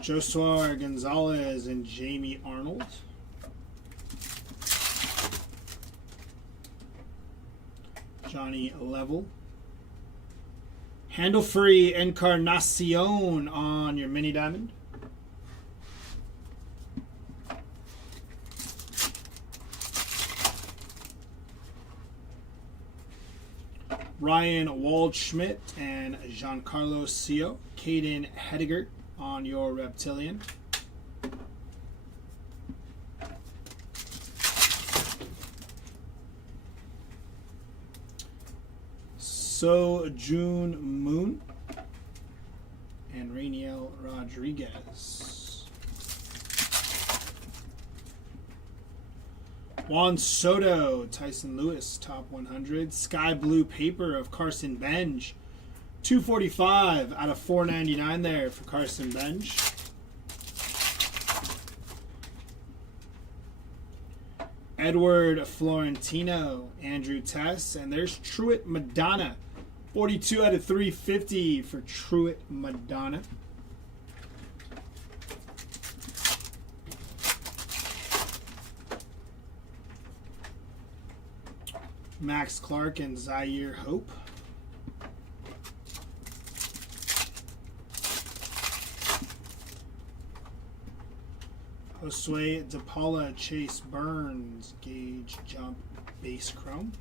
Joshua Gonzalez and Jamie Arnold. Johnny Level. Handle free Encarnacion on your mini diamond. Ryan Waldschmidt and Giancarlo Sio. Caden Hediger on your Reptilian. So June Moon and Rainiel Rodriguez. Juan Soto, Tyson Lewis, top 100. Sky Blue Paper of Carson Benj. 245 out of 499 there for Carson Benj. Edward Florentino, Andrew Tess, and there's Truett Madonna. 42 out of 350 for Truett Madonna. Max Clark and Zaire Hope. Josue De Paula, Chase Burns, Gauge Jump Base Chrome.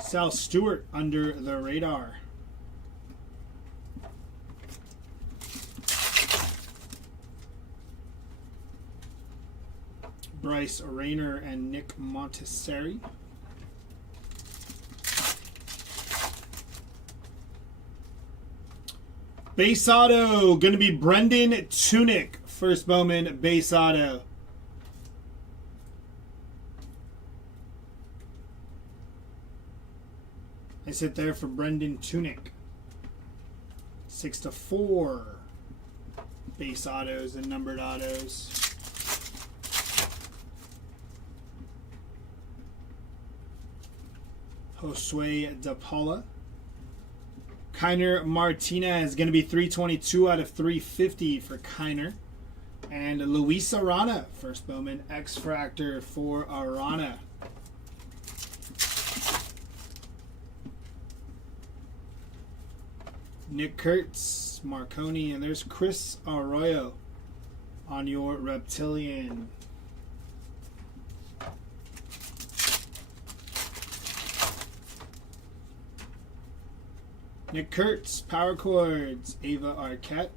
Sal Stewart, Under the Radar. Bryce Rayner and Nick Montesseri. Base auto, going to be Brendan Tunick. First Bowman base auto. I sit there for Brendan Tunick. 6/4 base autos and numbered autos. Josue De Paula. Kiner Martinez, going to be 322 out of 350 for Kiner. And Luis Arana, first Bowman X-Fractor for Arana. Nick Kurtz, Marconi, and there's Chris Arroyo on your Reptilian. Nick Kurtz, Power Chords, Ava Arquette.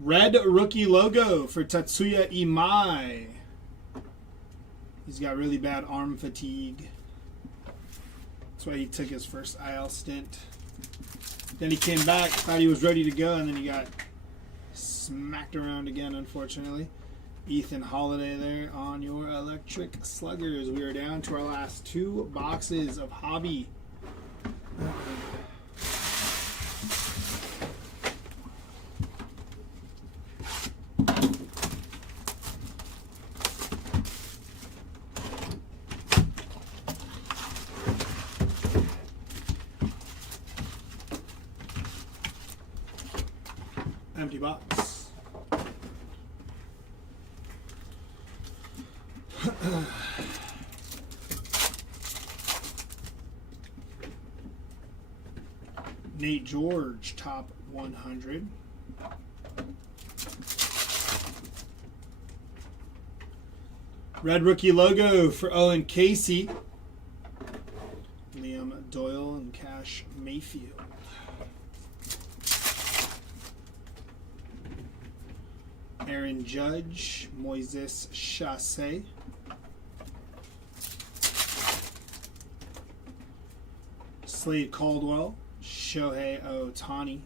Red rookie logo for Tatsuya Imai. He's got really bad arm fatigue. That's why he took his first IL stint. Then he came back, thought he was ready to go, and then he got smacked around again, unfortunately. Ethan Holiday there on your Electric Sluggers. We are down to our last 2 boxes of Hobby. Empty box. Nate George, top 100. Red rookie logo for Owen Casey. Liam Doyle and Cash Mayfield. Aaron Judge, Moises Chassé. Slade Caldwell, Shohei Ohtani.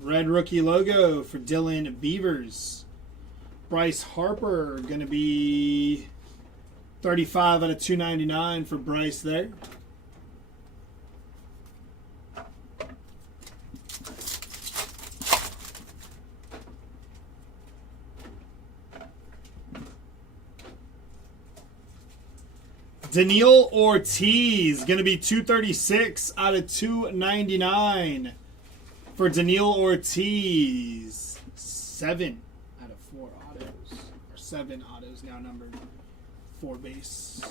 Red rookie logo for Dylan Beavers. Bryce Harper, going to be 35 out of 299 for Bryce there. Daniil Ortiz, going to be 236 out of 299 for Daniil Ortiz. 7 out of 4 autos. Or 7 autos now numbered. 4 base.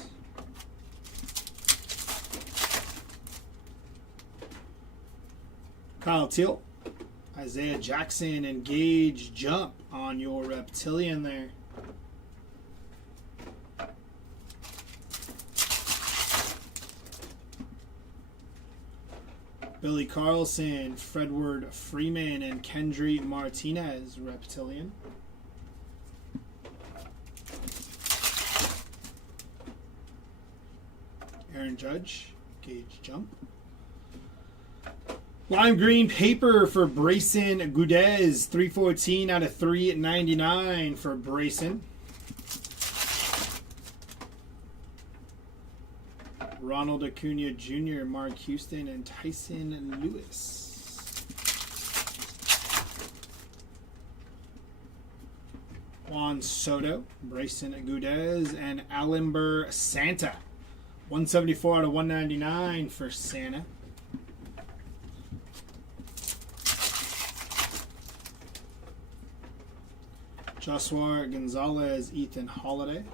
Kyle Teal, Isaiah Jackson, and Gauge Jump on your Reptilian there. Billy Carlson, Fredward Freeman, and Kendry Martinez, Reptilian. Aaron Judge, Gage Jump. Lime green paper for Brayson Gudez, 314 out of 399 for Brayson. Ronald Acuna Jr., Mark Houston, and Tyson Lewis. Juan Soto, Brayson Gudez, and Alimber Santa. 174 out of 199 for Santa. Joshua Gonzalez, Ethan Holiday.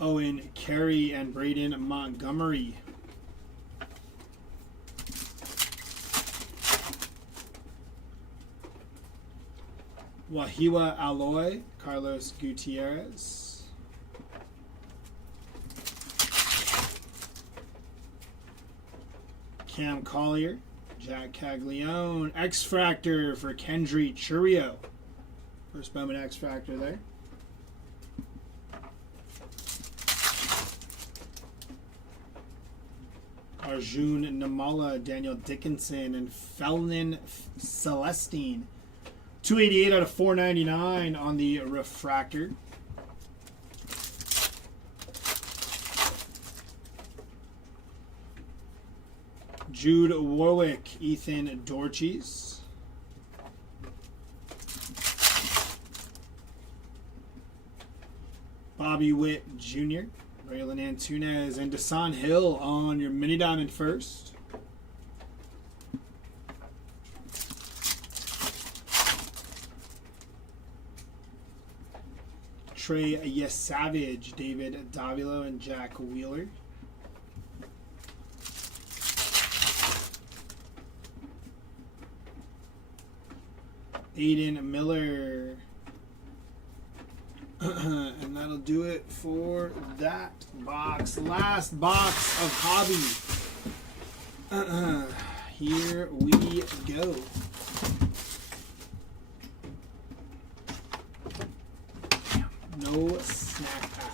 Owen Carey and Braden Montgomery. Wahiwa Aloy, Carlos Gutierrez. Cam Collier, Jack Caglione, X-Fractor for Kendry Churio. First Bowman X-Fractor there. Arjun Namala, Daniel Dickinson, and Felnin Celestine. 288 out of 499 on the refractor. Jude Warwick, Ethan Dorches. Bobby Witt Jr., Braylon Antunez, and Desan Hill on your mini diamond first. Trey Yesavage, David Davilo, and Jack Wheeler. Aiden Miller. And that'll do it for that box. Last box of hobby. Here we go. No snack pack.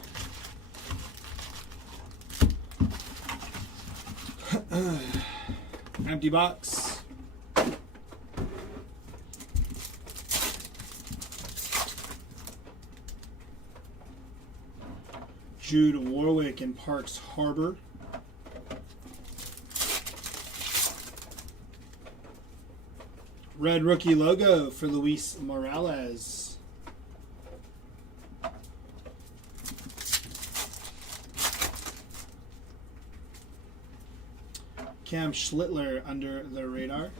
Empty box. Jude Warwick in Parks Harbor. Red rookie logo for Luis Morales. Cam Schlittler under the radar.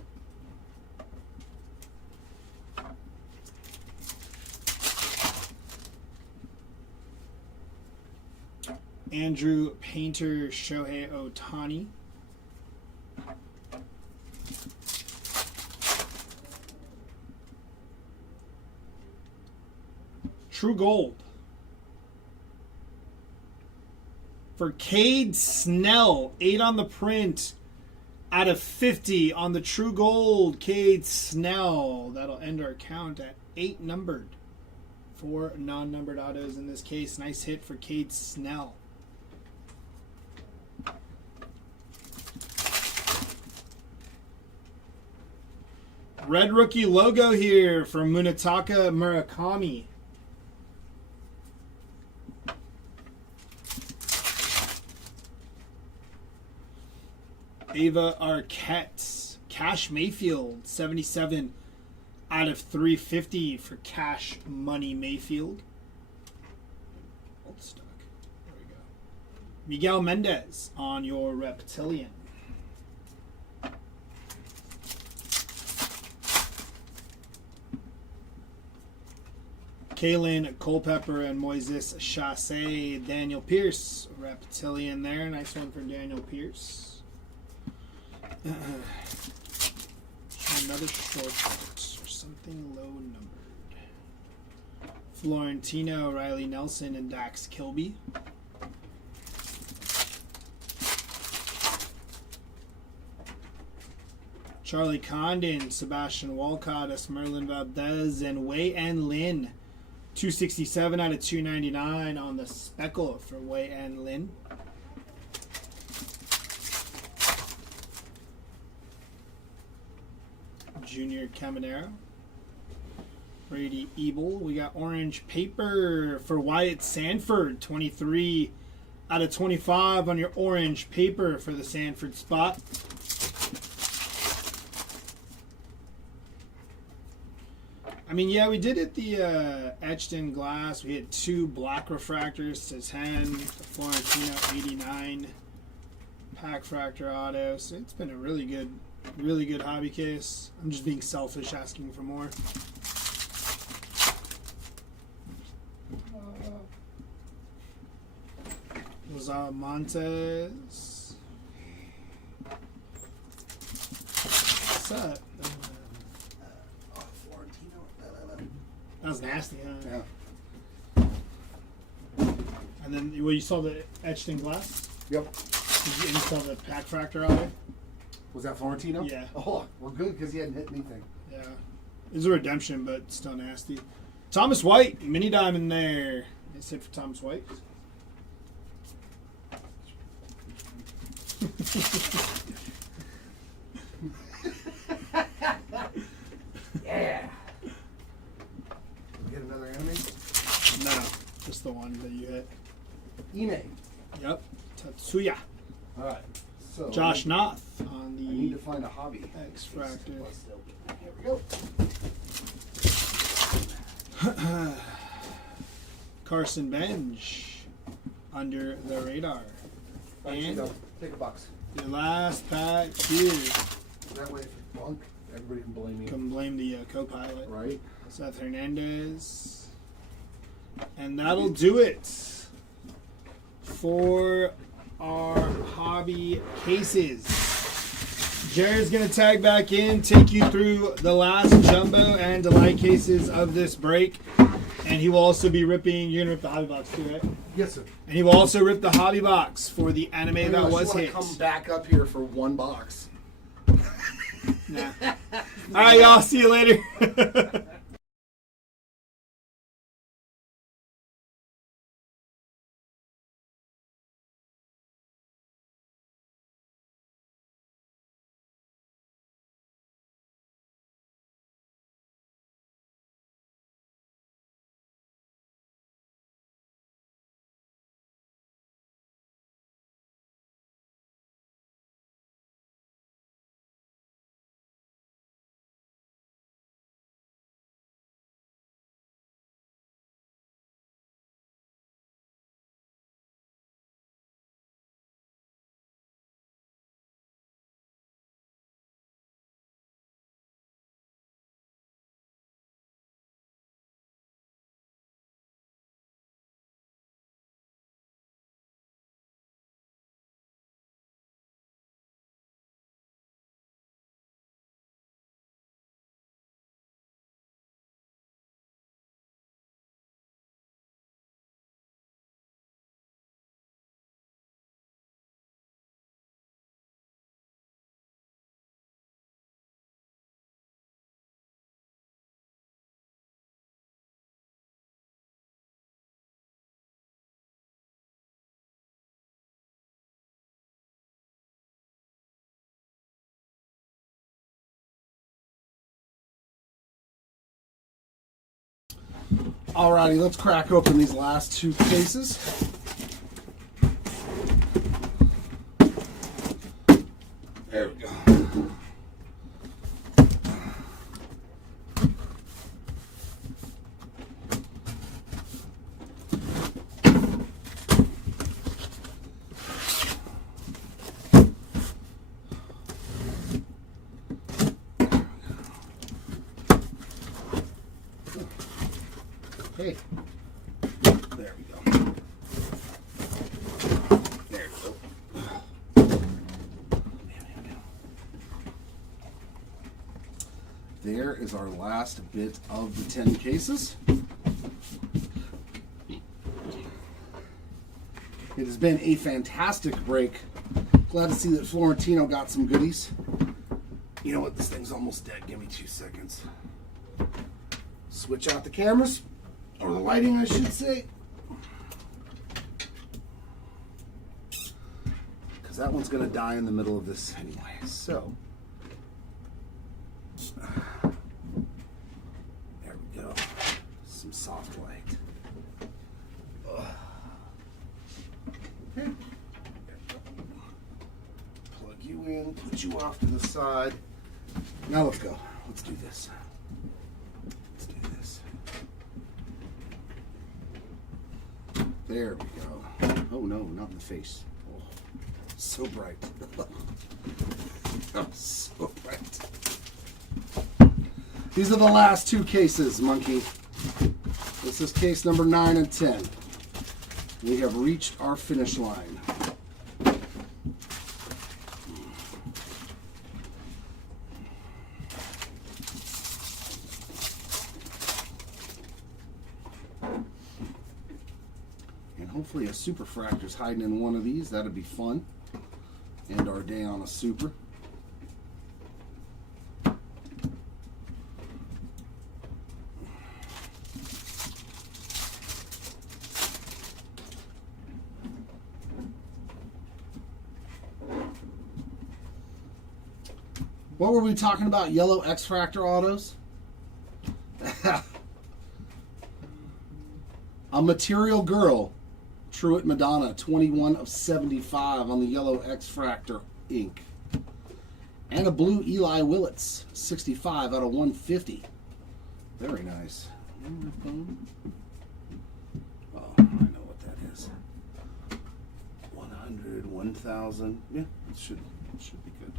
Andrew Painter, Shohei Ohtani. True Gold. For Cade Snell, 8 on the print out of 50 on the True Gold. Cade Snell. That'll end our count at 8 numbered. 4 non-numbered autos in this case. Nice hit for Cade Snell. Red rookie logo here from Munetaka Murakami. Ava Arquette. Cash Mayfield. 77 out of 350 for Cash Money Mayfield. Old stock. There we go. Miguel Mendez on your Reptilian. Kalen Culpepper and Moises Chassé. Daniel Pierce, Reptilian there. Nice one for Daniel Pierce. Another short or something low numbered. Florentino, Riley Nelson, and Dax Kilby. Charlie Condon, Sebastian Walcott, Merlin Valdez, and Wei and Lin. 267 out of 299 on the speckle for Wei and Lin. Junior Caminero. Brady Ebel. We got orange paper for Wyatt Sanford. 23 out of 25 on your orange paper for the Sanford spot. I mean, yeah, we did it the etched in glass. We had 2 black refractors to 10, the Florentino 89 pack fractor auto. So it's been a really good hobby case. I'm just being selfish asking for more. Rosal Montes. What's up? That was nasty, huh? Yeah. And then, well, you saw the etched in glass? Yep. Did you saw the pack fractor out there? Was that Florentino? Yeah. Oh, well, good because he hadn't hit anything. Yeah. It was a redemption, but still nasty. Thomas White, mini diamond there. That's it for Thomas White. Yeah. Get another enemy? No, just the one that you hit. eBay. Yep. Tatsuya. All right. So Josh Noth on I need to the find a hobby. X Fractor. Here we go. Carson Bench under the radar. Actually, And no, take a box. the last pack here. That way, if you bunk, everybody can blame you. Can blame the co-pilot. Right? Seth Hernandez. And that'll do it for our hobby cases. Jared's going to tag back in, take you through the last jumbo and delight cases of this break. And he will also be ripping, you're going to rip the hobby box too, right? Yes, sir. And he will also rip the hobby box for the anime that was hit. Come back up here for one box. Nah. All right, y'all. See you later. Alrighty, let's crack open these last 2 cases. There we go. Hey, there we go. There we go. There is our last bit of the 10 cases. It has been a fantastic break. Glad to see that Florentino got some goodies. You know what? This thing's almost dead. Give me 2 seconds. Switch out the cameras, or the lighting, I should say. Because that one's going to die in the middle of this anyway. So, there we go. Some soft light. Okay. Plug you in, put you off to the side. Now let's go. Let's do this. Let's do this. There we go. Oh no, not in the face. Oh, so bright. Oh, so bright. These are the last 2 cases, Monkey. This is case number 9 and 10. We have reached our finish line. And hopefully a super fractor's hiding in one of these. That'd be fun. End our day on a super. What were we talking about? Yellow X-Fractor autos? A Material Girl, Truett Madonna, 21 of 75 on the yellow X-Fractor ink. And a blue Eli Willits, 65 out of 150. Very nice. Oh, I know what that is. 100, 1,000. Yeah, it should be good.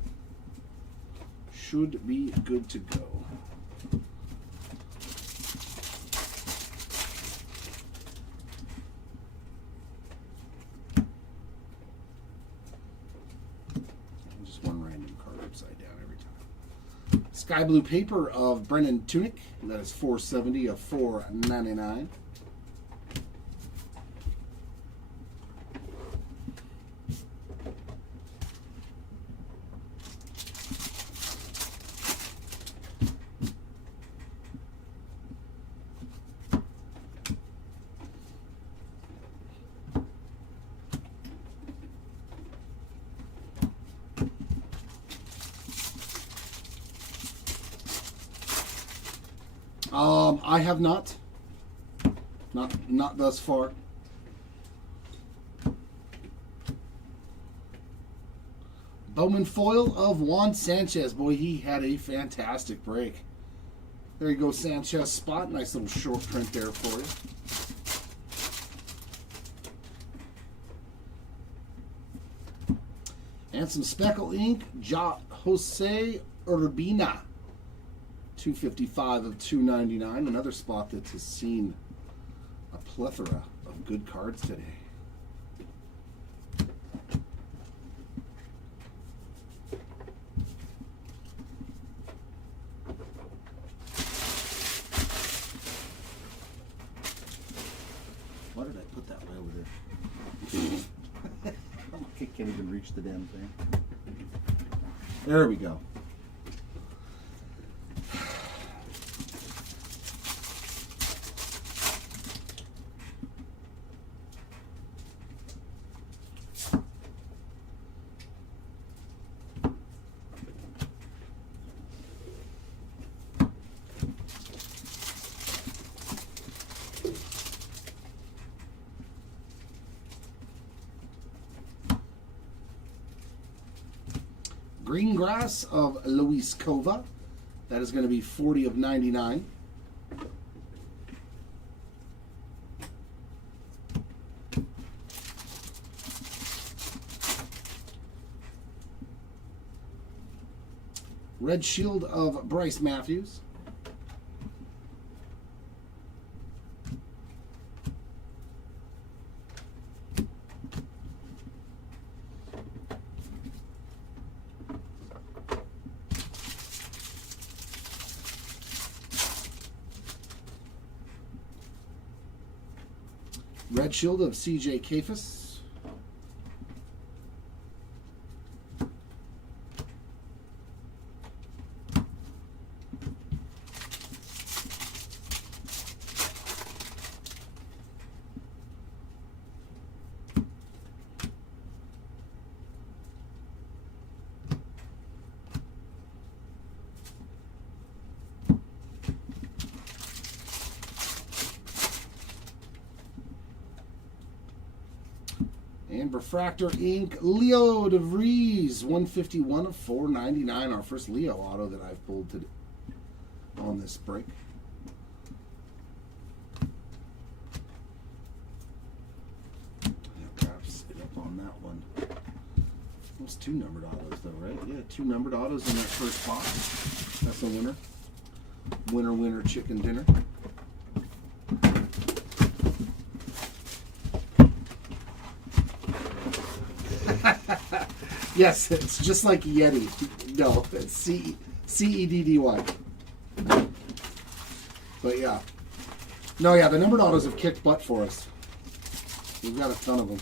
Should be good to go. Just one random card upside down every time. Sky blue paper of Brennan Tunick. That is 470 of 499. I have not thus far. Bowman foil of Juan Sanchez. Boy, he had a fantastic break. There you go, Sanchez spot. Nice little short print there for you. And some speckle ink. Jose Urbina. 255 of 299. Another spot that has seen a plethora of good cards today. Why did I put that way over there? I can't even reach the damn thing. There we go. Green Grass of Luis Cova. That is going to be 40 of 99. Red Shield of Bryce Matthews. Red Shield of CJ Kafis. And Refractor Ink, Leo DeVries, 151 of 499. Our first Leo auto that I've pulled today on this break. Perhaps it up on that one. Almost 2 numbered autos though, right? Yeah, 2 numbered autos in that first box. That's a winner. Winner, winner, chicken dinner. Yes, it's just like Yeti. No, it's C-E-D-D-Y. But yeah. No, yeah, the numbered autos have kicked butt for us. We've got a ton of them.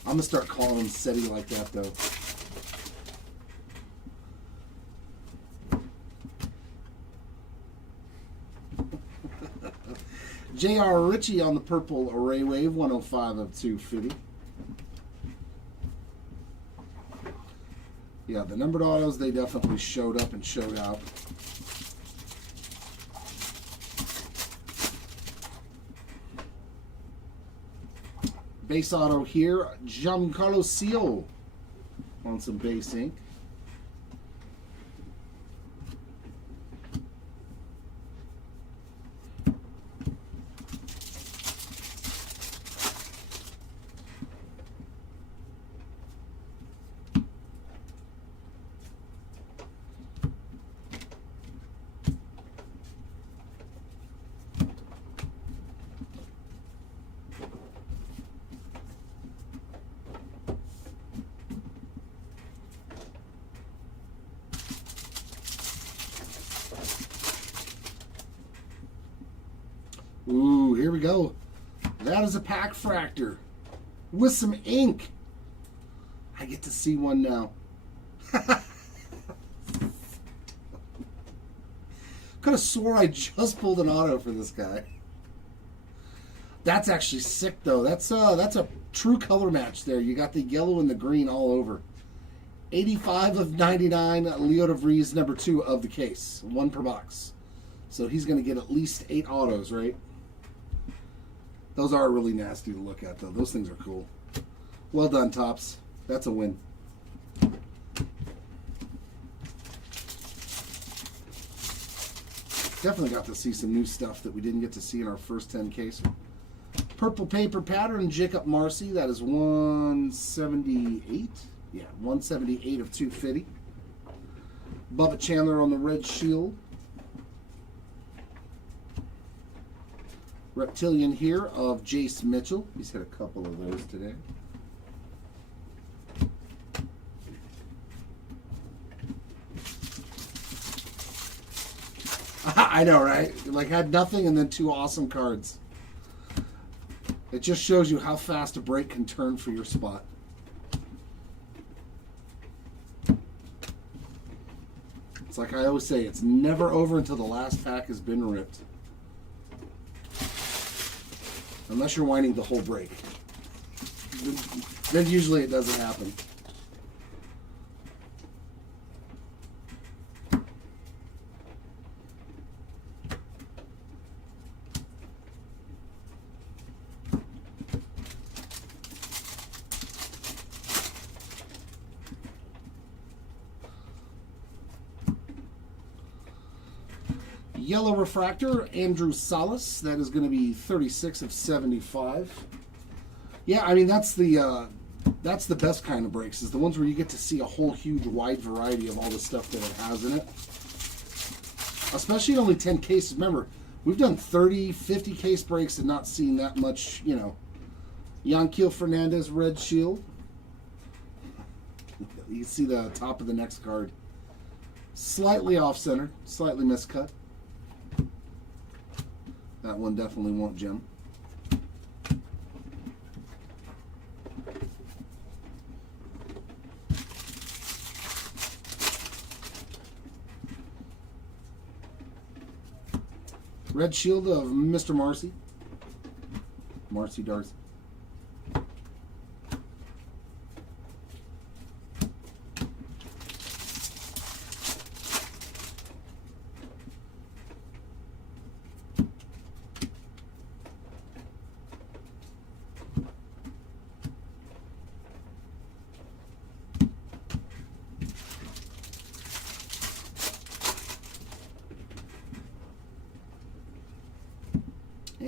I'm going to start calling them SETI like that, though. J.R. Ritchie on the purple Array Wave, 105 of 250. Yeah, the numbered autos, they definitely showed up and showed out. Base auto here, Giancarlo Seal on some base ink. Ooh, here we go. That is a pack fractor with some ink. I get to see one now. Could have swore I just pulled an auto for this guy. That's actually sick though. That's a true color match there. You got the yellow and the green all over. 85 of 99, Leo DeVries, number 2 of the case. 1 per box. So he's going to get at least 8 autos, right? Those are really nasty to look at, though. Those things are cool. Well done, Topps. That's a win. Definitely got to see some new stuff that we didn't get to see in our first 10 case. Purple paper pattern, Jacob Marcy. That is 178. Yeah, 178 of 250. Bubba Chandler on the red shield. Reptilian here of Jace Mitchell. He's hit a couple of those today. I know, right? Like, had nothing and then 2 awesome cards. It just shows you how fast a break can turn for your spot. It's like I always say, it's never over until the last pack has been ripped. Unless you're winding the whole break. Then usually it doesn't happen. Yellow refractor, Andrew Salas. That is going to be 36 of 75. Yeah, I mean that's the best kind of breaks, is the ones where you get to see a whole huge wide variety of all the stuff that it has in it. Especially in only 10 cases. Remember, we've done 30, 50 case breaks and not seen that much, you know. Yanquiel Fernandez red shield. You can see the top of the next card. Slightly off center, slightly miscut. That one definitely won't gem. Red shield of Mr. Marcy. Marcy Darcy.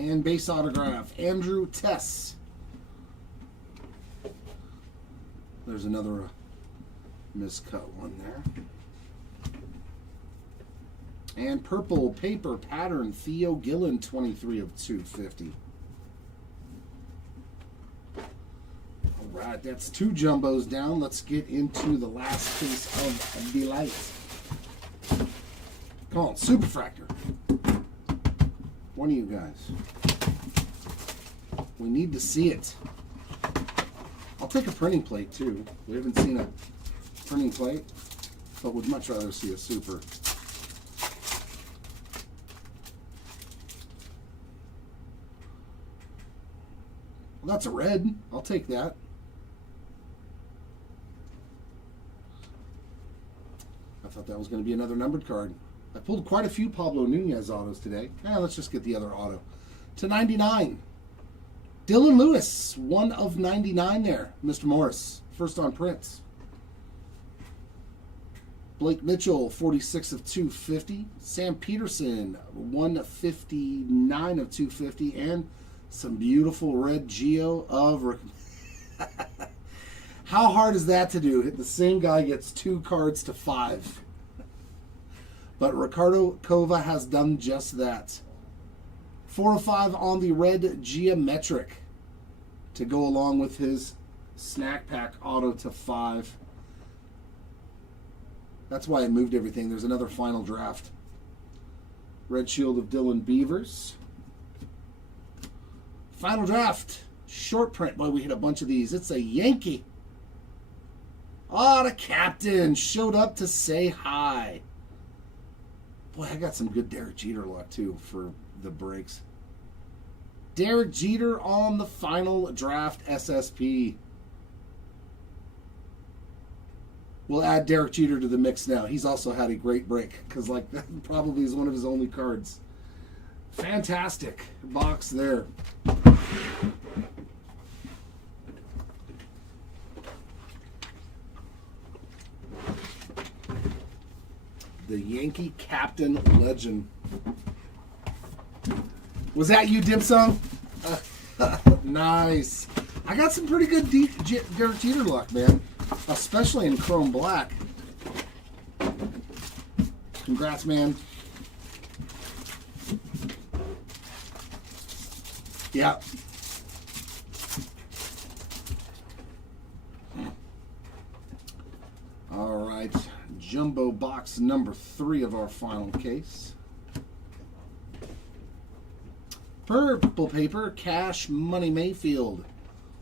And base autograph, Andrew Tess. There's another miscut one there. And purple paper pattern, Theo Gillen, 23 of 250. All right, that's 2 jumbos down. Let's get into the last case of Delight. Come on, Superfractor. One of you guys. We need to see it. I'll take a printing plate too. We haven't seen a printing plate, but would much rather see a super. Well, that's a red. I'll take that. I thought that was going to be another numbered card. I pulled quite a few Pablo Nunez autos today. Let's just get the other auto. To 99. Dylan Lewis, 1 of 99 there. Mr. Morris, first on prints. Blake Mitchell, 46 of 250. Sam Peterson, 159 of 250. And some beautiful red Geo of... How hard is that to do? The same guy gets 2 cards to 5. But Ricardo Cova has done just that. 4 of 5 on the red geometric to go along with his snack pack auto to 5. That's why I moved everything. There's another final draft. Red shield of Dylan Beavers. Final draft. Short print. Boy, we hit a bunch of these. It's a Yankee. Oh, the captain showed up to say hi. Boy, I got some good Derek Jeter luck, too, for the breaks. Derek Jeter on the final draft SSP. We'll add Derek Jeter to the mix now. He's also had a great break, because like that probably is one of his only cards. Fantastic box there. The Yankee Captain Legend. Was that you, Dim Sum? Nice. I got some pretty good Derek Jeter luck, man. Especially in Chrome Black. Congrats, man. Yeah. All right. Jumbo box number 3 of our final case. Purple paper, Cash Money Mayfield.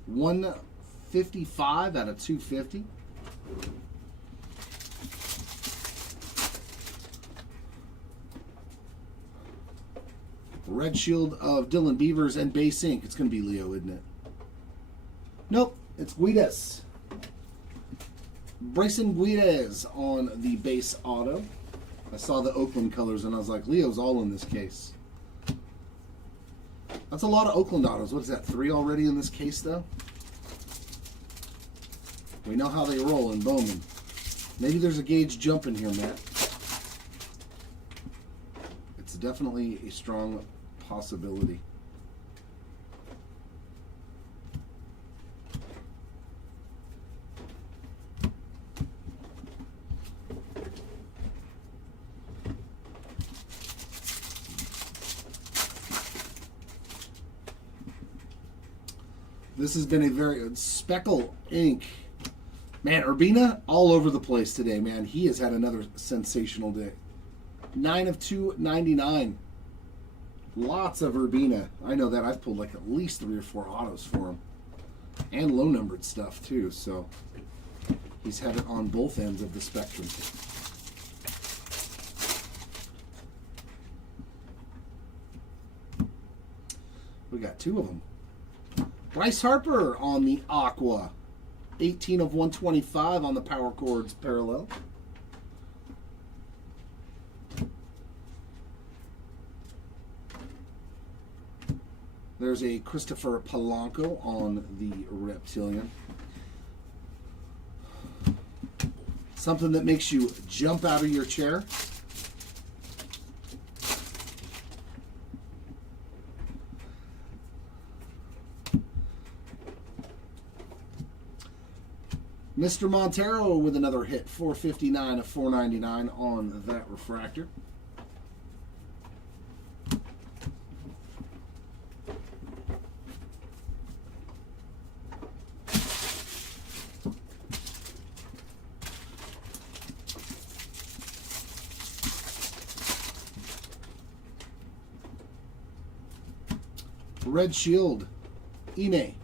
155 out of 250. Red shield of Dylan Beavers and base ink. It's going to be Leo, isn't it? Nope, it's Guides. Bryson Guides on the base auto. I saw the Oakland colors and I was like, Leo's all in this case. That's a lot of Oakland autos. What is that, 3 already in this case, though? We know how they roll in Bowman. Maybe there's a gauge jump in here, Matt. It's definitely a strong possibility. This has been a very speckle ink. Man, Urbina all over the place today, man. He has had another sensational day. 9 of 299. Lots of Urbina. I know that. I've pulled like at least 3 or 4 autos for him. And low-numbered stuff, too. So he's had it on both ends of the spectrum. We got 2 of them. Bryce Harper on the Aqua. 18 of 125 on the Power Chords parallel. There's a Christopher Polanco on the Reptilian. Something that makes you jump out of your chair. Mr. Montero with another hit, 459 of 499 on that refractor. Red Shield, Ime,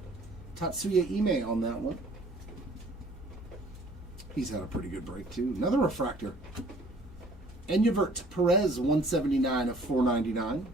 Tatsuya Ime on that one. He's had a pretty good break too. Another refractor. Enyavert Perez, 179 of 499.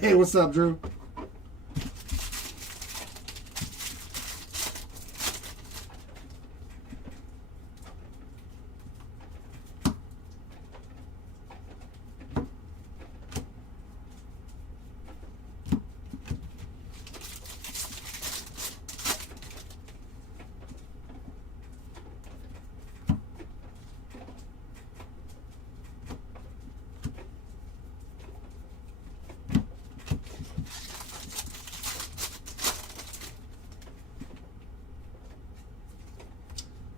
Hey, what's up, Drew?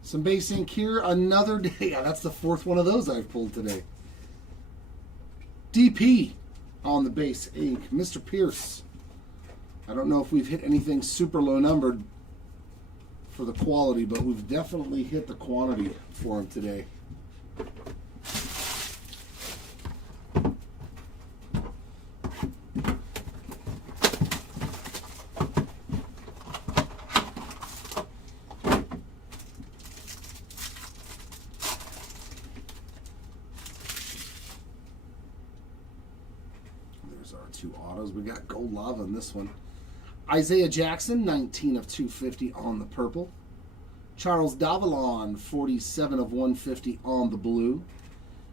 Some base ink here. Another day. Yeah, that's the fourth one of those I've pulled today. DP on the base ink. Mr. Pierce. I don't know if we've hit anything super low numbered for the quality, but we've definitely hit the quantity for him today. Our two autos. We got Gold Lava in this one. Isaiah Jackson, 19 of 250 on the purple. Charles Davalon, 47 of 150 on the blue.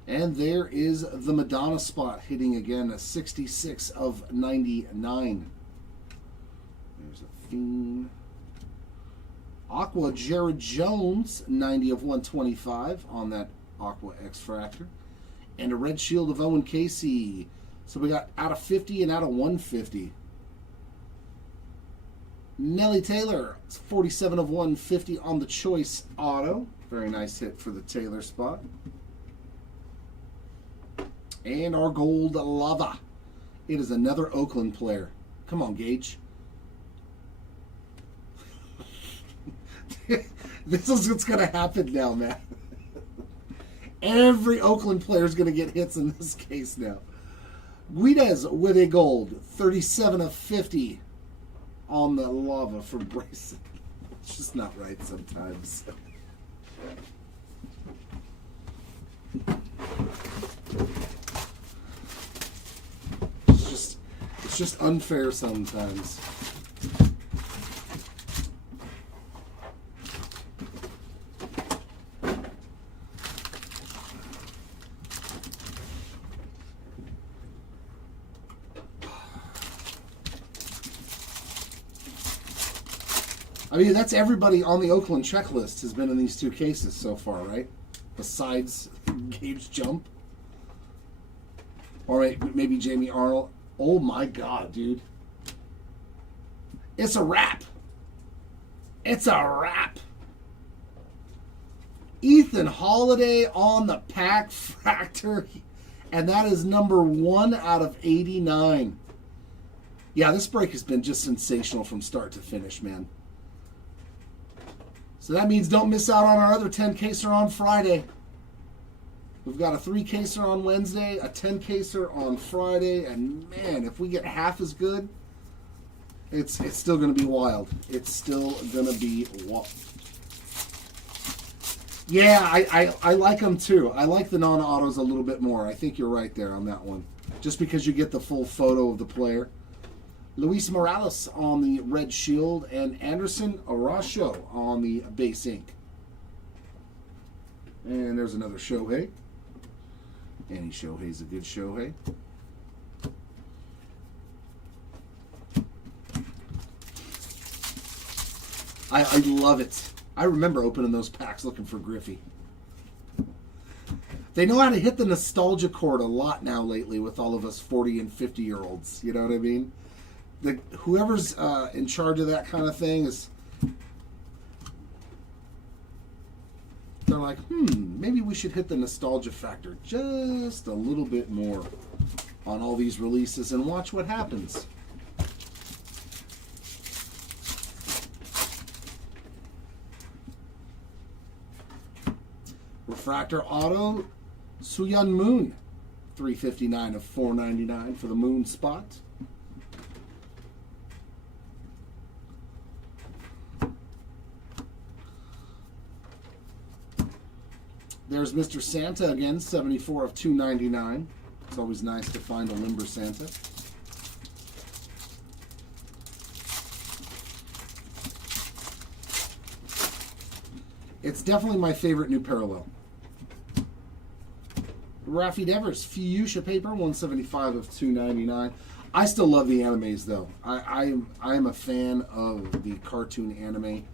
And there is the Madonna spot hitting again, a 66 of 99. There's a theme. Aqua Jared Jones, 90 of 125 on that Aqua X-Fractor. And a red shield of Owen Casey. So we got out of 50 and out of 150. Nelly Taylor, 47 of 150 on the Choice Auto. Very nice hit for the Taylor spot. And our Gold Lava. It is another Oakland player. Come on, Gage. This is what's going to happen now, man. Every Oakland player is going to get hits in this case now. Guidez with a gold, 37 of 50 on the Lava for Bryson. It's just not right sometimes. It's just unfair sometimes. I mean, that's everybody on the Oakland checklist has been in these two cases so far, right? Besides Gage Jump. Or maybe Jamie Arnold. Oh my God, dude. It's a wrap. It's a wrap. Ethan Holiday on the pack fractor. And that is number 1 out of 89. Yeah, this break has been just sensational from start to finish, man. So that means don't miss out on our other 10-caser on Friday. We've got a 3-caser on Wednesday, a 10-caser on Friday, and man, if we get half as good, it's still going to be wild. It's still going to be wild. Yeah, I like them too. I like the non-autos a little bit more. I think you're right there on that one. Just because you get the full photo of the player. Luis Morales on the red shield, and Anderson Araujo on the base ink. And there's another Shohei. Any Shohei's a good Shohei. I love it. I remember opening those packs looking for Griffey. They know how to hit the nostalgia chord a lot now lately with all of us 40 and 50-year-olds. You know what I mean? Whoever's in charge of that kind of thing is... They're like, maybe we should hit the nostalgia factor just a little bit more on all these releases and watch what happens. Refractor Auto, Suyun Moon, 359 of 499 for the Moon spot. There's Mr. Santa again, 74 of 299. It's always nice to find a limber Santa. It's definitely my favorite new parallel. Rafi Devers, Fuchsia paper, 175 of 299. I still love the animes though. I am a fan of the cartoon anime.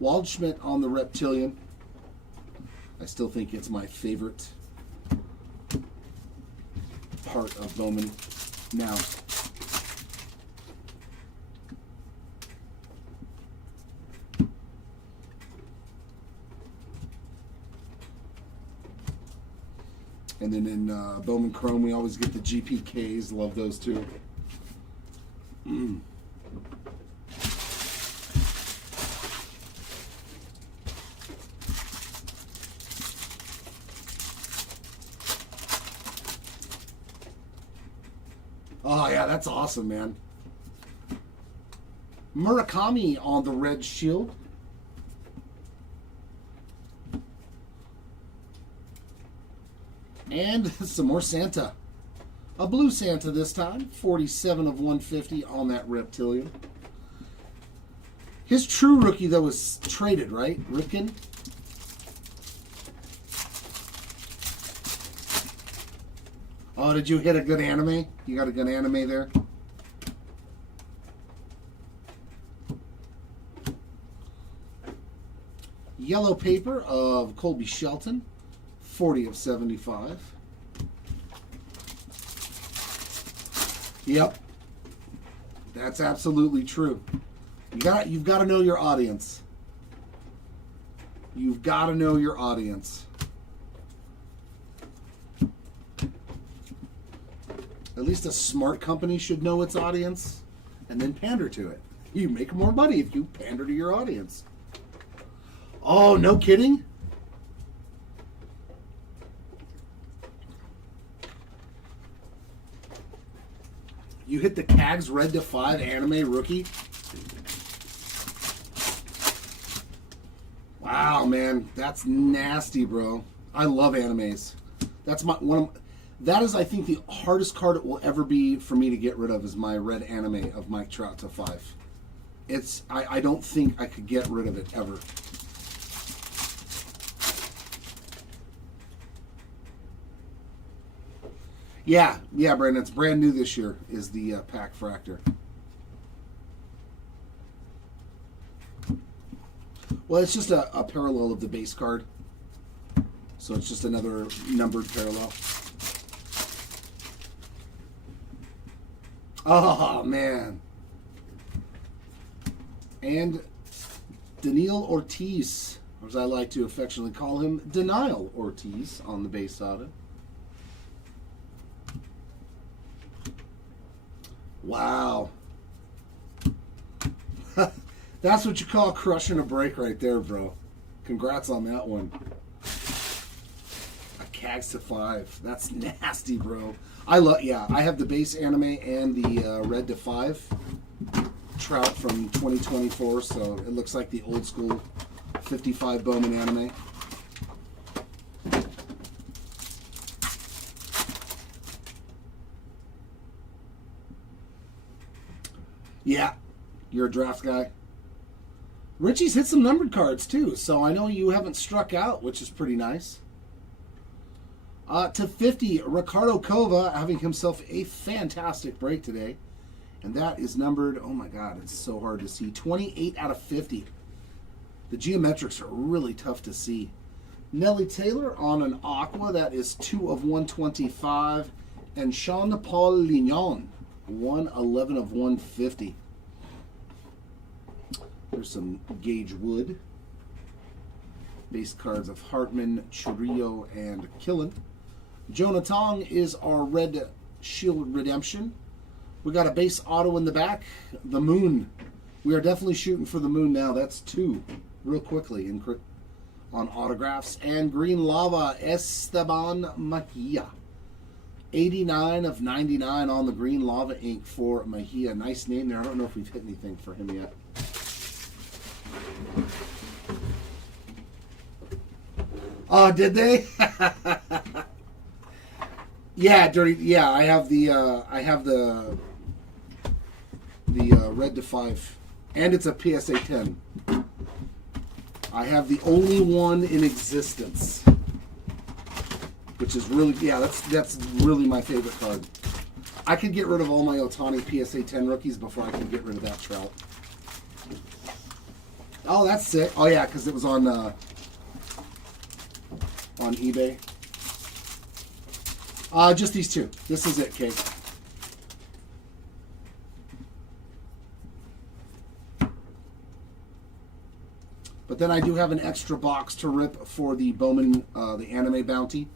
Waldschmidt on the Reptilian. I still think it's my favorite part of Bowman now. And then in Bowman Chrome, we always get the GPKs. Love those too. Oh, yeah, that's awesome, man. Murakami on the red shield. And some more Santa. A blue Santa this time. 47 of 150 on that Reptilian. His true rookie, though, was traded, right? Ripken? Oh, did you hit a good anime? You got a good anime there? Yellow paper of Colby Shelton. 40 of 75. Yep. That's absolutely true. You've got to know your audience. You've got to know your audience. At least a smart company should know its audience and then pander to it. You make more money if you pander to your audience. Oh, no kidding? You hit the CAGS Red to 5 anime rookie? Wow, man, that's nasty, bro. I love animes. That's that is, I think, the hardest card it will ever be for me to get rid of is my red anime of Mike Trout to 5. I don't think I could get rid of it ever. Yeah, Brandon, it's brand new this year, is the pack fractor. Well, it's just a parallel of the base card. So it's just another numbered parallel. Oh, man. And Daniil Ortiz, or as I like to affectionately call him, Denial Ortiz on the base auto. Wow. That's what you call crushing a break right there, bro. Congrats on that one. A CAGS to 5. That's nasty, bro. I have the base anime and the red to 5 Trout from 2024, so it looks like the old school 55 Bowman anime. You're a draft guy. Richie's hit some numbered cards too, so I know you haven't struck out, which is pretty nice. To 50, Ricardo Cova having himself a fantastic break today. And that is numbered, oh my God, it's so hard to see, 28 out of 50. The geometrics are really tough to see. Nelly Taylor on an Aqua, that is 2 of 125. And Jean-Paul Lignon, 111 of 150. There's some Gage Wood. Base cards of Hartman, Churrillo, and Killen. Jonah Tong is our Red Shield Redemption. We got a base auto in the back. The Moon. We are definitely shooting for the Moon now. That's 2 real quickly on autographs. And Green Lava, Esteban Mejia. 89 of 99 on the Green Lava ink for Mejia. Nice name there. I don't know if we've hit anything for him yet. Oh, did they? Yeah, dirty. Yeah, I have the red to 5, and it's a PSA 10. I have the only one in existence, which is really, yeah, that's really my favorite card. I could get rid of all my Otani PSA 10 rookies before I could get rid of that Trout. Oh, that's sick. Oh yeah, because it was on eBay. Just these 2. This is it, Kate. But then I do have an extra box to rip for the Bowman, the anime bounty.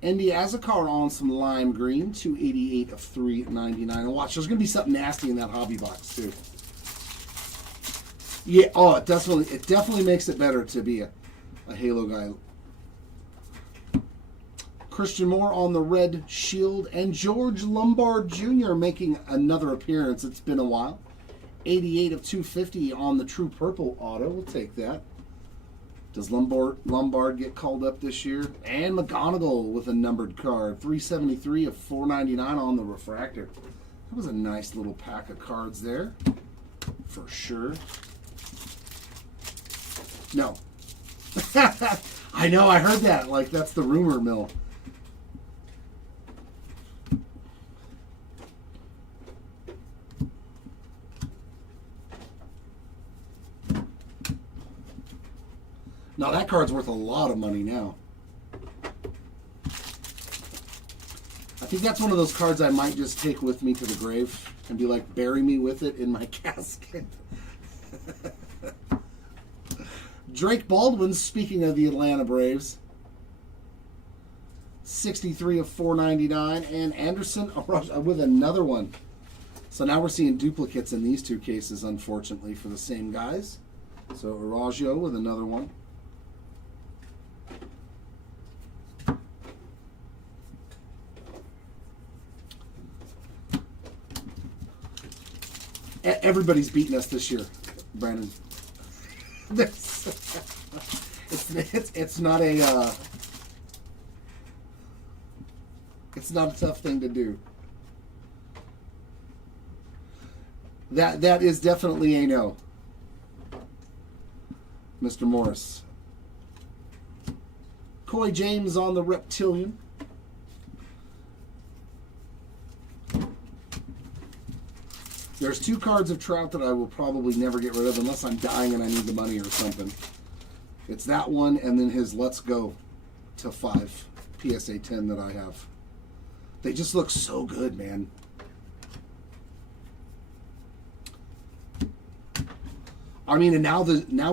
Andy Azakar on some lime green, 288 of 399. And watch, there's going to be something nasty in that hobby box too. Yeah, oh, it definitely makes it better to be a Halo guy. Christian Moore on the Red Shield, and George Lombard Jr. making another appearance. It's been a while. 88 of 250 on the True Purple auto. We'll take that. Does Lombard get called up this year? And McGonigal with a numbered card. 373 of 499 on the Refractor. That was a nice little pack of cards there. For sure. No. I know, I heard that. Like, that's the rumor mill. Now that card's worth a lot of money now. I think that's one of those cards I might just take with me to the grave and be like, bury me with it in my casket. Drake Baldwin, speaking of the Atlanta Braves, 63 of 499, and Anderson with another one. So now we're seeing duplicates in these 2 cases, unfortunately, for the same guys. So Araujo with another one. Everybody's beating us this year, Brandon. It's not a it's not a tough thing to do. That is definitely a no, Mr. Morris. Coy James on the Reptilian. There's 2 cards of Trout that I will probably never get rid of unless I'm dying and I need the money or something. It's that one and then his Let's Go to 5 PSA 10 that I have. They just look so good, man. I mean, and now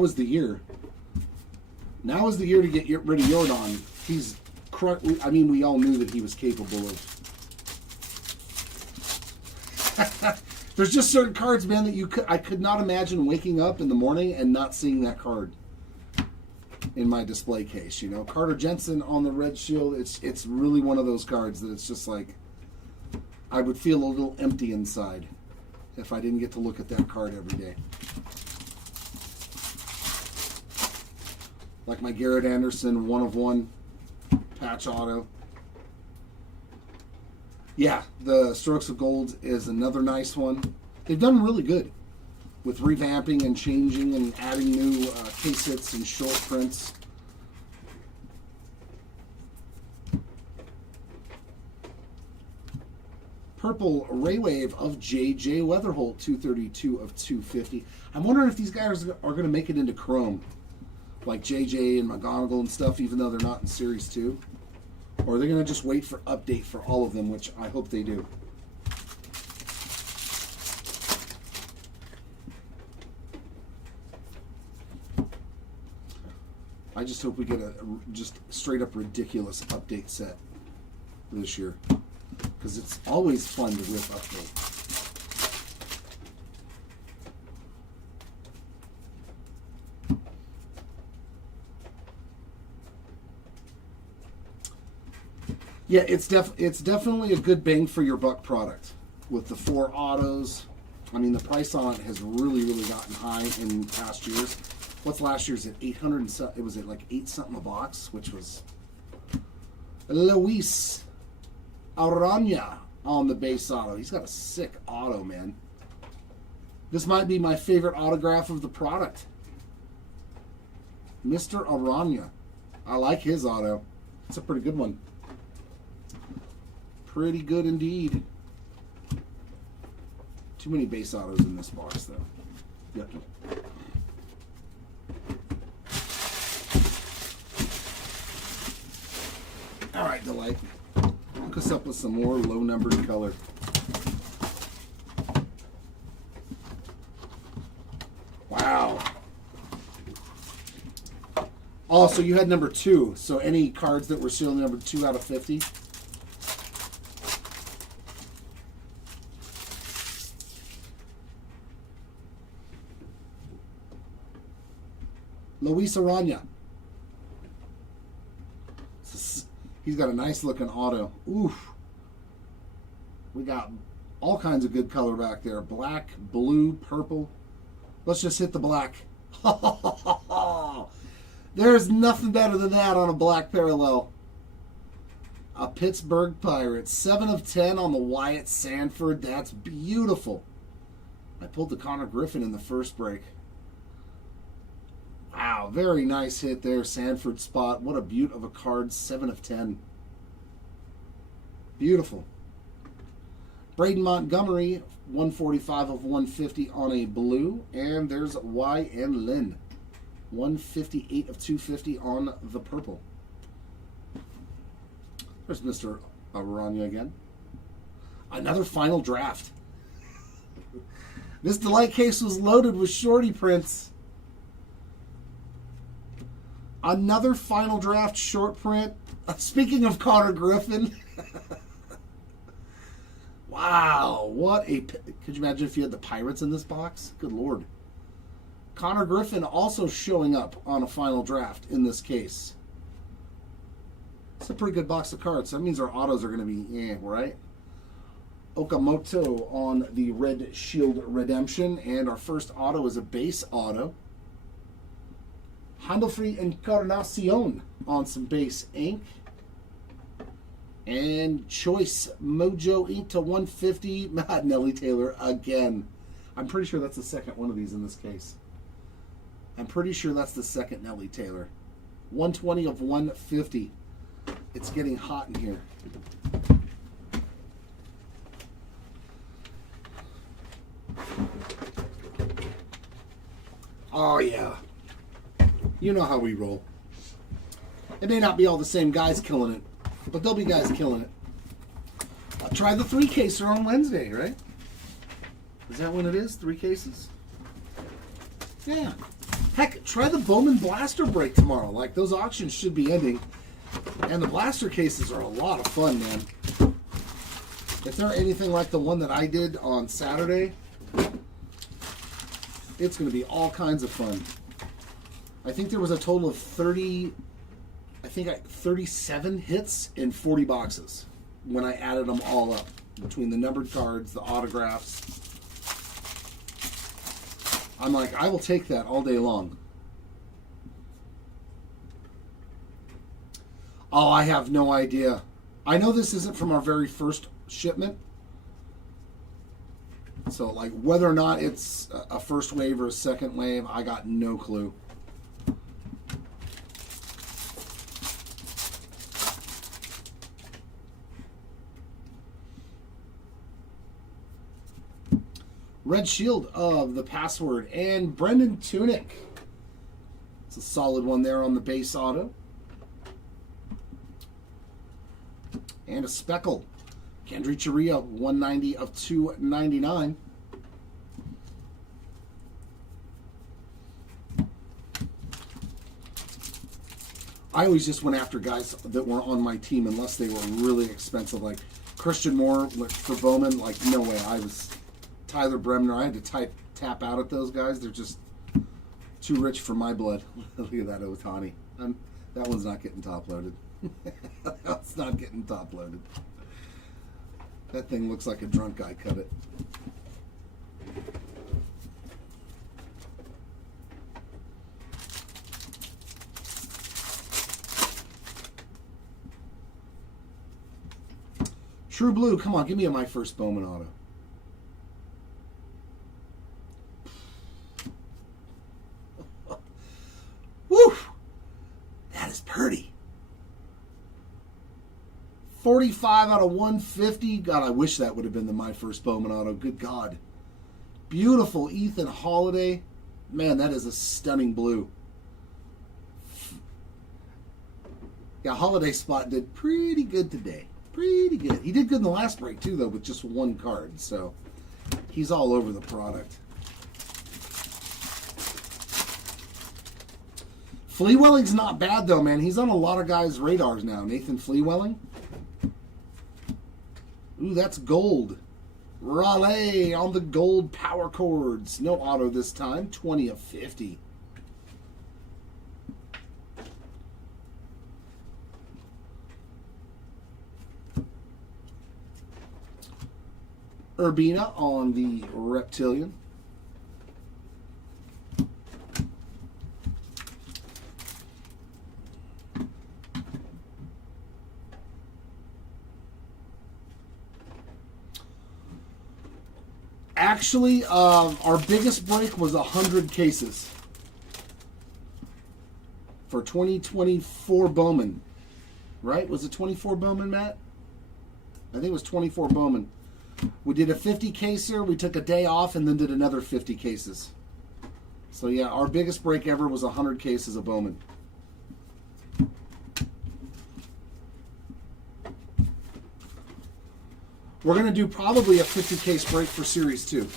is the year. Now is the year to get rid of Yordan. I mean, we all knew that he was capable of. There's just certain cards, man, that I could not imagine waking up in the morning and not seeing that card in my display case. You know, Carter Jensen on the Red Shield. It's really one of those cards that it's just like I would feel a little empty inside if I didn't get to look at that card every day. Like my Garrett Anderson 1 of 1 patch auto. Yeah, the Strokes of Gold is another nice one. They've done really good. with revamping and changing and adding new case hits and short prints. Purple Ray Wave of J.J. Weatherholt, 232 of 250. I'm wondering if these guys are going to make it into Chrome, like J.J. and McGonagall and stuff, even though they're not in Series 2. Or are they going to just wait for update for all of them, which I hope they do. I just hope we get a just straight up ridiculous update set this year. Because it's always fun to rip update. Yeah, it's definitely a good bang for your buck product with the 4 autos. I mean, the price on it has really gotten high in past years. What's last year's at 800 and so, it was at like 8 something a box, which was Luis Arana on the base auto. He's got a sick auto, man. This might be my favorite autograph of the product. Mr. Arana. I like his auto. It's a pretty good one. Pretty good indeed. Too many base autos in this box, though. Yucky. All right, Delight. Hook us up with some more low-numbered color. Wow. Also, you had number 2. So any cards that were still number 2 out of 50. Luis Arana. He's got a nice looking auto. Oof. We got all kinds of good color back there. Black, blue, purple. Let's just hit the black. There's nothing better than that on a black parallel. A Pittsburgh Pirates. 7 of 10 on the Wyatt Sanford. That's beautiful. I pulled the Connor Griffin in the first break. Wow, very nice hit there, Sanford spot. What a beaut of a card, 7 of 10. Beautiful. Braden Montgomery, 145 of 150 on a blue. And there's Y.N. Lin, 158 of 250 on the purple. There's Mr. Arana again. Another final draft. This Delight case was loaded with shorty prints. Another final draft short print. Speaking of Connor Griffin. Wow. What a... Could you imagine if you had the Pirates in this box? Good Lord. Connor Griffin also showing up on a final draft in this case. It's a pretty good box of cards. That means our autos are going to be right? Okamoto on the Red Shield Redemption. And our first auto is a base auto. Handelfree Encarnacion on some base ink. And Choice Mojo Ink to 150. Nellie Taylor again. I'm pretty sure that's the second one of these in this case. I'm pretty sure that's the second Nellie Taylor. 120 of 150. It's getting hot in here. Oh, yeah. You know how we roll. It may not be all the same guys killing it, but there'll be guys killing it. I'll try the 3-caser on Wednesday, right? Is that when it is? 3 cases? Yeah. Heck, try the Bowman Blaster break tomorrow. Like, those auctions should be ending. And the blaster cases are a lot of fun, man. If they're anything like the one that I did on Saturday, it's going to be all kinds of fun. I think there was a total of 37 hits in 40 boxes when I added them all up. Between the numbered cards, the autographs. I'm like, I will take that all day long. Oh, I have no idea. I know this isn't from our very first shipment. So, like, whether or not it's a first wave or a second wave, I got no clue. Red Shield of the Password and Brendan Tunick. It's a solid one there on the base auto. And a Speckle. Kendry Chiria, 190 of 299. I always just went after guys that were on my team unless they were really expensive. Like Christian Moore for Bowman, like no way. I was Tyler Bremner. I had to tap out at those guys. They're just too rich for my blood. Look at that Otani. That one's not getting top loaded. That's not getting top loaded. That thing looks like a drunk guy cut it. True Blue, come on, give me my first Bowman auto. Woo! That is pretty. 45 out of 150. God, I wish that would have been my first Bowman auto. Good God. Beautiful Ethan Holiday. Man, that is a stunning blue. Yeah, Holiday spot did pretty good today. Pretty good. He did good in the last break, too, though, with just one card. So, he's all over the product. Fleewelling's not bad, though, man. He's on a lot of guys' radars now. Nathan Fleewelling. Ooh, that's gold. Raleigh on the gold power cords. No auto this time. 20 of 50. Urbina on the Reptilian. Actually, our biggest break was 100 cases for 2024 Bowman. Right? Was it 24 Bowman, Matt? I think it was 24 Bowman. We did a 50 caser, we took a day off, and then did another 50 cases. So yeah, our biggest break ever was 100 cases of Bowman. We're going to do probably a 50 case break for Series 2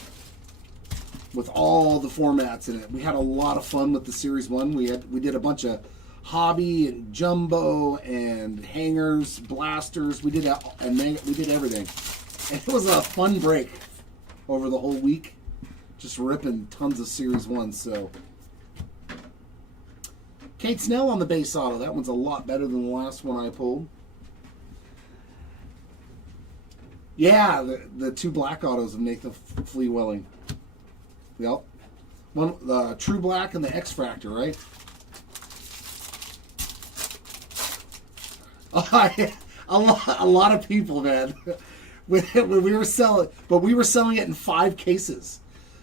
with all the formats in it. We had a lot of fun with the Series 1. We did a bunch of hobby and jumbo and hangers, blasters. We did everything. And it was a fun break over the whole week. Just ripping tons of Series 1. So Kate Snell on the base auto. That one's a lot better than the last one I pulled. Yeah, the two black autos of Nathan Fleewelling. Yep. One, the True Black and the X Fractor, right? A lot of people, man. When we were selling, but we were selling it in 5 cases.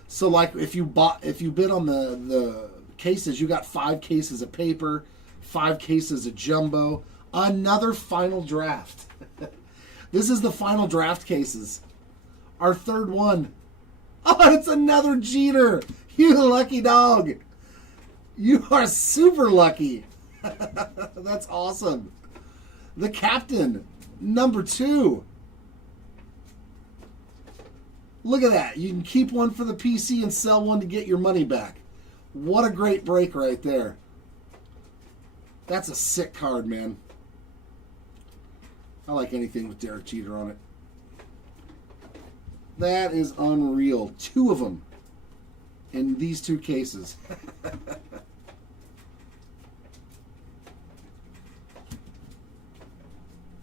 So like if you bid on the cases, you got 5 cases of paper, 5 cases of jumbo, another final draft. This is the final draft cases. Our third one. Oh, it's another Jeter. You lucky dog. You are super lucky. That's awesome. The captain, number 2. Look at that. You can keep one for the PC and sell one to get your money back. What a great break right there. That's a sick card, man. I like anything with Derek Jeter on it. That is unreal. 2 of them in these 2 cases.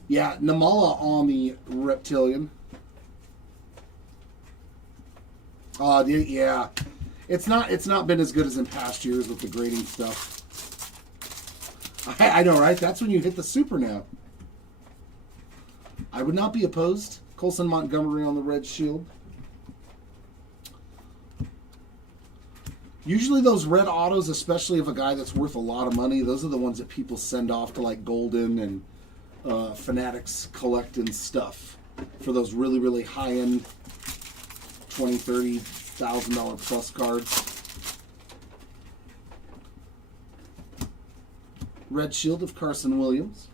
Yeah, Namala on the Reptilian. Yeah. It's not been as good as in past years with the grading stuff. I know, right? That's when you hit the super now. I would not be opposed. Colson Montgomery on the Red Shield. Usually those red autos, especially of a guy that's worth a lot of money, those are the ones that people send off to like Golden and Fanatics collect and stuff for those really, really high-end $20,000, $30,000 plus cards. Red Shield of Carson Williams.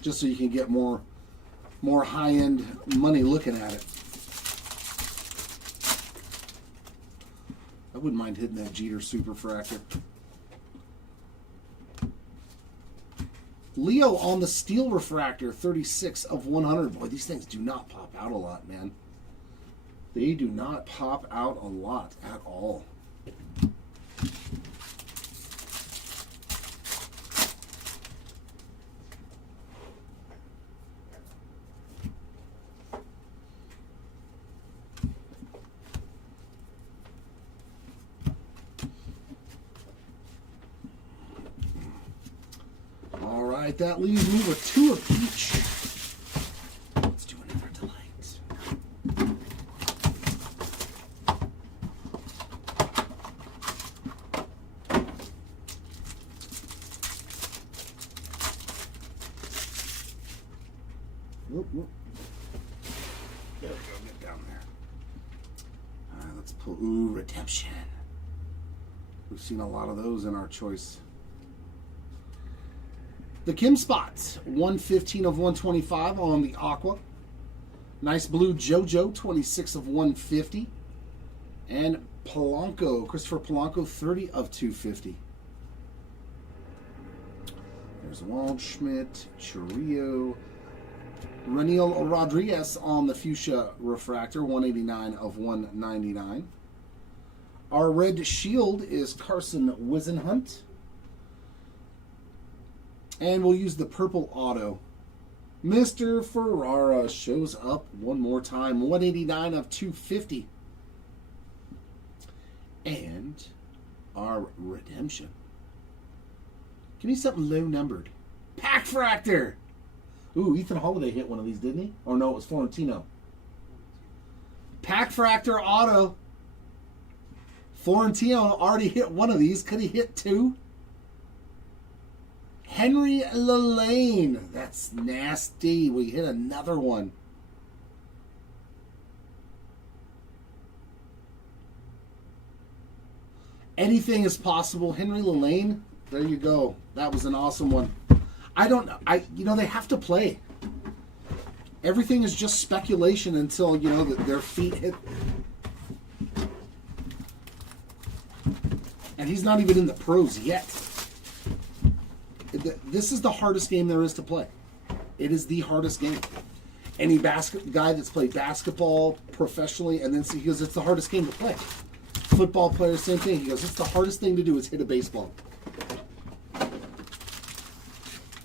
Just so you can get more high-end money looking at it. I wouldn't mind hitting that Jeter Superfractor. Leo on the Steel Refractor, 36 of 100. Boy, these things do not pop out a lot, man. They do not pop out a lot at all. All right, that leaves me with 2 of each. Let's do another delight. Whoop, whoop. There we go, get down there. All right, let's pull, ooh, Redemption. We've seen a lot of those in our choice. The Kim Spots, 115 of 125 on the Aqua. Nice blue JoJo, 26 of 150. And Polanco, Christopher Polanco, 30 of 250. There's Waldschmidt, Churrillo. Reniel Rodriguez on the Fuchsia Refractor, 189 of 199. Our Red Shield is Carson Wisenhunt. And we'll use the purple auto. Mr. Ferrara shows up one more time. 189 of 250. And our Redemption. Give me something low numbered. Pack Fractor. Ooh, Ethan Holiday hit one of these, didn't he? Or no, it was Florentino. Pack Fractor auto. Florentino already hit one of these. Could he hit 2? Henry Lelane. That's nasty. We hit another one. Anything is possible. Henry Lelane. There you go. That was an awesome one. I don't know. They have to play. Everything is just speculation until, their feet hit. And he's not even in the pros yet. This is the hardest game there is to play. It is the hardest game. Any guy that's played basketball professionally and then he goes, it's the hardest game to play. Football player, same thing. He goes, it's the hardest thing to do is hit a baseball.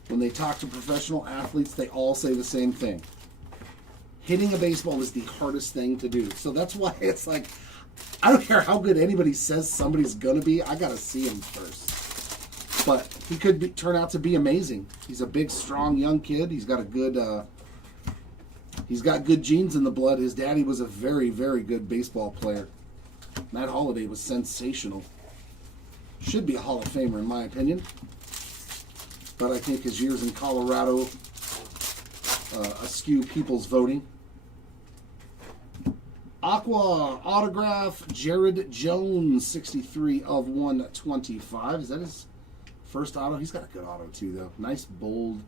When they talk to professional athletes, they all say the same thing. Hitting a baseball is the hardest thing to do. So that's why it's like, I don't care how good anybody says somebody's going to be. I got to see him first. But he could turn out to be amazing. He's a big, strong, young kid. He's got a good, he's got good genes in the blood. His daddy was a very, very good baseball player. Matt Holliday was sensational. Should be a Hall of Famer in my opinion. But I think his years in Colorado askew people's voting. Aqua autograph, Jared Jones, 63 of 125. Is that his first auto? He's got a good auto too, though. Nice bold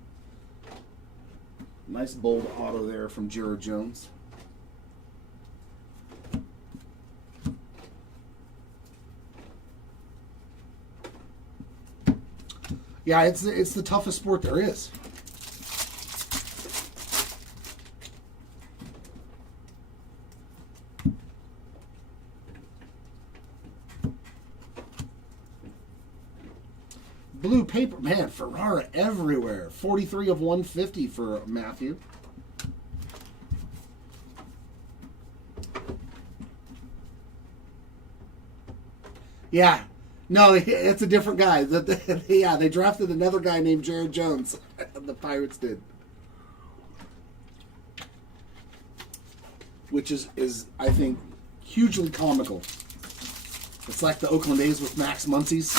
auto there from Jared Jones. Yeah, it's the toughest sport there is. Blue paper, man, Ferrara everywhere. 43 of 150 for Matthew. Yeah. No, it's a different guy. Yeah, they drafted another guy named Jared Jones. The Pirates did. which is I think hugely comical. It's like the Oakland A's with Max Muncy's.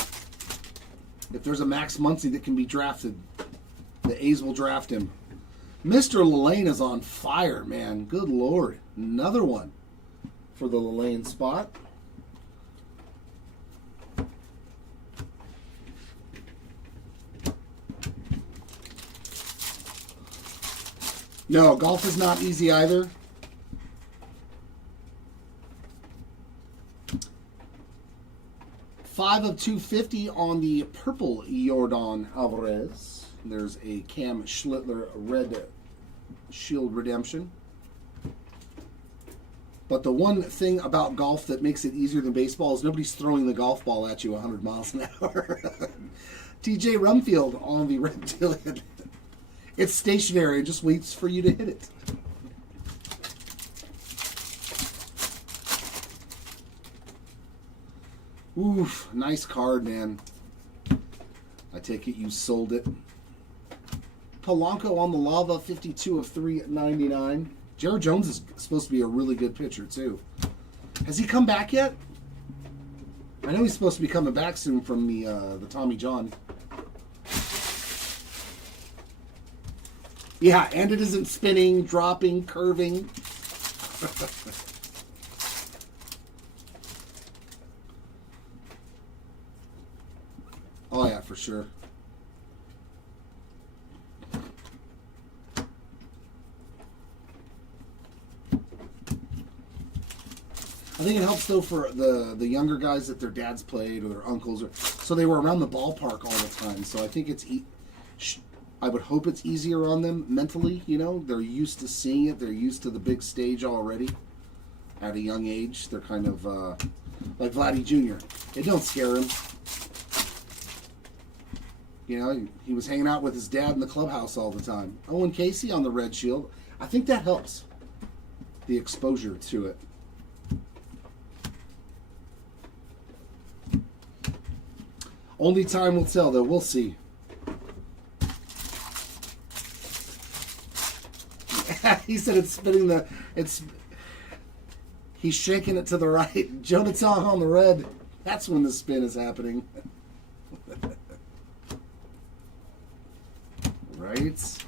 If there's a Max Muncy that can be drafted, the A's will draft him. Mr. Lillane is on fire, man. Good Lord. Another one for the Lillane spot. No, golf is not easy either. Five of 250 on the purple Yordan Alvarez. There's a Cam Schlittler red shield redemption. But the one thing about golf that makes it easier than baseball is nobody's throwing the golf ball at you 100 miles an hour. TJ Rumfield on the reptilian. It's stationary. It just waits for you to hit it. Oof, nice card, man. I take it you sold it. Polanco on the lava, 52 of 399. Jared Jones is supposed to be a really good pitcher, too. Has he come back yet? I know he's supposed to be coming back soon from the Tommy John. Yeah, and it isn't spinning, dropping, curving. Oh, yeah, for sure. I think it helps, though, for the younger guys that their dads played or their uncles. So they were around the ballpark all the time. So I think it's... I would hope it's easier on them mentally, you know. They're used to seeing it. They're used to the big stage already at a young age. They're kind of like Vladdy Jr. It don't scare him. You know, he was hanging out with his dad in the clubhouse all the time. Owen Casey on the red shield. I think that helps. The exposure to it. Only time will tell, though. We'll see. He said it's spinning the... He's shaking it to the right. Jonathan on the red. That's when the spin is happening. Right?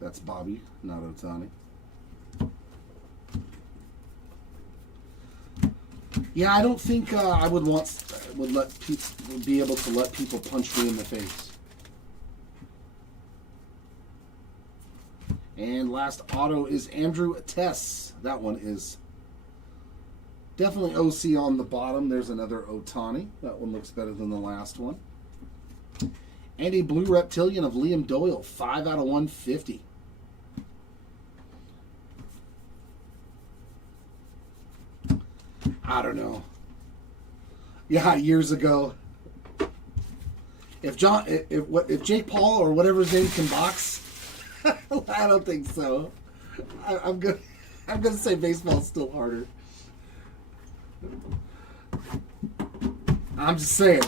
That's Bobby, not Otani. Yeah, I don't think I would be able to let people punch me in the face. And last auto is Andrew Tess. That one is definitely OC on the bottom. There's another Otani. That one looks better than the last one. And a blue reptilian of Liam Doyle, 5 out of 150. I don't know. Yeah, years ago. If Jake Paul or whatever his name can box, I don't think so. I'm gonna say baseball's still harder. I'm just saying.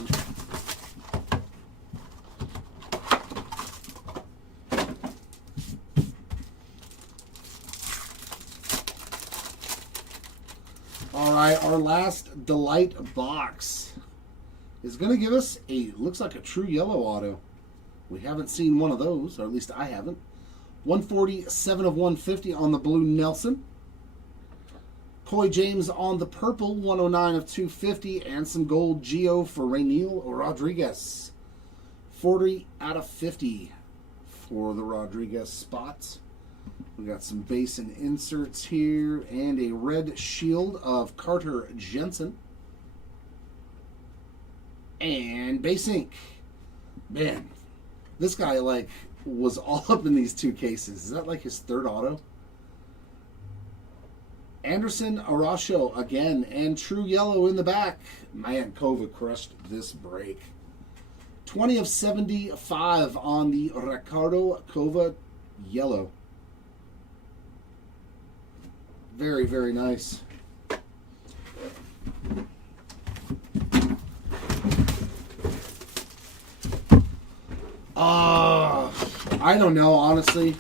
Alright, our last Delight box is going to give us looks like a true yellow auto. We haven't seen one of those, or at least I haven't. 147 of 150 on the blue Nelson. Coy James on the purple, 109 of 250, and some gold Gio for Rainiel Rodriguez. 40 out of 50 for the Rodriguez spots. We got some base and inserts here, and a red shield of Carter Jensen. And base ink. Man, this guy was all up in these two cases. Is that like his third auto? Anderson Araujo again, and true yellow in the back. Man, Kova crushed this break. 20 of 75 on the Ricardo Kova yellow. Very, very nice. I don't know, honestly.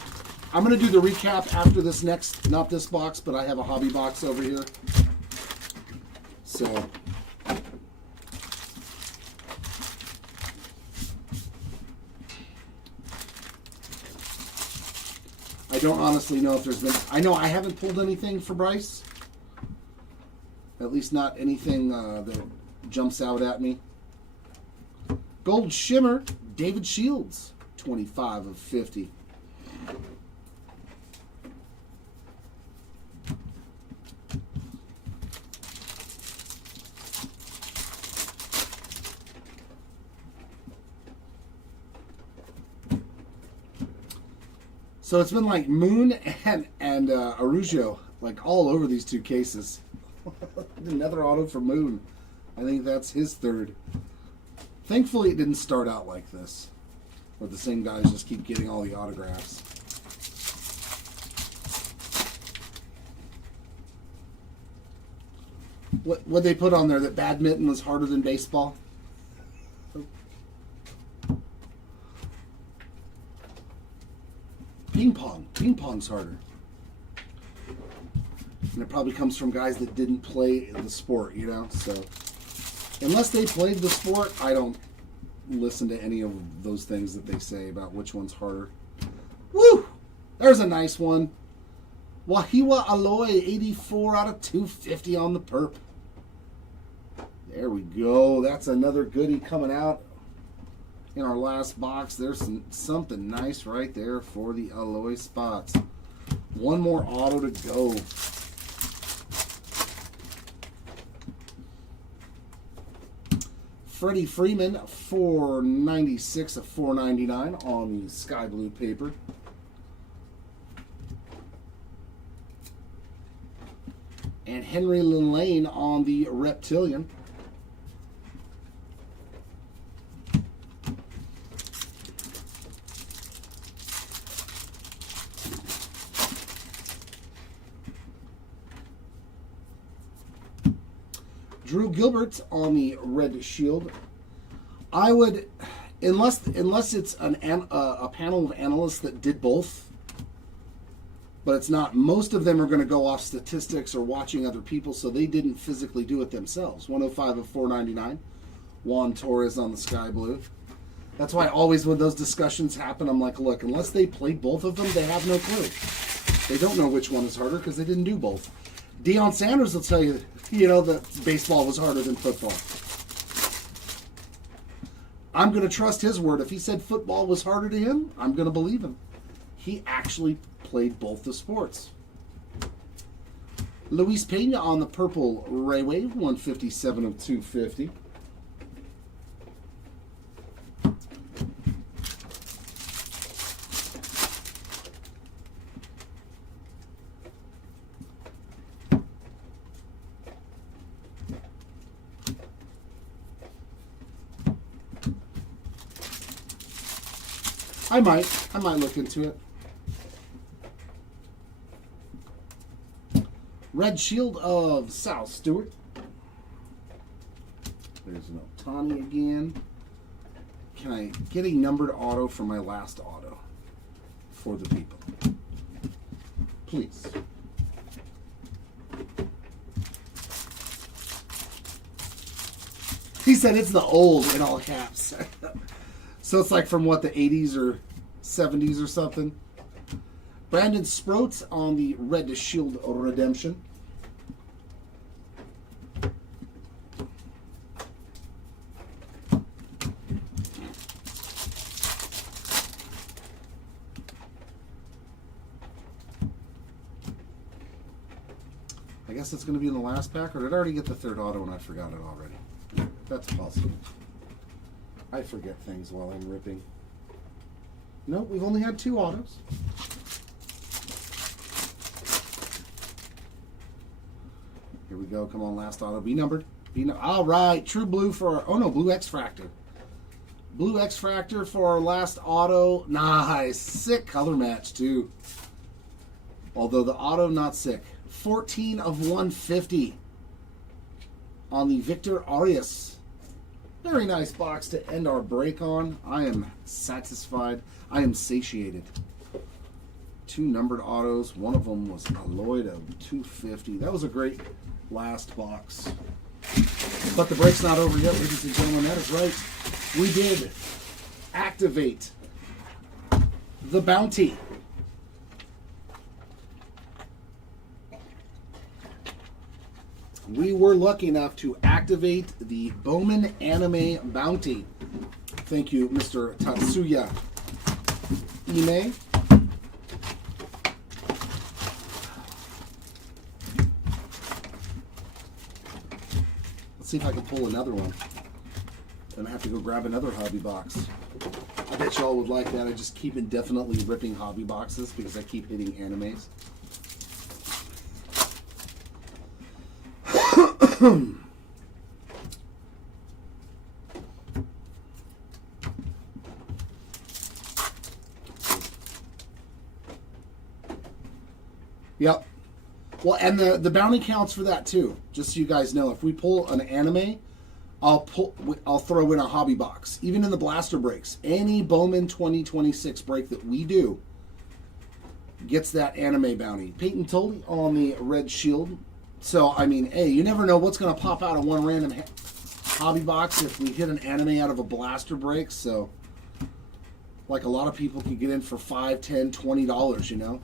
I'm going to do the recap after this next, not this box, but I have a hobby box over here. So, I don't honestly know if there's been, I know I haven't pulled anything for Bryce. At least not anything that jumps out at me. Gold Shimmer, David Shields, 25 of 50. So it's been like Moon and Araujo, like all over these two cases. Another auto for Moon. I think that's his third. Thankfully, it didn't start out like this, where the same guys just keep getting all the autographs. What they put on there, that badminton was harder than baseball? Ping pong. Ping pong's harder. And it probably comes from guys that didn't play the sport, you know? So, unless they played the sport, I don't listen to any of those things that they say about which one's harder. Woo! There's a nice one. Wahiwa Aloy, 84 out of 250 on the perp. There we go. That's another goodie coming out in our last box. There's something nice right there for the Aloy spots. One more auto to go. Freddie Freeman, 496 of 499 on the sky blue paper. And Henry Lane on the Reptilian. Drew Gilbert on the Red Shield. I would, unless it's a panel of analysts that did both, but it's not. Most of them are going to go off statistics or watching other people, so they didn't physically do it themselves. 105 of 499. Juan Torres on the sky blue. That's why always when those discussions happen, I'm like, look, unless they played both of them, they have no clue. They don't know which one is harder because they didn't do both. Deion Sanders will tell you, that baseball was harder than football. I'm going to trust his word. If he said football was harder to him, I'm going to believe him. He actually played both the sports. Luis Pena on the purple Rayway, 157 of 250. I might look into it. Red Shield of South Stewart. There's an Otani again. Can I get a numbered auto for my last auto for the people? Please. He said it's the old in all caps. So it's like from what, the 80s or 70s or something. Brandon Sproats on the Red Shield Redemption. I guess it's going to be in the last pack, or did I already get the third auto and I forgot it already? That's possible. I forget things while I'm ripping. Nope, we've only had 2 autos. Here we go. Come on, last auto. Be numbered. All right, true blue for our... Oh, no, blue X-Fractor. Blue X-Fractor for our last auto. Nice. Sick color match, too. Although the auto, not sick. 14 of 150 on the Victor Arias. Very nice box to end our break on. I am satisfied. I am satiated. 2 numbered autos. One of them was a Lloyd of 250. That was a great last box. But the break's not over yet, ladies and gentlemen. That is right. We did activate the bounty. We were lucky enough to activate the BOWMAN Anime Bounty. Thank you, Mr. Tatsuya Ime. Let's see if I can pull another one. Then I have to go grab another hobby box. I bet y'all would like that. I just keep indefinitely ripping hobby boxes because I keep hitting animes. Yep. Well, and the bounty counts for that too. Just so you guys know, if we pull an anime, I'll throw in a hobby box. Even in the blaster breaks, any BOWMAN 2026 break that we do gets that anime bounty. Peyton Tully on the red shield. So I mean, hey, you never know what's going to pop out of one random hobby box if we hit an anime out of a blaster break. So, like, a lot of people can get in for $5, $10, $20, you know.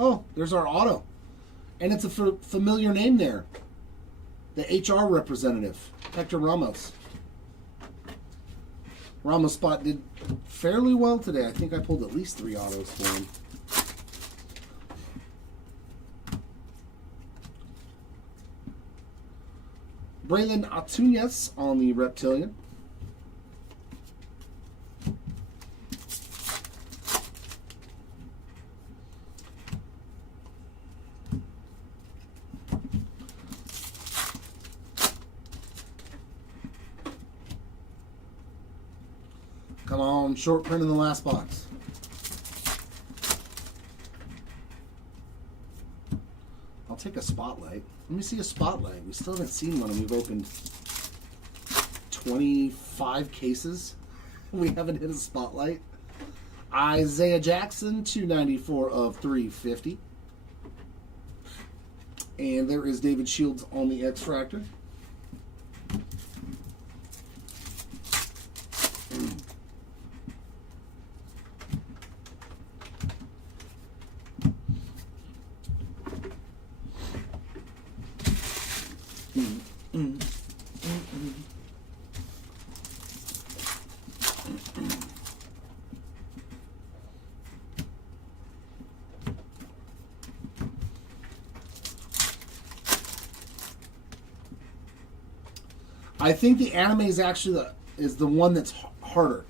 Oh, there's our auto. And it's a familiar name there. The HR representative, Hector Ramos. Ramos spot did fairly well today. I think I pulled at least 3 autos for him. Braylon Atunes on the Reptilian. Come on, short print in the last box. I'll take a spotlight. Let me see a spotlight. We still haven't seen one, and we've opened 25 cases. We haven't hit a spotlight. Isaiah Jackson, 294 of 350. And there is David Shields on the X-Fractor. I think the anime is actually the one that's harder.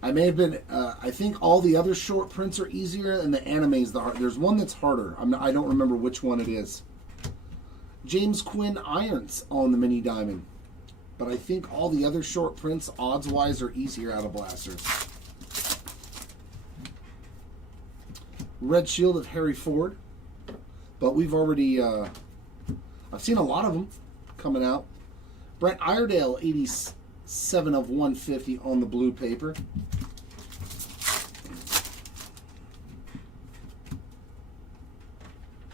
I may have been. I think all the other short prints are easier, and the anime is the hard. There's one that's harder. I don't remember which one it is. James Quinn Irons on the mini diamond, but I think all the other short prints, odds wise, are easier out of blasters. Red Shield of Harry Ford, but we've already. I've seen a lot of them coming out. Brent Iredale, 87 of 150 on the blue paper.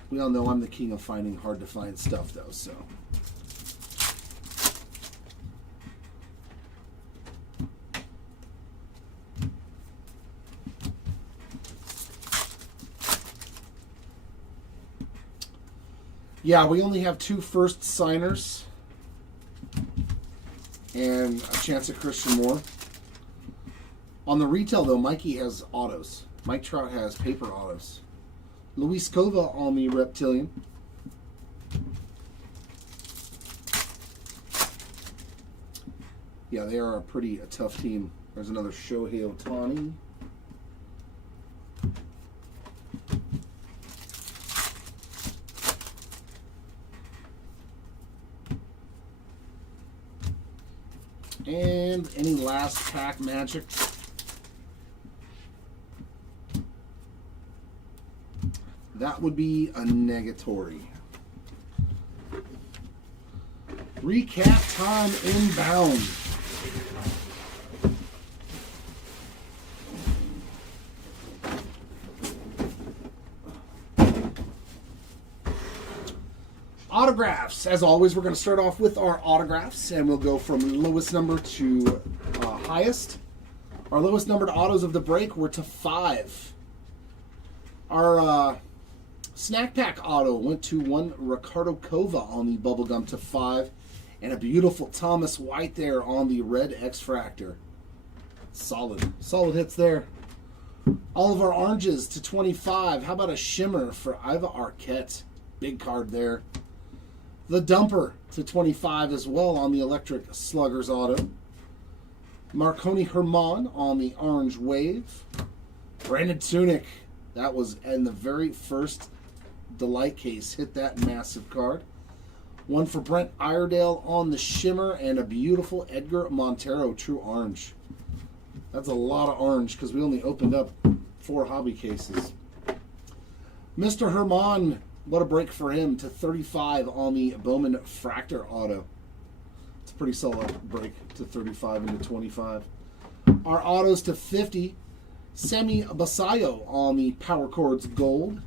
We all know I'm the king of finding hard to find stuff, though, so. Yeah, we only have 2 first signers and a chance at Christian Moore. On the retail, though, Mikey has autos. Mike Trout has paper autos. Luis Cova on the Reptilian. Yeah, they are a tough team. There's another Shohei Ohtani. And any last pack magic? That would be a negatory. Recap time inbound. Autographs. As always, we're going to start off with our autographs, and we'll go from lowest number to highest. Our lowest numbered autos of the break were to 5. Our snack pack auto went to 1 Ricardo Cova on the bubblegum to 5, and a beautiful Thomas White there on the red X-Fractor. Solid hits there. All of our oranges to 25. How about a shimmer for Iva Arquette? Big card there. The dumper to 25 as well on the electric sluggers auto. Marconi Herman on the orange wave. Brandon Tunick, that was in the very first Delight case, hit that massive card. One for Brent Iredale on the shimmer, and a beautiful Edgar Montero true orange. That's a lot of orange because we only opened up 4 hobby cases. Mr. Herman, what a break for him, to 35 on the Bowman Fractor auto. It's a pretty solid break to 35 into 25. Our autos to 50. Sammy Basayo on the Power Chords Gold.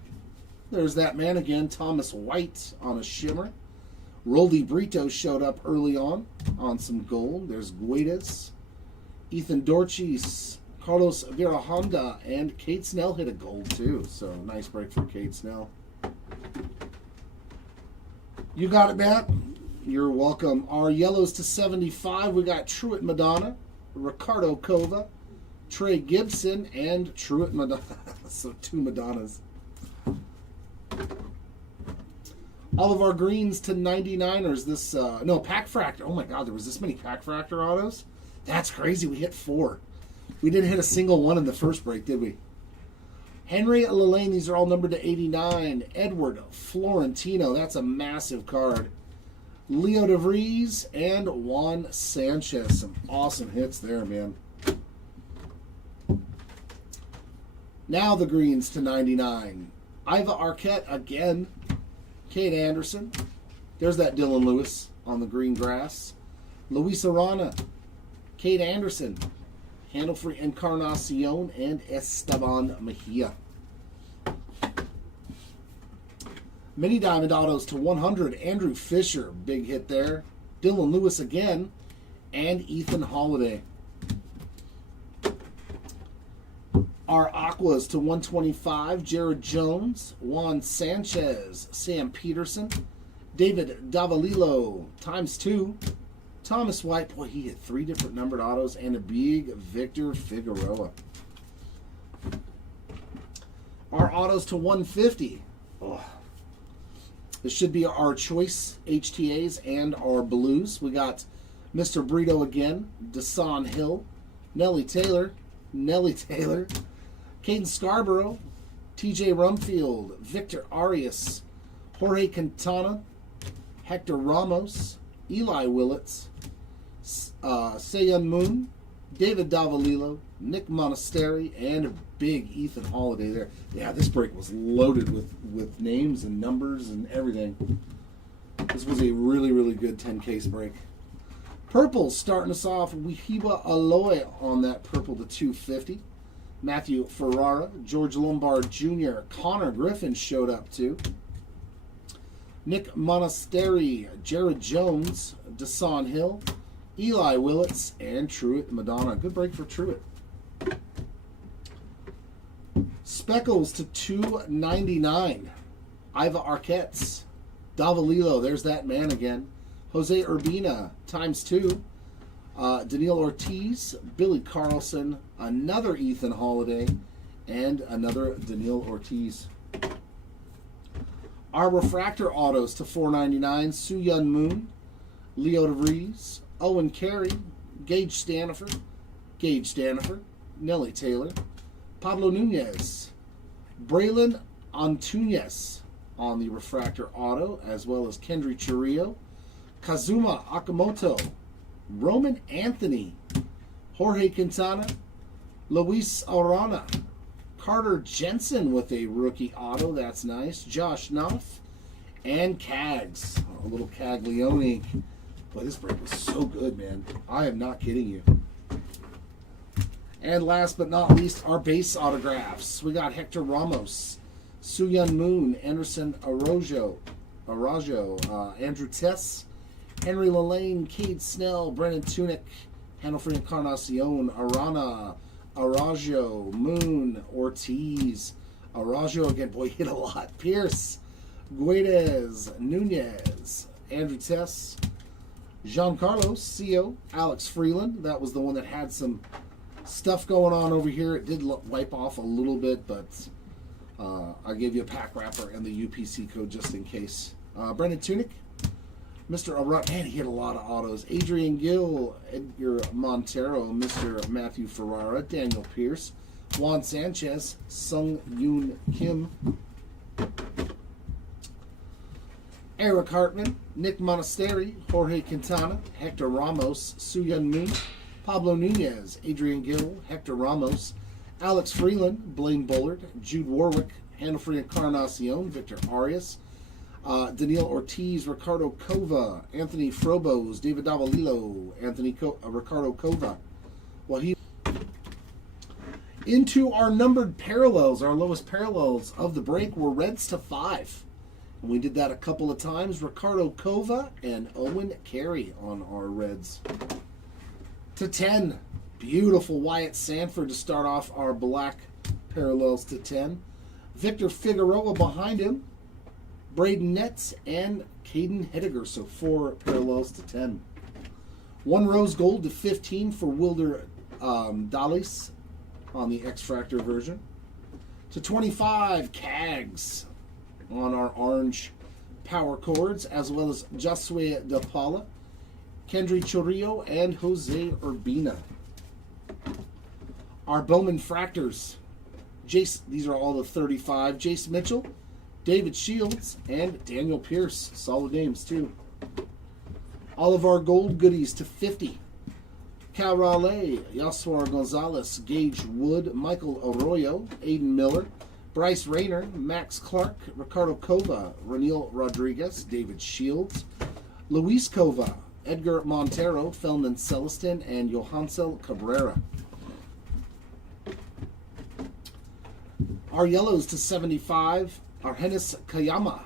There's that man again, Thomas White on a shimmer. Roldy Brito showed up early on some gold. There's Guedes. Ethan Dorchis, Carlos Vera Honda, and Kate Snell hit a gold too. So nice break for Kate Snell. You got it, Matt. You're welcome. Our yellows to 75. We got Truett Madonna, Ricardo Cova, Trey Gibson, and Truett Madonna. So 2 Madonnas. All of our greens to 99ers. This pack fractor. Oh my God, there was this many pack fractor autos. That's crazy. We hit 4. We didn't hit a single one in the first break, did we? Henry Lelaine, these are all numbered to 89. Edward Florentino, that's a massive card. Leo DeVries and Juan Sanchez. Some awesome hits there, man. Now the greens to 99. Iva Arquette again. Kate Anderson. There's that Dylan Lewis on the green grass. Luis Arana. Kate Anderson. Handle for Encarnacion and Esteban Mejia. Mini Diamond Autos to 100. Andrew Fisher, big hit there. Dylan Lewis again. And Ethan Holiday. Our Aquas to 125. Jared Jones. Juan Sanchez. Sam Peterson. David Davalillo ×2. Thomas White, boy, he hit 3 different numbered autos, and a big Victor Figueroa. Our autos to 150. Oh. This should be our choice HTAs and our blues. We got Mr. Brito again, Desan Hill, Nellie Taylor, Caden Scarborough, TJ Rumfield, Victor Arias, Jorge Quintana, Hector Ramos, Eli Willits, Seyun Moon, David Davalillo, Nick Monasteri, and a big Ethan Holiday there. Yeah, this break was loaded with names and numbers and everything. This was a really, really good 10-case break. Purples starting us off. Wehiba Aloy on that purple to 250. Matthew Ferrara, George Lombard Jr., Connor Griffin showed up too. Nick Monasteri, Jared Jones, Desan Hill, Eli Willits, and Truett Madonna. Good break for Truett. Speckles to 299. Iva Arquette, Davalillo, there's that man again. Jose Urbina ×2. Daniil Ortiz, Billy Carlson, another Ethan Holiday, and another Daniil Ortiz. Our refractor autos to 499. Soo-Yun Moon, Leo DeVries, Owen Carey, Gage Staniford, Nellie Taylor, Pablo Nunez, Braylon Antunes on the refractor auto, as well as Kendry Chirillo, Kazuma Akamoto, Roman Anthony, Jorge Quintana, Luis Arana, Carter Jensen with a rookie auto. That's nice. Josh Knopf. And Cags. A little Caglione. Boy, this break was so good, man. I am not kidding you. And last but not least, our base autographs. We got Hector Ramos, Soo-Hyun Moon, Anderson Arajo, Andrew Tess, Henry Lalaine, Cade Snell, Brennan Tunick, Hannover Encarnacion, Arana, Arajo, Moon, Ortiz, Arajo again, boy, hit a lot. Pierce, Guedes, Nunez, Andrew Tess, Giancarlo, CO, Alex Freeland. That was the one that had some stuff going on over here. It did wipe off a little bit, but I gave you a pack wrapper and the UPC code just in case. Brendan Tunick, Mr. Arut, man, he hit a lot of autos. Adrian Gill, Edgar Montero, Mr. Matthew Ferrara, Daniel Pierce, Juan Sanchez, Sung Yoon Kim, Eric Hartman, Nick Monasteri, Jorge Quintana, Hector Ramos, Soo-Hyun Moon, Pablo Nunez, Adrian Gill, Hector Ramos, Alex Freeland, Blaine Bullard, Jude Warwick, Hannover Encarnacion, Victor Arias, Daniel Ortiz, Ricardo Cova, Anthony Frobos, David Davalillo, Ricardo Cova. Into our numbered parallels, our lowest parallels of the break were Reds to 5. And we did that a couple of times. Ricardo Cova and Owen Carey on our Reds. To 10, beautiful Wyatt Sanford to start off our black parallels to 10. Victor Figueroa behind him. Braden Netz and Caden Hediger, so 4 parallels to 10. 1 rose gold to 15 for Wilder Dalis on the X-Fractor version. To 25, Cags on our orange power cords, as well as Josue De Paula, Kendry Chorillo, and Jose Urbina. Our Bowman Fractors, Jace, these are all the 35. Jace Mitchell, David Shields, and Daniel Pierce. Solid names, too. All of our gold goodies to 50. Cal Raleigh, Yaswar Gonzalez, Gage Wood, Michael Arroyo, Aiden Miller, Bryce Rayner, Max Clark, Ricardo Cova, Reniel Rodriguez, David Shields, Luis Cova, Edgar Montero, Felman Celestin, and Johansel Cabrera. Our yellows to 75. Argenis Kayama,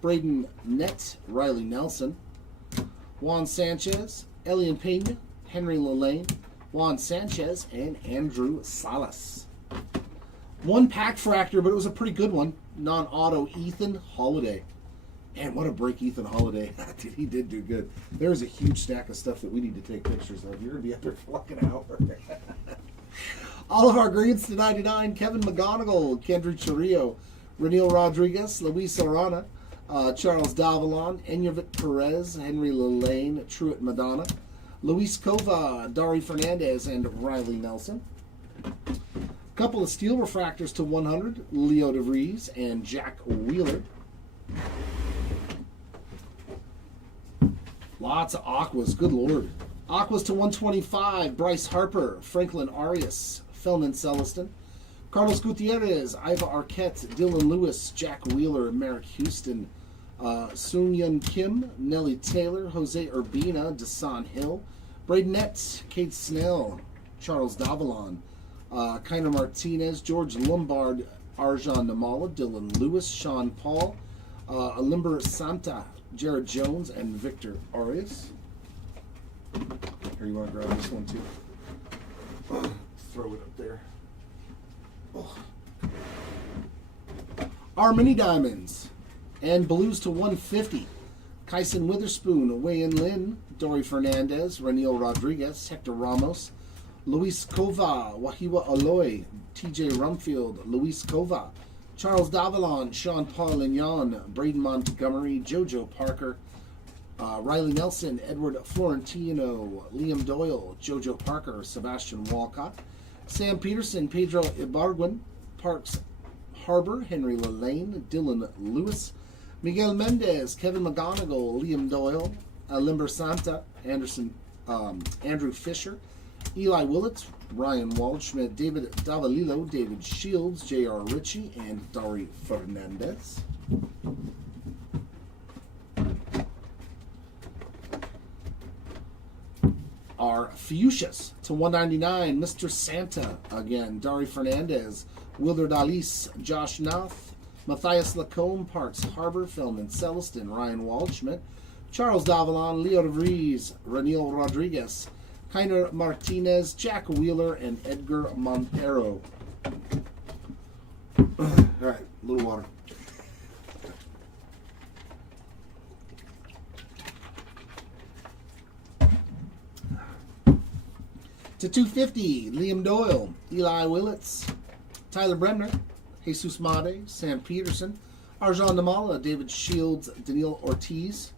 Braden Nett, Riley Nelson, Juan Sanchez, Elian Pena, Henry Lalaine, Juan Sanchez, and Andrew Salas. 1 pack fractor, but it was a pretty good one. Non-auto Ethan Holiday. Man, what a break Ethan Holiday. He did do good. There's a huge stack of stuff that we need to take pictures of. You're going to be up there for like an hour. All of our greens to 99. Kevin McGonigal, Kendry Chorillo, Reniel Rodriguez, Luis Arana, Charles Davalon, Enyavit Perez, Henry Lalaine, Truett Madonna, Luis Cova, Dari Fernandez, and Riley Nelson. A couple of steel refractors to 100, Leo DeVries and Jack Wheeler. Lots of Aquas, good lord. Aquas to 125, Bryce Harper, Franklin Arias, Felman Celestin, Carlos Gutierrez, Iva Arquette, Dylan Lewis, Jack Wheeler, Merrick Houston, Soo-Hyun Kim, Nelly Taylor, Jose Urbina, Desan Hill, Braden Nett, Kate Snell, Charles Davalon, Kiner Martinez, George Lombard, Arjan Namala, Dylan Lewis, Sean Paul, Alimber Santa, Jared Jones, and Victor Arias. Here, you want to grab this one too? Throw it up there. Our mini diamonds and blues to 150. Kyson Witherspoon, Wei-In Lin, Dory Fernandez, Reniel Rodriguez, Hector Ramos, Luis Cova, Wahiwa Aloy, TJ Rumfield, Luis Cova, Charles Davalon, Sean Paul Lignon, Braden Montgomery, Jojo Parker, Riley Nelson, Edward Florentino, Liam Doyle, Jojo Parker, Sebastian Walcott, Sam Peterson, Pedro Ibargüen, Parks Harbor, Henry Lalaine, Dylan Lewis, Miguel Mendez, Kevin McGonigal, Liam Doyle, Limber Santa, Andrew Fisher, Eli Willits, Ryan Waldschmidt, David Davalillo, David Shields, J.R. Ritchie, and Dari Fernandez. Our Fuchsias to 199, Mr. Santa, again, Dari Fernandez, Wilder Dalis, Josh Nath, Matthias Lacombe, Parks Harbor, Philman Celestin, Ryan Waldschmidt, Charles Davalon, Leo DeVries, Raniel Rodriguez, Kiner Martinez, Jack Wheeler, and Edgar Montero. All right, a little water. To 250, Liam Doyle, Eli Willits, Tyler Bremner, Jesus Made, Sam Peterson, Arjan Namala, David Shields, Daniil Ortiz,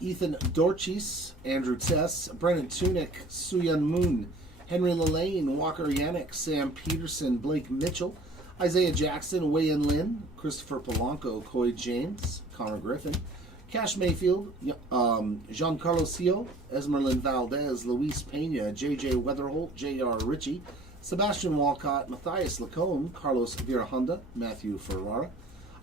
Ethan Dorchis, Andrew Tess, Brennan Tunick, Suyun Moon, Henry Lillane, Walker Yannick, Sam Peterson, Blake Mitchell, Isaiah Jackson, Wei-Yin Lin, Christopher Polanco, Coy James, Connor Griffin, Cash Mayfield, Giancarlo Sio, Esmeralyn Valdez, Luis Pena, J.J. Weatherholt, J.R. Ritchie, Sebastian Walcott, Matthias Lacombe, Carlos Virahunda, Matthew Ferrara,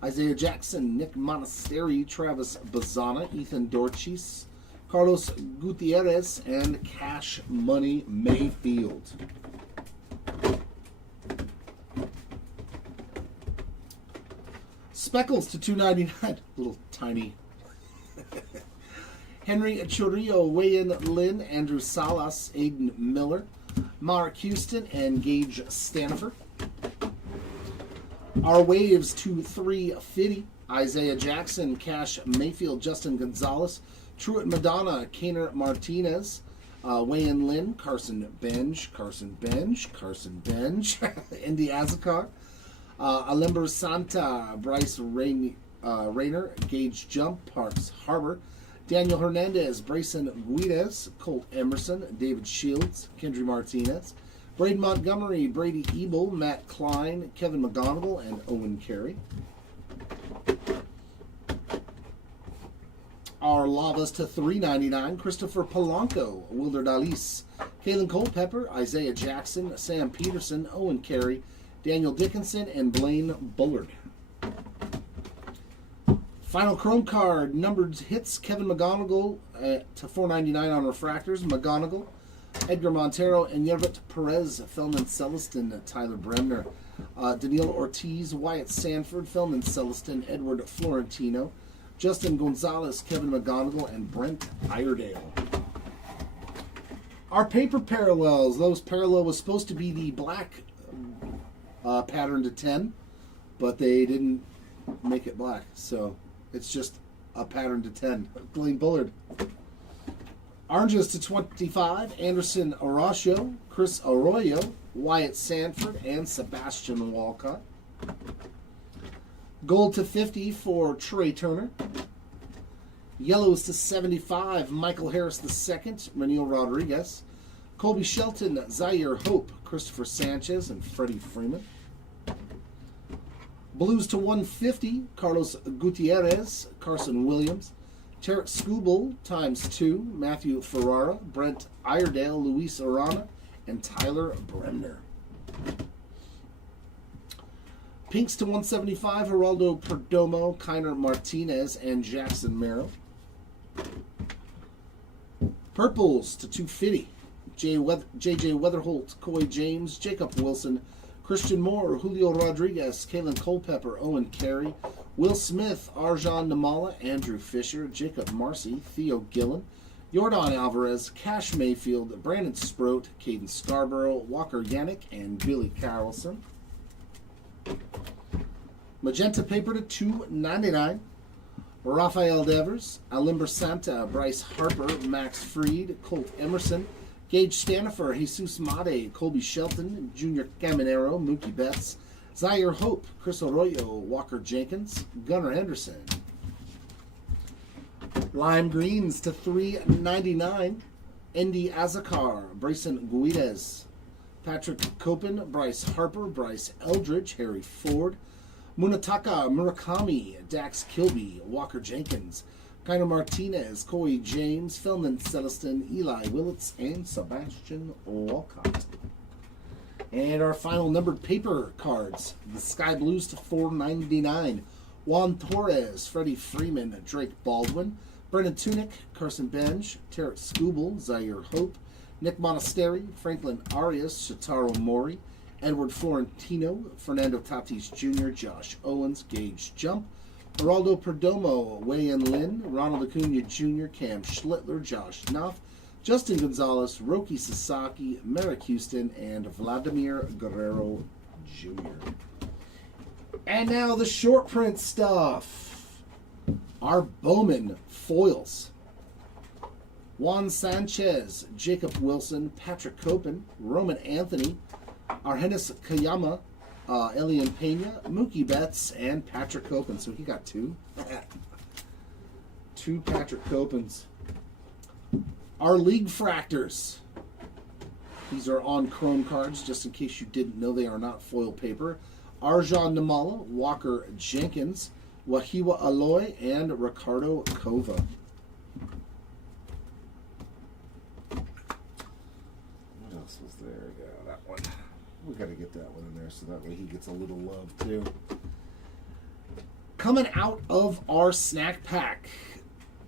Isaiah Jackson, Nick Monasteri, Travis Bazana, Ethan Dorchis, Carlos Gutierrez, and Cash Money Mayfield. Speckles to 299, little tiny. Henry Chorio, Wei-Yin Lin, Andrew Salas, Aiden Miller, Mark Houston, and Gage Stanifer. Our waves to 350, Isaiah Jackson, Cash Mayfield, Justin Gonzalez, Truett Madonna, Kaner Martinez, Wei-Yin Lin, Carson Benj, Indy Azakar, Alember Santa, Bryce Rayner, Gage Jump, Parks Harbor, Daniel Hernandez, Brayson Guides, Colt Emerson, David Shields, Kendry Martinez, Braden Montgomery, Brady Ebel, Matt Klein, Kevin McGonigal, and Owen Carey. Our Lavas to $3.99, Christopher Polanco, Wilder Dalis, Kalen Culpepper, Isaiah Jackson, Sam Peterson, Owen Carey, Daniel Dickinson, and Blaine Bullard. Final Chrome card, numbered hits, Kevin McGonigal to $4.99 on refractors, McGonigal, Edgar Montero, and Yervit Perez, Felman Celestin, Tyler Bremner, Daniil Ortiz, Wyatt Sanford, Felman Celestin, Edward Florentino, Justin Gonzalez, Kevin McGonigal, and Brent Iredale. Our paper parallels, those parallel was supposed to be the black pattern to 10, but they didn't make it black, so it's just a pattern to 10. Blaine Bullard. Oranges to 25, Anderson Aracio, Chris Arroyo, Wyatt Sanford, and Sebastian Walcott. Gold to 50 for Trey Turner. Yellows to 75, Michael Harris II, Raniel Rodriguez, Colby Shelton, Zaire Hope, Christopher Sanchez, and Freddie Freeman. Blues to 150, Carlos Gutierrez, Carson Williams, Tarek Skubal ×2, Matthew Ferrara, Brent Iredale, Luis Arana, and Tyler Bremner. Pinks to 175, Geraldo Perdomo, Kiner Martinez, and Jackson Merrill. Purples to 250, J.J. Weatherholt, Coy James, Jacob Wilson, Christian Moore, Julio Rodriguez, Kalen Culpepper, Owen Carey, Will Smith, Arjan Namala, Andrew Fisher, Jacob Marcy, Theo Gillen, Jordan Alvarez, Cash Mayfield, Brandon Sproat, Caden Scarborough, Walker Yannick, and Billy Carlson. Magenta paper to $2.99. Rafael Devers, Alimber Santa, Bryce Harper, Max Freed, Colt Emerson, Gage Stanifer, Jesus Made, Colby Shelton, Junior Caminero, Mookie Betts, Zaire Hope, Chris Arroyo, Walker Jenkins, Gunnar Henderson. Lime greens to $3.99. Indy Azakar, Brayson Guides, Patrick Copen, Bryce Harper, Bryce Eldridge, Harry Ford, Munataka Murakami, Dax Kilby, Walker Jenkins, Kyner Martinez, Corey James, Philman Celestin, Eli Willits, and Sebastian Walcott. And our final numbered paper cards. The Sky Blues to 499. Juan Torres, Freddie Freeman, Drake Baldwin, Brennan Tunick, Carson Benj, Tarek Skubal, Zaire Hope, Nick Monastery, Franklin Arias, Shotaro Mori, Edward Florentino, Fernando Tatis Jr., Josh Owens, Gage Jump, Geraldo Perdomo, Wei-Yin Lin, Ronald Acuna Jr., Cam Schlittler, Josh Knopf, Justin Gonzalez, Roki Sasaki, Merrick Houston, and Vladimir Guerrero Jr. And now the short print stuff. Our Bowman foils. Juan Sanchez, Jacob Wilson, Patrick Copen, Roman Anthony, Argenis Kayama, Elian Pena, Mookie Betts, and Patrick Copen. So he got two. Two Patrick Copens. Our League Fractors. These are on chrome cards, just in case you didn't know they are not foil paper. Arjan Namala, Walker Jenkins, Wahiwa Aloy, and Ricardo Kova. What else was there? Yeah, that one. We got to get that one in there so that way he gets a little love too. Coming out of our snack pack.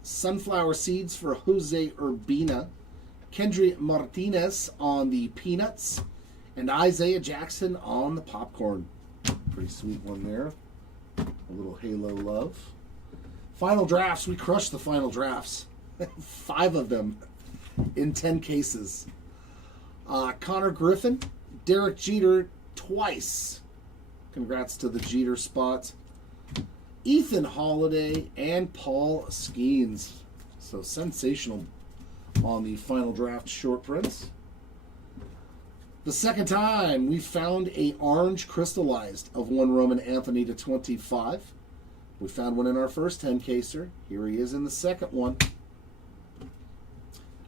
Sunflower seeds for Jose Urbina, Kendry Martinez on the peanuts, and Isaiah Jackson on the popcorn. Pretty sweet one there. A little Halo love. Final drafts. We crushed the final drafts. 5 of them in 10 cases. Connor Griffin, Derek Jeter twice. Congrats to the Jeter spot. Ethan Holiday, and Paul Skeens. So sensational on the final draft short prints. The second time we found a orange crystallized of one Roman Anthony to 25. We found one in our first 10 caser. Here he is in the second one.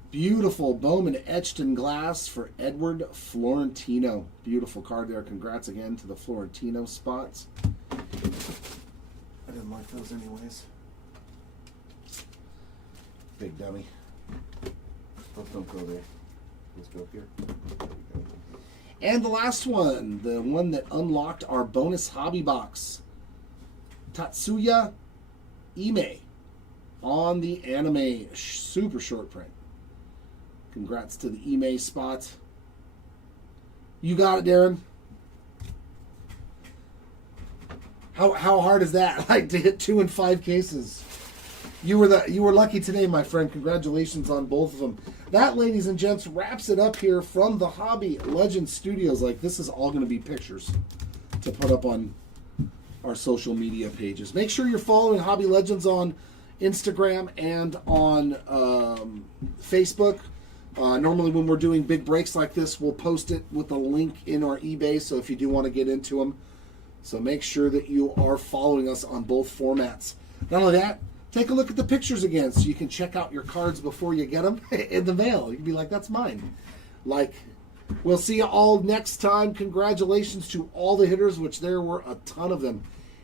Beautiful Bowman etched in glass for Edward Florentino. Beautiful card there. Congrats again to the Florentino spots. I didn't like those anyways. Big dummy. Don't go there. Let's go up here. There we go. And the last one, the one that unlocked our bonus hobby box. Tatsuya Ime on the anime super short print. Congrats to the Ime spot. You got it, Darren. How hard is that? Like to hit 2 in 5 cases. You were lucky today, my friend. Congratulations on both of them. That, ladies and gents, wraps it up here from the Hobby Legends Studios. Like, this is all going to be pictures to put up on our social media pages. Make sure you're following Hobby Legends on Instagram and on Facebook. Normally when we're doing big breaks like this, we'll post it with a link in our eBay, so if you do want to get into them. So make sure that you are following us on both formats. Not only that, take a look at the pictures again so you can check out your cards before you get them in the mail. You can be like, that's mine. Like, we'll see you all next time. Congratulations to all the hitters, which there were a ton of them.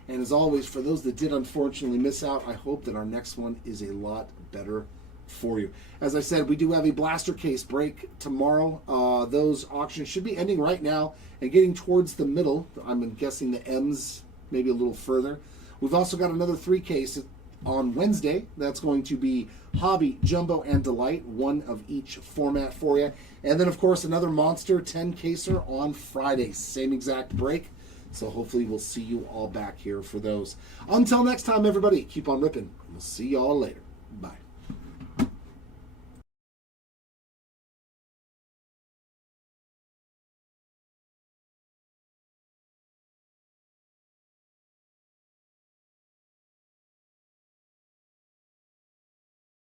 And as always, for those that did unfortunately miss out, I hope that our next one is a lot better for you. As I said, we do have a blaster case break tomorrow. Those auctions should be ending right now and getting towards the middle. I'm guessing the M's maybe a little further. We've also got another 3 case on Wednesday. That's going to be Hobby, Jumbo, and Delight, one of each format for you. And then, of course, another Monster 10 caser on Friday. Same exact break. So hopefully we'll see you all back here for those. Until next time, everybody, keep on ripping. We'll see you all later. Bye.